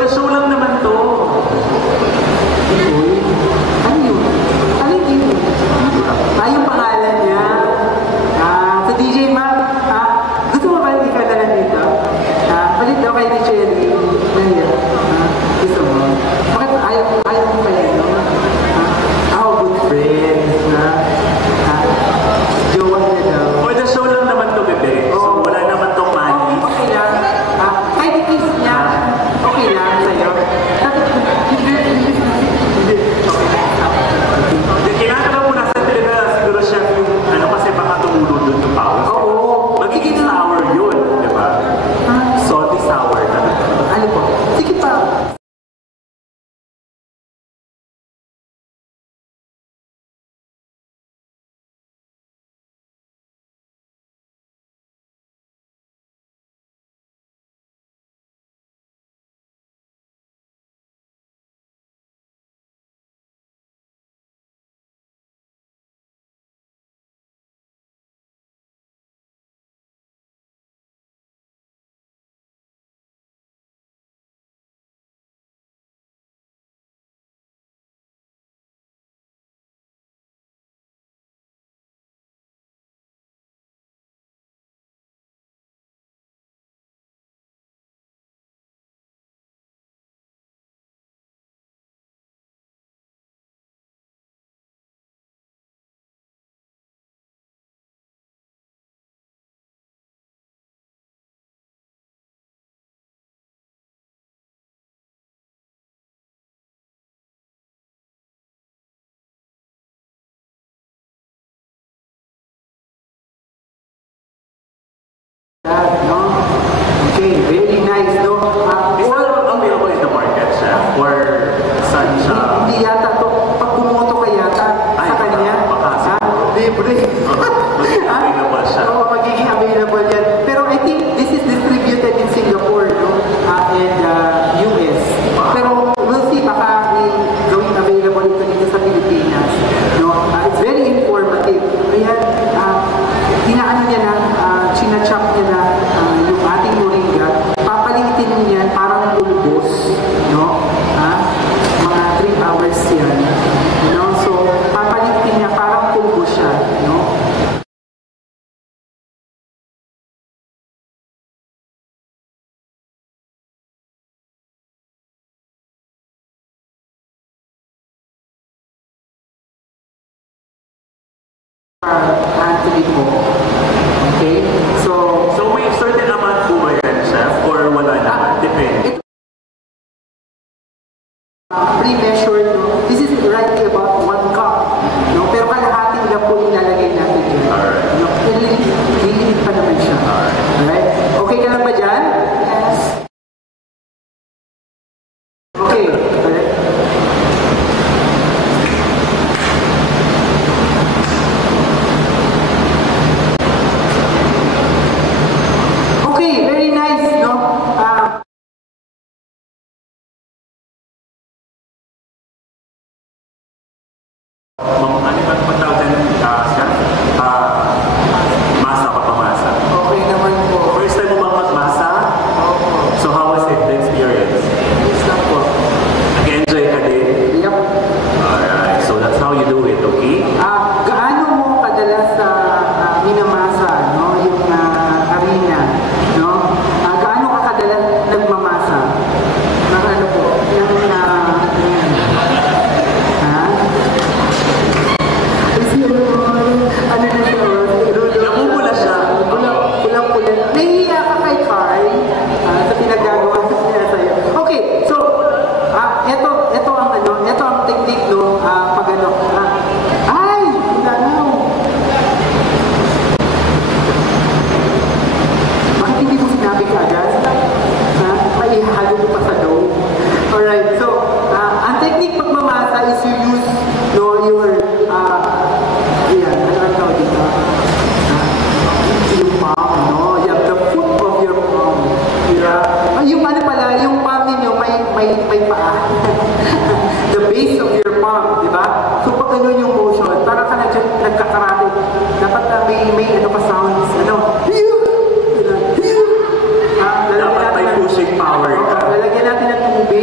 the show lang naman to. Ano yun? Ano yun? Yung pangalan niya. Sa DJ Mac, gusto mo ba hindi ka na lang dito? Palit daw kay DJ Cherry. Gusto mo? Bakit ayaw mo kaya no? Good friends na. Jowa niya daw. For the show lang naman to, bebe. So wala naman tong money. Okay lang. Kahit i-kiss niya, okay lang sa'yo. Kinakaba mo nasa talaga siguro siya yung ano kasi baka tumulong doon yung pawis. Oo. Magiging sour yun, di ba? Salty sour na. Ano po? Sige pa. Okay, very nice, no? Is that available in the market siya? Or saan siya? Hindi yata to. Pag bumoto ka yata sa kanya, libre. Available siya. Oo, magiging available yan. Pero I think this is distributed in Singapore, no? And US. Pero we'll see, baka gawing available ito dito sa Pilipinas. No? It's very informative. Ayan, hinaano niya na, chinachop niya na yung ating moringa, papalitin niya parang pulbos, no? Mga 3 hours yan. No? So, papalitin niya parang pulbos siya, no? Anthony po. Okay? So may certain amount po ba yan, chef? Or wala naman? Depende. Pre-measured, no? This is roughly about 1 cup. No? Pero kalahating lang po ilalagay natin dyan. No? Lilimit pa naman siya. Alright? Okay ka lang ba dyan? Yes. Okay. Alright. Okay, very nice, no? Ano ba pagtawag din chef? Masa pa pamasa. Okay naman po. First time mo bang magmasa? So how was it, the experience? Yes lang po. Nag-enjoy ka din? Yep. Alright, so that's how you do it, okay? Gaano mo kadalas minamasa, no? Yung harina, no? Gaano ka kadalas nagmamasa? Ng ano po? Ng ano na siya? Namumula siya. Pulang-pula. Nahihiya ka kay Carl sa pinagagawa niya sa'yo. Okay, so ito ang ano, ito ang technique, no? Pag ano, ay! Ulanaw! Bakit hindi mo sinabi ka agad? Maihalo mo pa sa dough. Alright, so ang technique pagmamasa is you use, no, your ayan, ano tawag dito? Yung palm, no? Yeah, the foot of your palm. Yeah. Yung ano pala, yung palm ninyo may paa. The base of your palm, di ba? So pag ano yung motion, para ka nagkakarate. Dapat may ano pa sounds, ano? Dapat may pushing power ka. Lalagyan natin ng tubig.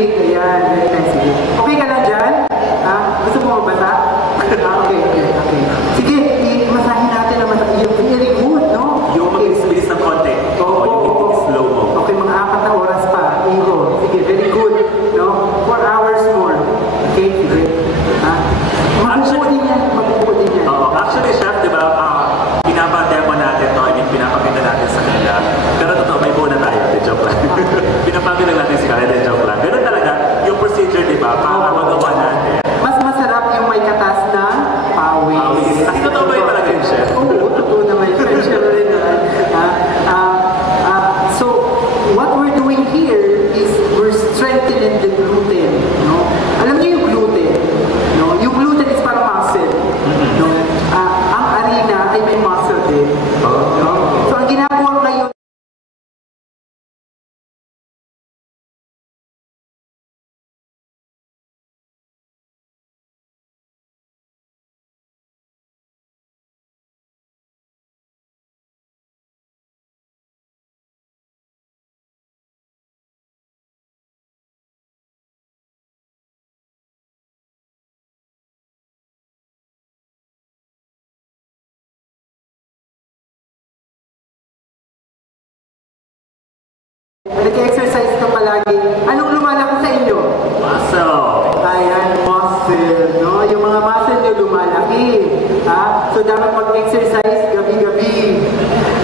nag-exercise ka palagi, anong lumalaki sa inyo? Muscle. Ayan, muscle, no? Yung mga muscle nyo lumalaki. Ha? So, dapat mag-exercise gabi-gabi.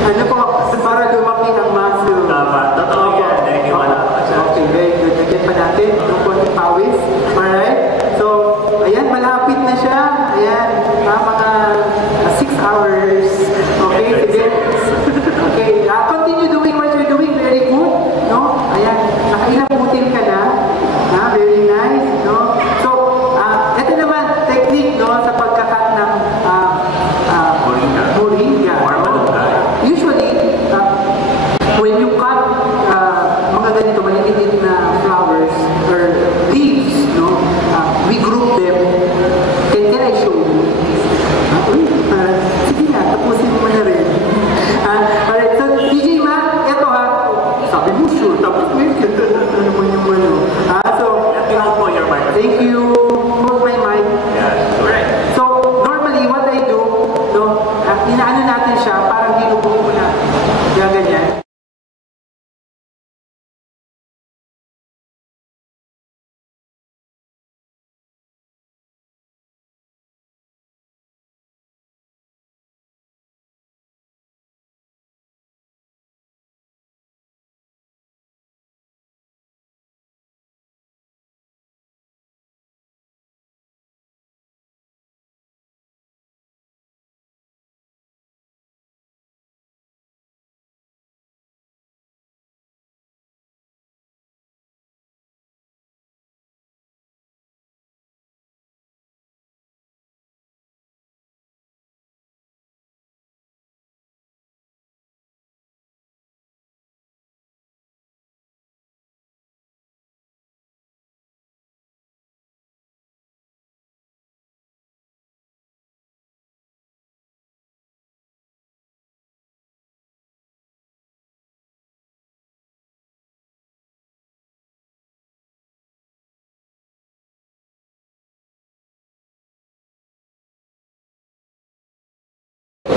Ano po, para lumaki ang muscle. Tama, totoo yan. Naniniwala ka siya. Okay, very good. Lagyan pa natin ng konting pawis. Alright? So, ayan, malapit na siya. Ayan, mga 6 hours. Okay, sige. Okay, continue doing what you're doing. Very good. No? Ayan, nakailang putin ka na. Very nice. No? So, ito naman, technique, no, sa pagkakat ng moringa. Usually, when you cut mga ganito, maliliit na flowers or leaves, no, we group them. Can I show you? Sige na, tapusin mo na rin. Alright, so DJ Mac, eto ha, sabi mo sure, tapos mo yun, ano naman yung ano. So, thank you. Hold my mic. Alright. So, normally, what I do, no, inaano natin siya, parang binubuo mo na. Kaya ganyan.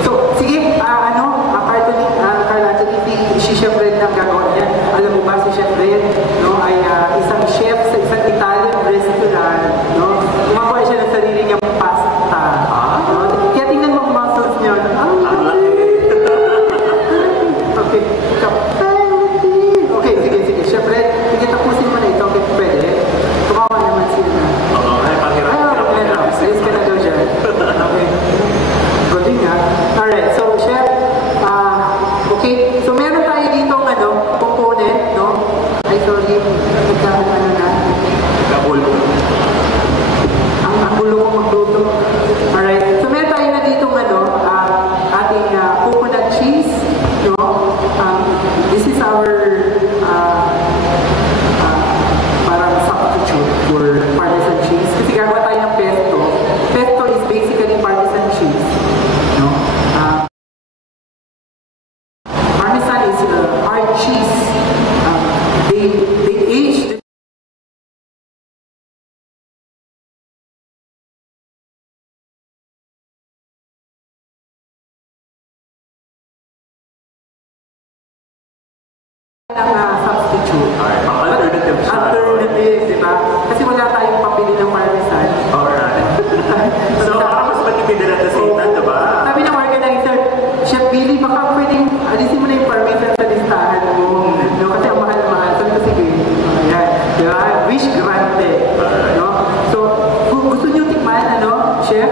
So, sige, Carla, si Chef Red ang gagawin niya. Alam mo ba, si Chef Red, no, ay isang chef sa isang Italian restaurant, no? Gumagawa siya ng sarili niyang pasta. No? Kaya tingnan mo ang muscles niya. Okay, okay, sige, Chef Red, sige, tapusin mo na ito. Okay, pwede. Tumawa naman sila. Alis ka na daw siya. Okay. Galing ha. Alright, so Chef, okay, so meron tayo dito component, no? Ay, sorry, nagkamit na. Kabulo. Ang bulo ko magluto. Alright, so meron tayo na dito ating coconut cheese, no? This is our parang substitute for parmesan cheese. Kasi gagawa tayo ng pesto. Pesto is basically parmesan cheese. No? Parmesan is hard cheese. They aged substitute. Alternative, di ba? Kasi wala tayong pabili ng parmesan. Alright. So, mas matipid na sa sitan, diba? Sabi ng organizer, Chef Billy, baka pwedeng alisin mo na yung parmesan sa listahan mo. No, kasi ang mahal-mahal. So, sige. Ayan. Diba? Wish granted. No? So, kung gusto nyo tikman, Chef?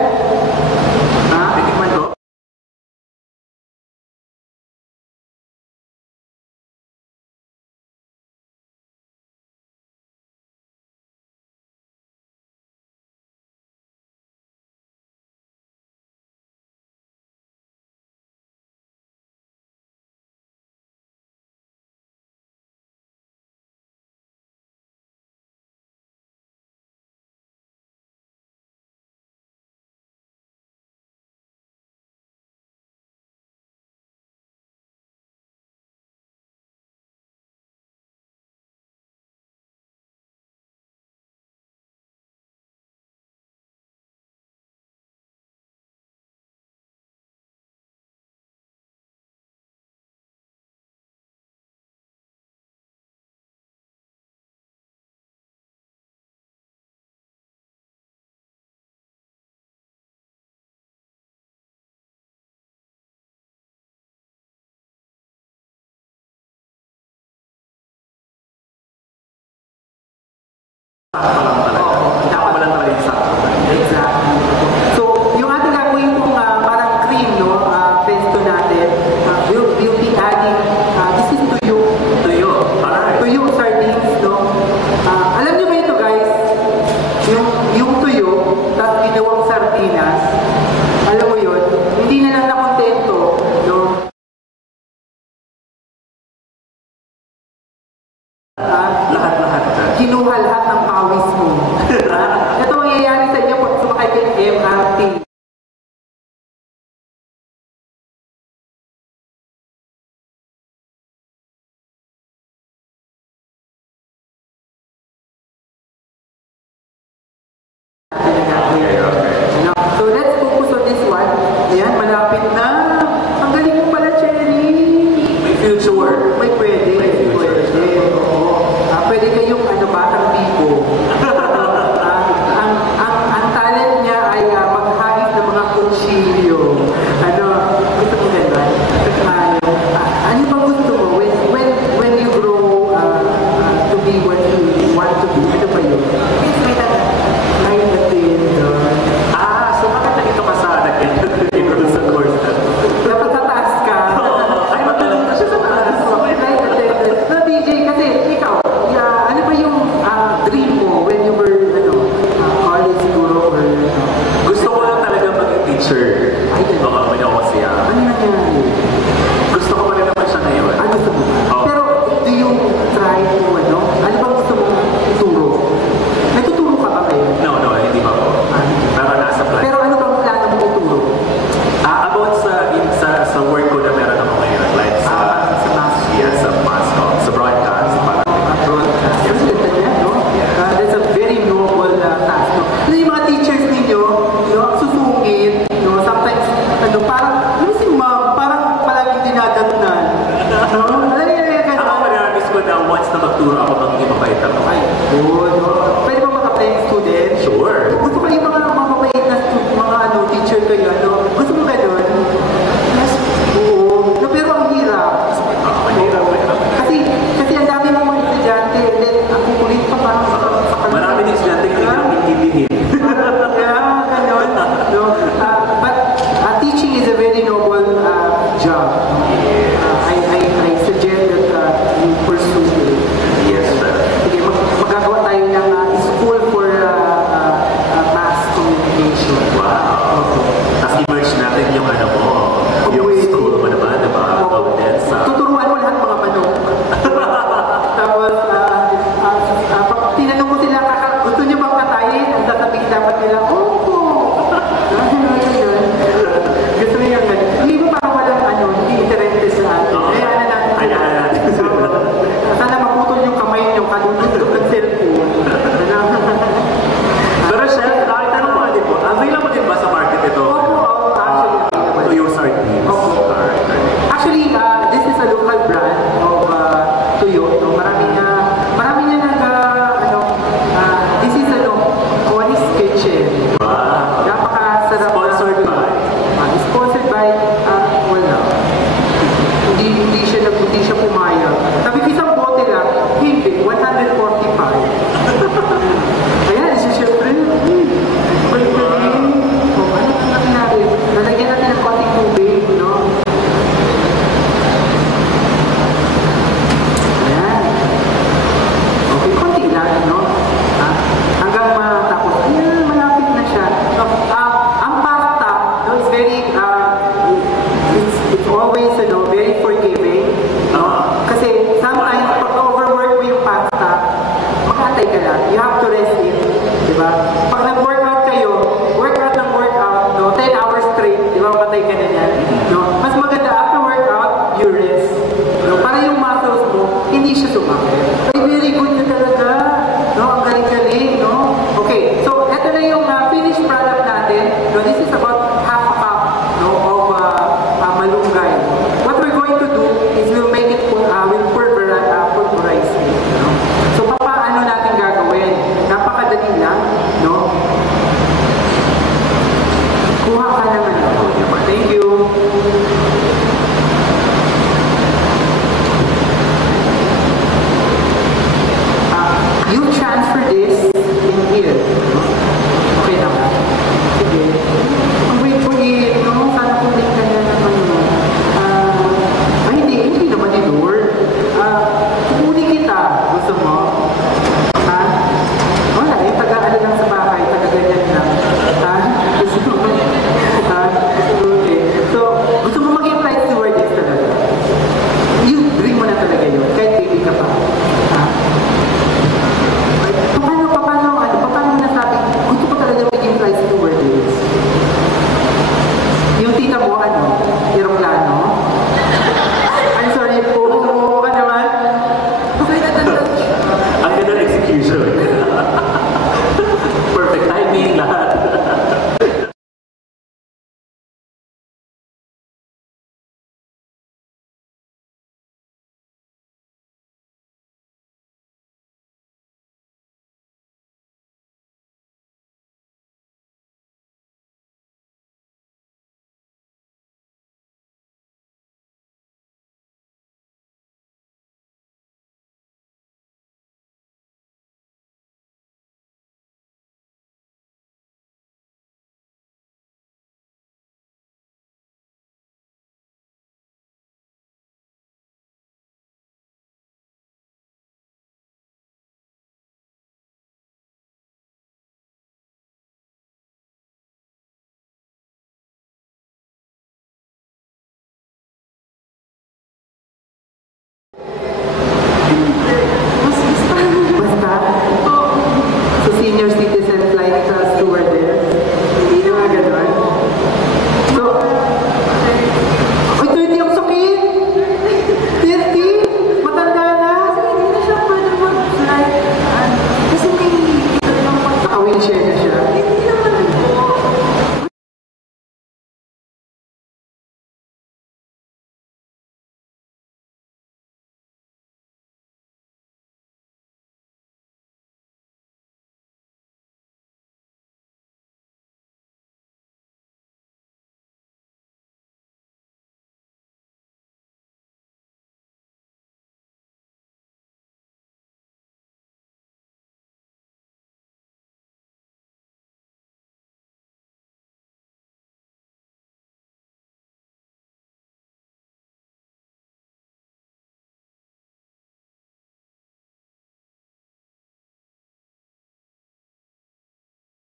Sakto lang talaga. Dapat mo lang talaga yung sakto. Exactly. So, yung ating gagawin kong parang cream, no, pesto natin, we'll be adding, this is tuyo. Tuyo. Alright. Tuyo sardines, no. Alam niyo ba ito, guys? Yung tuyo, tapos ginawang sardinas, alam mo yun, hindi na lang nakontento, no. Lahat-lahat. Kinuha lahat ng pawis mo. Ito mangyayari sa inyo pag sumakay kayo ng MRT. So let's focus on this one. Ayan, malapit na. Ang galing mo pala, Cherry. May future. May pwede. Pwede. Oo. Pwede kayong batang bibo. Ang talent niya ay maghagi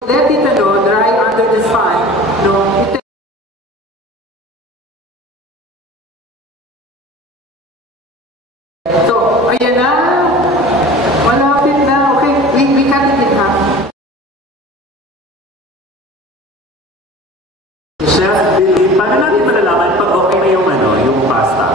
Let it dry under the sun. No? So, ayan na. Malapit na. Okay, we cut it in half. Chef Billy, paano natin malalaman pag okay na yung yung pasta?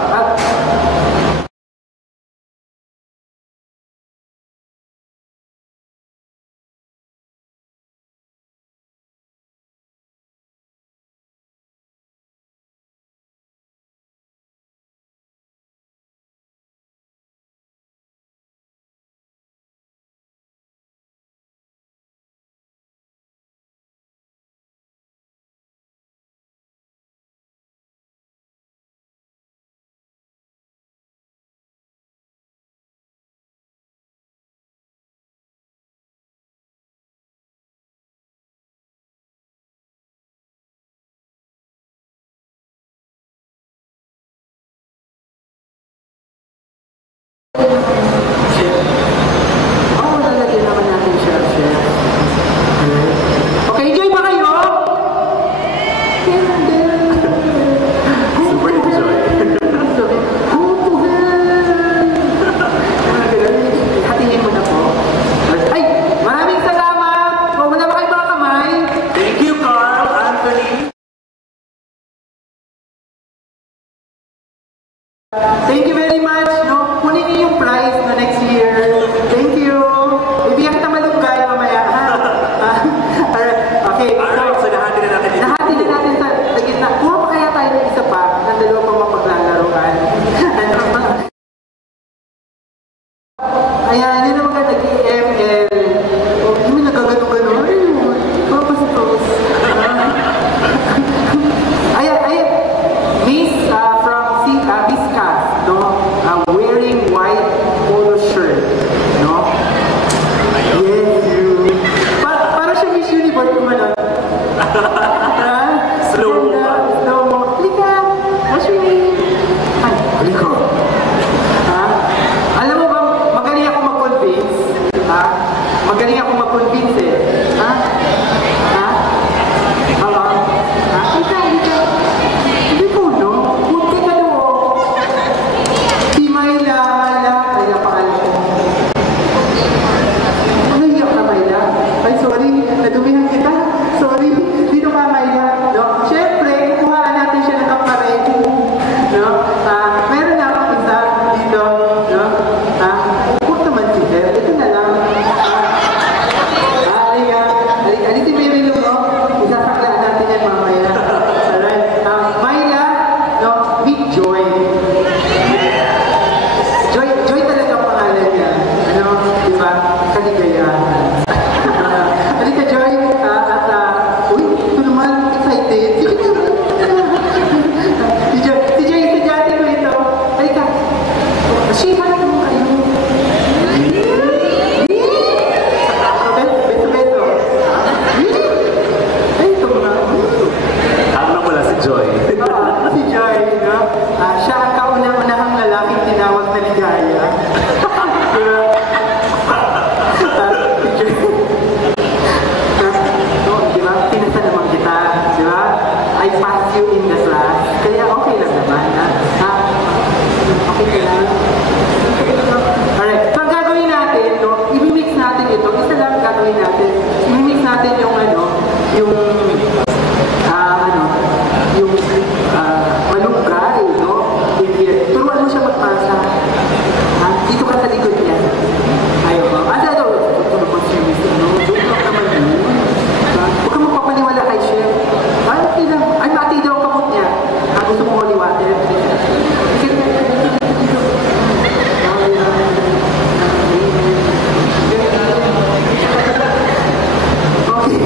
Lalagyan naman natin siya, chef. Okay, enjoy ba kayo? Super enjoy. Hatingin mo na po. Ay, maraming salamat! Huwag mo na ba kayo mga kamay? Thank you, Carl, Anthony. Thank you very much. No, kunin niyo yung prize na next year. Thank you. Ibigyan kita malunggay mamaya. Alright. Okay. Alright, so nahati na natin. Nahati na natin sa gitna. Kuha pa kaya tayo ng isa pa ng dalawa pang mapaglalaroan. Ayan, yun naman ka nag-EML. Hindi mo nagkagano-gano. Papastos. Ayan. Miss from Viscas, no? Wearing white polo shirt, no? Yes, you. Para siya Miss Universe naman. Slow mo. Slow mo. Halika. What's your name? Ay, halika. Alam mo ba, magaling ako mag-convince. Magaling ako mag-convince eh. Halika. Hindi po, no? Kunti ka no. Si Mayla. Kaya pangalan ko. Nahiyak ka, Mayla? Ay, sorry. Nadumihan kita. Sorry. Dito ka, Mayla. No? Siyempre, kukuhaan natin siya ng kapareho. No? Meron na akong isa dito. No? Huwag naman si Bel. Ito na lang. Halika. Halika si Mary Lou, no? Isasaklaan natin yan mamaya. Alright. Mayla, no? Meet Joy. Joy talaga pangalan niya. Ano? Diba? Kaligayahan. Halika, Joy. Uy, ito naman. Excited. Si Joy, si Jati ko ito. Halika. Mashihan mo kayo. Beso-beso. Ay, ito nga. Ano pala si Joy? Si Joy, no? Siya ang kaunang-unahang lalaking tinawag na ligaya. Diba? Si Joy. No, diba? Pinasa naman kita. Diba? I passed you in the class. Kaya okay lang naman, ha? Okay ka lang? Alright. So, ang gagawin natin, no? I-mix natin ito. Isa lang gagawin natin. I-mix natin yung malunggay, no? Turuan mo siya magpasa. Dito ka sa likod niya. Ayaw ba? Ito. Joke lang naman yun. Huwag ka magpapaniwala kay Chef. Ay, okay lang. Ay, mati daw kamot niya. Gusto mo holy water. Okay.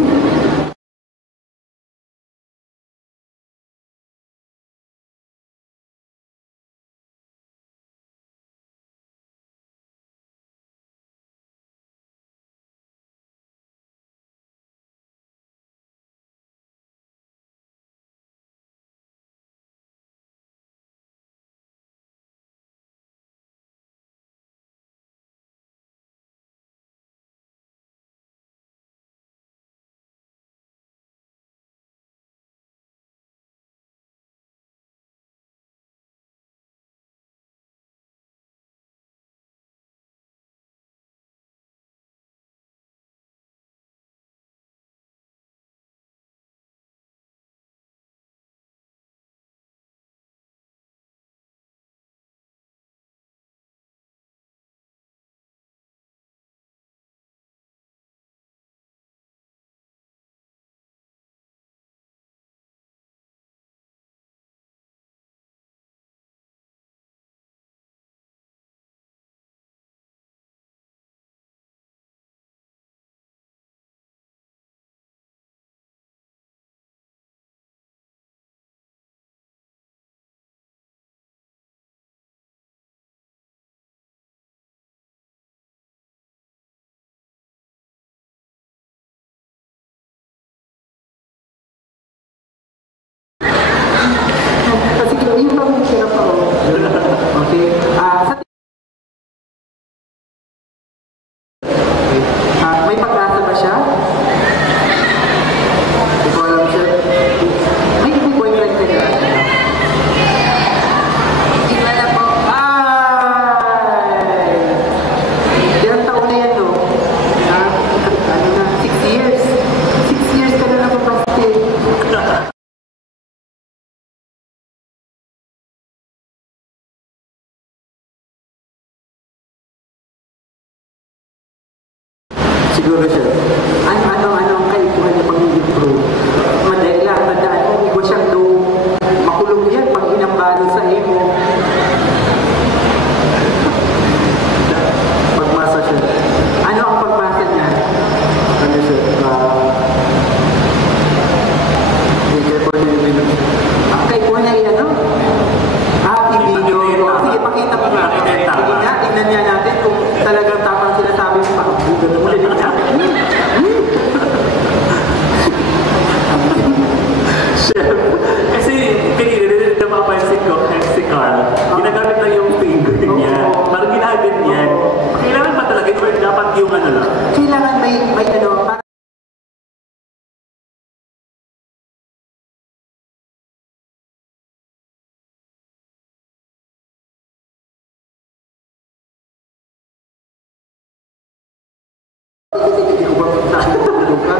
Hindi ko ba sabi ka?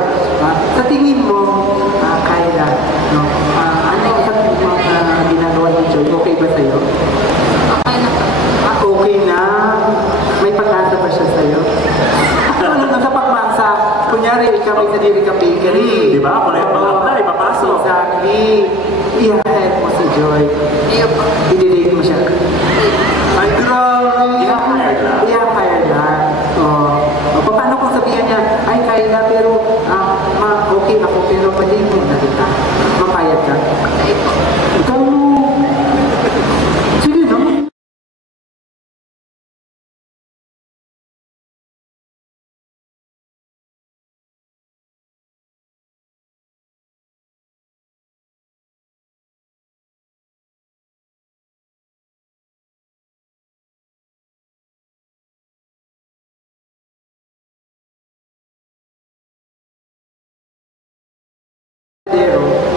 Sa tingin mo, Kyla, no? Ano sa mga ginagawa ni Joy? Okay ba sa'yo? Okay na po. Okay na? May pag-asa ba siya sa'yo? Ano sa pagmasa? Kunyari, ikaw may sarili ka bakery. Di ba? Kung mag-apply, papasok. Exactly. I-help mo si Joy. I-delete mo siya. Ay, grabe. I-hire lang. Paano kung sabihan niya, ay, Kyla, pero okay ako, pero pwede mo na kita. Mapayag ka? Ikaw mo. Sige naman.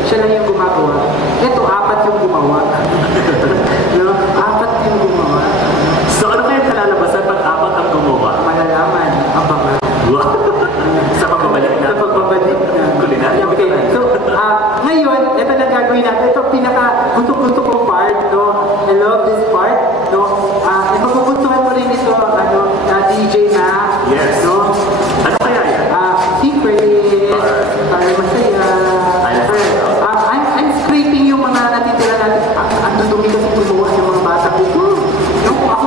Siya lang yung gumagawa. Ito, 4 yung gumawa. No? 4 yung gumawa. So ano kaya kalalabasan pag 4 ang gumawa? Malalaman. Abangan. Sa pagbabalik na. Sa pagbabalik na. Kulinarya. Okay. So, ngayon, ito na gagawin natin. Ito, pinaka-gusto kong part. No? I love this part. No? Magugustuhan mo rin ito, DJ Mac. Yes. No? Ano kaya yan? Secret. Para masaya. I'm scraping yung mga natitira natin. Ang dudumi kasi tuluan yung mga bata ko. Kung ako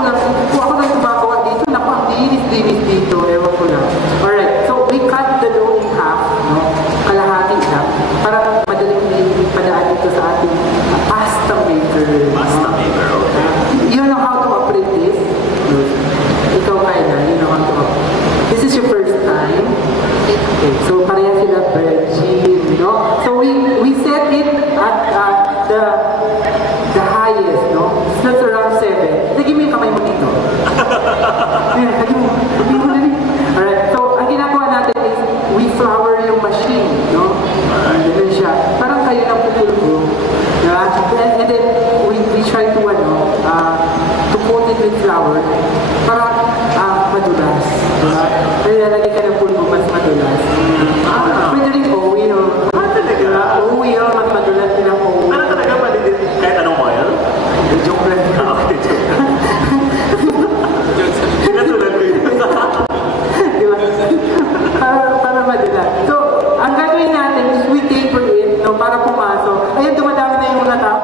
lang gumagawa dito, naku, ang linis dito. Ewan ko lang. Alright, so we cut the dough in half, no? Kalahati lang. Para madaling padaan dito sa ating pasta maker. Pasta maker, okay. You know how to operate this? Ikaw, Kyla, you know how to operate. This is your first time. Okay, so pareha sila virgin, no? So we set it at the highest, no? That's around 7. Lagi mo yung kamay mo dito. Lagi mo na rin. Alright, so ang ginagawa natin is we flour yung machine, no? Ganun siya. Parang kayo ng pupulbo. Diba? And then we try to coat it with flour para madulas. Diba? Kaya lagi ka ng pulbo, mas madulas. Pwede rin oil. Talaga? Oil, mas madulas din ang oil. Ano talaga? Pwede kahit anong oil? Joke lang. Okay, joke lang. Katulad ko yun. Diba? Para madulas. So, ang gagawin natin is we taper it, no, para pumasok. Ayun, dumadami na yung mga tao.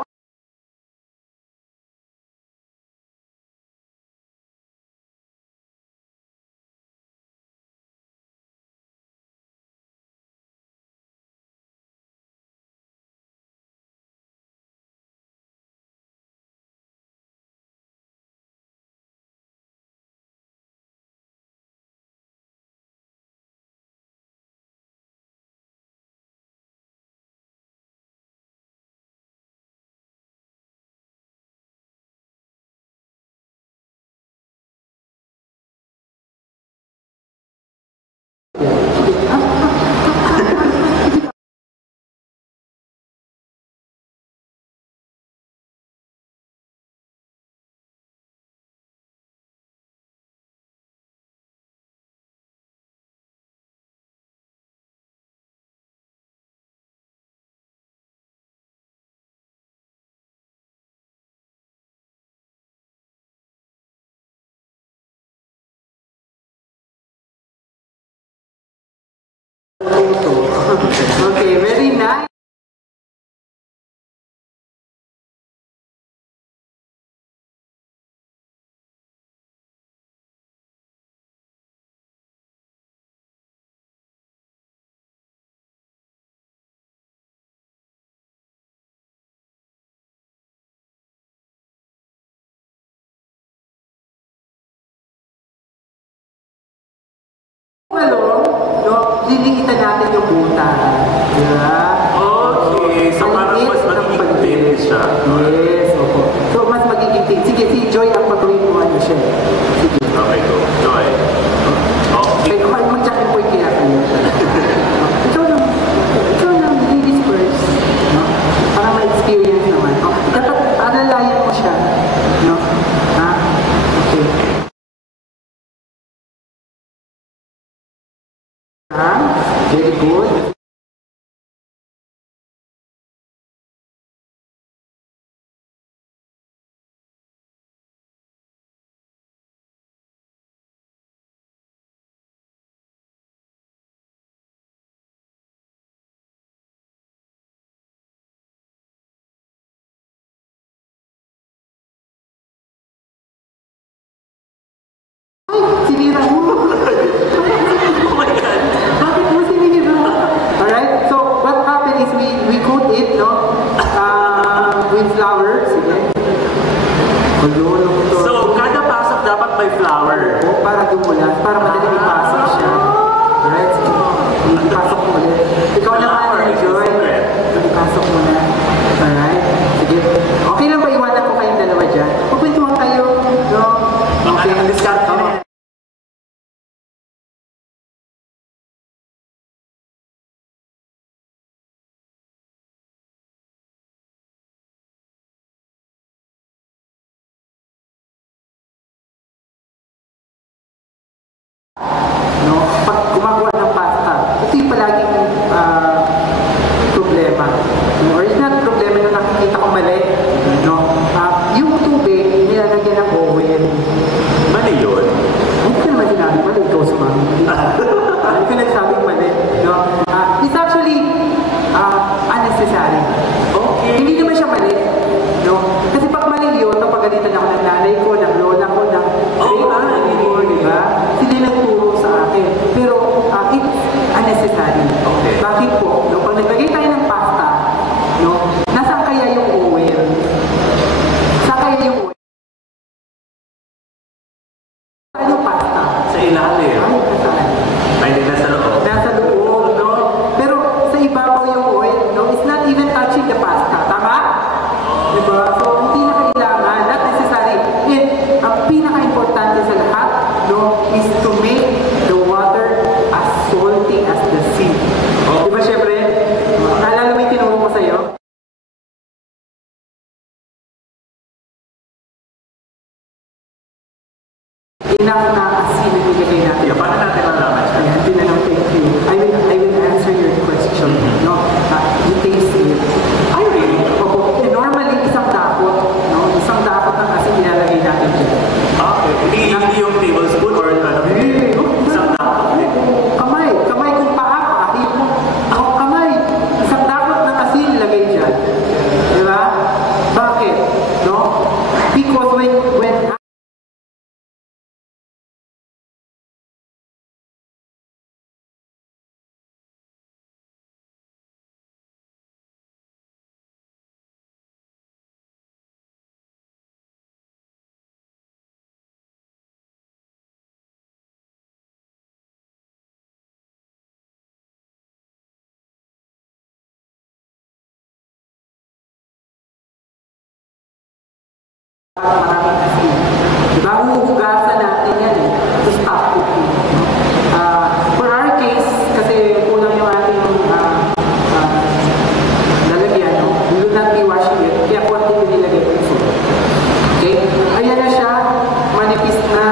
Okay, very nice. Liliitan natin yung buta. Yeah. Okay, so parang mas magiging thin siya. Yes, opo. So mas magiging thin. Sige, si Joy ang patuloy mo ano siya. Sige. Okay, go. Joy. Okay. Mag-check mo po yung kinakain. Very good. Sinira mo. Oh my God. Bakit mo sinira? Alright, so what happened is we coat it, no? With flowers. Sige. So, kada pasok dapat may flower. O, para dumulas, para madali ipasok siya. Alright, sige. Ipasok mo ulit. Ikaw naman, enjoy. Ipasok mo na. Alright, sige. Okay lang ba iwanan ko kayong dalawa dyan? Pagpintuhan kayo, no? Okay. Discard ka na. No? Pag gumagawa ng pasta, ito yung palaging problema. No? Or it's not problema na nakikita ko mali. No? Yung tubig, nilalagyan ng oil. Mali yun? Hindi ka naman sinabi mali, ikaw sa mami. Hindi ka nagsabing mali. No? It's actually unnecessary. Okay. Hindi naman siya mali. No? Kasi pag mali yun, napagalitan ako ng nanay ko, ng lola ko, ng diba? Sila nagturo sa akin. Pero it's unnecessary. Okay. Bakit po? No? Pag naglagay tayo ng pasta, no? Nasaan kaya yung oil? Saan kaya yung oil? Saan yung pasta? Sa ilalim. Ay, nasaan? Ay, hindi nasa loob. Nasa loob, no? Pero sa ibabaw yung oil, no? It's not even touching the pasta. Tama? Diba? So, hindi na kailangan. Not necessary. And ang pinaka-importante sa lahat, no, is to make the water as salty as the sea. Oh. Diba, syempre? Naalala mo yung tinuro ko sa'yo? Enough na asin ang ilagay natin. Yeah, paano natin malaman siya? Ayan, tinanong, thank you. I will answer your question. No? You taste it. Ay, really? Opo. Normally, isang dapot, no? Isang dapot ng asin ilalagay natin dyan. Okay. Hindi yung tablespoon or ano? Isang dapot. Kamay kung paa, pahit mo. Ako, kamay. Isang dapot ng asin ilagay dyan. Diba? Bakit? No? Because when maraming asin. Diba? Huhugasan natin yan eh. To stop cooking. For our case, kasi kulang yung ating lalagyan, no? We will not be washing it. Kaya konti yung nilagay ko yung salt. Okay? Ayan na siya. Manipis na.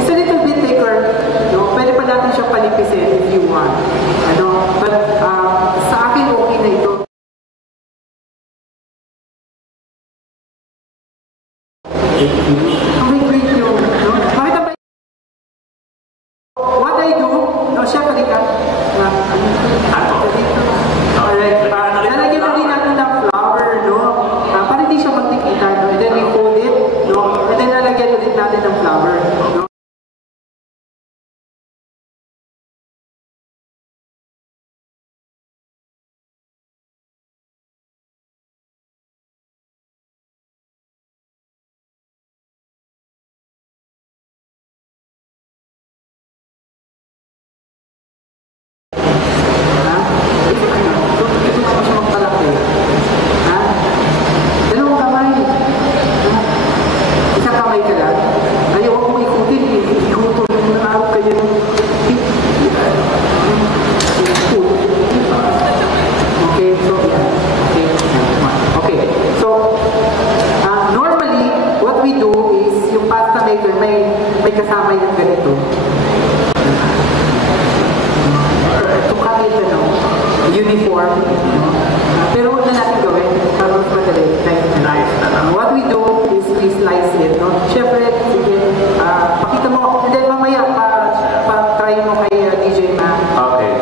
It's a little bit thicker. No? Pwede pa natin siya palipisin if you want. But sa akin okay na ito. Wait yun. No? Bakit ba? What I do, no, siya kalika. Alright. Lalagyan na rin natin ng flour, no? Para hindi siya magtikita, no? And then we fold it, no? And then lalagyan ulit natin ng flour, no? later, may kasama yung ganito. To cut it, uniform. Pero huwag na natin gawin. Para mas madali. What we do is we slice it. No? Siyempre, sige, pakita mo. And then mamaya, pa-try mo kay DJ Ma. Okay.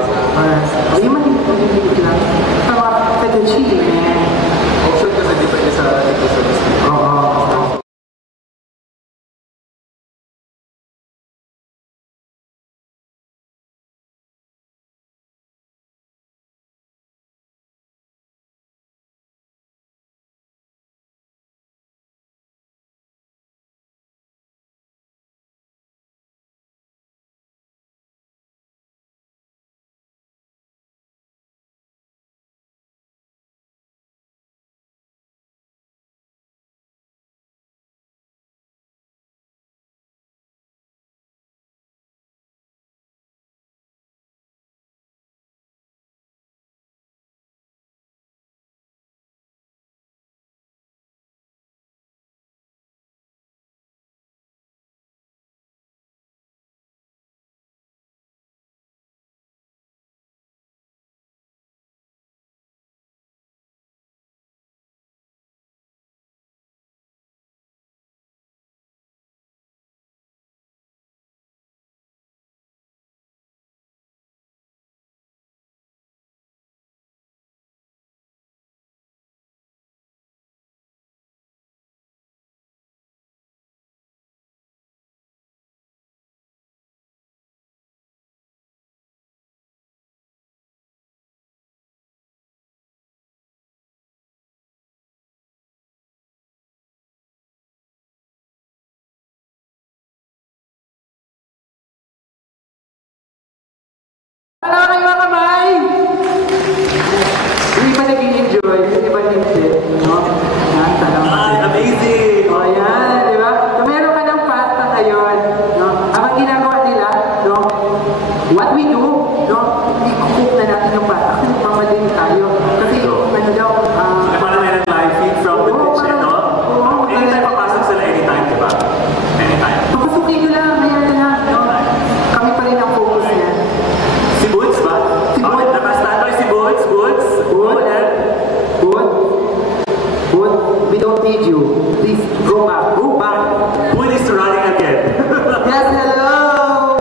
Yung maliit lang. Tama, fettuccine, man. Option kasi depende sa ito sa district. Oo. Wala kayo mga kamay! Hindi ba nag-i-enjoy? Hindi ba hindi? No? Yan, talagang amazing! O yan, di ba? So, meron ka ng pasta ngayon. No? Ang ginagawa nila, no? What we do, no? I-cook na natin yung pasta. Kasi mamadali tayo. Kasi, ano daw, Parang may live feed from the kitchen, no? Anytime papasok sila, anytime, di ba? Anytime. Papasukin nyo lang, ayan na lang. No? Kami pa rin ang focus niya. Si Boots ba? Okay, nakastandard si Boots. Boots. Boots, we don't need you. Please, go back. Go back. Boots is running again. Yes, hello!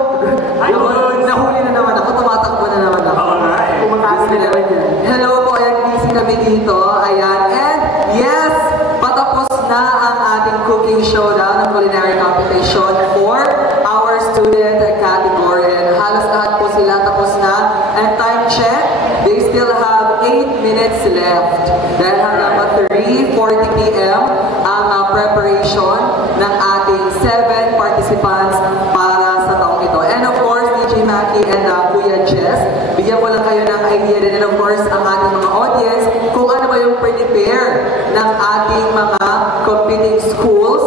Hi, Boots. Nahuli na naman ako, tumatakbo na naman ako. Alright. Kumakain na naman yan. Hello po, ayan, busy kami dito. Ayan, and yes, patapos na ang ating cooking showdown ng culinary competition for our student category. And halos lahat po sila tapos na. And time check, they still have 8 minutes left. Dahil hanggang 3:40 p.m. ang preparation ng ating 7 participants para sa taong ito. And of course, DJ Mackie and Kuya Jess, bigyan ko lang kayo ng idea din. And of course, ang ating mga audience, kung ano ba yung prepare ng ating mga competing schools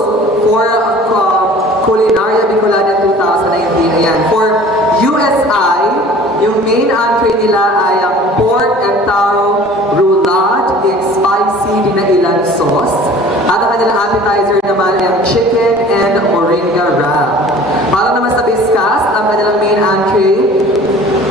for Culinaria Bicolana 2019. Ayan, for USI, yung main entree nila ay ang pork and taro roulade in spicy dinailan sauce. At ang kanilang appetizer naman ay ang chicken and moringa wrap. Para naman sa Biscas, ang kanilang main entree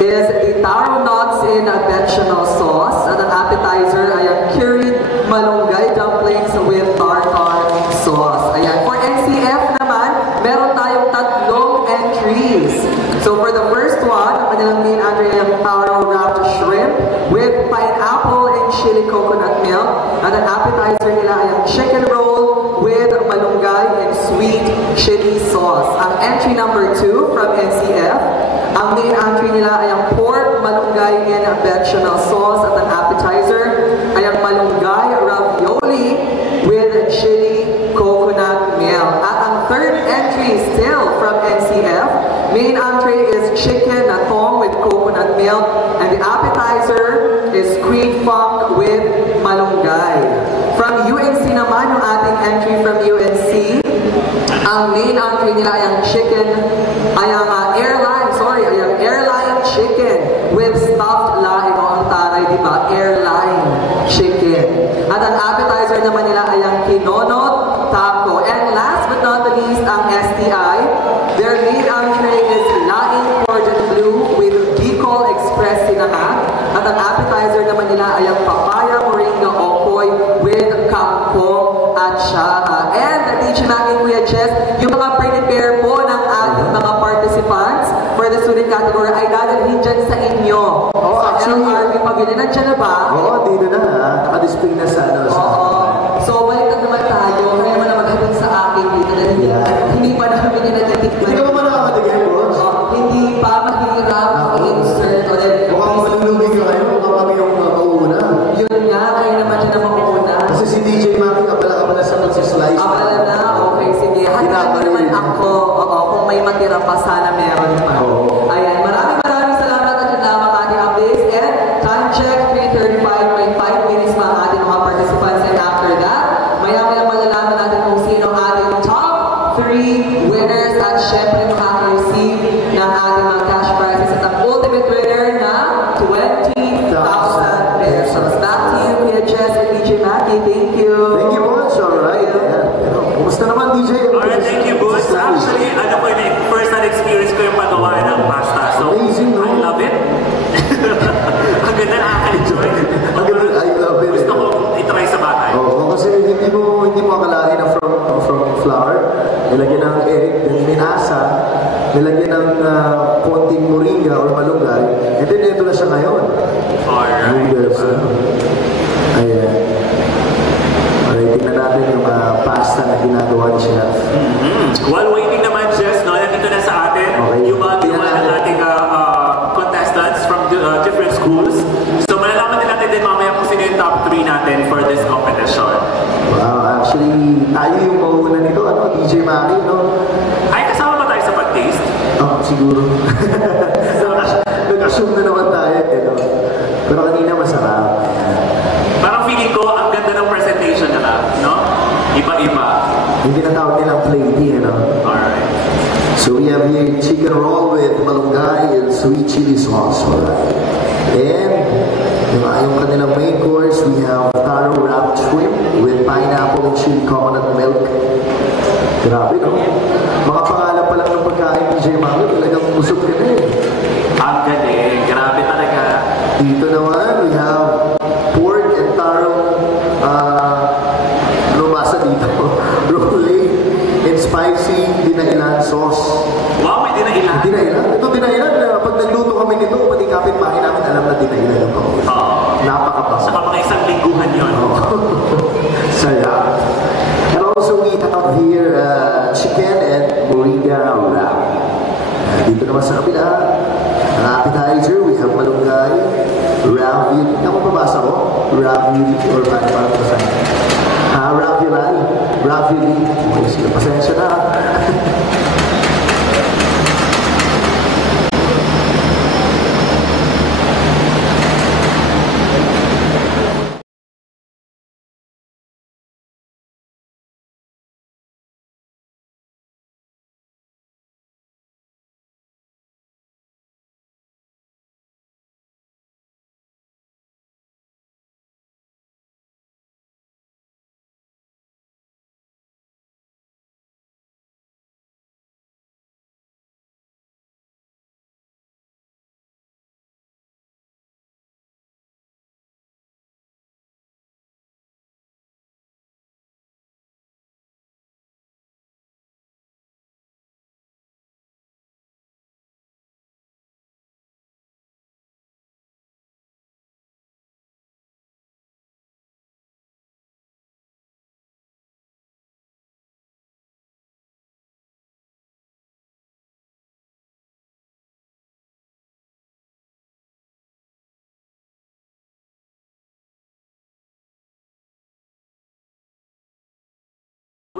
is the taro nuts in a bechamel sauce. At ang appetizer ay ang curried malunggay dumplings with tartar sauce. Ayan. For NCF naman, meron tayong 3 entries. So for the first one, ang kanilang main entree ay ang taro wrapped shrimp with pineapple and chili coconut milk. At ang appetizer nila ay ang chicken roll with malunggay and sweet chili sauce. Ang entry number 2 from NCF, ang main entree nila ay ang pork malunggay in a bechamel sauce. At ang appetizer ay ang malunggay ravioli with chili coconut milk. At ang third entry still from NCF, main entree is chicken na tong with coconut milk, and the appetizer is squid funk with malunggay. From UNC naman, yung ating entry from UNC, ang main entree nila ay ang chicken, ay ang airline chicken with stuffed laing. O ang taray, di ba? Airline chicken. At ang appetizer naman nila ay ang kinonot taco. And last but not the least, ang ST STI. Their main entree is Laing Cordon Bleu with Bicol Express Sinangag. At ang appetizer naman nila ay ang papaya moringa okoy with kangkong at syaha. And DJ Mackie, Kuya Jess, yung mga prepare po ng ating mga participants for the student category ay dadalhin dyan sa inyo. Oh, actually, LRB Pavilion, nandiyan na ba? Oo, dito na ha. Naka-display na sa ano. So, balikan naman tayo. Kaya naman maghatid sa akin dito dahil hindi pa namin yung natitikman. Hindi ka ba nakakatigay, boss? Hindi pa mahirap mag-insert. Mukhang malulungin ka kayo. Mukhang kami yung mauuna. Yun nga, kayo naman dyan ang mauuna. Kasi si DJ Mackie, kapala ka pala sa magsislice. Kapala na, okay, sige. Handa naman ako. Oo, kung may matira pa, sana meron pa. Ayan, maraming salamat at yun lamang ating updates. And time check, 3:35.5 minutes mga ating mga participants. And after that, maya-maya malalaman natin kung sino ang ating top 3 winners at syempre makaka-receive ng ating mga cash prizes at ang ultimate winner na 20,000 pesos. Back to you, Kuya Jess and DJ Mackie. Thank you. Thank you, boss. Alright. Kumusta naman, DJ? Alright, thank you, boss. Actually, ano ko yun, first-hand experience ko yung pagawa ng pasta. So, amazing, no? I love it. Ang ganda, nakaka-enjoy. Ang ganda, I love it. Gusto ko itry sa batay. Oo, kasi hindi mo akalain na from flour, nilagyan ng egg, then minasa, nilagyan ng konting moringa or malunggay, and then ito na siya ngayon. Alright. Ayan. Alright, tingnan natin yung pasta na ginagawa ni Chef. While waiting naman, Jess, no, nandito na sa atin yung mga ginawa ng ating contestants from different schools. So, malalaman din natin din mamaya kung sino yung top 3 natin for this competition. Wow, actually, tayo yung mauna nito, DJ Mackie, no? Ay, kasama ba tayo sa pag-taste? Siguro. Nag-assume na naman tayo, pero kanina masarap. Parang feeling ko, ang ganda ng presentation nila, no? Iba-iba. Yung tinatawag nilang plating, Alright. So we have here chicken roll with malunggay and sweet chili sauce. Alright. And yung kanilang main course, we have taro wrapped shrimp with pineapple and chili coconut milk. Grabe, no? Mga pangalan pa lang ng pagkain ni J. Mackie, talagang busog ka na eh. Ang galing. Grabe talaga. Dito naman, we have pork and taro lumasa dito. Rolling and spicy dinailan sauce. Wow, may dinailan? Dinailan? Ito dinailan. Pag nagluto kami nito, pati kapitbahay namin alam na dinailan ito. Napakapasok. Saka mga isang lingguhan yun. Saya. And also we have here chicken and moringa wrap. Dito naman sa kabila, ang appetizer, we have malunggay, ravioli. Ano mababasa ko? Ravioli or paano basa? Ravioli. Ravioli. Okay, pasensya na.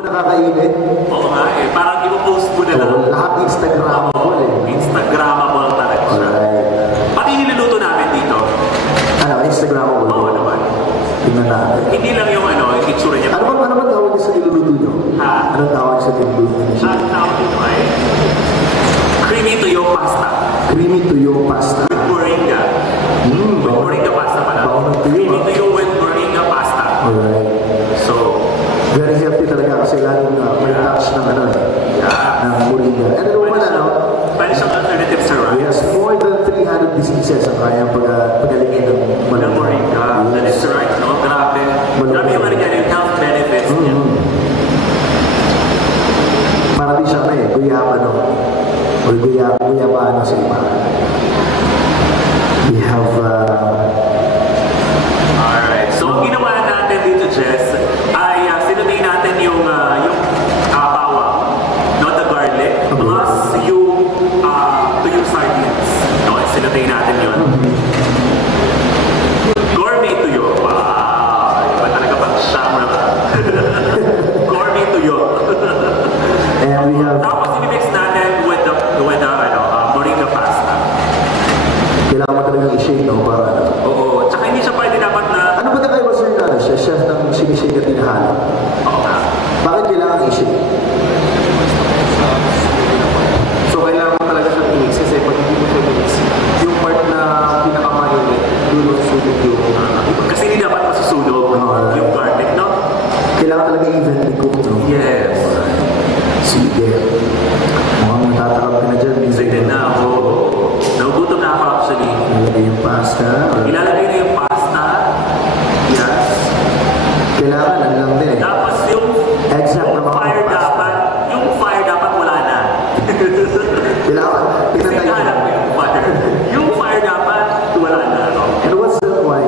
Nakakainit? Oo nga eh. Parang ipopost mo na lang. Lahat Instagramable eh. Instagramable talaga siya. Pati niluluto namin dito. Instagramable? Oo naman. Tingnan natin. Hindi lang yung itsura niya. Ano ba tawag niya sa niluluto niyo? Anong tawag sa niluluto niyo? Ang tawag nito ay creamy tuyo pasta. Creamy tuyo pasta. With moringa. With moringa pasta pala. Creamy tuyo with moringa pasta. Alright. So, very healthy talaga kasi laging may touch ng ng diseases ang kayang pagalingin ng Moringa. That is right, no? Grabe. Grabe yung ano yan, yung health benefits niya. Para di siya guyaba, no? O guyaba, ano sa iba. We have, Alright. So, ang ginawa natin dito, Jess, ay sinutin natin yung bawang, not the garlic, plus yung tuyong sardines. No? Sinutin natin yun. Gourmet tuyo. Wow! Iba talaga pang shamra. Gourmet tuyo. and we have, Tapos, sinimix natin with the moringa pasta. kailangan mo talagang i-shake, no? Para, Oo. Tsaka hindi siya pwede dapat na... ano ba na kayo, sir, na siya? Chef ng sinishake at tinahalo. Oo nga. Bakit kailangan i-shake? So, kailangan mo talaga siyang i-mix kasi pag hindi mo siya mix, yung part na pinakamayonet, doon mo susunog yung... Kasi hindi dapat masusunog yung garlic, no? Kailangan talaga evenly cooked, no? Yes. Sige. Mukhang matatakap ka na dyan. Sige na ako. Nagugutom na ako actually. Ilalagay yung pasta. Ilalagay na yung pasta. Yes. Kailangan, ano lang din eh. Tapos yung fire dapat, wala na. Kailangan, Hinahanap mo yung fire. Yung fire dapat, wala na. No? And what's that why?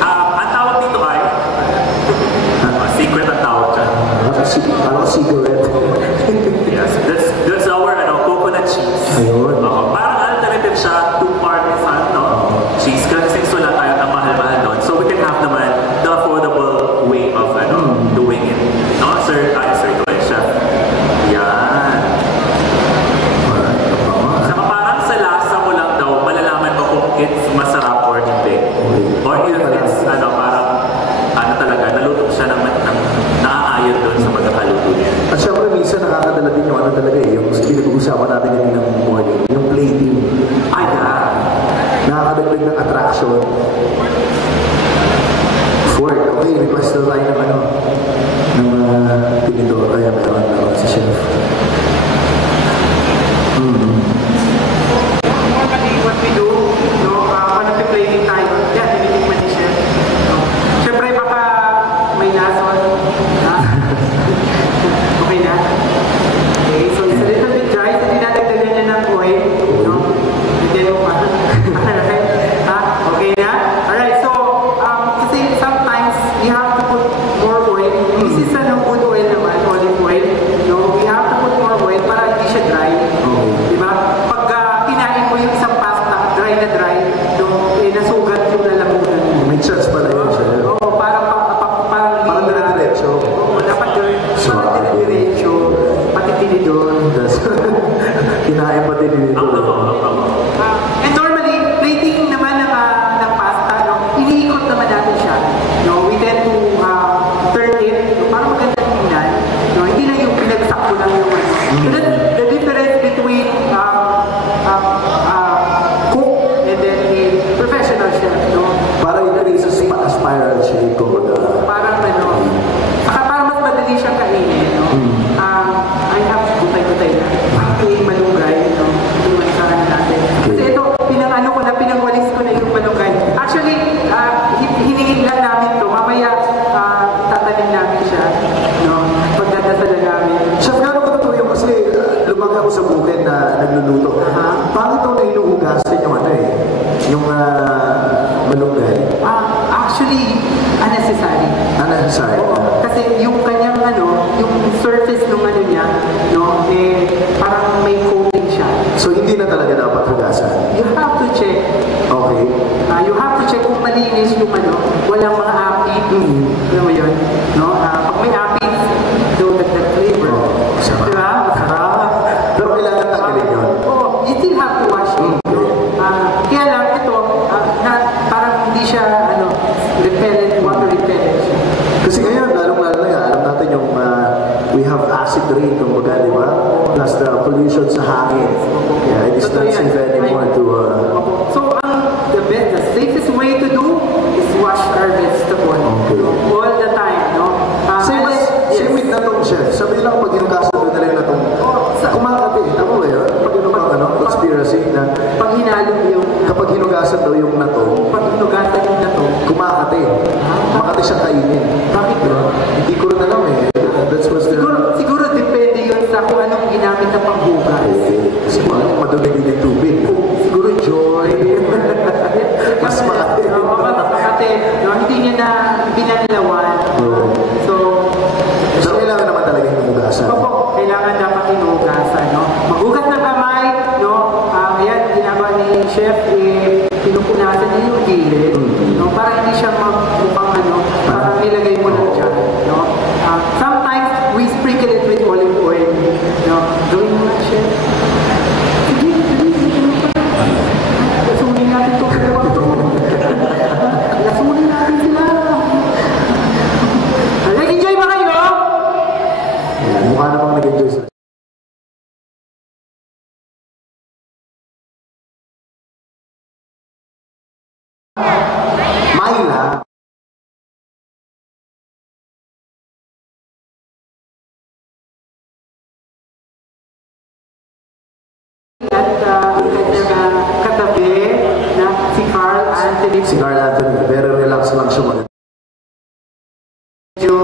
Ang tawag dito ay, secret ang tawag dyan. Parang cigarette. Yes. That's our coconut cheese. Ayun. Parang alternative siya to parmesan, no? Cheese. Kasi wala tayo ang mahal-mahal doon. So we can have naman the affordable way of doing it. No, sir? Sir, go ahead, chef. Yan. Saka parang sa lasa mo lang daw, malalaman mo kung it's masarap or hindi. Or if it's, parang, talaga, naluto siya ng naaayon doon sa pagkakaluto niya. At syempre, minsan nakakadala din yung talaga eh, yung pinag-uusapan natin kanina ng morning, yung plating. Nakakadagdag ng attraction. Ford, okay, request na tayo ng tinidor. Kaya meron si chef. Normally, what we do, when plating tayo, tinitikman ni chef. Siyempre, baka may nason. Okay na? Okay, so it's a little bit dry. So, dinadagdagan niya ng oil. Hindi mo pa. Okay na? Alright, so, kasi sometimes, we have to put more oil. This is good oil naman, olive oil. We have to put more oil para hindi siya dry. Diba? Pag kinain mo yung isang pasta, dry na dry, nasugat yung lalamunan mo. May chance pala yun siya. Oo, parang dire-diretso. Oo, dapat dire-diretso. Pati tinidor. Kinain pa tinidor. And normally, plating naman ng pasta, iniikot naman natin siya. We tend to turn it, parang maganda tingnan. Hindi lang yung pinagsak ko lang yung So the difference between cook and then a professional chef, Para i-create sa spiral shape ko. Parang parang mas madali siyang kainin, I have gutay-gutay na. Malunggay, iwan natin. Kasi ito, pinangwalis ko na yung malunggay. Actually, hiningin lang namin to. Mamaya, tatanin namin siya. Pagdadasalan namin. Chef, gano'n ko totoo yung kasi lumag ako sa bukid na nagluluto. Bakit ito na inuhugasan yung yung malunggay? Actually, unnecessary. Unnecessary? Kasi yung kanyang yung surface ng niya, parang may coating siya. So, hindi na talaga dapat hugasan? You have to check. Okay. You have to check kung malinis yung walang mga apit. Alam mo yun? Pag may apit, dagdag flavor. Diba? Masarap. Pero kailangan tanggalin yun? You still have to wash it. Kaya lang, ito, parang hindi siya, repellent, water repellent. Kasi ngayon, lalong-lalo na alam natin yung we have acid rain, kumbaga, di ba? Plus the pollution sa hangin. Yeah, it is not safe anymore to... So, the safest way to do is wash our vegetable. Okay. All the time, Same with na itong chef. Sabi lang, pag hinugasan doon na rin na itong... Kumakati, tama ba yun? Pag hinugasan, conspiracy na... Pag hinalo yung... Kapag hinugasan kung anong ginamit na panghugas. Kasi madumi din yung tubig. Siguro joy. Mas makati. Mas makati. Hindi niya na pinanilawan. So kailangan naman talaga yung hugasan. Opo, kailangan dapat hinugasan. Maghugas ng kamay. Ayan, ginagawa ni Chef, pinupunasan niya yung gilid. Para hindi siya mukhang parang nilagay mo lang dyan. Sometimes, we sprinkle it with olive oil. Gawin mo na, Chef. Sige. Lasunin natin ito. Lasunin natin sila. Nag-enjoy ba kayo? Mukha namang nag-enjoy sila. Myla. At ang kanyang katabi na si Carl Anthony. Si Carl Anthony, very relax lang siya mag- Medyo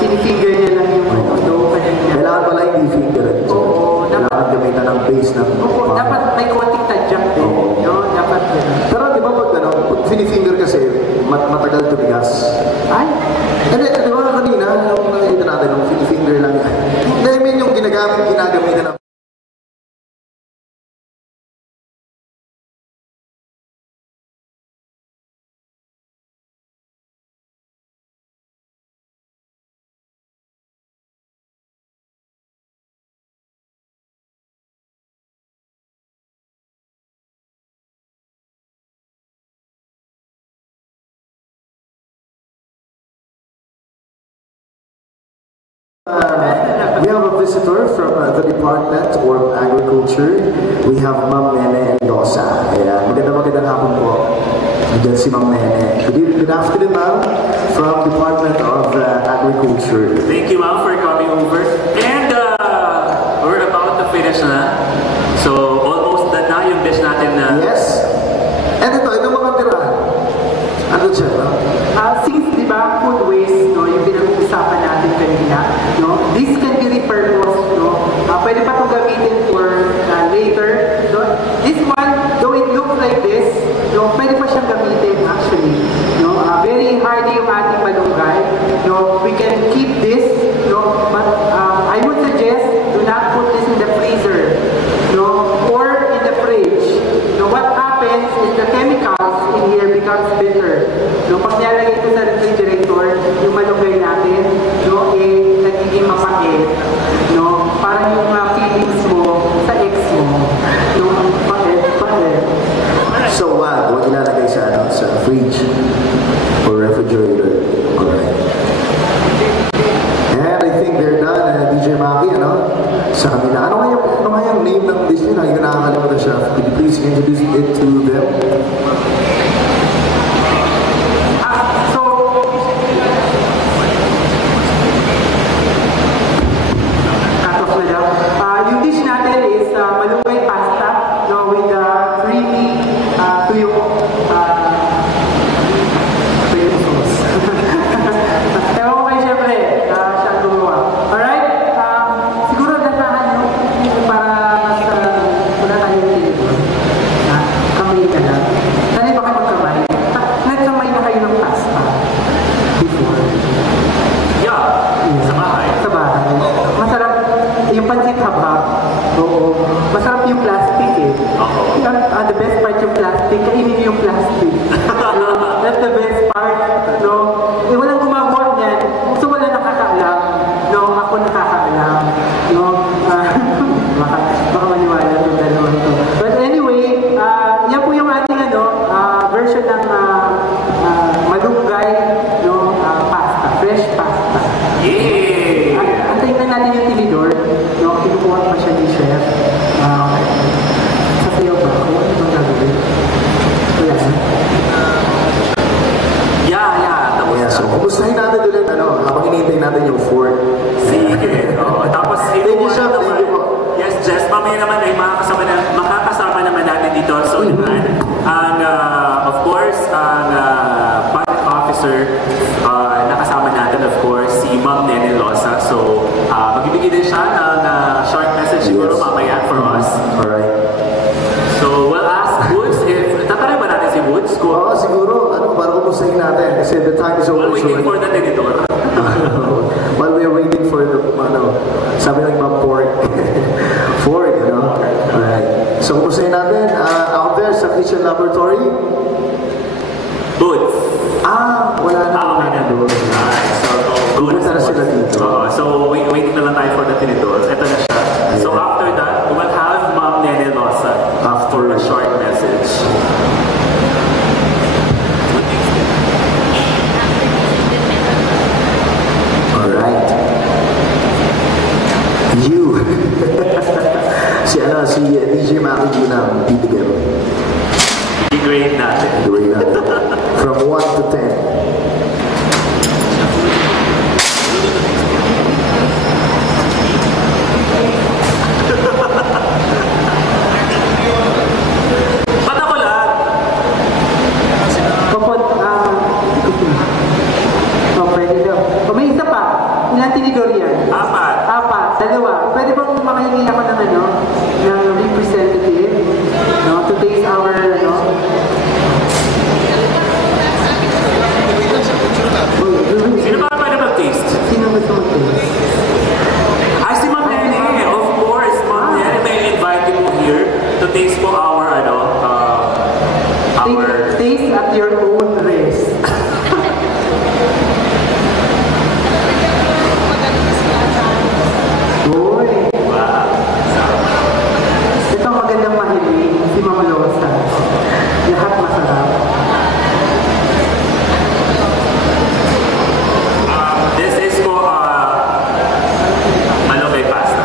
sinifinger niya lang yung kanina. Kailangan pala hindi finger. Oo. Kailangan gamitan ng base ng... Oo, dapat may konting tadyak din. Dapat din. Pero di ba pag finifinger kasi, matagal tumigas. Ay? Di ba kanina, yung nakikita natin, yung finifinger lang. I mean, yung ginagamitan ng... We have a visitor from the Department of Agriculture. We have Ma'am Nene Endosa. Magandang hapon po. Diyan si Ma'am Nene. Good afternoon, ma'am, from Department of Agriculture. Thank you, ma'am, for coming over. And we're about to finish na. So, almost done na yung dish natin na. Yes. And ito mga tira. Ano dyan, no? Since, di ba, food waste, yung pinag-uusapan natin kanina, this can be repurposed, pwede pa itong gamitin for later. This one, though it looks like this, pwede pa siyang gamitin actually. Very hardy yung ating malunggay. We can keep this, but I would suggest do not put this in the freezer, or in the fridge. What happens is the chemicals in here becomes bitter. Pag nilalagay ito sa refrigerator, yung malunggay natin, nagiging mapait. Parang yung feelings mo sa ex mo, pait. So, huwag ilalagay sa fridge or refrigerator. Correct. And I think they're done, DJ Maki, sa kanila. Ano nga yung name ng dish nila? Yung nakakalimutan siya. Could you please introduce it to them? Yung dish natin is malunggay pasta with creamy tuyo sauce. Ewan ko kayo syempre, siya gumawa. Alright? Siguro dasahan nyo para wala tayong tinito. Kamay ka lang. Sanay ba kayo magkamay? Nagkamay na kayo ng pasta before? Yeah, sa bahay. Sa bahay. Masarap yung pancit habak. Oo. Masarap yung plastic eh. The best part yung plastic. Kainin yung plastic. That's the best part. Walang gumagawa niyan. So wala nakakaalam. Ako nakakaalam. Baka maniwala itong dalawang ito. But anyway, yan po yung ating version ng malunggay pasta. Fresh pasta. Yeah! Antayin na natin yung tinidor. Kinukuha pa siya ni Chef. Sasayaw ba ako? Ano bang gagawin? Wala na? Yeah. Tapos So, kumustahin natin ulit, habang hinihintay natin yung fourth. sige. Tapos, Thank you, Chef. Thank you po. Yes, Jess, mamaya naman ay makakasama naman natin dito. So, of course, ang budget officer, nakasama natin, of course, si Ma'am Nene Losa. So, magbibigay din siya ng short So, kumustahin natin out there sa kitchen laboratory? Good. Wala na. Okay na. Doon. So, good. Pumunta na sila dito. So, waiting na lang tayo for the tinidor. Ito na siya. So, after that, we'll have Ma'am Nene Losa after a short message. Alright. You. si DJ Maki ng Bibigyan. I-grade natin. Grade natin. From 1 to 10. Ba't ako lang? Kapag, pwede daw. May isa pa. Ilang tinidor yan? Apat. Dalawa. Pwede bang makahingi ako ng ng representative, to taste our, Sino ba pwede mag-taste? Sino gusto mag-taste? Si Ma'am Nene. Of course, Ma'am Nene. May invite you here to taste po our, Taste at your own risk. Uy. Ito magandang mahilig, si Mama Losa. Lahat masarap. This is for malunggay pasta.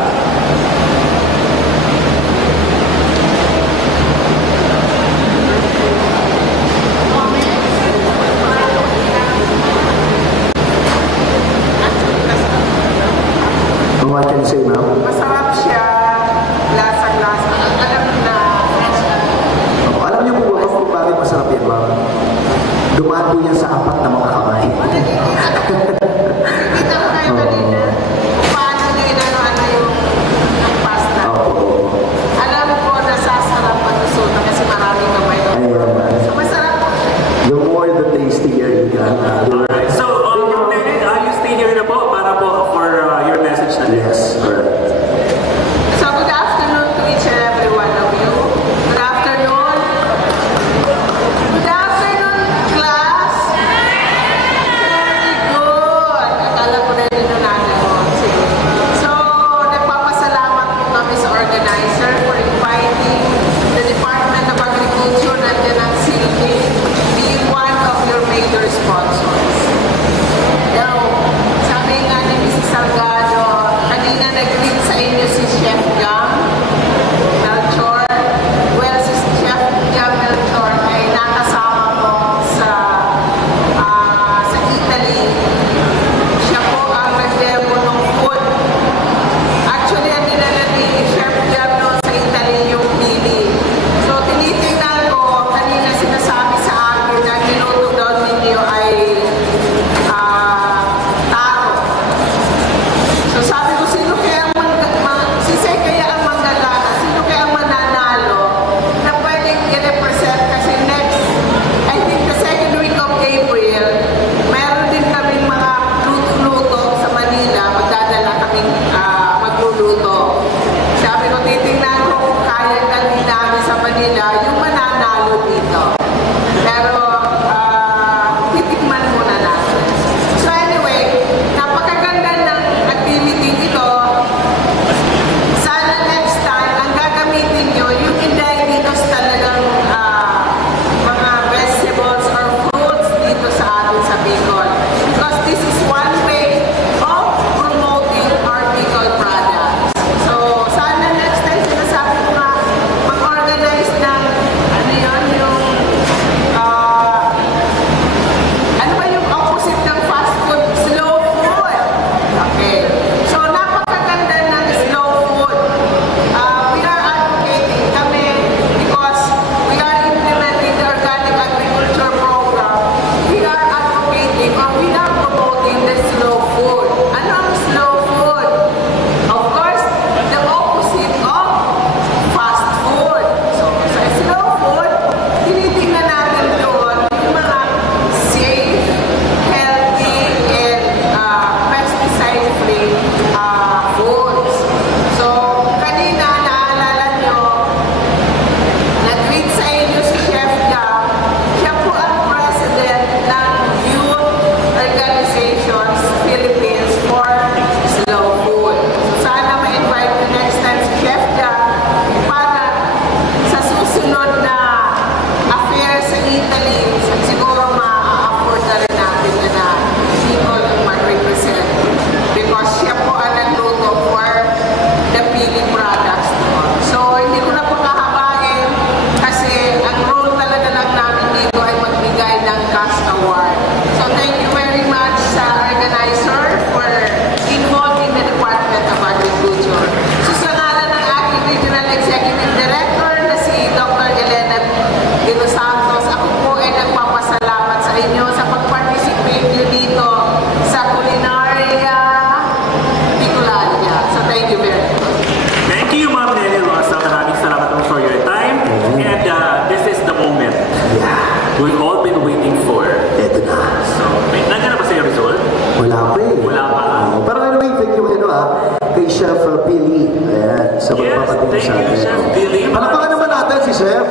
sa pagpapatingin sa atin. Palakpakan naman natin si Chef.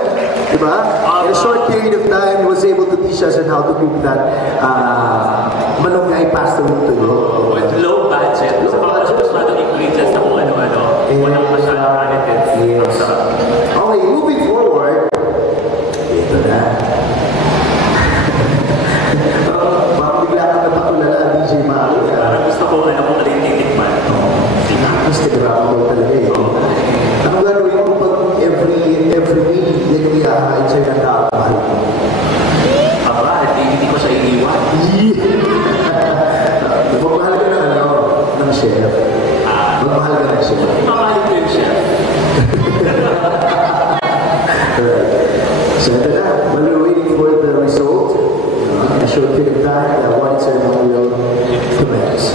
Diba? In a short period of time, he was able to teach us on how to cook that malunggay pasta tuyo. With low budget. So, masyadong ingredients na kung ano-ano. Walang masyadong additives. Yes. Okay, moving forward. Ito na. Bakit bigla ka napatulala, DJ Maki? Parang gusto ko, alam mo na rin titikman. Instagram daw talaga eh. Ang gagawin mo pag every week, yan yung iakain sa'yo ng kakapal. Aba, hindi ko siya iniwan. Magmahal ka na ng chef. Magmahal ka ng chef. Mamahal ko yung chef. So ito na, while we're waiting for the result, in a short period of time, the awarding ceremony will commence.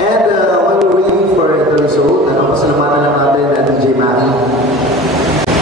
And while we're waiting for the result, pasalamatan lang natin ang DJ Maki,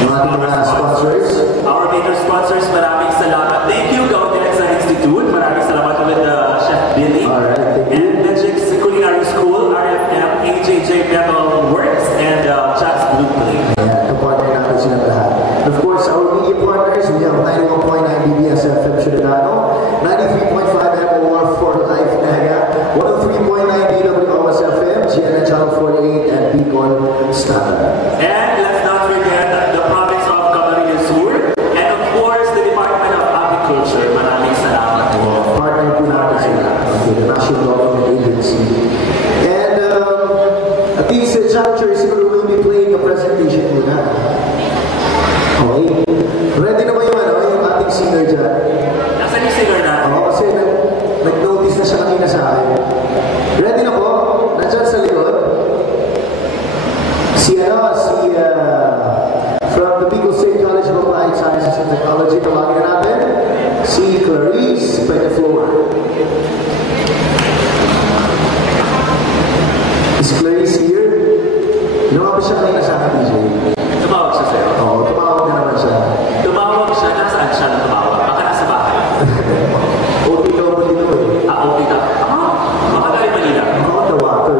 yung ating mga sponsors. Our major sponsors, maraming salamat. Thank you, Gaudenza Institute. Maraming salamat with Chef Billy. Alright, thank you. And Magic's Culinary School, RFM, AJJ Metal Works, and Jack's Blue Plate. Ayan, kapartner natin silang lahat. Of course, our media partners, we have 91.9 BBS FM Ciudadano, 93.5 MOR for Life Naga, 103.9 DWOS FM, GNN Channel 48, and Beacon Standard. And let's not forget the province of Camarines Sur, and of course, the Department of Agriculture. Maraming salamat po. Partner po natin sila, the National Government Agency. And at this juncture, siguro we'll be playing a presentation muna. Okay? Ready na ba yung ating singer dyan? Nasaan yung singer natin? Oo, kasi nag-notice na siya kanina sa akin. Ready na po? Nandiyan sa likod? From the Bicol State College of Applied Sciences and Technology, tawagin na natin, si Clarice Pettiflor. Is Clarice here? Lumabas siya kanina sa akin, DJ. Tumawag siya sa'yo? Oo, tumawag na naman siya. Tumawag siya? Nasaan siya na tumawag? Baka nasa bahay. OT ka mo dito eh. OT ka? Baka galing Manila. Oo, the water.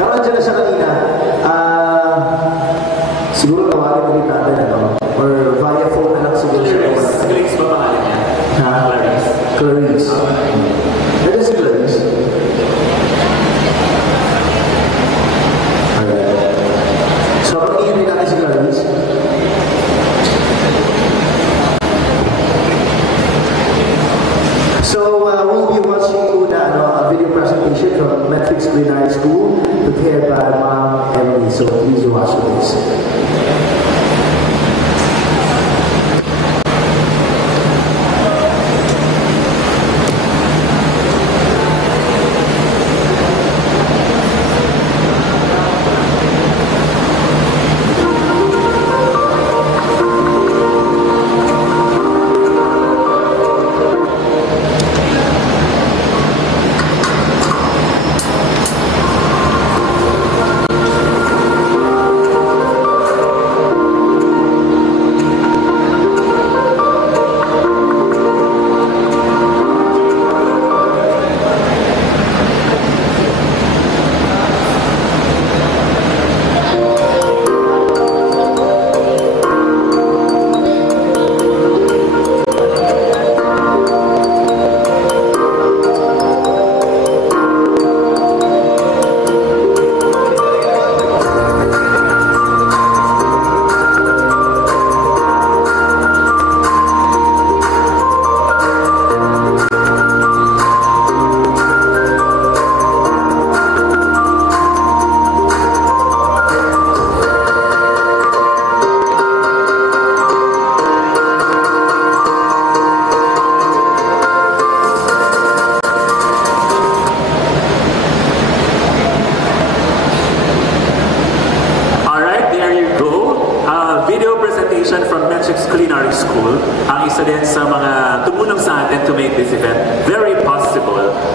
Pero andyan na siya kanina. Siguro tawagin ulit natin, or via phone na lang siguro siya. Clarice ba pangalan niya? Ha? Clarice. Clarice. Ito si Clarice. Alright. So, pag-iyan din natin si Clarice. So, we'll be watching a video presentation from Matrix Culinary School prepared by Ma'am Emily. So, please watch this.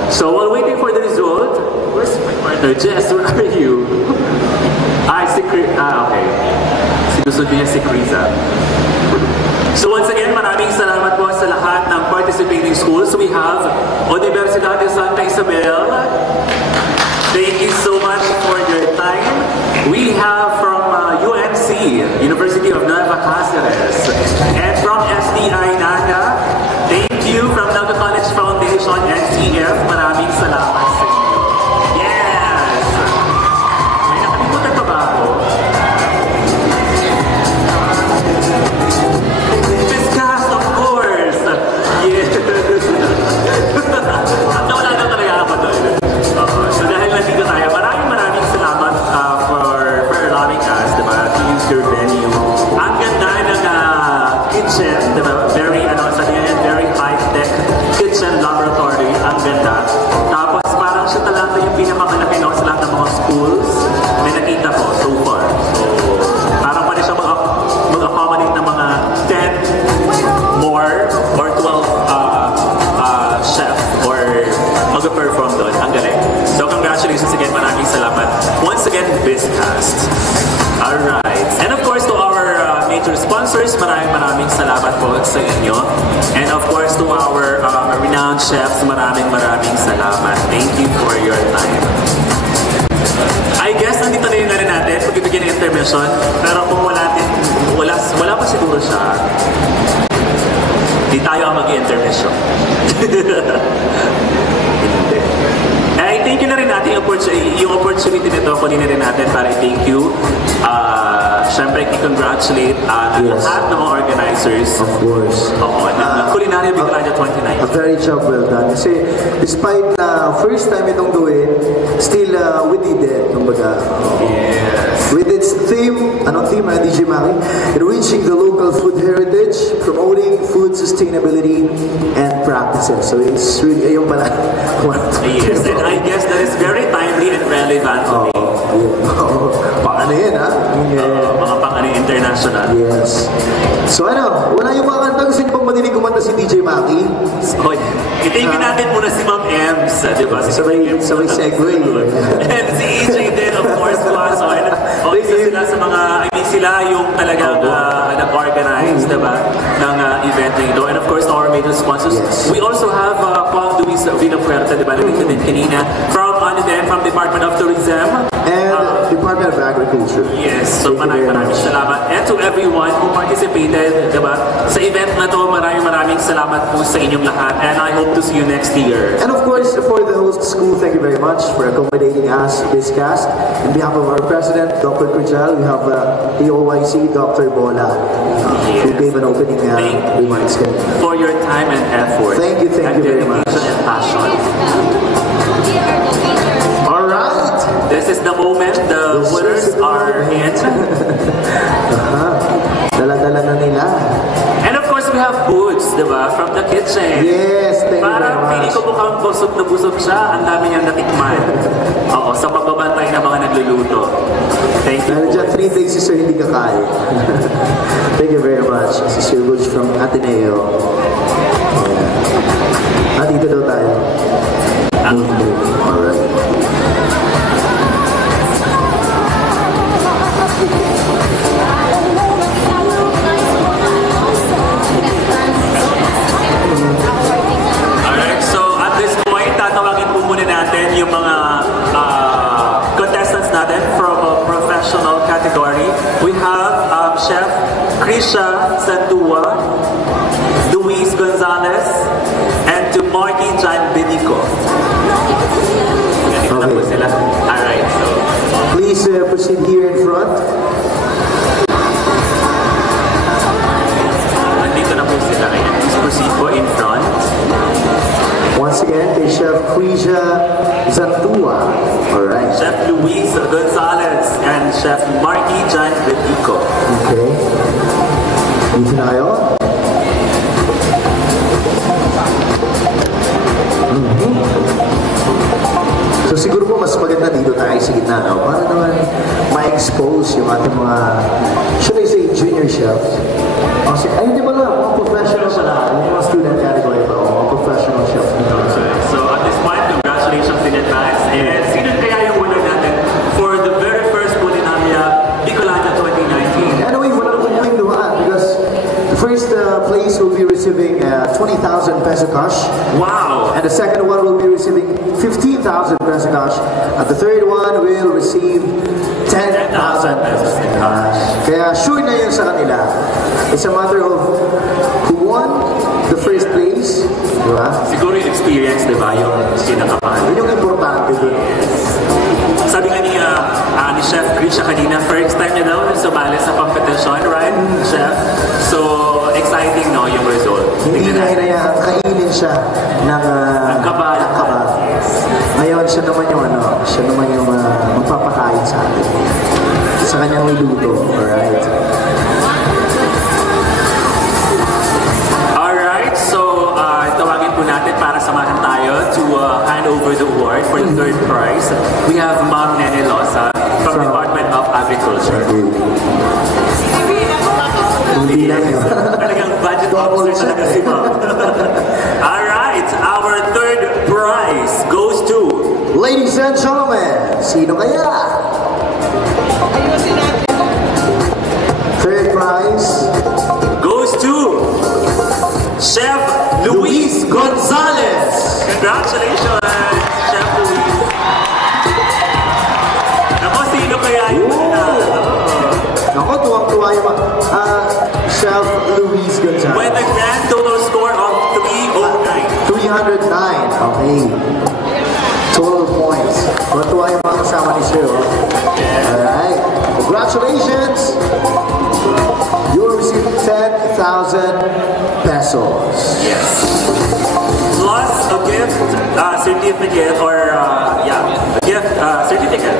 So while waiting for the result, where's my partner? Jess, where are you? Okay. Sinusunod niya si Criza. So once again, maraming salamat po sa lahat ng participating schools. We have Universidad de Santa Isabel, pinakamalaki no, sa lahat ng mga schools may nakita ko so far. So, parang pwede siya mag-accommodate ng mga 10 more or 12 chef or mag-perform doon. Ang galing. So, congratulations again. Maraming salamat. Once again, BizCast. Alright. And of course, to our major sponsors, maraming salamat po sa inyo. And of course, to our renowned chefs, maraming salamat. Thank you for your time. I guess nandito na yun na rin natin pagbibigyan ng intermission. Pero kung wala pa siguro siya, di tayo ang mag-intermission. Hindi. Thank you na rin natin yung opportunity nito. Kunin na rin natin para thank you. Siyempre, i-congratulate lahat ng mga organizers. Of course. Oo, ng Culinaria Bicolania 29. A very job well done. Kasi despite na first time itong gawin, still we did it. Kumbaga, yes. With its theme, anong theme DJ Maki? Enriching the local food heritage, promoting food sustainability and practices. So it's really, ayun pala. Yes, and I guess that is very timely and relevant today. Paano yan, ha? Mga pang-ano international. Yes. So ano, wala yung mga kanta. Gusto niyo pang madinig kumanta si DJ Maki? Hoy, i-thank you natin muna si Ma'am Ems, di ba? Si sabay segue. And si EJ din, of course, was on. Isa sila sa mga, sila yung talagang nag-organize, di ba? Ng event na ito. And of course, our major sponsors. Yes. We also have Paul Luis Villapuerta, di ba? Nandito din kanina. From Department of Tourism. And Department of Agriculture. Yes, so maraming salamat. And to everyone who participated, diba? Sa event na to, maraming salamat po sa inyong lahat. And I hope to see you next year. And of course, for the host school, thank you very much for accommodating us, BizCast. On behalf of our president, Dr. Kujal, we have the OYC, Dr. Bola, who gave an opening remarks. For your time and effort. Thank you very much. And passion. This is the moment the winners are in. Dala-dala na nila. And of course, we have foods, di ba? From the kitchen. Yes, thank you very Parang much. pili ko mukhang busog na busog siya. Ang dami niyang natikman. Oo, sa pagbabantay ng mga nagluluto. Thank you. Dahil dyan, 3 days is hindi kakain. Thank you very much. This is Sir Butch from Ateneo. Dito daw tayo. Alright. Yung mga contestants natin from a professional category. We have Chef Krisha Santua, Luis Gonzalez, and to Marky John Benico. Ganito na po sila. Alright, so please proceed here in front. Nandito na po sila. Please proceed po in front. Once again, kay Chef Krisha Santua. Alright. Chef Luis Gonzalez and Chef Marky John Benico. Okay. Dito na kayo. So siguro po mas maganda dito tayo sa gitna, no? Para naman ma-expose yung ating mga, should I say, junior chefs? Ay, hindi ba lang, mga professional pala, yung mga student category pa, mga professional chefs. So at this point, congratulations in advance. And sino kaya yung winner natin for the very first Culinaria Bicolania 2019? Anyway, wala akong going duhaan because the first place will be receiving 20,000 peso cash. Wow! And the second one will be receiving 15,000 peso cash. And the third one will receive 10,000 pesos cash. Kaya sure na yun sa kanila. It's a matter of who won the first place. Diba? Siguro yung experience, diba? Yung sinakapan. Yun yung importante dun. Sabi nga ni Chef Krisha kanina, first time niya daw sumali sa competition, right, Chef? So, exciting, no, yung result. Hindi niya hinayaan, kainin siya ng kaba. Ngayon, siya naman yung magpapakain sa atin. Sa kanyang niluto, alright? Alright, so tawagin po natin para samahan tayo to hand over the award. award for the third prize, we have Ma'am Nene Losa from the Department of Agriculture. Talagang budget officer talaga si Ma'am. Alright, our third prize goes to... Ladies and gentlemen, sino kaya? Third prize goes to Chef Luis Gonzalez. Congratulations, Chef Luis. Naku, sino kaya yun? Naku, tuwang-tuwa yung Chef Luis Gonzalez. With a grand total score of 309. 309, okay. Total points. Tuwang-tuwa yung mga kasama ni Chef. Alright, congratulations. You will receive 10,000 pesos. Yes. Plus a gift certificate or a gift certificate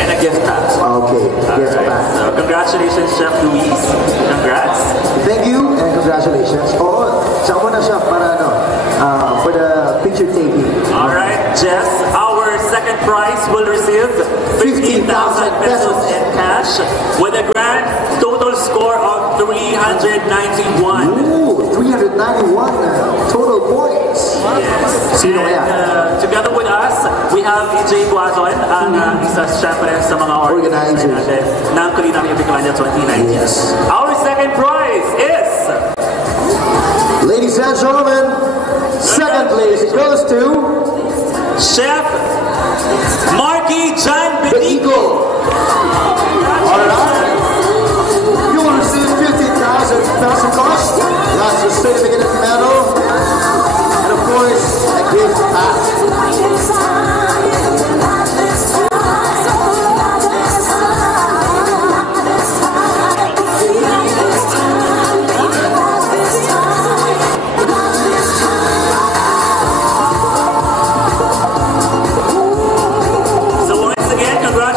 and a gift pack. Okay, gift pack. So congratulations, Chef Luis. Congrats. Thank you and congratulations. Oo, saka mo na siya para for the picture taking. Alright, Jess, our second prize will receive 15,000 pesos in cash with a grand total score of 391. Ooh, 391 total points. Yes. Sino kaya? Together with us, we have EJ Guazon, ang isa syempre sa mga organizers natin ng Culinary Bicolania 2019. Yes. Our second prize is... Ladies and gentlemen, second place goes to... Chef Marky John Benico. Alright. You will receive 15,000 pesos cost. That's a certificate and medal. And of course, a gift pack.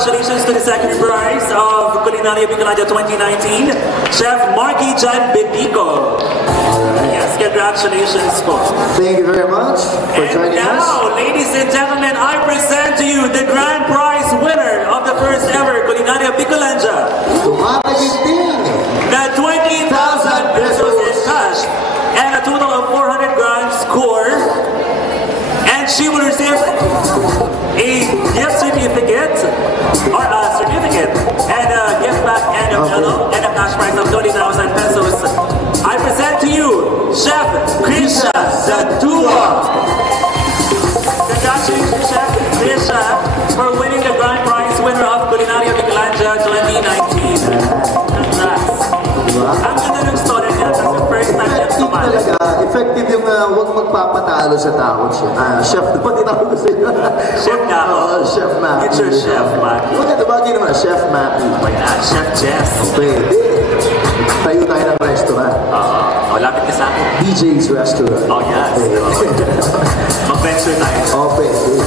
Congratulations to the second prize of Culinary Bicolania 2019, Chef Marky John Benico. Yes, congratulations po. Thank you very much for joining us. And now, ladies and gentlemen, I present to you the grand prize winner of the first ever Culinaria Bicolanja. The 20,000 pesos in cash and a total of 400 grand score. And she will receive a gift certificate or a certificate and a gift pack and a medal and a cash prize of 20,000 pesos. I present to you Chef Krisha Zadua. Congratulations, Chef Krisha, for winning the grand prize winner of Culinaria Bicolanja 2019. Congrats. Ang ganda ng story niya kasi first time niya sumali. Effective yung huwag magpapatalo sa tao. Chef, di ba tinawag ko sa'yo? Chef nga ako. Chef Mappy. Future Chef Mappy. Huwag na bagay naman, Chef Mappy. Why not? Chef Jess. Pwede. Tayo tayo ng restaurant. Lapit ka sa akin. DJ's Restaurant. Oh, yes. Mag-venture tayo. Oh, pwede.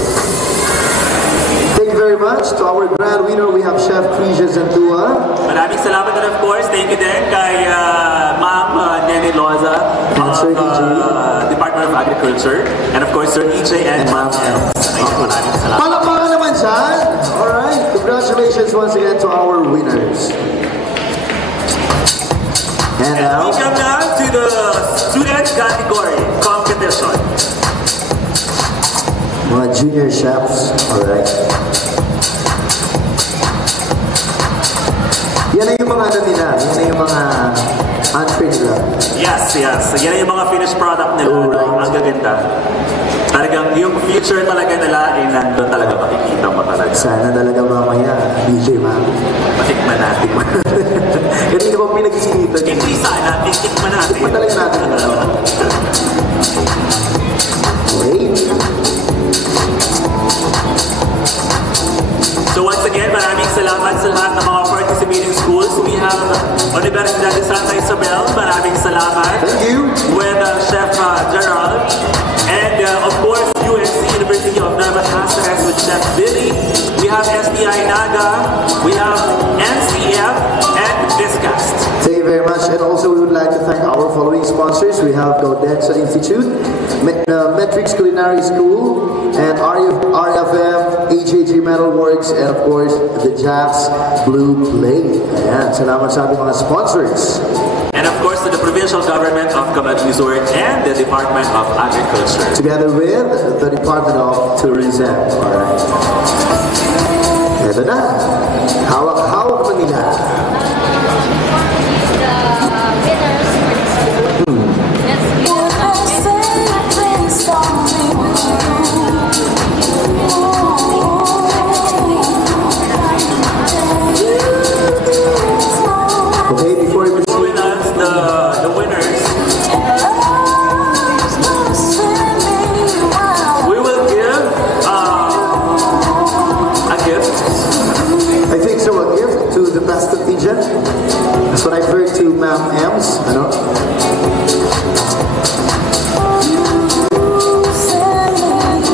Thank you very much. To our grand winner, we have Chef Krisha Zadua. Maraming salamat and of course, thank you din kay Ma'am Nene Loza of Department of Agriculture. And of course, Sir EJ and Ma'am Els. Maraming salamat. Palakpakan naman dyan. Alright. Congratulations once again to our winners. And now, we come now to the student category competition. Mga junior chefs. Alright. Yan na yung mga ano nila. Yan na yung mga entree nila. Yes, yes. Yan na yung mga finished product nila. Ang gaganda. Talagang yung future talaga nila ay nandun talaga makikita mo talaga. Sana talaga mamaya, DJ Mappy. Matikman natin. Kanina bang pinag-iinitan? Hindi sana, tikman natin. Tikman talaga natin. Wait. So once again, maraming salamat sa lahat ng mga participating schools. We have Universidad de Santa Isabel, maraming salamat. Thank you. With Chef Gerald. And of course, UNC, University of Nueva Cáceres with Chef Billy. We have STI Naga. We have NCF and Discast. Thank you very much. And also we would like to thank our following sponsors. We have Gaudenza Institute, Metrics Culinary School, and RFM, AJG Metalworks, and of course, the Jack's Blue Plate. Ayan, salamat sa ating mga sponsors. And of course, to the provincial government of Camarines Resort and the Department of Agriculture. Together with the Department of Tourism. Alright. Ito na. Hawak-hawak Manila. Okay, before we proceed, the winners, we will give a gift. I think so, a gift to the best contingent. That's what I've heard to Ma'am Ems. Ano?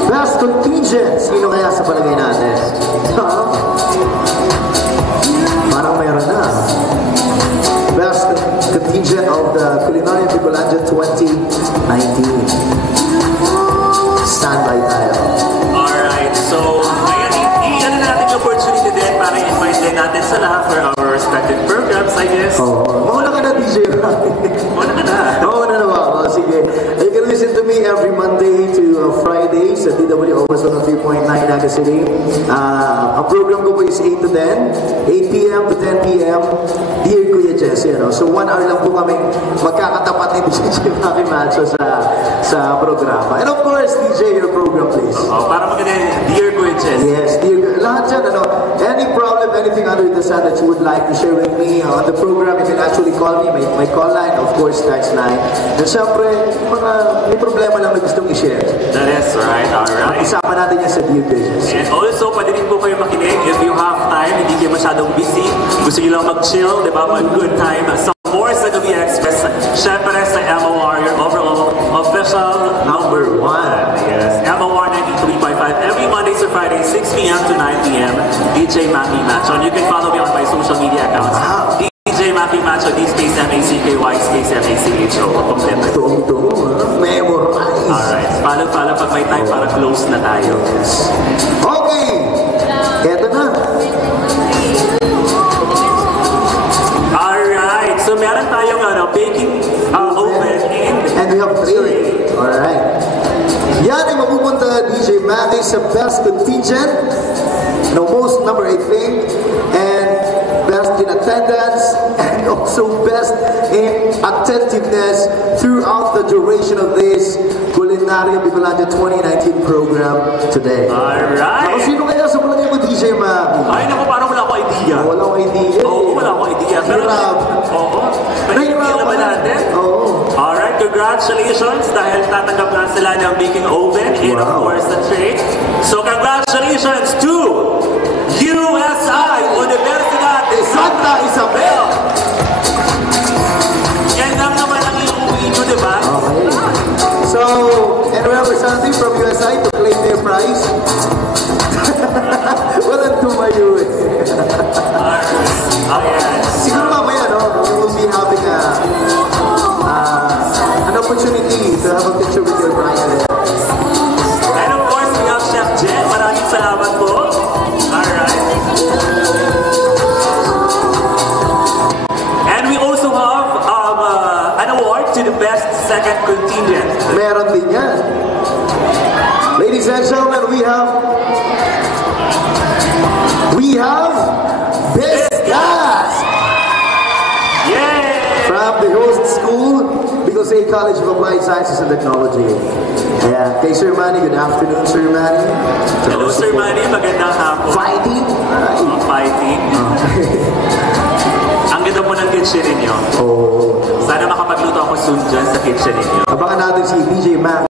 Best contingent. Sino kaya sa palagay natin? Parang mayroon na. Best contingent of the Culinary Bicolandia 2019. Standby tayo. Alright, so ayan, i-ano natin yung opportunity din para invite din natin sa lahat for our respective programs, I guess. Mauna ka na, DJ. Mauna ka na. Mauna na ba? Sige. You can listen to me every Monday to Friday sa DWO 103.9 Naga City. Ang program ko po is 8 to 10, 8 p.m. to 10 p.m. Dear Kuya Jesse, so 1 hour lang po kami magkakatapat ni DJ Maki Macho sa programa. And of course, DJ, your program, please. Para maganda, Dear Kuya Jesse. Yes, dear. Lahat yan, any problem, anything under the sun that you would like to share with me on the program, you can actually call me. My call line, of course, text line. And syempre, may problema lang na gustong i-share. That is right, alright. Pag-usapan natin yan sa Dear Business. And also, pwede rin po kayo makinig if you have time, hindi kayo masyadong busy, gusto nyo lang mag-chill, di ba, mag-good time. Some more sa Gabi Express, syempre sa MOR, your overall official number 1. Yes, MOR 93.5 every Monday to Friday, 6 p.m. to 9 p.m. DJ Maki Macho. And you can follow me on my social media accounts. DJ Maki Macho, D space M-A-C-K-Y space M-A-C-H-O. Kompleto. Memorize. Alright, follow pag may time para close na tayo. Okay! Eto na. Alright, so meron tayong baking oven and we have 3. Alright. Yan ay mapupunta DJ Maki sa best contingent. Most number 8 thing. And best in attendance. And also best in attentiveness throughout the duration of this Culinary Bicolandia 2019 program today. Alright. Sino kaya sa palagay mo, DJ Maki? Ay, naku, parang wala akong idea. Wala akong idea. Oo, wala akong idea. Hirap. Oo. Nahihirap ba natin? Oo. Alright, congratulations dahil tatanggap na sila ng baking oven and of course the tray. So congratulations to USI Universidad de Santa Isabel. Yan lang naman ang iuwi nyo, di ba? Okay. So, and representing from USI to claim their prize. Well, and to my USI. Siguro mamaya, we will be having an opportunity to have a picture with your bride. And of course, we have Chef Jen. Maraming salamat po. Alright. And we also have an award to the best second contingent. Meron din yan. Ladies and gentlemen, we have Biscas! Yay! From the host school, Bicosay College of Applied Sciences and Technology. Ayan. Kay Sir Manny, good afternoon, Sir Manny. Hello, Sir Manny. Magandang hapon. Fighting? Alright. Fighting. Ang ganda po ng kitchen ninyo. Oo. Sana makapagluto ako soon dyan sa kitchen ninyo. Abangan natin si DJ Mac.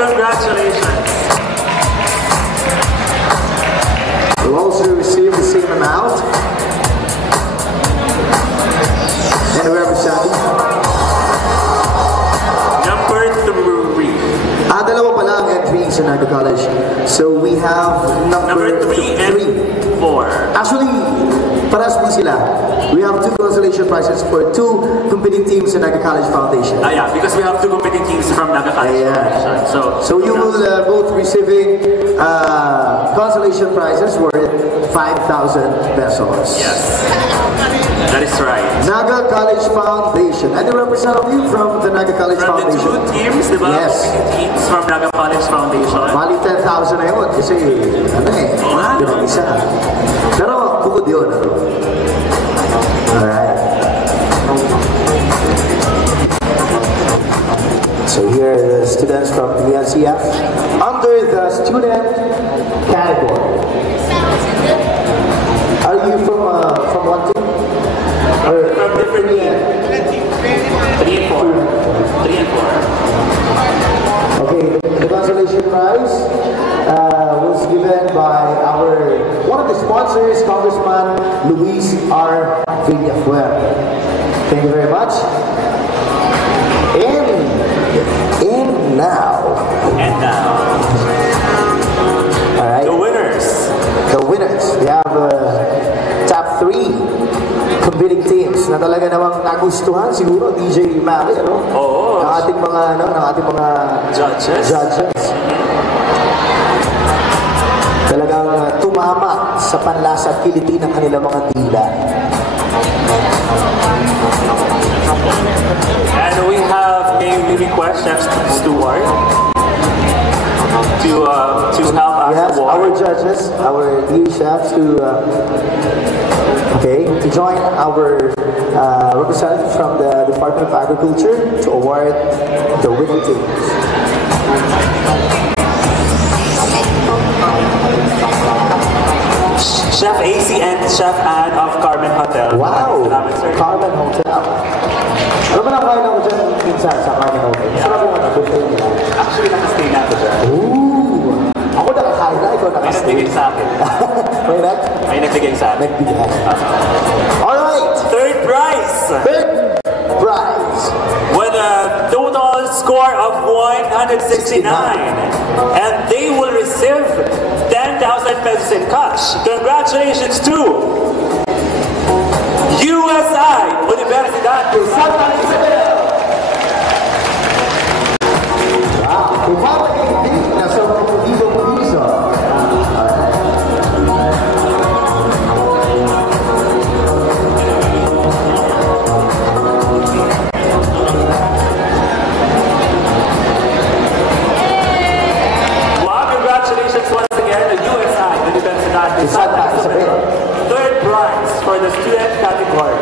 Congratulations. Will also receive the same amount. And whoever shouting. Number 3. Dalawa pala ang entry sa Naga College. So we have number 3 and 4. Actually, paras din sila. We have 2 consolation prizes for 2 competing teams in Naga College Foundation. Yeah, because we have 2 competing teams from Naga College Foundation. So you will both receiving consolation prizes worth 5,000 pesos. Yes, that is right. Naga College Foundation. Any representative from the Naga College Foundation? From the 2 teams, di ba? Yes. Teams from Naga College Foundation. Bali 10,000 na yun kasi pinag isa. Pero bukod yun. Alright. So here are the students from the NCF under the student category. Are you from one team? Or from different teams? 3 and 4. 3 and 4. Okay, the consolation prize was given by one of the sponsors, Congressman Luis R. Villafuerte. Thank you very much. And now. All right. The winners. The winners. We have top 3 competing teams na talaga namang nagustuhan siguro DJ Maki, ano? Oo. Ng ating mga judges. Talagang tumama sa panlasa at kiliti ng kanilang mga dila. And we have a request Chef Stewart to help us. Yes, our judges, our new chefs to join our representative from the Department of Agriculture to award the winning teams. Chef AC and Chef Ann of Carmen Hotel. Wow! Carmen Hotel. Ano ba nakain ako dyan minsan sa Carmen Hotel? Sarap yung buffet nila. Actually, nakastay na ako dyan. Ooh! Ako nakakain na, ikaw nakastay. May nagbigay sa akin. May nagbigay sa akin. Alright! Third prize! With a total score of 169. And they will receive 10,000 pesos in cash. Congratulations to USI, Universidad de Santa Isabel. Third prize for the student category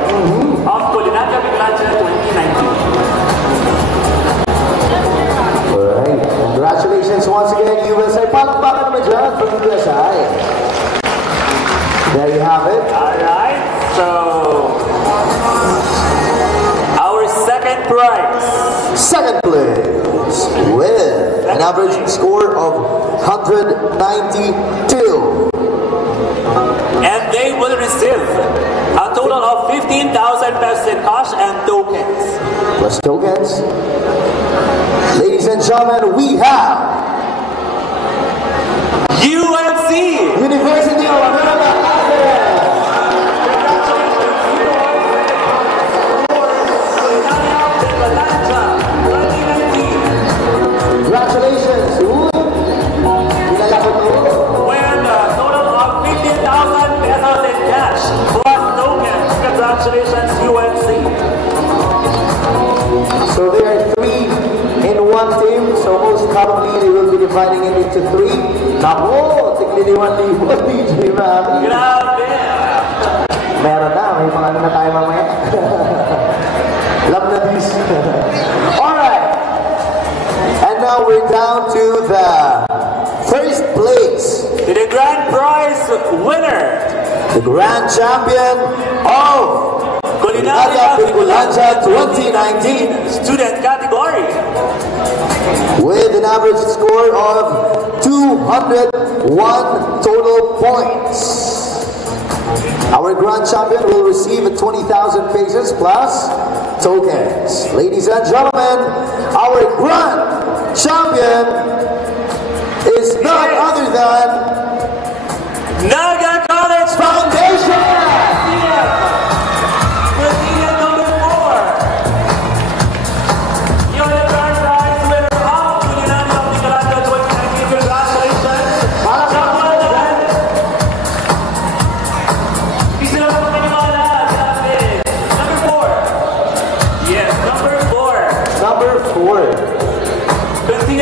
of Culinaria Biglancha 2019. Alright, congratulations once again, USA. Palakpakan naman dyan from USI. There you have it. Alright, so our second prize. Second place with an average score of 192. And they will receive a total of 15,000 pesos in cash and tokens. Plus tokens. Ladies and gentlemen, we have UNC! University of Manila. Congratulations. Congratulations, UNC. So there are 3 in one team. So most probably they will be dividing it into 3. Nako, tigliliwan-liwan, DJ Maki. Grabe! Meron na, may mga ano na tayo mamaya. Love na this. Alright. And now we're down to the first place. To the grand prize winner. The grand champion of Culinaria Biglancha 2019 student category. with an average score of 201 total points. Our grand champion will receive 20,000 pesos plus tokens. Ladies and gentlemen, our grand champion is none other than Naga College Foundation!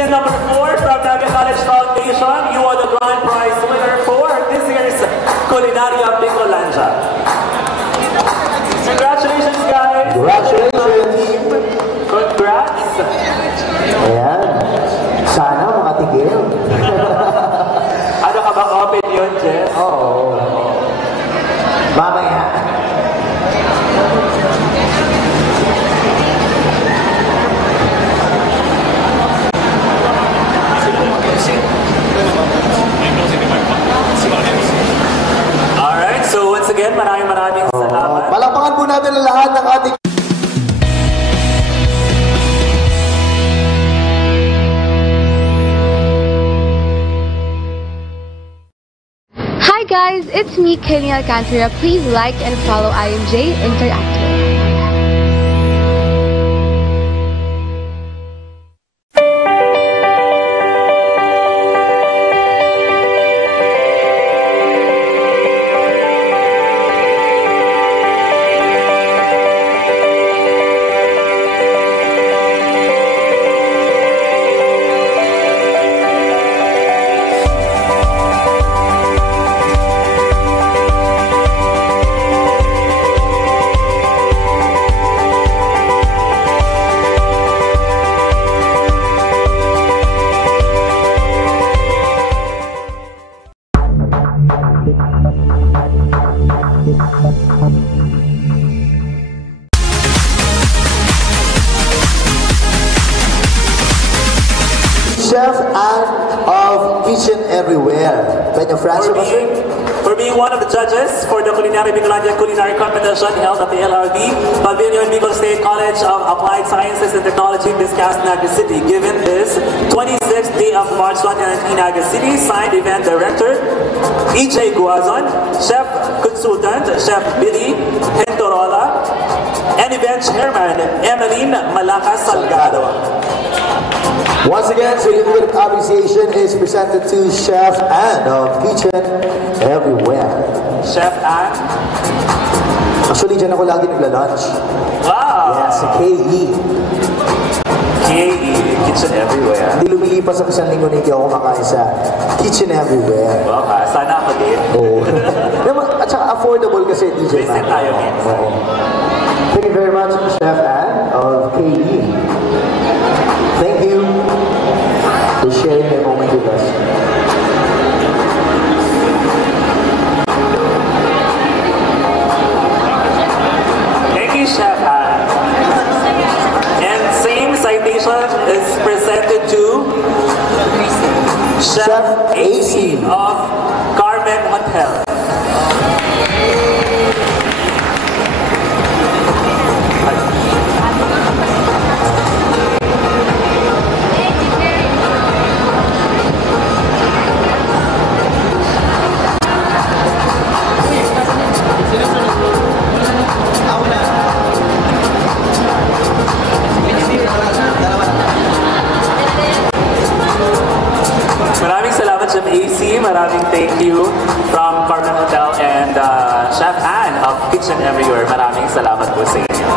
Number 4 from Naga College Foundation, you are the grand prize winner for this year's Culinaria Bicolandia. Congratulations, guys! Congratulations! Congrats! Ayan. Sana makatigil. Ano ka ba open yun, Jeff? Oo. Mamaya. Alright, so once again, maraming salamat. Palakpakan po natin ang lahat ng ating Hi guys, it's me, Kenny Alcantara. Please like and follow IMJ Interactive. Chef Anne of Kitchen Everywhere. Peña France. For being one of the judges for the Culinary Bicolandia Culinary Competition held at the LRB Pavilion, Bicol State College of Applied Sciences and Technology, Biscas, Naga City. Given this 26th day of March 2019, Naga City, signed event director EJ Guazon, chef consultant Chef Billy Hentorola, and event chairman Emeline Malacas Salgado. Once again, significant appreciation is presented to Chef Anne of Kitchen Everywhere. Chef Anne? Actually, dyan ako lagi nagla-lunch. Wow! Yes, sa KE. KE, Kitchen Everywhere. Hindi lumilipas ako isang linggo na hindi ako kumakain sa Kitchen Everywhere. Wow, sana ako din. Oo. At saka affordable kasi DJ Visit tayo minsan. Thank you very much, Chef Anne of KE. Thank you for sharing that moment with us. Thank you, Chef Anne. And same citation is presented to Chef AC of Carmen Hotel. Maraming salamat, Chef AC. Maraming thank you from Carmen Hotel and Chef Anne of Kitchen Everywhere. Maraming salamat po sa inyo.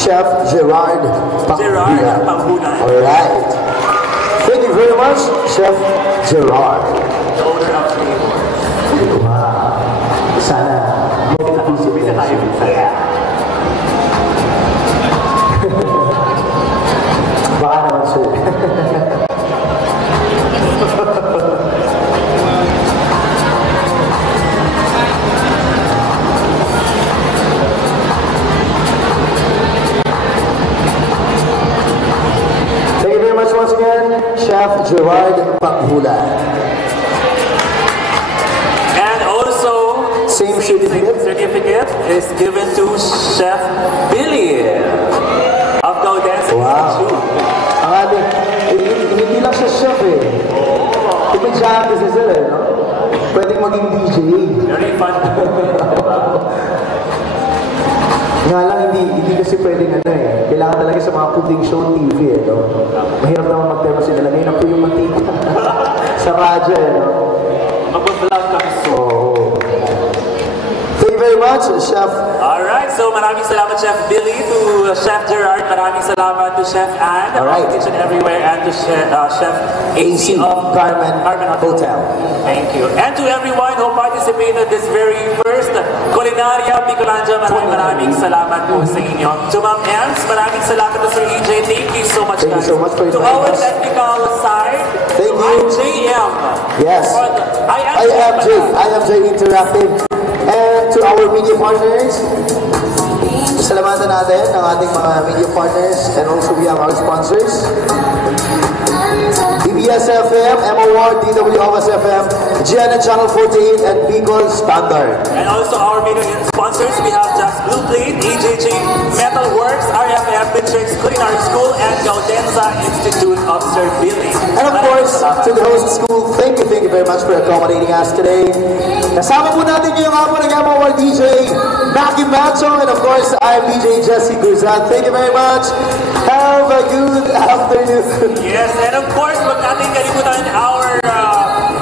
Chef Gerard Panghunan. Alright. Thank you very much, Chef Gerard. The owner of Flavor. Wow. Sana Bisa tayo saya. baka naman sir. Thank you very much once again, Chef Gerard Panghulan. And also, same certificate is given to Chef Billy of Gaudense. Wow. Ang ating, hindi lang siya chef eh. Kumadyante siya sila eh, no? Pwedeng maging DJ. Very fun. Nga lang, hindi kasi pwedeng ano eh. Kailangan talaga sa mga cooking show TV eh, no? Mahirap naman mag-tema sila. Lagay na po yung mantika sa radyo eh, no? Mag-vlog kami so. Thank you very much, Chef. Alright, so maraming salamat Chef Billy, to Chef Gerard, maraming salamat to Chef Anne, Alright. Kitchen Everywhere, and to Chef AC of Carmen Hotel. Thank you. And to everyone who participated this very first Culinaria Bicolandia, maraming salamat po sa inyo. To Ma'am Ems, maraming salamat to Sir EJ. Thank you so much, Thank guys. you so much for to inviting our us. technical side, Thank you. IJM. Yes. I am J Interactive. And to our media partners, salamatan natin ang ating mga media partners, and also we have our sponsors. BBS-FM, MOR, DWOS-FM, GNN Channel 48, and Bicol Standard. And also our media sponsors, we have Just Blue Plate, EJJ Metalworks, RFM, Matrix Culinary School, and Gaudenza Institute of Sir Billy. And of course, to the host school, thank you very much for accommodating us today. Kasama po natin ngayong hapon ng MOR DJ, Maki Macho, and of course, I'm DJ Jesse Cruzat. Thank you very much. Have a good afternoon. Yes, and of course, wag natin kalimutan our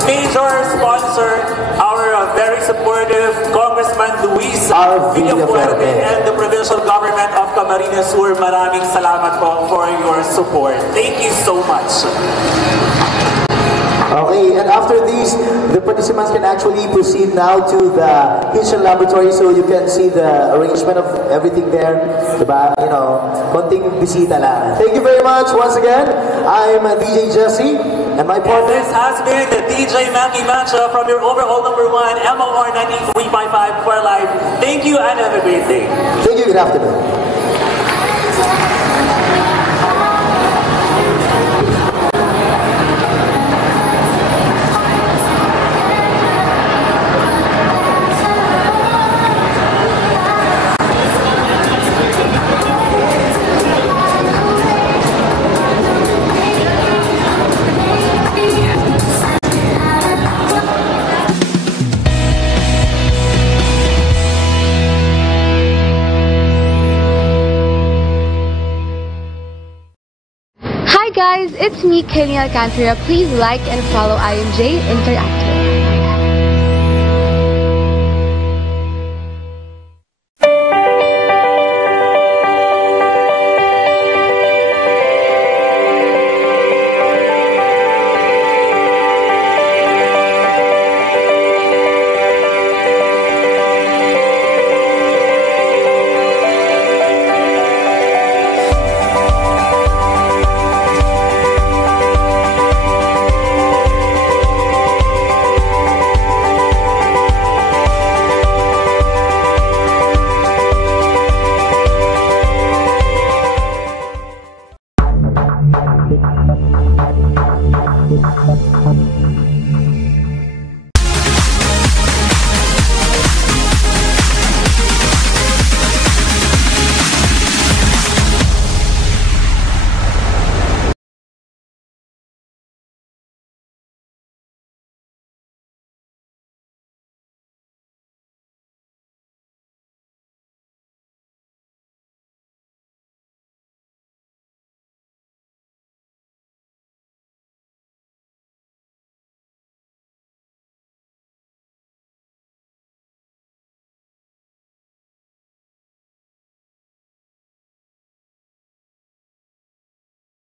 major sponsor, our very supportive Congressman Luis Villafuerte and the provincial government of Camarines Sur. Maraming salamat po for your support. Thank you so much. Okay, and after these, the participants can actually proceed now to the kitchen laboratory so you can see the arrangement of everything there. Diba? You know, konting bisita lang. Thank you very much once again. I'm DJ Jesse, and my partner. This has been the DJ Maki Mancha from your overall #1 MOR 93.5 for life. Thank you and have a great day. Thank you, good afternoon. Hi guys, it's me, Kenya Alcantara. Please like and follow IMJ Interactive.